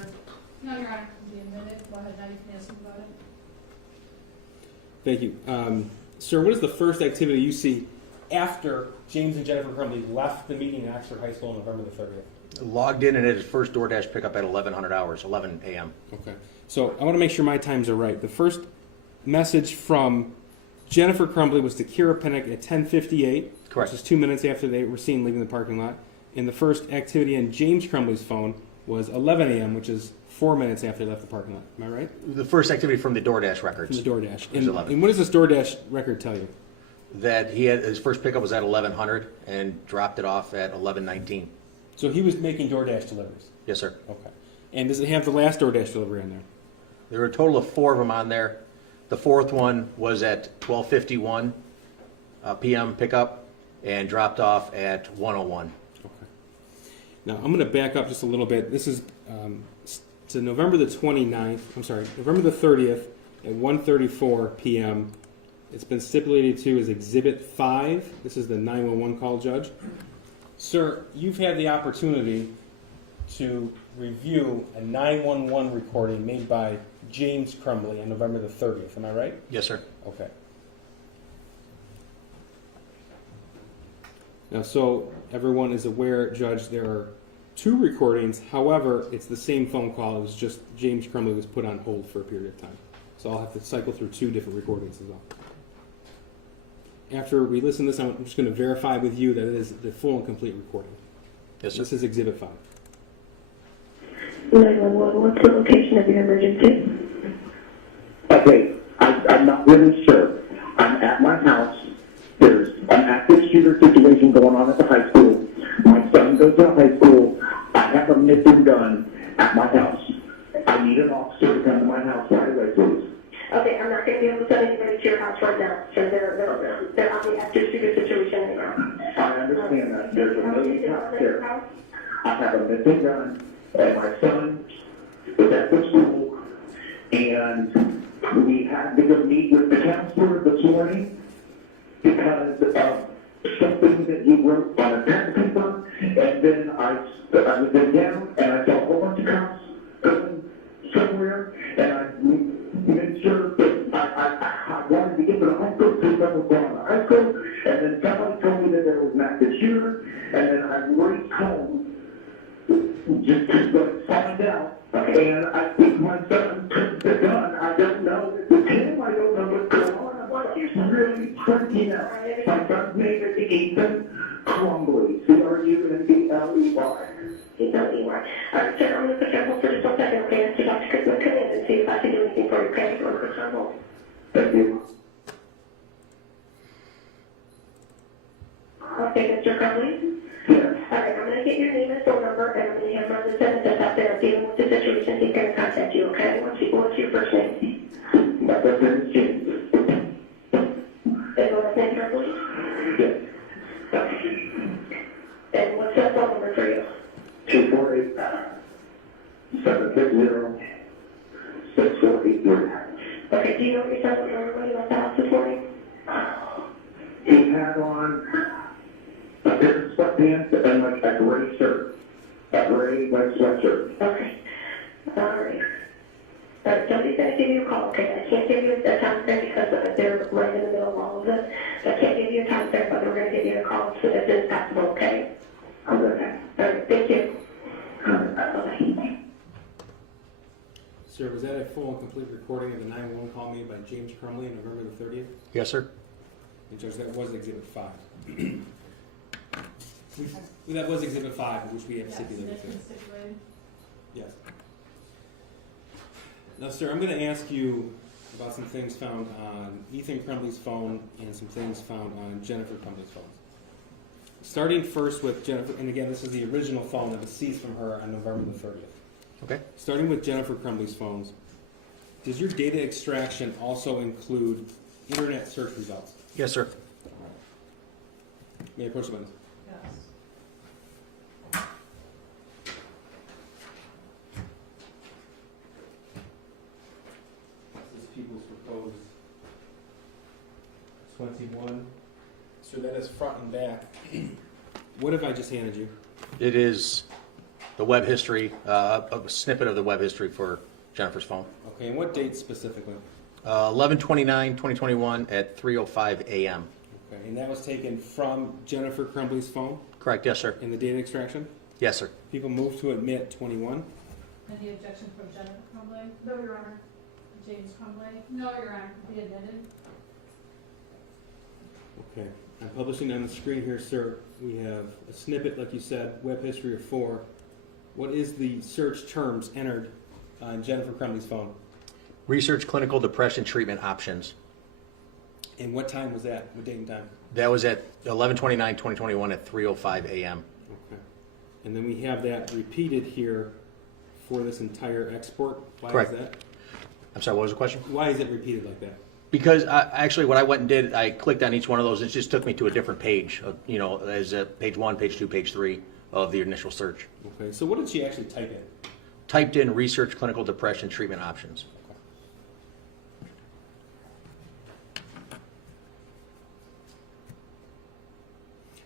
No, Your Honor. Be admitted. Go ahead, now you can ask him about it. Thank you. Sir, what is the first activity you see after James and Jennifer Crumbley left the meeting in Oxford High School on November the 30th? Logged in and had his first DoorDash pickup at 1100 hours, 11 a.m. Okay. So I want to make sure my times are right. The first message from Jennifer Crumbley was to Kira Pinnock at 10:58. Correct. Which is 2 minutes after they were seen leaving the parking lot. And the first activity on James Crumbley's phone was 11 a.m., which is 4 minutes after they left the parking lot. Am I right? The first activity from the DoorDash From records. the DoorDash. Was 11. And what does this DoorDash record tell you? That he had his first pickup was at 1100 and dropped it off at 1119. So he was making DoorDash deliveries? Yes, sir. Okay. And does it have the last DoorDash delivery on there? There were a total of 4 of them on there. The fourth one was at 12:51 p.m. pickup and dropped off at 1:01. Okay. Now, I'm going to back up just a little bit. This is to November the 29th, I'm sorry, November the 30th at 1:34 p.m. It's been stipulated to as Exhibit 5. This is the 911 call, Judge. Sir, you've had the opportunity to review a 911 recording made by James Crumbley on November the 30th. Am I right? Yes, sir. Okay. Now, so everyone is aware, Judge, there are 2 recordings. However, it's the same phone call. It was just James Crumbley was put on hold for a period of time. So I'll have to cycle through 2 different recordings as well. After we listen to this, I'm just going to verify with you that it is the full and complete recording. Yes, sir. This is Exhibit 5. 911, what's the location of your emergency? Okay, I'm not really sure. I'm at my house. There's an active shooter situation going on at the high school. My son goes to high school. I have a missing gun at my house. I need an officer to come to my house right away, please. Okay, I'm not going to be able to send anybody to your house right now, so they're on the active shooter situation right now. I understand that. There's a million cops there. I have a missing gun, and my son is at the school, and we had to go meet with the counselor this morning because of something that he wrote on a pen paper, and then I was in down, and I saw a whole bunch of cops going somewhere, and I made sure that I wanted to get to the high school because I was going to high school, and then somebody told me that there was an active shooter, and then I raced home just to go find out. And I think my son took the gun. I don't know. It's him. I don't know what's going on. I'm really freaking out. My son's name is Ethan Crumbley. C-R-U-M-B-L-E-Y. C-R-U-M-B-L-E-Y. All right, sir, I'm going to put you on hold for just a second, okay? So Dr. Cookman, come in and see if I can do anything for you, okay? I'm going to put you on hold. Thank you. Okay, Mr. Crumbley? Yes. All right, I'm going to get your name and phone number, and I'm going to have one of the senators out there dealing with the situation. He's going to contact you, okay? What's your first name? My first name is James. And what last name, Crumbley? Yes. Okay. And what's that phone number for you? 248-760-6483. Okay, do you know what your son was wearing when he left the house this morning? He had on a pair of sweatpants and like a gray shirt. A gray sweatshirt. Okay. All right. Somebody's going to give you a call, okay? I can't give you a time frame because they're right in the middle of all of this. So I can't give you a time frame, but we're going to give you a call as soon as possible, okay? Okay. All right, thank you. Sir, was that a full and complete recording of the 911 call made by James Crumbley on November the 30th? Yes, sir. And Judge, that was Exhibit 5. That was Exhibit 5, which we have Yes, stipulated. that's been stipulated. Yes. Now, sir, I'm going to ask you about some things found on Ethan Crumbley's phone and some things found on Jennifer Crumbley's phone. Starting first with Jennifer, and again, this is the original phone that was seized from her on November the 30th. Okay. Starting with Jennifer Crumbley's phones, does your data extraction also include internet search results? Yes, sir. May I approach the witness? Yes. This is people's proposed 21. So that is front and back. What have I just handed you? It is the web history, a snippet of the web history for Jennifer's phone. Okay, and what date specifically? 11/29/2021 at 3:05 a.m. Okay, and that was taken from Jennifer Crumbley's phone Correct, yes, sir. in the data extraction? Yes, sir. People move to admit 21. Any objection from Jennifer Crumbley? No, Your Honor. James Crumbley? No, Your Honor. Be admitted. Okay, I'm publishing on the screen here, sir. We have a snippet, like you said, web history of 4. What is the search terms entered on Jennifer Crumbley's phone? Research clinical depression treatment options. And what time was that? What date and time? That was at 11/29/2021 at 3:05 a.m. Okay. And then we have that repeated here for this entire export. Why Correct. is that? I'm sorry, what was the question? Why is it repeated like that? Because actually what I went and did, I clicked on each one of those, it just took me to a different page, as page 1, page 2, page 3 of the initial search. Okay, so what did she actually type in? Typed in research clinical depression treatment options.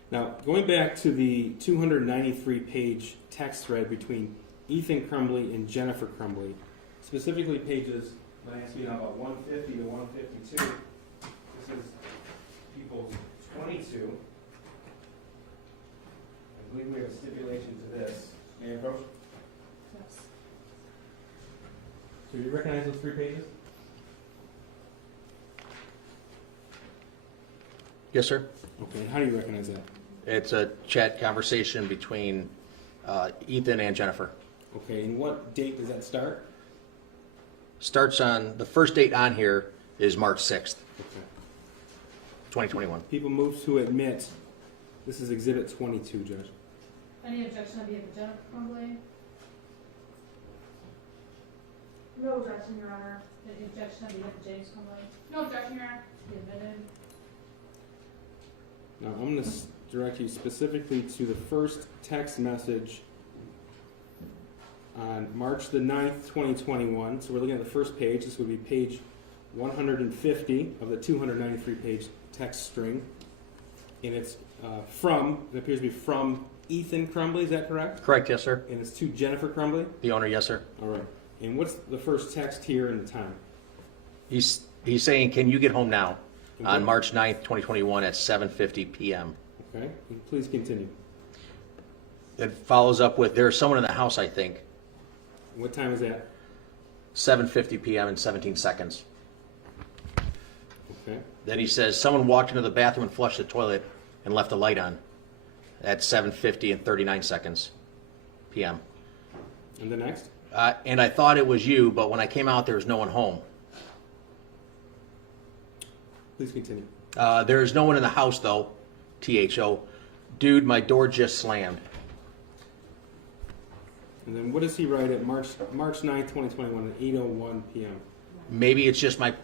Now, going back to the 293-page text thread between Ethan Crumbley and Jennifer Crumbley, specifically pages, I'm going to ask you now about 150 to 152. This is people's 22. I believe we have a stipulation to this. May I approach? Yes. So do you recognize those 3 pages? Yes, sir. Okay, how do you recognize that? It's a chat conversation between Ethan and Jennifer. Okay, and what date does that start? Starts on, the first date on here is March 6th, Okay. 2021. People move to admit, this is Exhibit 22, Judge. Any objection on behalf of Jennifer Crumbley? No objection, Your Honor. Any objection on behalf of James Crumbley? No objection, Your Honor. Be admitted. Now, I'm going to direct you specifically to the first text message on March the 9th, 2021. So we're looking at the first page. This would be page 150 of the 293-page text string. And it's it appears to be from Ethan Crumbley, is that correct? Correct, yes, sir. And it's to Jennifer Crumbley? The owner, yes, sir. All right. And what's the first text here and the time? He's saying, can you get home now? On March 9th, 2021 at 7:50 p.m. Okay. And please continue. It follows up with, there's someone in the house, I think. What time is that? 7:50 p.m. and 17 seconds. Okay. Then he says, someone walked into the bathroom and flushed the toilet and left the light on at 7:50 and 39 seconds p.m. And the next? And I thought it was you, but when I came out, there was no one home. Please continue. There's no one in the house, though. THO. Dude, my door just slammed. And then what does he write at March 9th, 2021 at 8:01 p.m.? Maybe it's just my...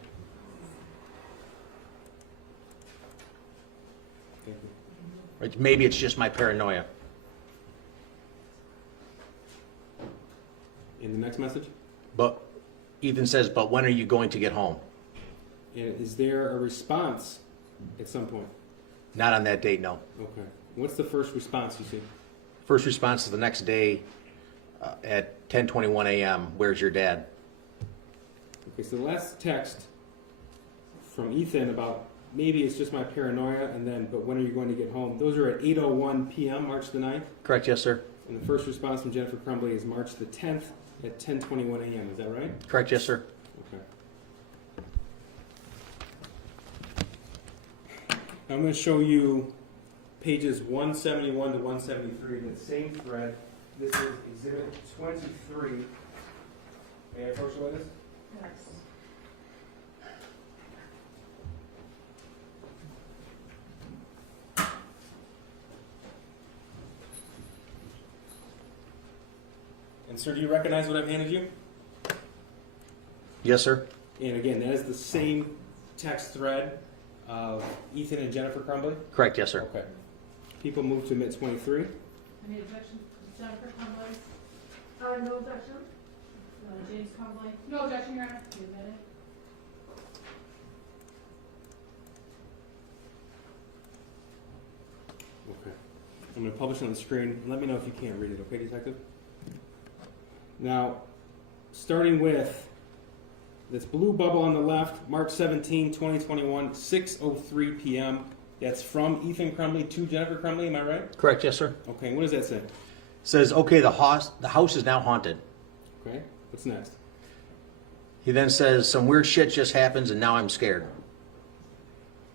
Thank you. Right, maybe it's just my paranoia. In the next message? But Ethan says, but when are you going to get home? And is there a response at some point? Not on that date, no. Okay. What's the first response you see? First response is the next day at 10:21 a.m. Where's your dad? Okay, so the last text from Ethan about maybe it's just my paranoia, and then, but when are you going to get home? Those are at 8:01 p.m., March the 9th. Correct, yes, sir. And the first response from Jennifer Crumbley is March the 10th at 10:21 a.m. Is that right? Correct, yes, sir. Okay. I'm going to show you pages 171 to 173 in the same thread. This is Exhibit 23. May I approach the witness? Yes. And sir, do you recognize what I've handed you? Yes, sir. And again, that is the same text thread of Ethan and Jennifer Crumbley? Correct, yes, sir. Okay. People move to admit 23. Any objection to Jennifer Crumbley? No objection? James Crumbley? No objection, Your Honor. You admit it? Okay. I'm going to publish it on the screen. Let me know if you can't read it, okay, Detective? Now, starting with this blue bubble on the left, March 17, 2021, 6:03 p.m. That's from Ethan Crumbley to Jennifer Crumbley, am I right? Correct, yes, sir. Okay, what does that say? Says, okay, the house is now haunted. Okay, what's next? He then says, some weird shit just happens and now I'm scared.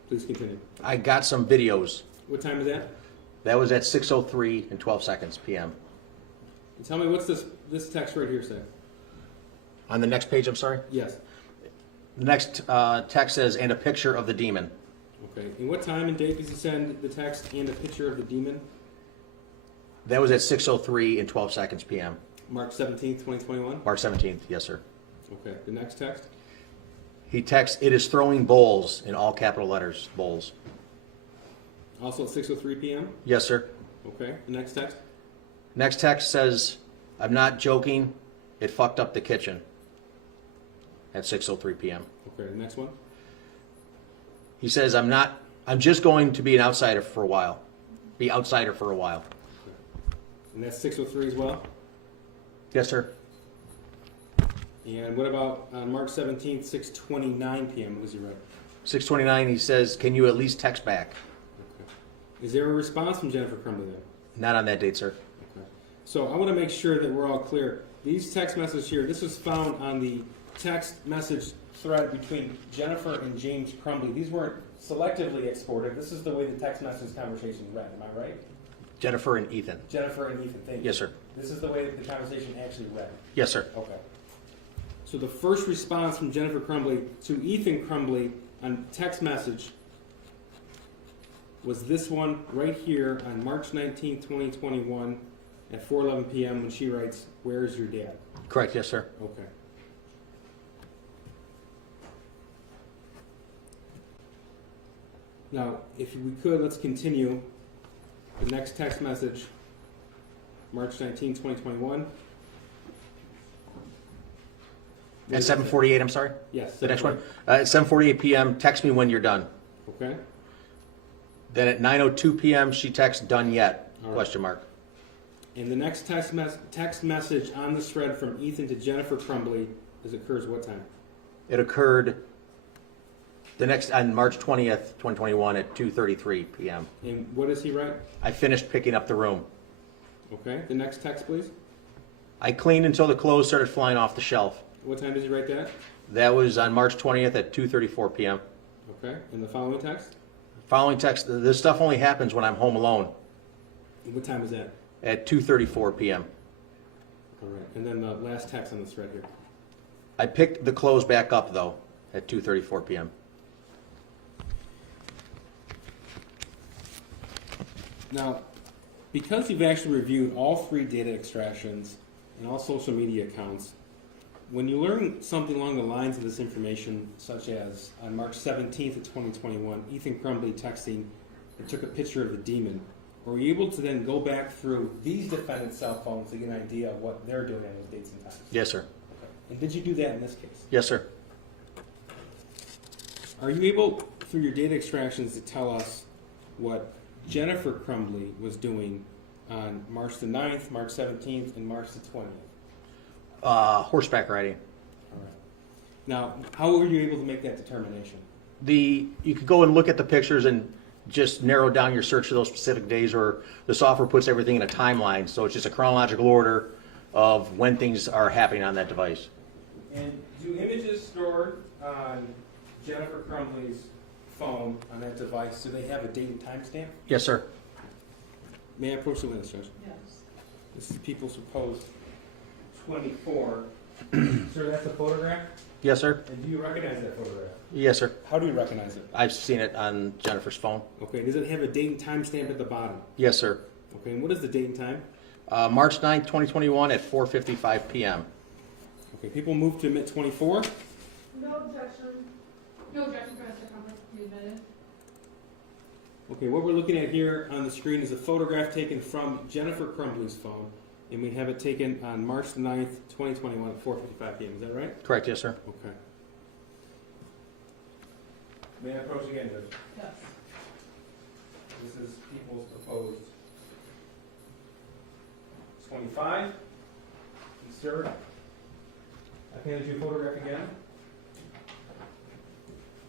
Please continue. I got some videos. What time is that? That was at 6:03 and 12 seconds p.m. And tell me, what's this text right here say? On the next page, I'm sorry? Yes. The next text says, and a picture of the demon. Okay, and what time and date does he send the text and a picture of the demon? That was at 6:03 and 12 seconds p.m. March 17th, 2021? March 17th, yes, sir. Okay, the next text? He texts, it is throwing bowls in all capital letters, bowls. Also at 6:03 p.m.? Yes, sir. Okay, the next text? Next text says, I'm not joking, it fucked up the kitchen. At 6:03 p.m. Okay, the next one? He says, I'm just going to be an outsider for a while. Be outsider for a while. And that's 6:03 as well? Yes, sir. And what about on March 17th, 6:29 p.m.? What does he write? 6:29, he says, can you at least text back? Okay. Is there a response from Jennifer Crumbley then? Not on that date, sir. Okay. So I want to make sure that we're all clear. These text messages here, this was found on the text message thread between Jennifer and James Crumbley. These weren't selectively exported. This is the way the text message conversation read. Am I right? Jennifer and Ethan. Jennifer and Ethan, thank you. Yes, sir. This is the way that the conversation actually read. Yes, sir. Okay. So the first response from Jennifer Crumbley to Ethan Crumbley on text message was this one right here on March 19, 2021 at 4:11 p.m. when she writes, "Where's your dad?" Correct, yes, sir. Okay. Now, if we could, let's continue. The next text message, March 19, 2021. At 7:48, I'm sorry? Yes. The next one? At 7:48 p.m., text me when you're done. Okay. Then at 9:02 p.m., she texts, done yet? All right. Question mark. And the next text message on this thread from Ethan to Jennifer Crumbley occurs what time? It occurred on March 20th, 2021 at 2:33 p.m. And what does he write? I finished picking up the room. Okay. The next text, please. I cleaned until the clothes started flying off the shelf. What time does he write that? That was on March 20th at 2:34 p.m. Okay. And the following text? Following text, this stuff only happens when I'm home alone. And what time is that? At 2:34 p.m. All right. And then the last text on this thread here. I picked the clothes back up, though, at 2:34 p.m. Now, because you've actually reviewed all 3 data extractions and all social media accounts, when you learn something along the lines of this information, such as on March 17th of 2021, Ethan Crumbley texting and took a picture of the demon, were you able to then go back through these defendants' cell phones to get an idea of what they're doing on those dates and times? Yes, sir. Okay. And did you do that in this case? Yes, sir. Are you able, through your data extractions, to tell us what Jennifer Crumbley was doing on March the 9th, March 17th, and March the 20th? Horseback riding. All right. Now, how were you able to make that determination? You could go and look at the pictures and just narrow down your search for those specific days, or the software puts everything in a timeline, so it's just a chronological order of when things are happening on that device. And do images stored on Jennifer Crumbley's phone on that device, do they have a date and time stamp? Yes, sir. May I approach the witness, Judge? Yes. This is People's Proposed 24. Sir, that's a photograph? Yes, sir. And do you recognize that photograph? Yes, sir. How do you recognize it? I've seen it on Jennifer's phone. Okay, does it have a date and time stamp at the bottom? Yes, sir. Okay, and what is the date and time? March 9th, 2021 at 4:55 p.m. Okay, people move to admit 24. No objection. No objection for Mr. Crumbley. You admitted? Okay, what we're looking at here on the screen is a photograph taken from Jennifer Crumbley's phone, and we have it taken on March 9th, 2021 at 4:55 p.m. Is that right? Correct, yes, sir. Okay. May I approach again, Judge? Yes. This is People's Proposed 25. Sir, I handed you a photograph again.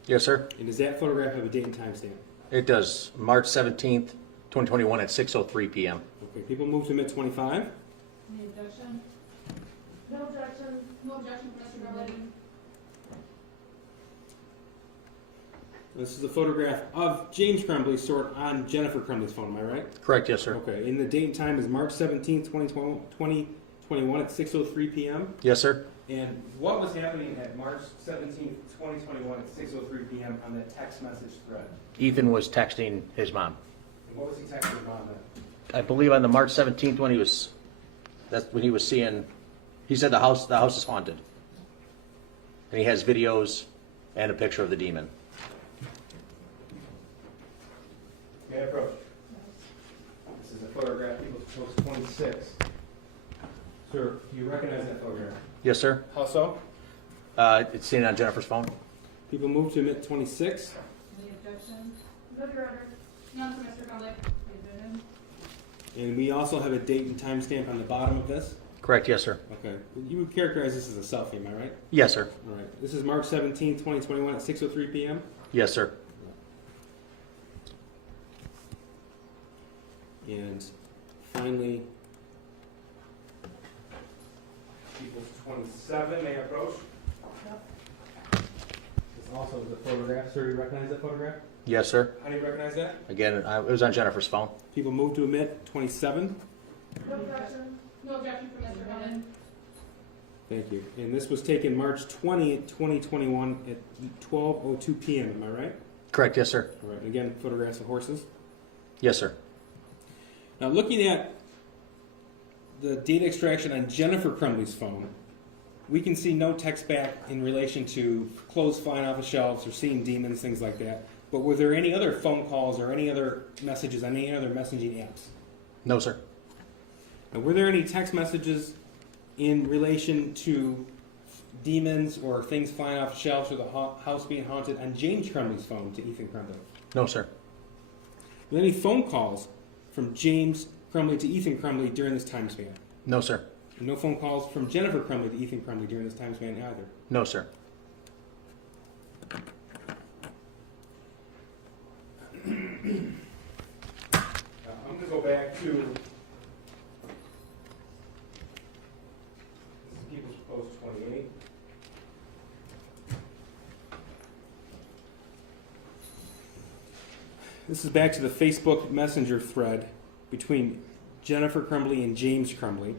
Yes, sir. And does that photograph have a date and time stamp? It does. March 17th, 2021 at 6:03 p.m. Okay, people move to admit 25. Any objection? No objection. No objection for Mr. Crumbley. This is a photograph of James Crumbley stored on Jennifer Crumbley's phone, am I right? Correct, yes, sir. Okay, and the date and time is March 17th, 2021 at 6:03 p.m. Yes, sir. And what was happening at March 17th, 2021 at 6:03 p.m. on that text message thread? Ethan was texting his mom. And what was he texting his mom then? I believe on the March 17th that's when he was seeing, he said the house is haunted. And he has videos and a picture of the demon. May I approach? This is a photograph, People's Proposed 26. Sir, do you recognize that photograph? Yes, sir. How so? It's seen on Jennifer's phone. People move to admit 26. Any objection? No, Your Honor. None for Mr. Crumbley. You admitted? And we also have a date and time stamp on the bottom of this. Correct, yes, sir. Okay. You would characterize this as a selfie, am I right? Yes, sir. All right. This is March 17th, 2021 at 6:03 p.m. Yes, sir. And finally, People's 27, may I approach? Yep. This also is a photograph. Sir, do you recognize that photograph? Yes, sir. How do you recognize that? Again, it was on Jennifer's phone. People move to admit 27. No objection. No objection for Mr. Crumbley. Thank you. And this was taken March 20, 2021 at 12:02 p.m. Am I right? Correct, yes, sir. All right. And again, photographs of horses. Yes, sir. Now, looking at the data extraction on Jennifer Crumbley's phone, we can see no text back in relation to clothes flying off the shelves or seeing demons, things like that. But were there any other phone calls or any other messages on any other messaging apps? No, sir. And were there any text messages in relation to demons or things flying off the shelves or the house being haunted on James Crumbley's phone to Ethan Crumbley? No, sir. Were there any phone calls from James Crumbley to Ethan Crumbley during this time span? No, sir. And no phone calls from Jennifer Crumbley to Ethan Crumbley during this time span either? No, sir. I'm going to go back to this is People's Proposed 28. This is back to the Facebook Messenger thread between Jennifer Crumbley and James Crumbley.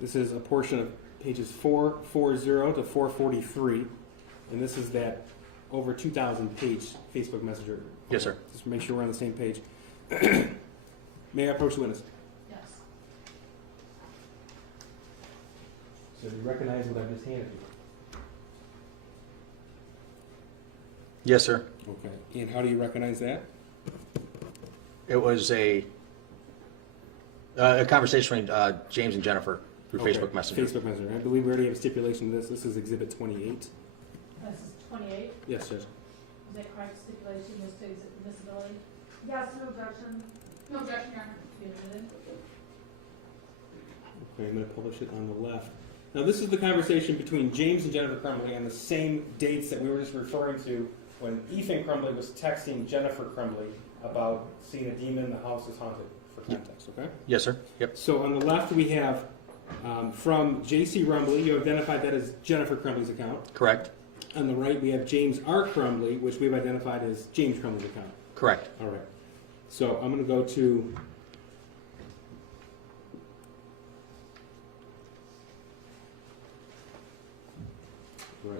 This is a portion of pages 440 to 443, and this is that over 2,000 page Facebook Messenger. Yes, sir. Just to make sure we're on the same page. May I approach the witness? Yes. So do you recognize what I just handed you? Yes, sir. Okay. And how do you recognize that? It was a conversation between James and Jennifer through Okay. Facebook Messenger. Facebook Messenger. I believe we already have a stipulation of this. This is Exhibit 28. This is 28. Yes, Judge. Is that correct stipulation as to admissibility? Yes, no objection. No objection, Your Honor. You admitted? Okay, I'm going to publish it on the left. Now, this is the conversation between James and Jennifer Crumbley on the same dates that we were just referring to when Ethan Crumbley was texting Jennifer Crumbley about seeing a demon, the house is haunted, for context, okay? Yes, sir. Yep. So on the left, we have From J.C. Rumbley, you identified that as Jennifer Crumbley's account. Correct? On the right, we have James R. Crumbley, which we've identified as James Crumbley's account. Correct. All right. So I'm going to go to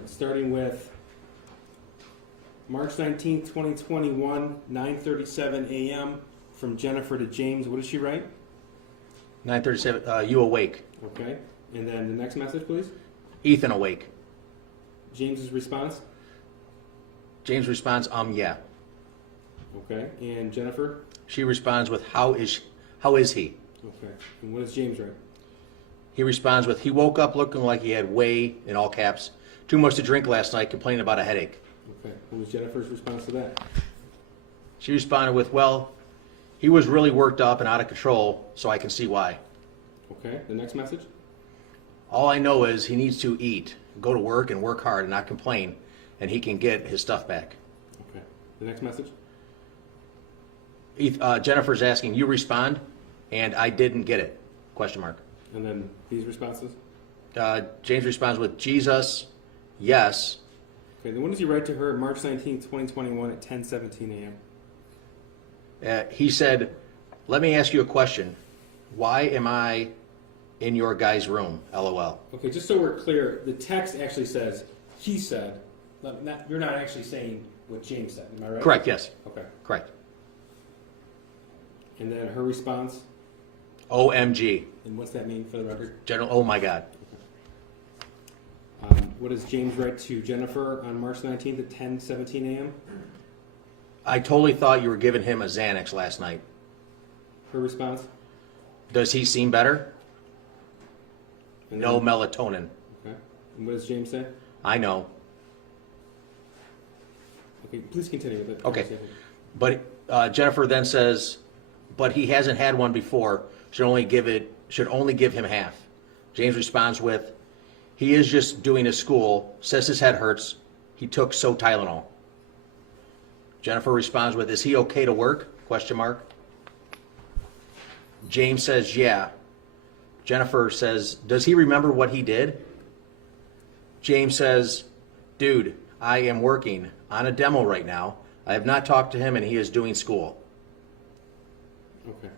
starting with March 19th, 2021, 9:37 a.m. from Jennifer to James. What did she write? 9:37, you awake. Okay. And then the next message, please. Ethan awake. James's response? James responds, yeah. Okay. And Jennifer? She responds with, how is he? Okay. And what does James write? He responds with, he woke up looking like he had way, in all caps, too much to drink last night, complaining about a headache. Okay. What was Jennifer's response to that? She responded with, well, he was really worked up and out of control, so I can see why. Okay. The next message? All I know is he needs to eat, go to work and work hard and not complain, and he can get his stuff back. Okay. The next message? Jennifer's asking, you respond, and I didn't get it, question mark. And then these responses? James responds with, Jesus, yes. Okay, then when does he write to her? March 19th, 2021 at 10:17 a.m. He said, let me ask you a question. Why am I in your guy's room? LOL. Okay, just so we're clear, the text actually says, he said. You're not actually saying what James said, am I right? Correct, yes. Okay. Correct. And then her response? OMG. And what's that mean for the record? General, oh my God. What does James write to Jennifer on March 19th at 10:17 a.m.? I totally thought you were giving him a Xanax last night. Her response? Does he seem better? And No then- melatonin. Okay. And what does James say? I know. Okay, please continue with it. Okay. But Jennifer then says, but he hasn't had one before. Should only give him half. James responds with, he is just doing his school, says his head hurts. He took Tylenol. Jennifer responds with, is he okay to work? Question mark. James says, yeah. Jennifer says, does he remember what he did? James says, dude, I am working on a demo right now. I have not talked to him and he is doing school. Okay.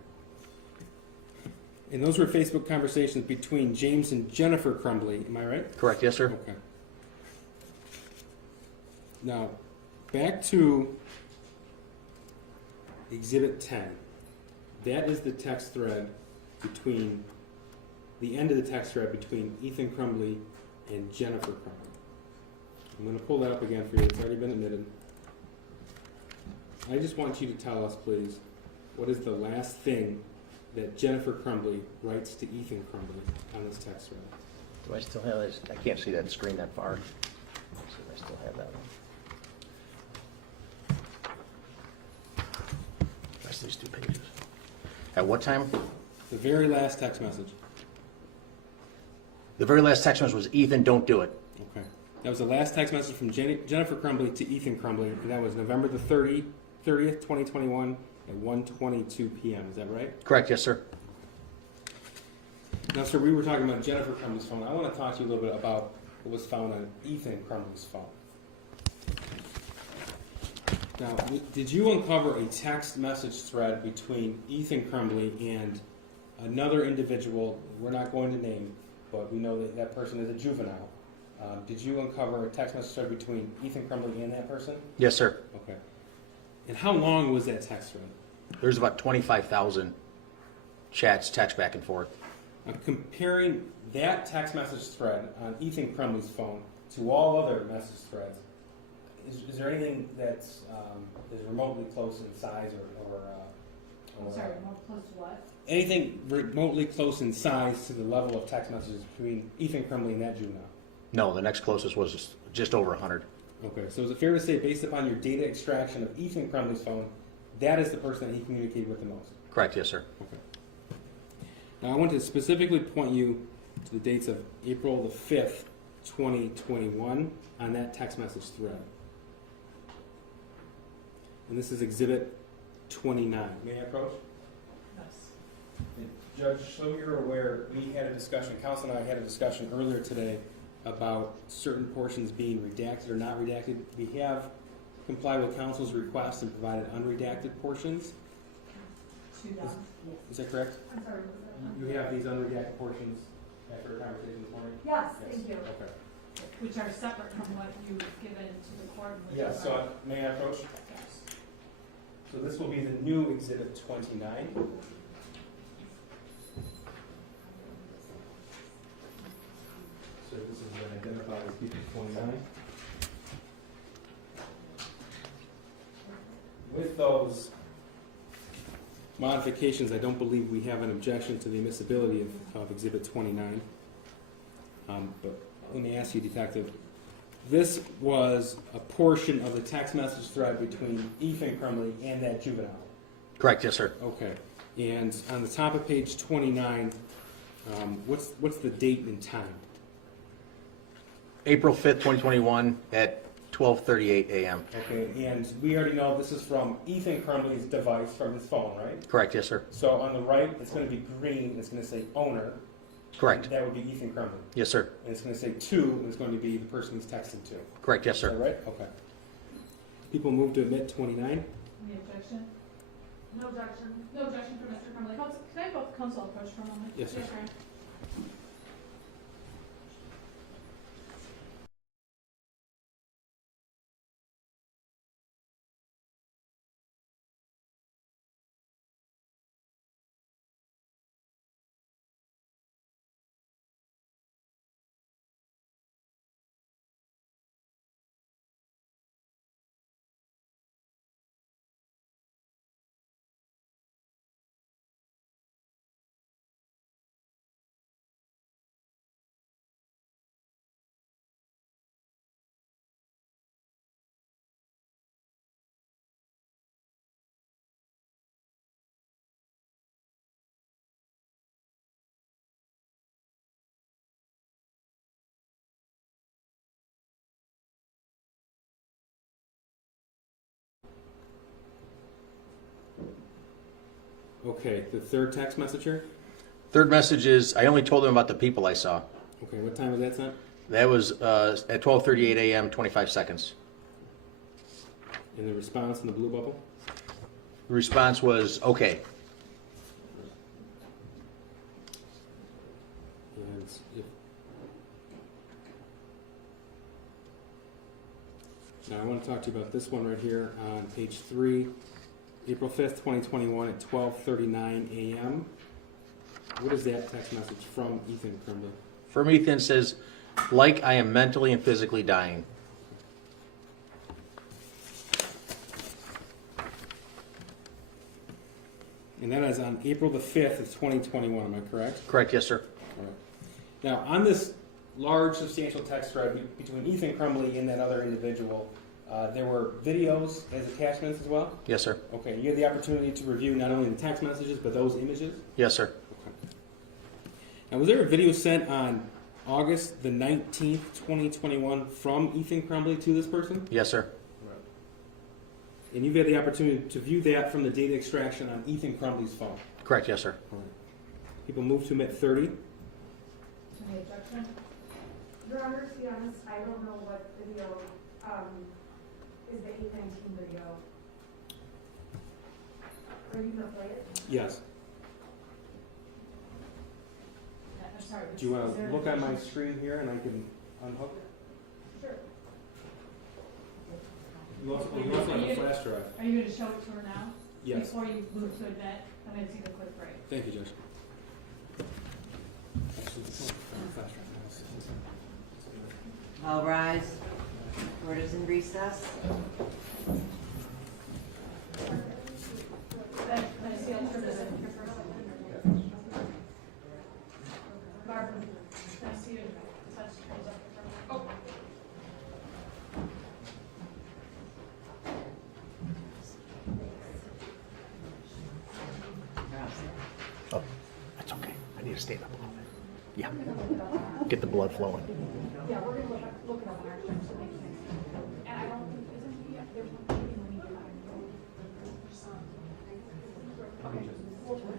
And those were Facebook conversations between James and Jennifer Crumbley, am I right? Correct, yes, sir. Okay. Now, back to Exhibit 10. That is the text thread between, the end of the text thread between Ethan Crumbley and Jennifer Crumbley. I'm going to pull that up again for you. It's already been admitted. I just want you to tell us, please, what is the last thing that Jennifer Crumbley writes to Ethan Crumbley on this text thread? Do I still have this? I can't see that screen that far. Let's see if I still have that one. Rest of these 2 pages. At what time? The very last text message. The very last text message was, Ethan, don't do it. Okay. That was the last text message from Jennifer Crumbley to Ethan Crumbley, and that was November the 30th, 2021 at 1:22 p.m. Is that right? Correct, yes, sir. Now, sir, we were talking about Jennifer Crumbley's phone. I want to talk to you a little bit about what was found on Ethan Crumbley's phone. Now, did you uncover a text message thread between Ethan Crumbley and another individual we're not going to name, but we know that that person is a juvenile? Did you uncover a text message thread between Ethan Crumbley and that person? Yes, sir. Okay. And how long was that text thread? There's about 25,000 chats, text back and forth. Comparing that text message thread on Ethan Crumbley's phone to all other message threads, is there anything that's is remotely close in size I'm sorry, more close to what? anything remotely close in size to the level of text messages between Ethan Crumbley and that juvenile? No, the next closest was just over 100. Okay, so is it fair to say, based upon your data extraction of Ethan Crumbley's phone, that is the person that he communicated with the most? Correct, yes, sir. Okay. Now, I want to specifically point you to the dates of April the 5th, 2021 on that text message thread. And this is Exhibit 29. May I approach? Yes. Judge, so you're aware, we had a discussion, council and I had a discussion earlier today about certain portions being redacted or not redacted. We have complied with council's request and provided unredacted portions. Is that correct? I'm sorry. You have these unredacted portions after a conversation this morning? Yes, thank you. Okay. Which are separate from what you've given to the court. which Yes, is so our- may I approach? Yes. So this will be the new Exhibit 29. So this is identified as Exhibit 29. With those modifications, I don't believe we have an objection to the admissibility of Exhibit 29. But let me ask you, Detective, this was a portion of the text message thread between Ethan Crumbley and that juvenile. Correct, yes, sir. Okay. And on the top of page 29, what's the date and time? April 5th, 2021 at 12:38 a.m. Okay, and we already know this is from Ethan Crumbley's device from his phone, right? Correct, yes, sir. So on the right, it's going to be green, it's going to say owner. Correct. That would be Ethan Crumbley. Yes, sir. And it's going to say to, and it's going to be the person he's texting to. Correct, yes, Is sir. that right? Okay. People move to admit 29. Any objection? No objection. No objection for Mr. Crumbley. Can I have both counsel approach for a moment? Yes, sir. Okay, the third text message here? Third message is, I only told him about the people I saw. Okay, what time was that sent? That was at 12:38 a.m., 25 seconds. And the response in the blue bubble? The response was, okay. And if, now I want to talk to you about this one right here on page 3, April 5th, 2021 at 12:39 a.m. What is that text message from Ethan Crumbley? From Ethan says, like I am mentally and physically dying. And that is on April the 5th of 2021, am I correct? Correct, yes, sir. All right. Now, on this large, substantial text thread between Ethan Crumbley and that other individual, there were videos as attachments as well? Yes, sir. Okay, you had the opportunity to review not only the text messages, but those images? Yes, sir. Okay. Now, was there a video sent on August the 19th, 2021 from Ethan Crumbley to this person? Yes, sir. And you've had the opportunity to view that from the data extraction on Ethan Crumbley's phone? Correct, yes, sir. All right. People move to admit 30. Any objection? Your Honor, to be honest, I don't know what video, is the 819 video. Are you gonna play it? Yes. I'm sorry. Do you want is to there look an on my objection? screen here and I can unhook it? Sure. You also have a flash drive. Are you going to show it to her now? Yes. Before you move to admit? I'm going to take a quick break. Thank you, Judge. Actually, the flash drive. All rise. Court is in recess. Can I see all the here first? Barbara, can I see you touch your hands up here first? Oh. Oh, that's okay. I need to stand up a little bit. Yeah. Get the blood flowing. Yeah, we're gonna look it up on our terms to make things. And I don't think, isn't he, there's one thing when he got okay. We'll try.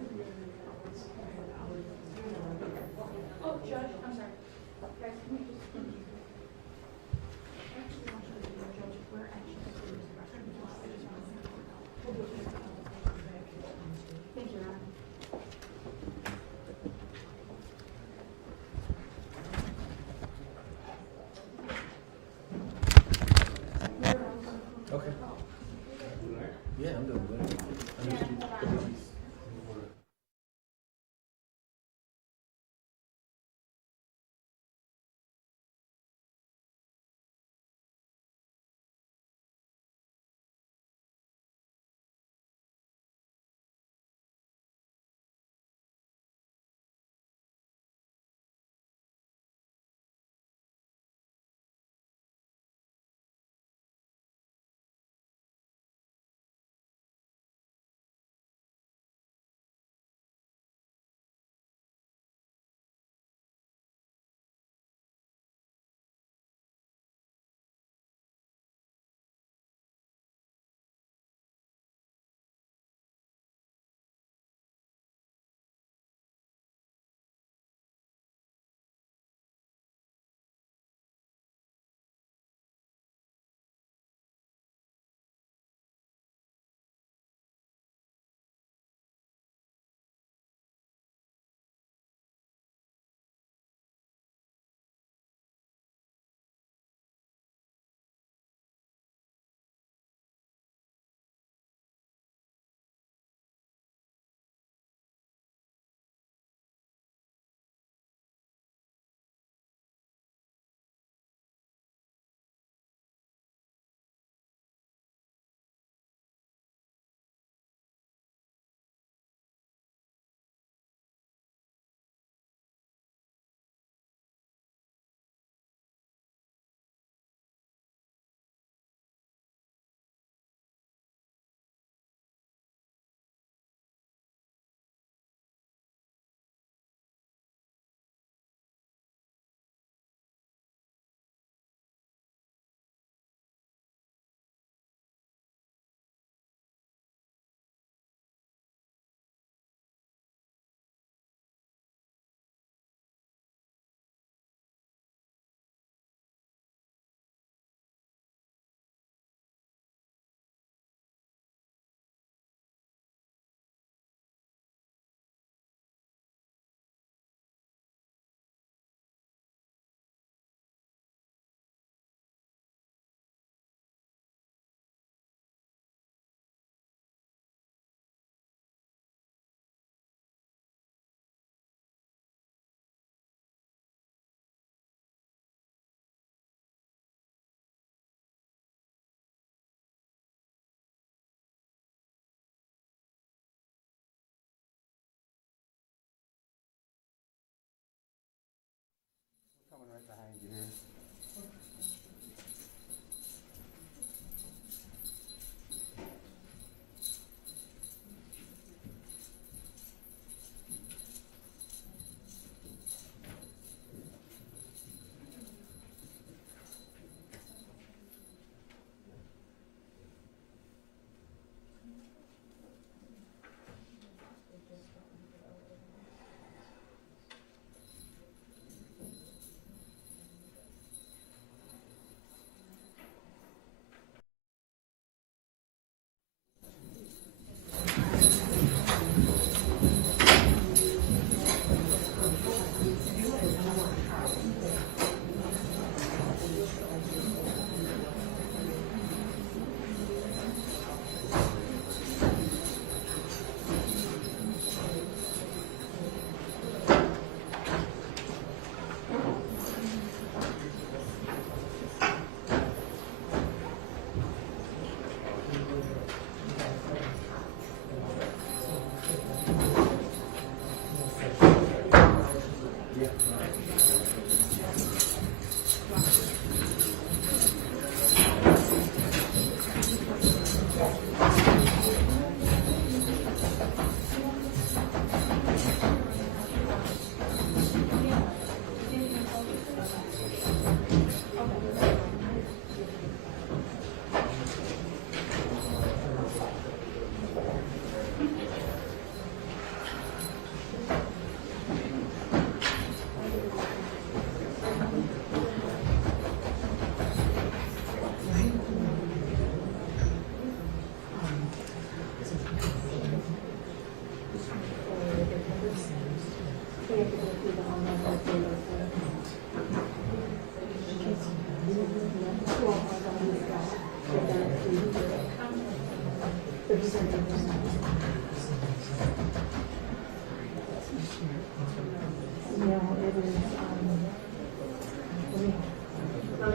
Let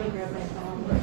me grab my phone.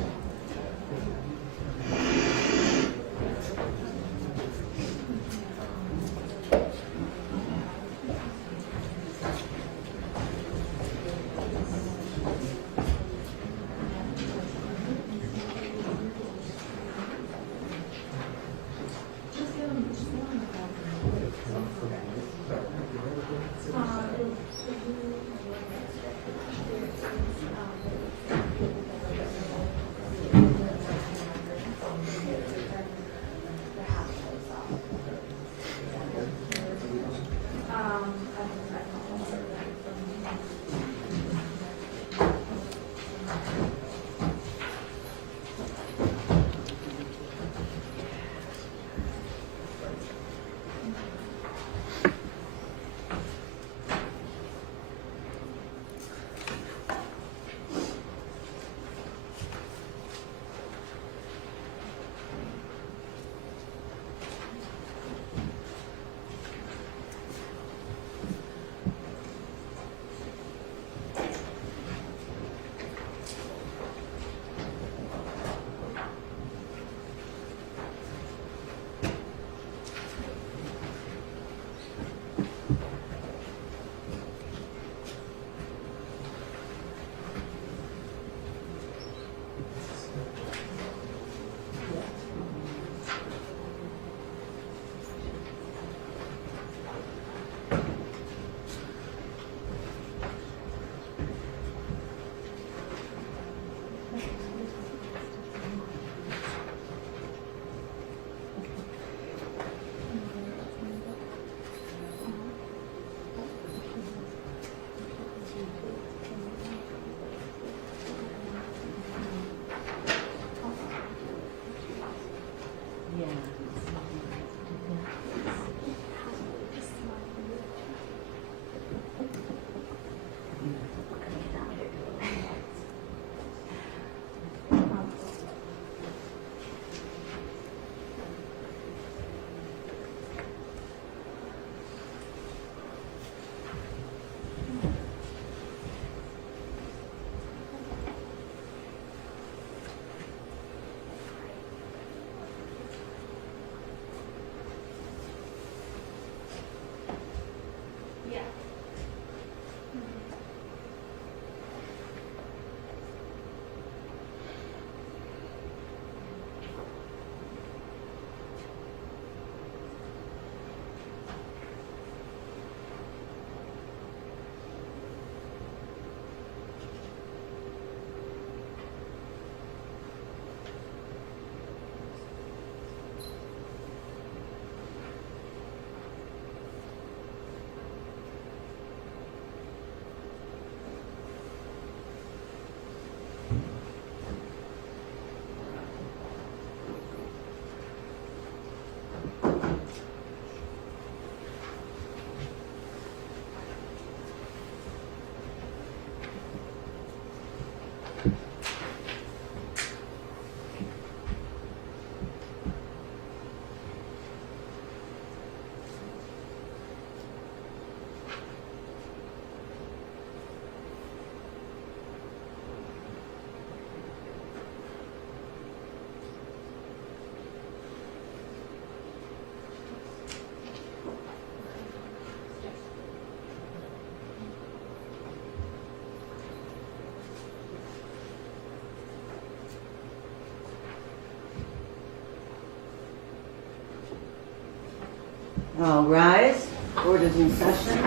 All rise. Board is in session.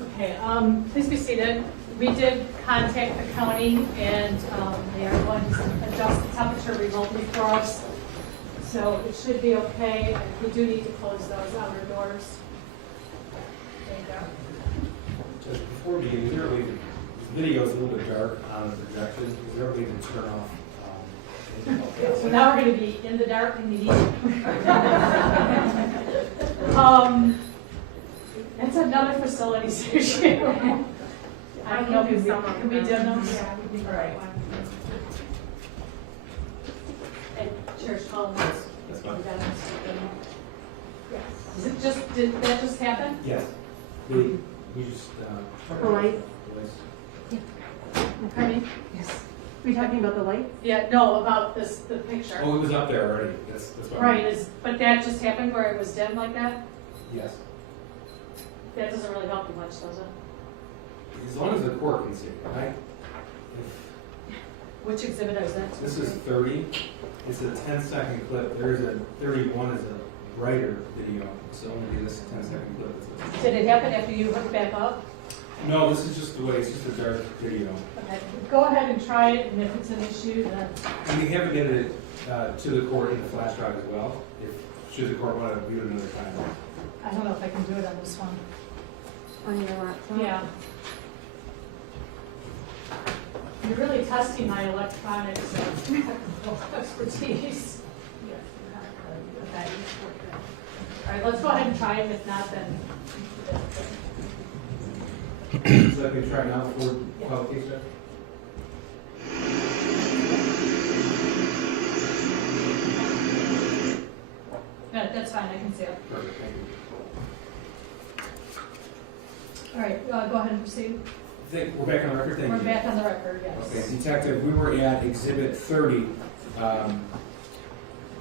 Okay, please be seated. We did contact the county and they are going to adjust the temperature remotely for us. So it should be okay. We do need to close those outer doors. There you go. Just before we begin, is there a way, the video is a little bit dark on the projection, is there a way to turn off? So now we're going to be in the dark in the evening. That's another facilities issue. I don't know, can we dim them? Yeah, we can do All right. that one. And Church Hall, That's fine. Yes. is it just, did that just happen? Yes. We just, The light? Pardon me? Yes. Are you talking about the light? Yeah, no, about this, the picture. Oh, it was up there already. That's what. Right, but that just happened where it was dim like that? Yes. That doesn't really help you much, does it? As long as the court can see, right? Which exhibit is that? This is 30. It's a 10-second clip. There's a 31 is a brighter video. So only this 10-second clip is Did it happen after you hooked back up? No, this is just the way. It's just a dark video. Okay, go ahead and try it, and if it's an issue, then, And we have it to the court in the flash drive as well. If should the court want to view it another time. I don't know if I can do it on this one. On your laptop? Yeah. You're really testing my electronics and technical expertise. Okay. All right, let's go ahead and try it. If not, then. So I can try now for publication. No, that's fine. I can see it. Perfect. Thank you. All right, go ahead and proceed. We're back on the record. Thank you. We're back on the record, yes. Okay, Detective, we were at Exhibit 30.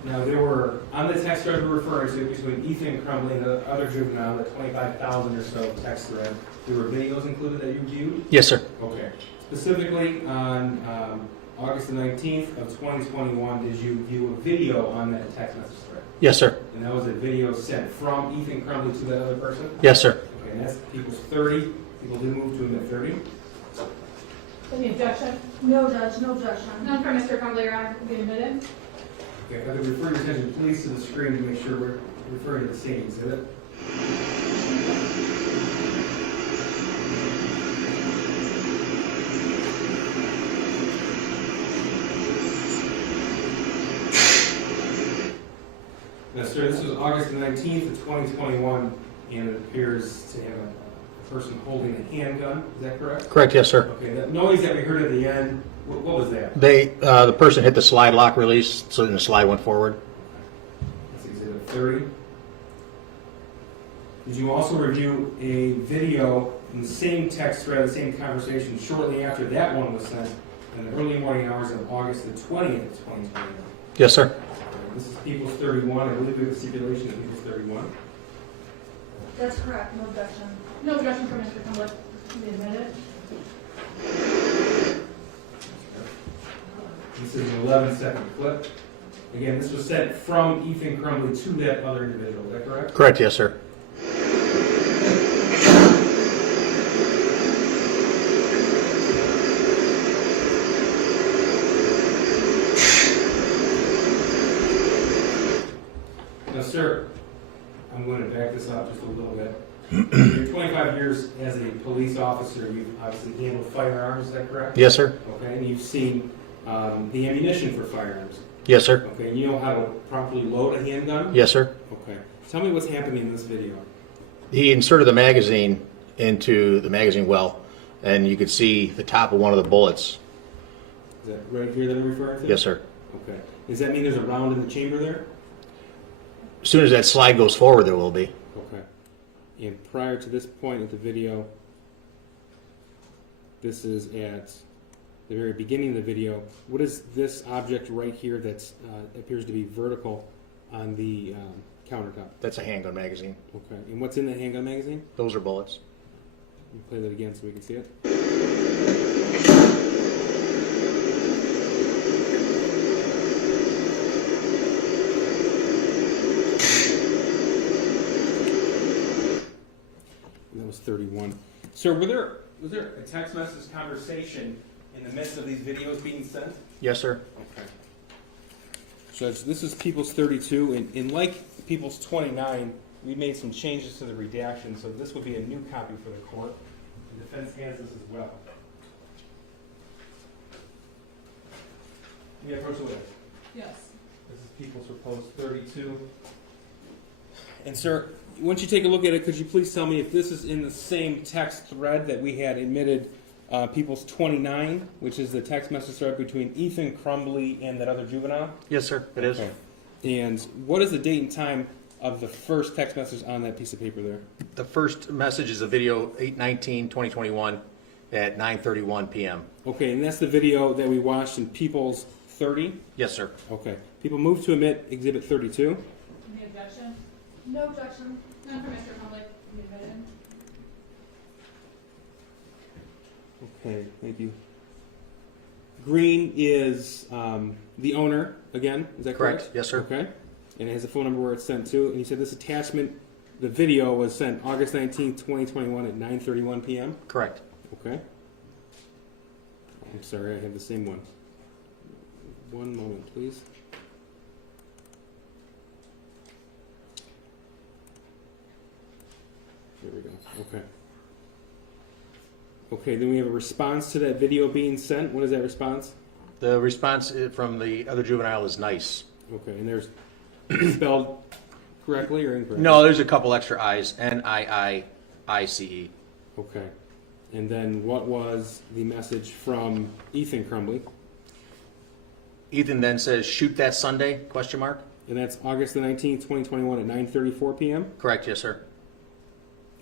Now, there were, on the text thread we're referring to, between Ethan Crumbley and the other juvenile, the 25,000 or so text thread, there were videos included that you viewed? Yes, sir. Okay. Specifically, on August the 19th of 2021, did you view a video on that text message thread? Yes, sir. And that was a video sent from Ethan Crumbley to that other person? Yes, sir. Okay, and that's equals 30. People did move to him at 30. Any objection? No, Judge, no objection. None for Mr. Crumbley, Your Honor. Be admitted. Okay, if I could refer your attention please to the screen to make sure we're referring to the same exhibit. Now, sir, this was August 19th of 2021, and it appears to have a person holding a handgun. Is that correct? Correct, yes, sir. Okay, that noise that we heard at the end, what was that? The person hit the slide lock release, so then the slide went forward. That's exhibit 30. Did you also review a video in the same text thread, the same conversation, shortly after that one was sent, in the early morning hours of August the 20th, 2021? Yes, sir. This is People's 31. I believe we have a stipulation of People's 31. That's correct, no objection. No objection for Mr. Cumberland. Be admitted. This is an 11-second clip. Again, this was sent from Ethan Crumbley to that other individual. Is that correct? Correct, yes, sir. Now, sir, I'm going to back this up just a little bit. Your 25 years as a police officer, you've obviously handled firearms, is that correct? Yes, sir. Okay, and you've seen the ammunition for firearms. Yes, sir. Okay, and you know how to properly load a handgun? Yes, sir. Okay. Tell me what's happening in this video. He inserted the magazine into the magazine well, and you could see the top of one of the bullets. Is that right here that I'm referring to? Yes, sir. Okay. Does that mean there's a round in the chamber there? As soon as that slide goes forward, there will be. Okay. And prior to this point of the video, this is at the very beginning of the video. What is this object right here that appears to be vertical on the countertop? That's a handgun magazine. Okay. And what's in the handgun magazine? Those are bullets. Let me play that again so we can see it. That was 31. Sir, was there a text message conversation in the midst of these videos being sent? Yes, sir. Okay. Judge, this is People's 32, and like People's 29, we made some changes to the redaction, so this would be a new copy for the court. The defense has this as well. Yeah, approach the witness. Yes. This is People's proposed 32. And sir, once you take a look at it, could you please tell me if this is in the same text thread that we had admitted People's 29, which is the text message thread between Ethan Crumbley and that other juvenile. Yes, sir, it is. Okay. And what is the date and time of the first text message on that piece of paper there? The first message is a video 8/19/2021 at 9:31 p.m. Okay, and that's the video that we watched in People's 30? Yes, sir. Okay. People move to omit Exhibit 32. Any objection? No objection. None for Mr. Public. Be admitted. Okay, thank you. Green is the owner, again, is that correct? Correct. Yes, sir. Okay. And it has a phone number where it's sent to. And you said this attachment, the video was sent August 19th, 2021 at 9:31 p.m.? Correct. Okay. I'm sorry, I have the same one. One moment, please. There we go. Okay. Okay, then we have a response to that video being sent. What is that response? The response from the other juvenile is nice. Okay, and there's spelled correctly or incorrectly? No, there's a couple extra I's. N-I-I-I-C-E. Okay. And then what was the message from Ethan Crumbley? Ethan then says, shoot that Sunday, question mark. And that's August the 19th, 2021 at 9:34 p.m.? Correct, yes, sir.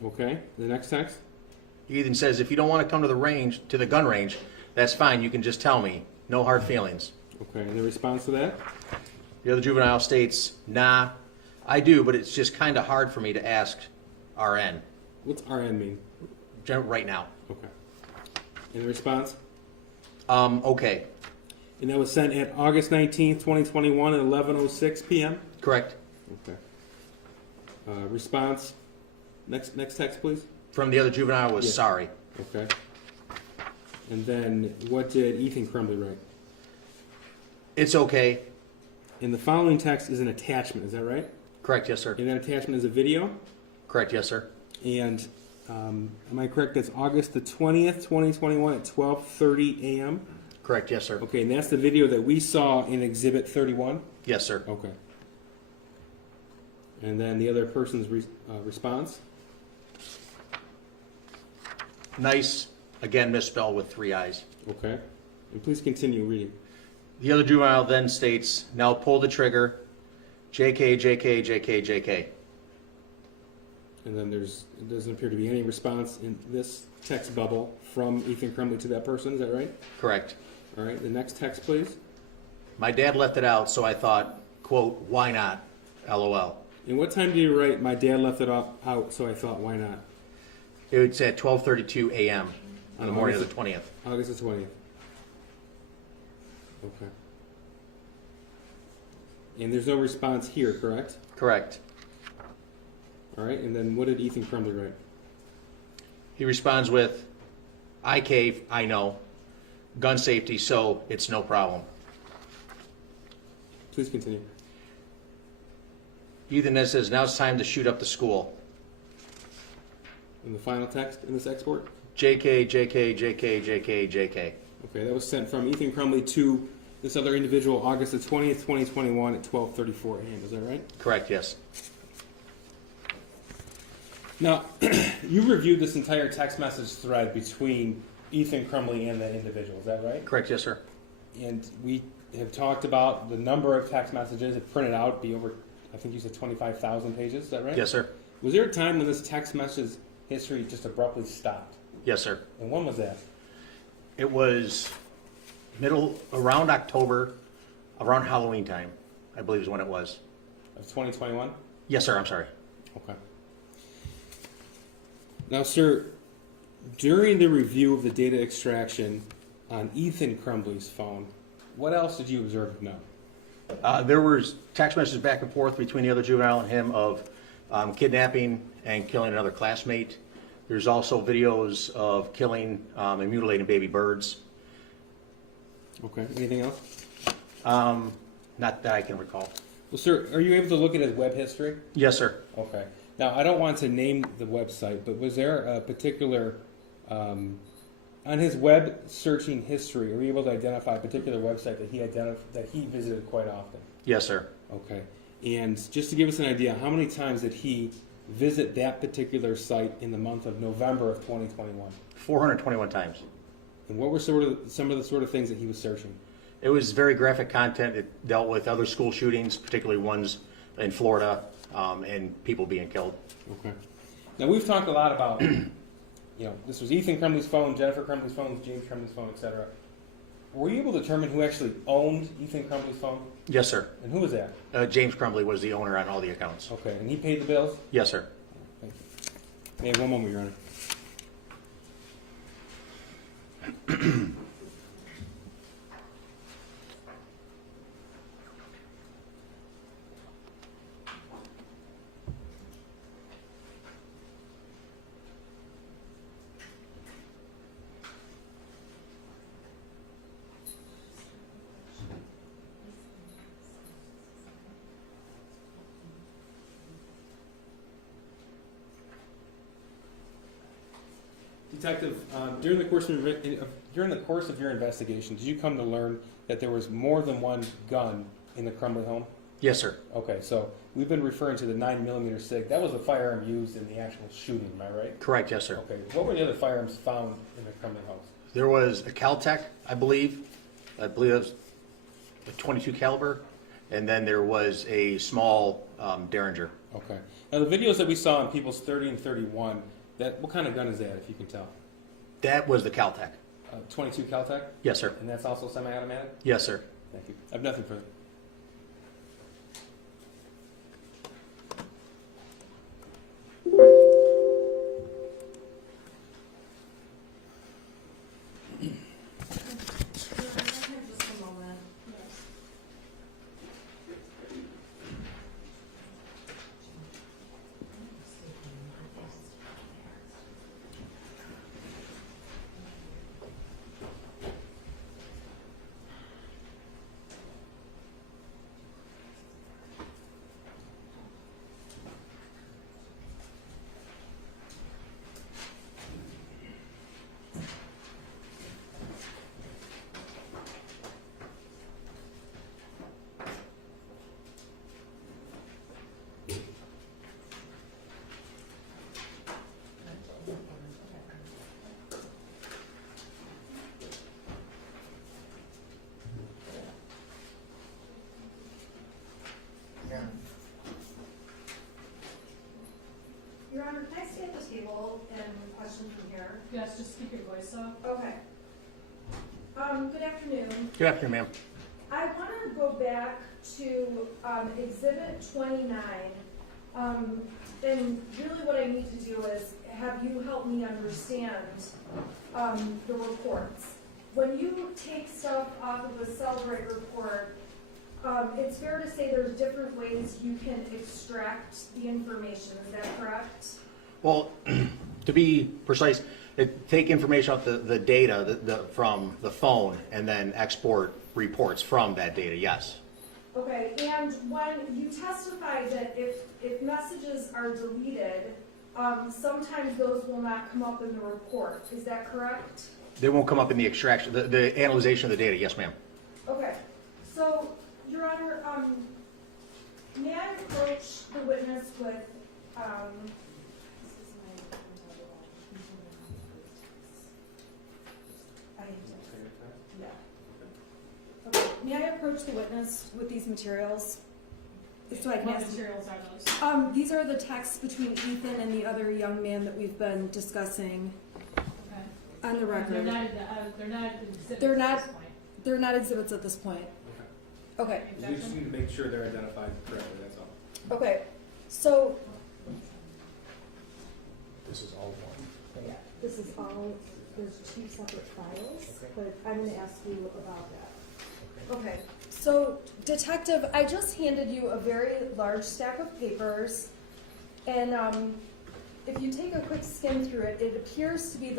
Okay, the next text? Ethan says, if you don't want to come to the range, to the gun range, that's fine. You can just tell me. No hard feelings. Okay, and the response to that? The other juvenile states, nah, I do, but it's just kind of hard for me to ask RN. What's RN mean? Right now. Okay. And the response? Okay. And that was sent at August 19th, 2021 at 11:06 p.m.? Correct. Okay. Response? Next text, please. From the other juvenile was Yes. sorry. Okay. And then what did Ethan Crumbley write? It's okay. And the following text is an attachment, is that right? Correct, yes, sir. And that attachment is a video? Correct, yes, sir. And am I correct, that's August the 20th, 2021 at 12:30 a.m.? Correct, yes, sir. Okay, and that's the video that we saw in Exhibit 31? Yes, sir. Okay. And then the other person's response? Nice, again misspelled with 3 I's. Okay. And please continue reading. The other juvenile then states, now pull the trigger, JK, JK, JK, JK. And then it doesn't appear to be any response in this text bubble from Ethan Crumbley to that person, is that right? Correct. All right, the next text, please. My dad left it out, so I thought, quote, why not? LOL. And what time do you write, my dad left it out, so I thought, why not? It's at 12:32 a.m. on the morning of the 20th. August the 20th. Okay. And there's no response here, correct? Correct. All right, and then what did Ethan Crumbley write? He responds with, I cave, I know. Gun safety, so it's no problem. Please continue. Ethan then says, now it's time to shoot up the school. And the final text in this export? JK, JK, JK, JK, JK. Okay, that was sent from Ethan Crumbley to this other individual August the 20th, 2021 at 12:34 a.m. Is that right? Correct, yes. Now, you reviewed this entire text message thread between Ethan Crumbley and that individual. Is that right? Correct, yes, sir. And we have talked about the number of text messages that printed out be over, I think you said 25,000 pages. Is that right? Yes, sir. Was there a time when this text message history just abruptly stopped? Yes, sir. And when was that? It was around October, around Halloween time, I believe is when it was. Of 2021? Yes, sir, I'm sorry. Okay. Now, sir, during the review of the data extraction on Ethan Crumbley's phone, what else did you observe of note? There was text messages back and forth between the other juvenile and him of kidnapping and killing another classmate. There's also videos of killing and mutilating baby birds. Okay. Anything else? Not that I can recall. Well, sir, are you able to look at his web history? Yes, sir. Okay. Now, I don't want to name the website, but was there a particular, on his web searching history, are you able to identify a particular website that he visited quite often? Yes, sir. Okay. And just to give us an idea, how many times did he visit that particular site in the month of November of 2021? 421 times. And what were some of the sort of things that he was searching? It was very graphic content. It dealt with other school shootings, particularly ones in Florida, and people being killed. Okay. Now we've talked a lot about, this was Ethan Crumbley's phone, Jennifer Crumbley's phone, James Crumbley's phone, etc. Were you able to determine who actually owned Ethan Crumbley's phone? Yes, sir. And who was that? James Crumbley was the owner on all the accounts. Okay, and he paid the bills? Yes, sir. Thank you. Hey, one moment, Your Honor. Detective, during the course of your investigation, did you come to learn that there was more than one gun in the Crumbley home? Yes, sir. Okay, so we've been referring to the 9mm SIG. That was the firearm used in the actual shooting, am I right? Correct, yes, sir. Okay, what were the other firearms found in the Crumbley house? There was a Caltech, I believe. I believe it was a .22 caliber, and then there was a small Derringer. Okay. Now the videos that we saw on People's 30 and 31, what kind of gun is that, if you can tell? That was the Caltech. 22 Caltech? Yes, sir. And that's also semi-automatic? Yes, sir. Thank you. I have nothing further. Your Honor, can I stay at the table and question from here? Yes, just keep your voice up. Okay. Good afternoon. Good afternoon, ma'am. I want to go back to Exhibit 29. And really what I need to do is have you help me understand the reports. When you take stuff off of a Celebrate report, it's fair to say there's different ways you can extract the information. Is that correct? Well, to be precise, take information off the data from the phone and then export reports from that data, yes. Okay, and when you testify that if messages are deleted, sometimes those will not come up in the report. Is that correct? They won't come up in the extraction, the analyzation of the data, yes, ma'am. Okay, so, Your Honor, may I approach the witness with, Okay, may I approach the witness with these materials? So I can What ask. materials are those? These are the texts between Ethan and the other young man that we've been discussing Okay. on the record. They're not exhibits They're at not- this point. They're not exhibits at this point. Okay. We just need to make sure they're identified correctly, that's all. Okay, so. This is all one. Yeah, this is all, there's two separate files, but I'm gonna ask you about that. Okay, so Detective, I just handed you a very large stack of papers, and if you take a quick skim through it, it appears to be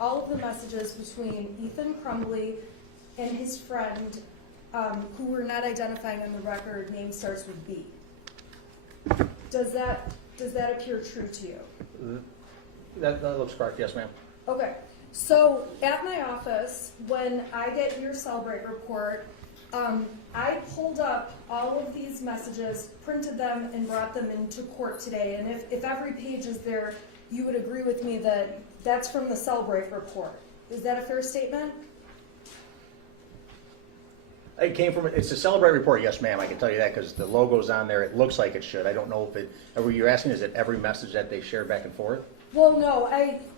all of the messages between Ethan Crumbley and his friend, who we're not identifying on the record, name starts with B. Does that appear true to you? That looks correct, yes, ma'am. Okay, so at my office, when I get your Celebrate report, I pulled up all of these messages, printed them, and brought them into court today. And if every page is there, you would agree with me that that's from the Celebrate report. Is that a fair statement? It came from, it's a Celebrate report, yes ma'am, I can tell you that, because the logo's on there, it looks like it should. I don't know if it, you're asking, is it every message that they share back and forth? Well, no,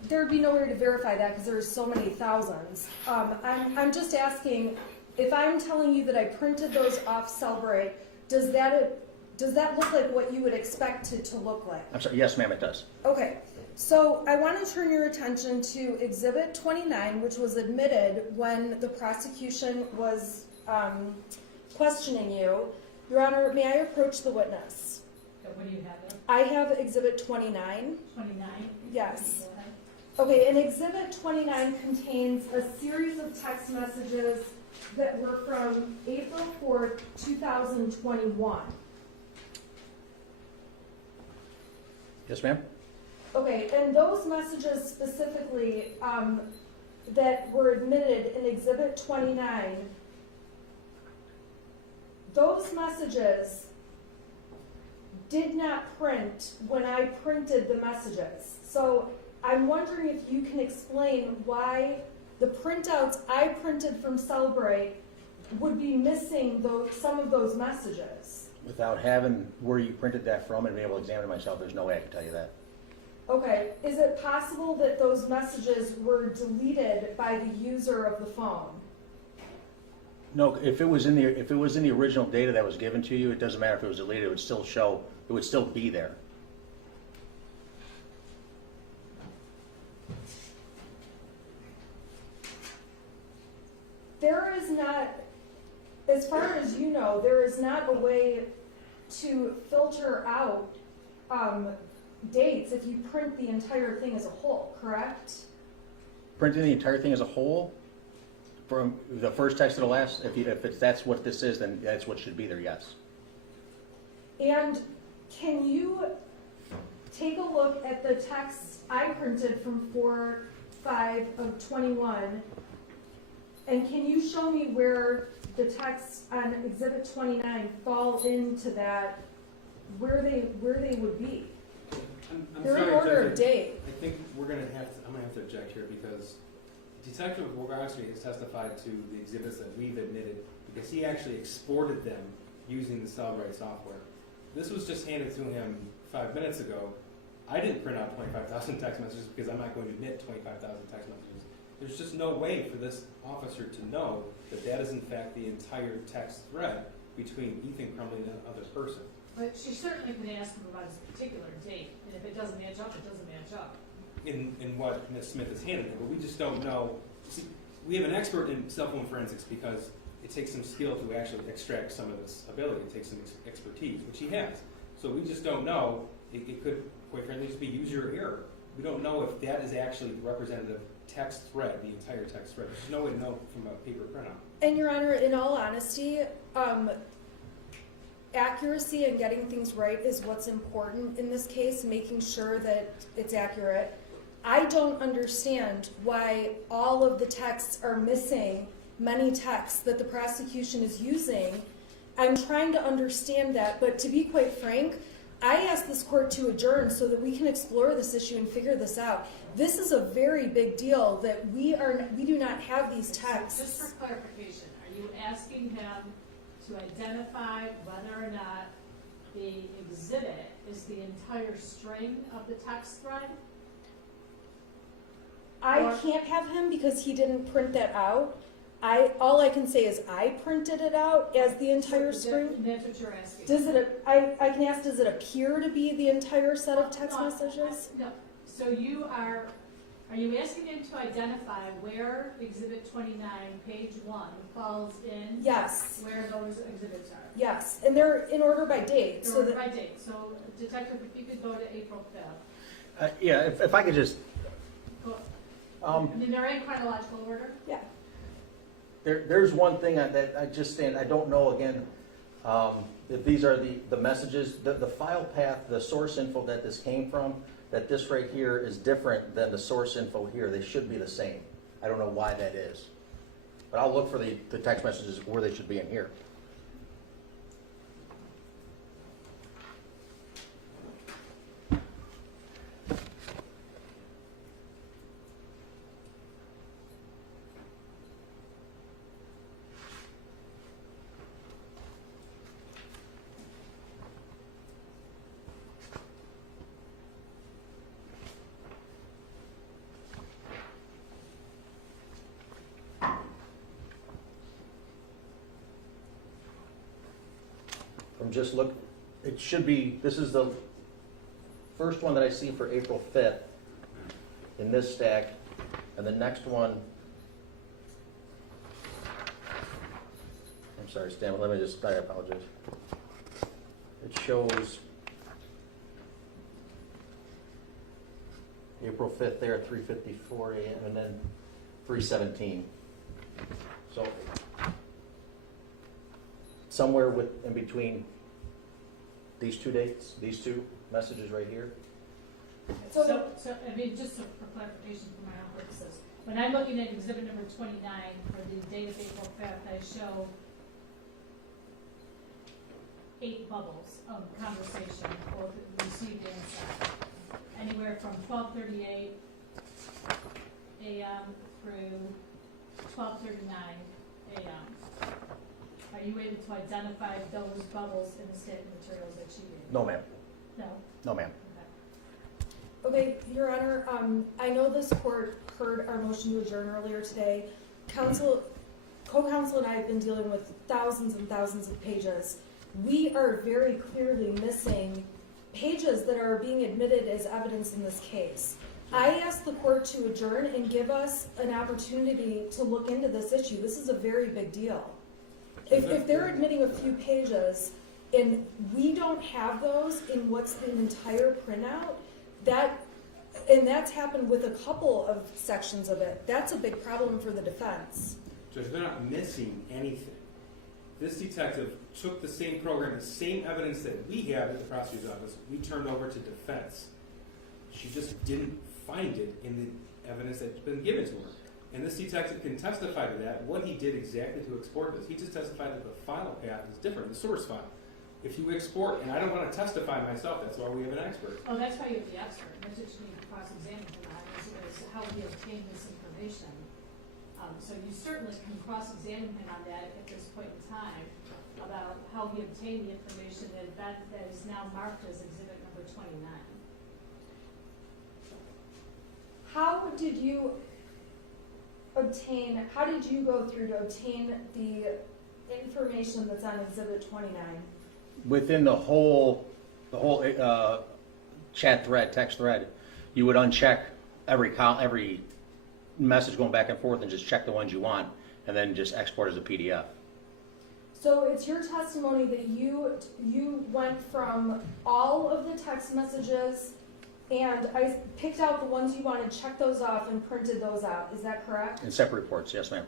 there'd be no way to verify that because there's so many thousands. I'm just asking, if I'm telling you that I printed those off Celebrate, does that look like what you would expect it to look like? I'm sorry, yes ma'am, it does. Okay, so I want to turn your attention to Exhibit 29, which was admitted when the prosecution was questioning you. Your Honor, may I approach the witness? What do you have there? I have Exhibit 29. 29? Yes. Okay, and Exhibit 29 contains a series of text messages that were from April 4th, 2021. Yes ma'am? Okay, and those messages specifically that were admitted in Exhibit 29, those messages did not print when I printed the messages. So I'm wondering if you can explain why the printouts I printed from Celebrate would be missing some of those messages. Without having where you printed that from and being able to examine it myself, there's no way I can tell you that. Okay, is it possible that those messages were deleted by the user of the phone? No, if it was in the original data that was given to you, it doesn't matter if it was deleted, it would still show, it would still be there. There is not, as far as you know, there is not a way to filter out dates if you print the entire thing as a whole, correct? Printing the entire thing as a whole, from the first text to the last, if that's what this is, then that's what should be there, yes. And can you take a look at the text I printed from 4/5 of 21, and can you show me where the texts on Exhibit 29 fall into that, where they would be? I'm They're in sorry, order Judge, of date. I think I'm gonna have to object here because Detective Wogarski has testified to the exhibits that we've admitted because he actually exported them using the Celebrate software. This was just handed to him 5 minutes ago. I didn't print out 25,000 text messages because I'm not going to admit 25,000 text messages. There's just no way for this officer to know that that is in fact the entire text thread between Ethan Crumbley and another person. But she certainly can ask him about his particular date, and if it doesn't match up, it doesn't match up. In what Ms. Smith has handed him, but we just don't know. See, we have an expert in cell phone forensics because it takes some skill to actually extract some of this ability. It takes some expertise, which he has. So we just don't know. It could, quite frankly, just be user error. We don't know if that is actually the representative text thread, the entire text thread. There's no way to know from a paper printout. And Your Honor, in all honesty, accuracy and getting things right is what's important in this case, making sure that it's accurate. I don't understand why all of the texts are missing many texts that the prosecution is using. I'm trying to understand that, but to be quite frank, I asked this court to adjourn so that we can explore this issue and figure this out. This is a very big deal that we do not have these texts. Just for clarification, are you asking him to identify whether or not the exhibit is the entire string of the text thread? I can't have him because he didn't print that out. All I can say is I printed it out as the entire string. That's what you're asking. Does it? I can ask. Does it appear to be the entire set of text No, messages? No. So are you asking him to identify where Exhibit 29, page 1, falls in? Yes. Where those exhibits are? Yes, and they're in order by date. They're ordered by date. So, Detective, if you could go to April 5th. Yeah, if I could just, I mean, they're in chronological order? Yeah. there's one thing that I just stand, I don't know again, if these are the messages, the file path, the source info that this came from, that this right here is different than the source info here. They should be the same. I don't know why that is. But I'll look for the text messages where they should be in here. from just look, it should be, this is the first one that I see for April 5th in this stack, and the next one, I'm sorry, Stan, let me just, I apologize. It shows April 5th there at 3:54 a.m. and then 3:17. So somewhere in between these two dates, these two messages right here. So, I mean, just for clarification for my own purposes, when I'm looking at exhibit number 29 for the date of April 5th, I show 8 bubbles of conversation, both received and sent. Anywhere from 12:38 a.m. through 12:39 a.m. Are you able to identify those bubbles in the statement materials that you gave? No, ma'am. No? No, ma'am. Okay, Your Honor, I know this court heard our motion to adjourn earlier today. Co-counsel and I have been dealing with thousands and thousands of pages. We are very clearly missing pages that are being admitted as evidence in this case. I asked the court to adjourn and give us an opportunity to look into this issue. This is a very big deal. If they're admitting a few pages and we don't have those in what's the entire printout, that's happened with a couple of sections of it. That's a big problem for the defense. Judge, they're not missing anything. This detective took the same program, the same evidence that we have at the prosecutor's office, we turned over to defense. She just didn't find it in the evidence that's been given to her. And this detective can testify to that, what he did exactly to export this. He just testified that the file path is different, the source file. If you export, and I don't want to testify myself, that's why we have an expert. Oh, that's why you have the expert. That's what you need to cross-examine for that, is how he obtained this information. So you certainly can cross-examine him on that at this point in time about how he obtained the information that is now marked as exhibit number 29. How did you go through to obtain the information that's on exhibit 29? Within the whole chat thread, text thread, you would uncheck every message going back and forth and just check the ones you want, and then just export as a PDF. So it's your testimony that you went from all of the text messages and I picked out the ones you wanted, checked those off, and printed those out. Is that correct? In separate reports, yes, ma'am.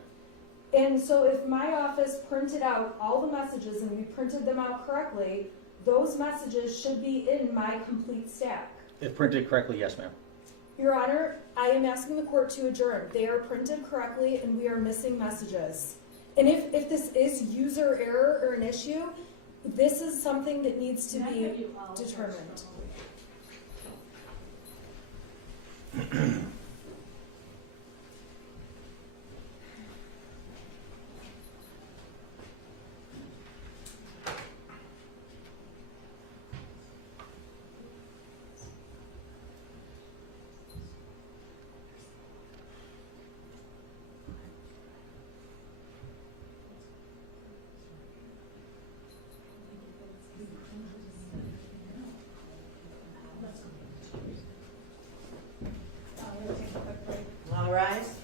And so if my office printed out all the messages and we printed them out correctly, those messages should be in my complete stack. If printed correctly, yes, ma'am. Your Honor, I am asking the court to adjourn. They are printed correctly and we are missing messages. And if this is user error or an issue, this is something that needs to be determined. All rise.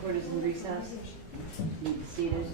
Court is in recess. You be seated.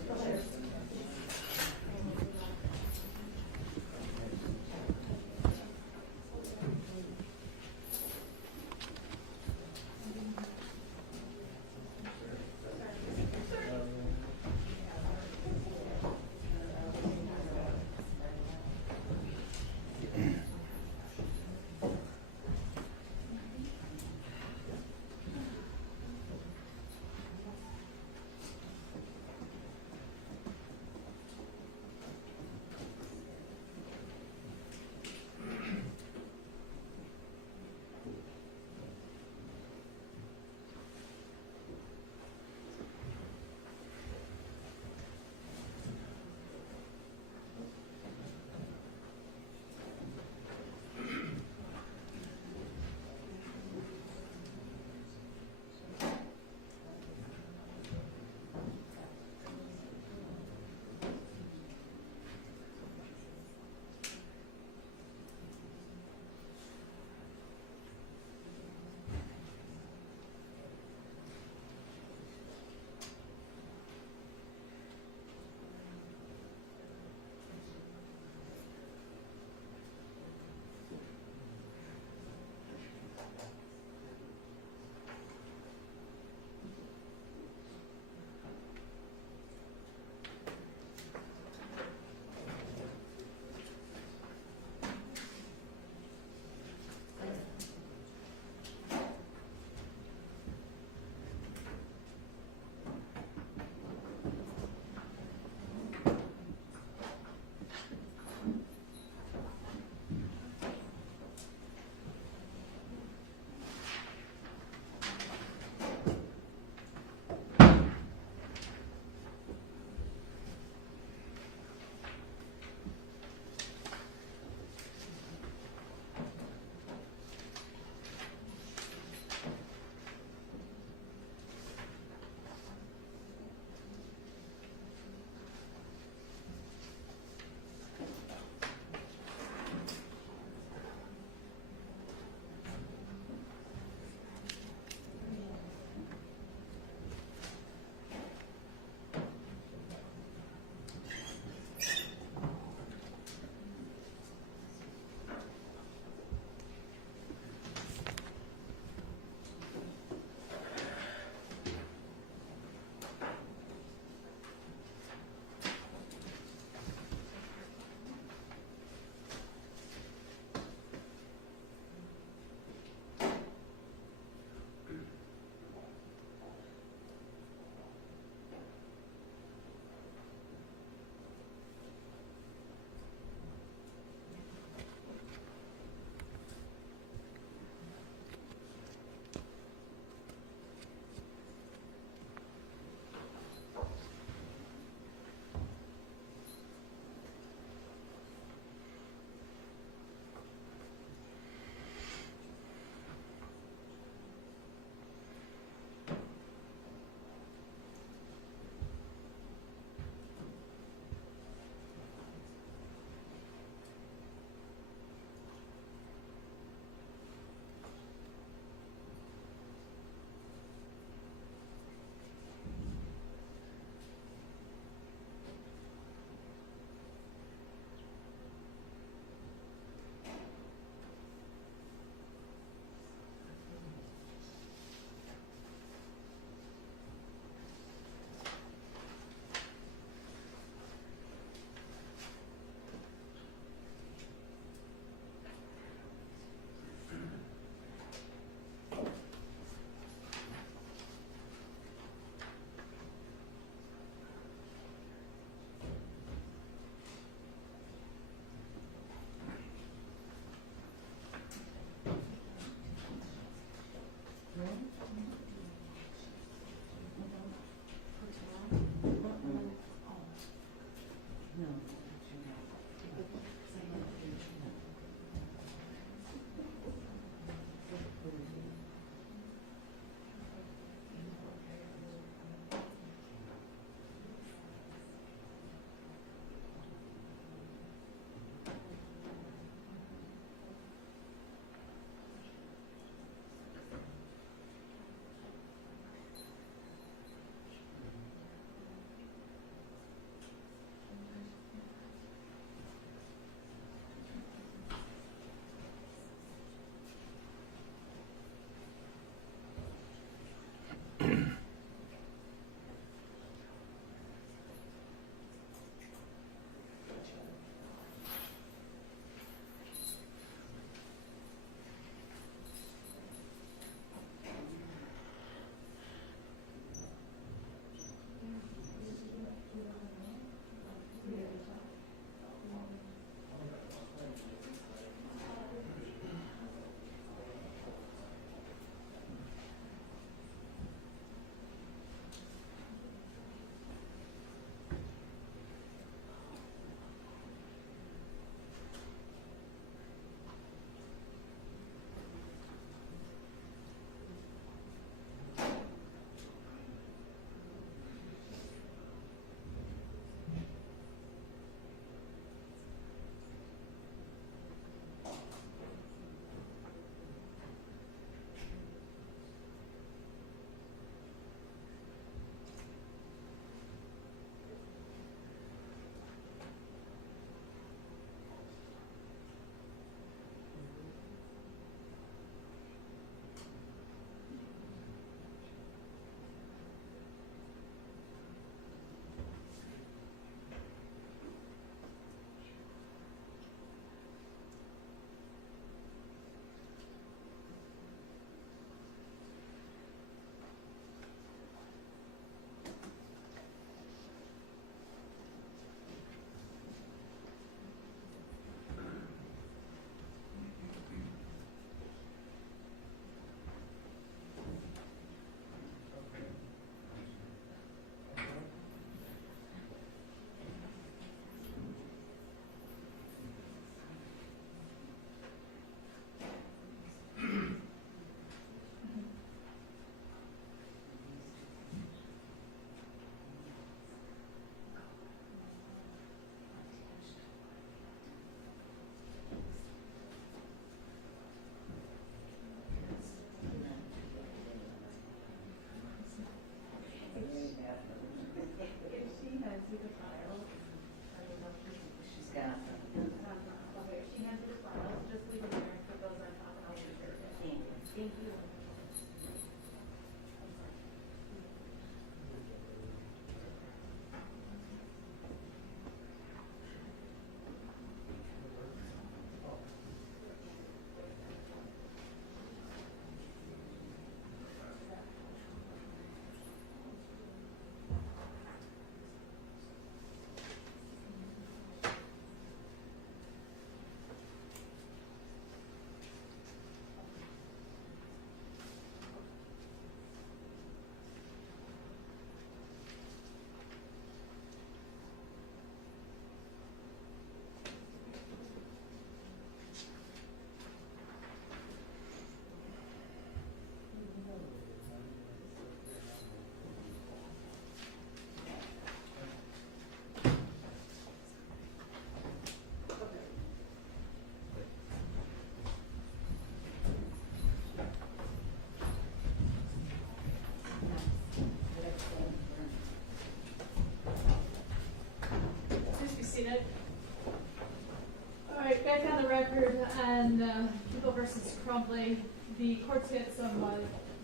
record on People versus Crumbley. The court's had some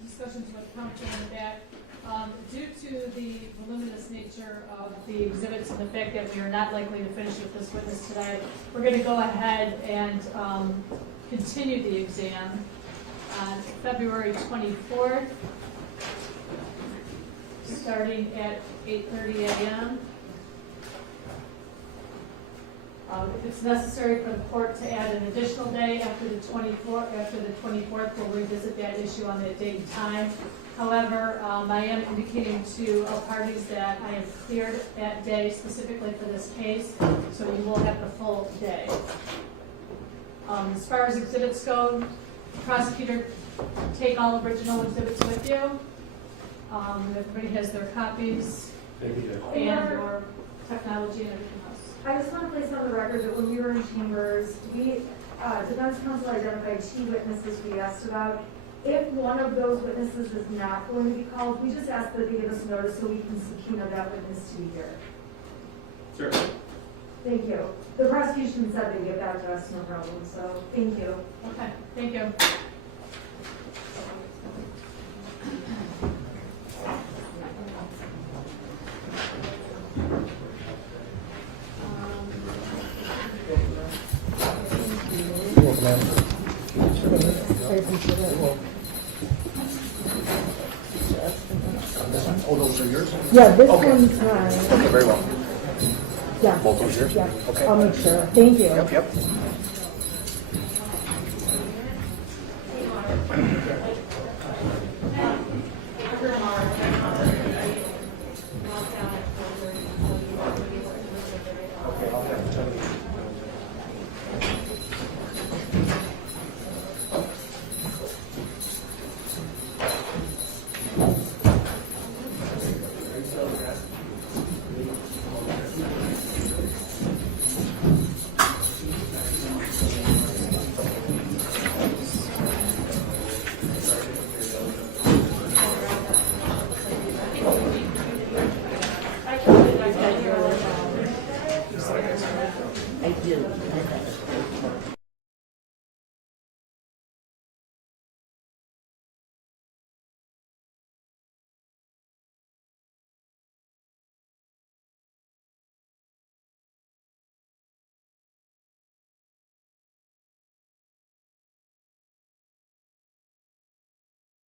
discussions with counsel in the back. Due to the voluminous nature of the exhibits and the fact that we are not likely to finish with this witness today, we're going to go ahead and continue the exam on February 24th, starting at 8:30 a.m. If it's necessary for the court to add an additional day after the 24th, we'll revisit that issue on that date and time. However, I am indicating to all parties that I have cleared that day specifically for this case, so you will have the full day. As far as exhibits go, prosecutor, take all original exhibits with you. Everybody has their copies and/or technology and everything else. I just want to place on the record that when we were in chambers, defense counsel identified 2 witnesses we asked about. If one of those witnesses is not going to be called, we just ask that they give us notice so we can subpoena that witness to be here. Sure. Thank you. The prosecution said they'd get back to us, no problem, so thank you. Okay, thank you. Oh, those are yours? Yeah, this Okay. one's mine. Okay, very well. Yeah. Both those yours? Yeah. Okay. I'll make sure. Thank you. Yep. I do.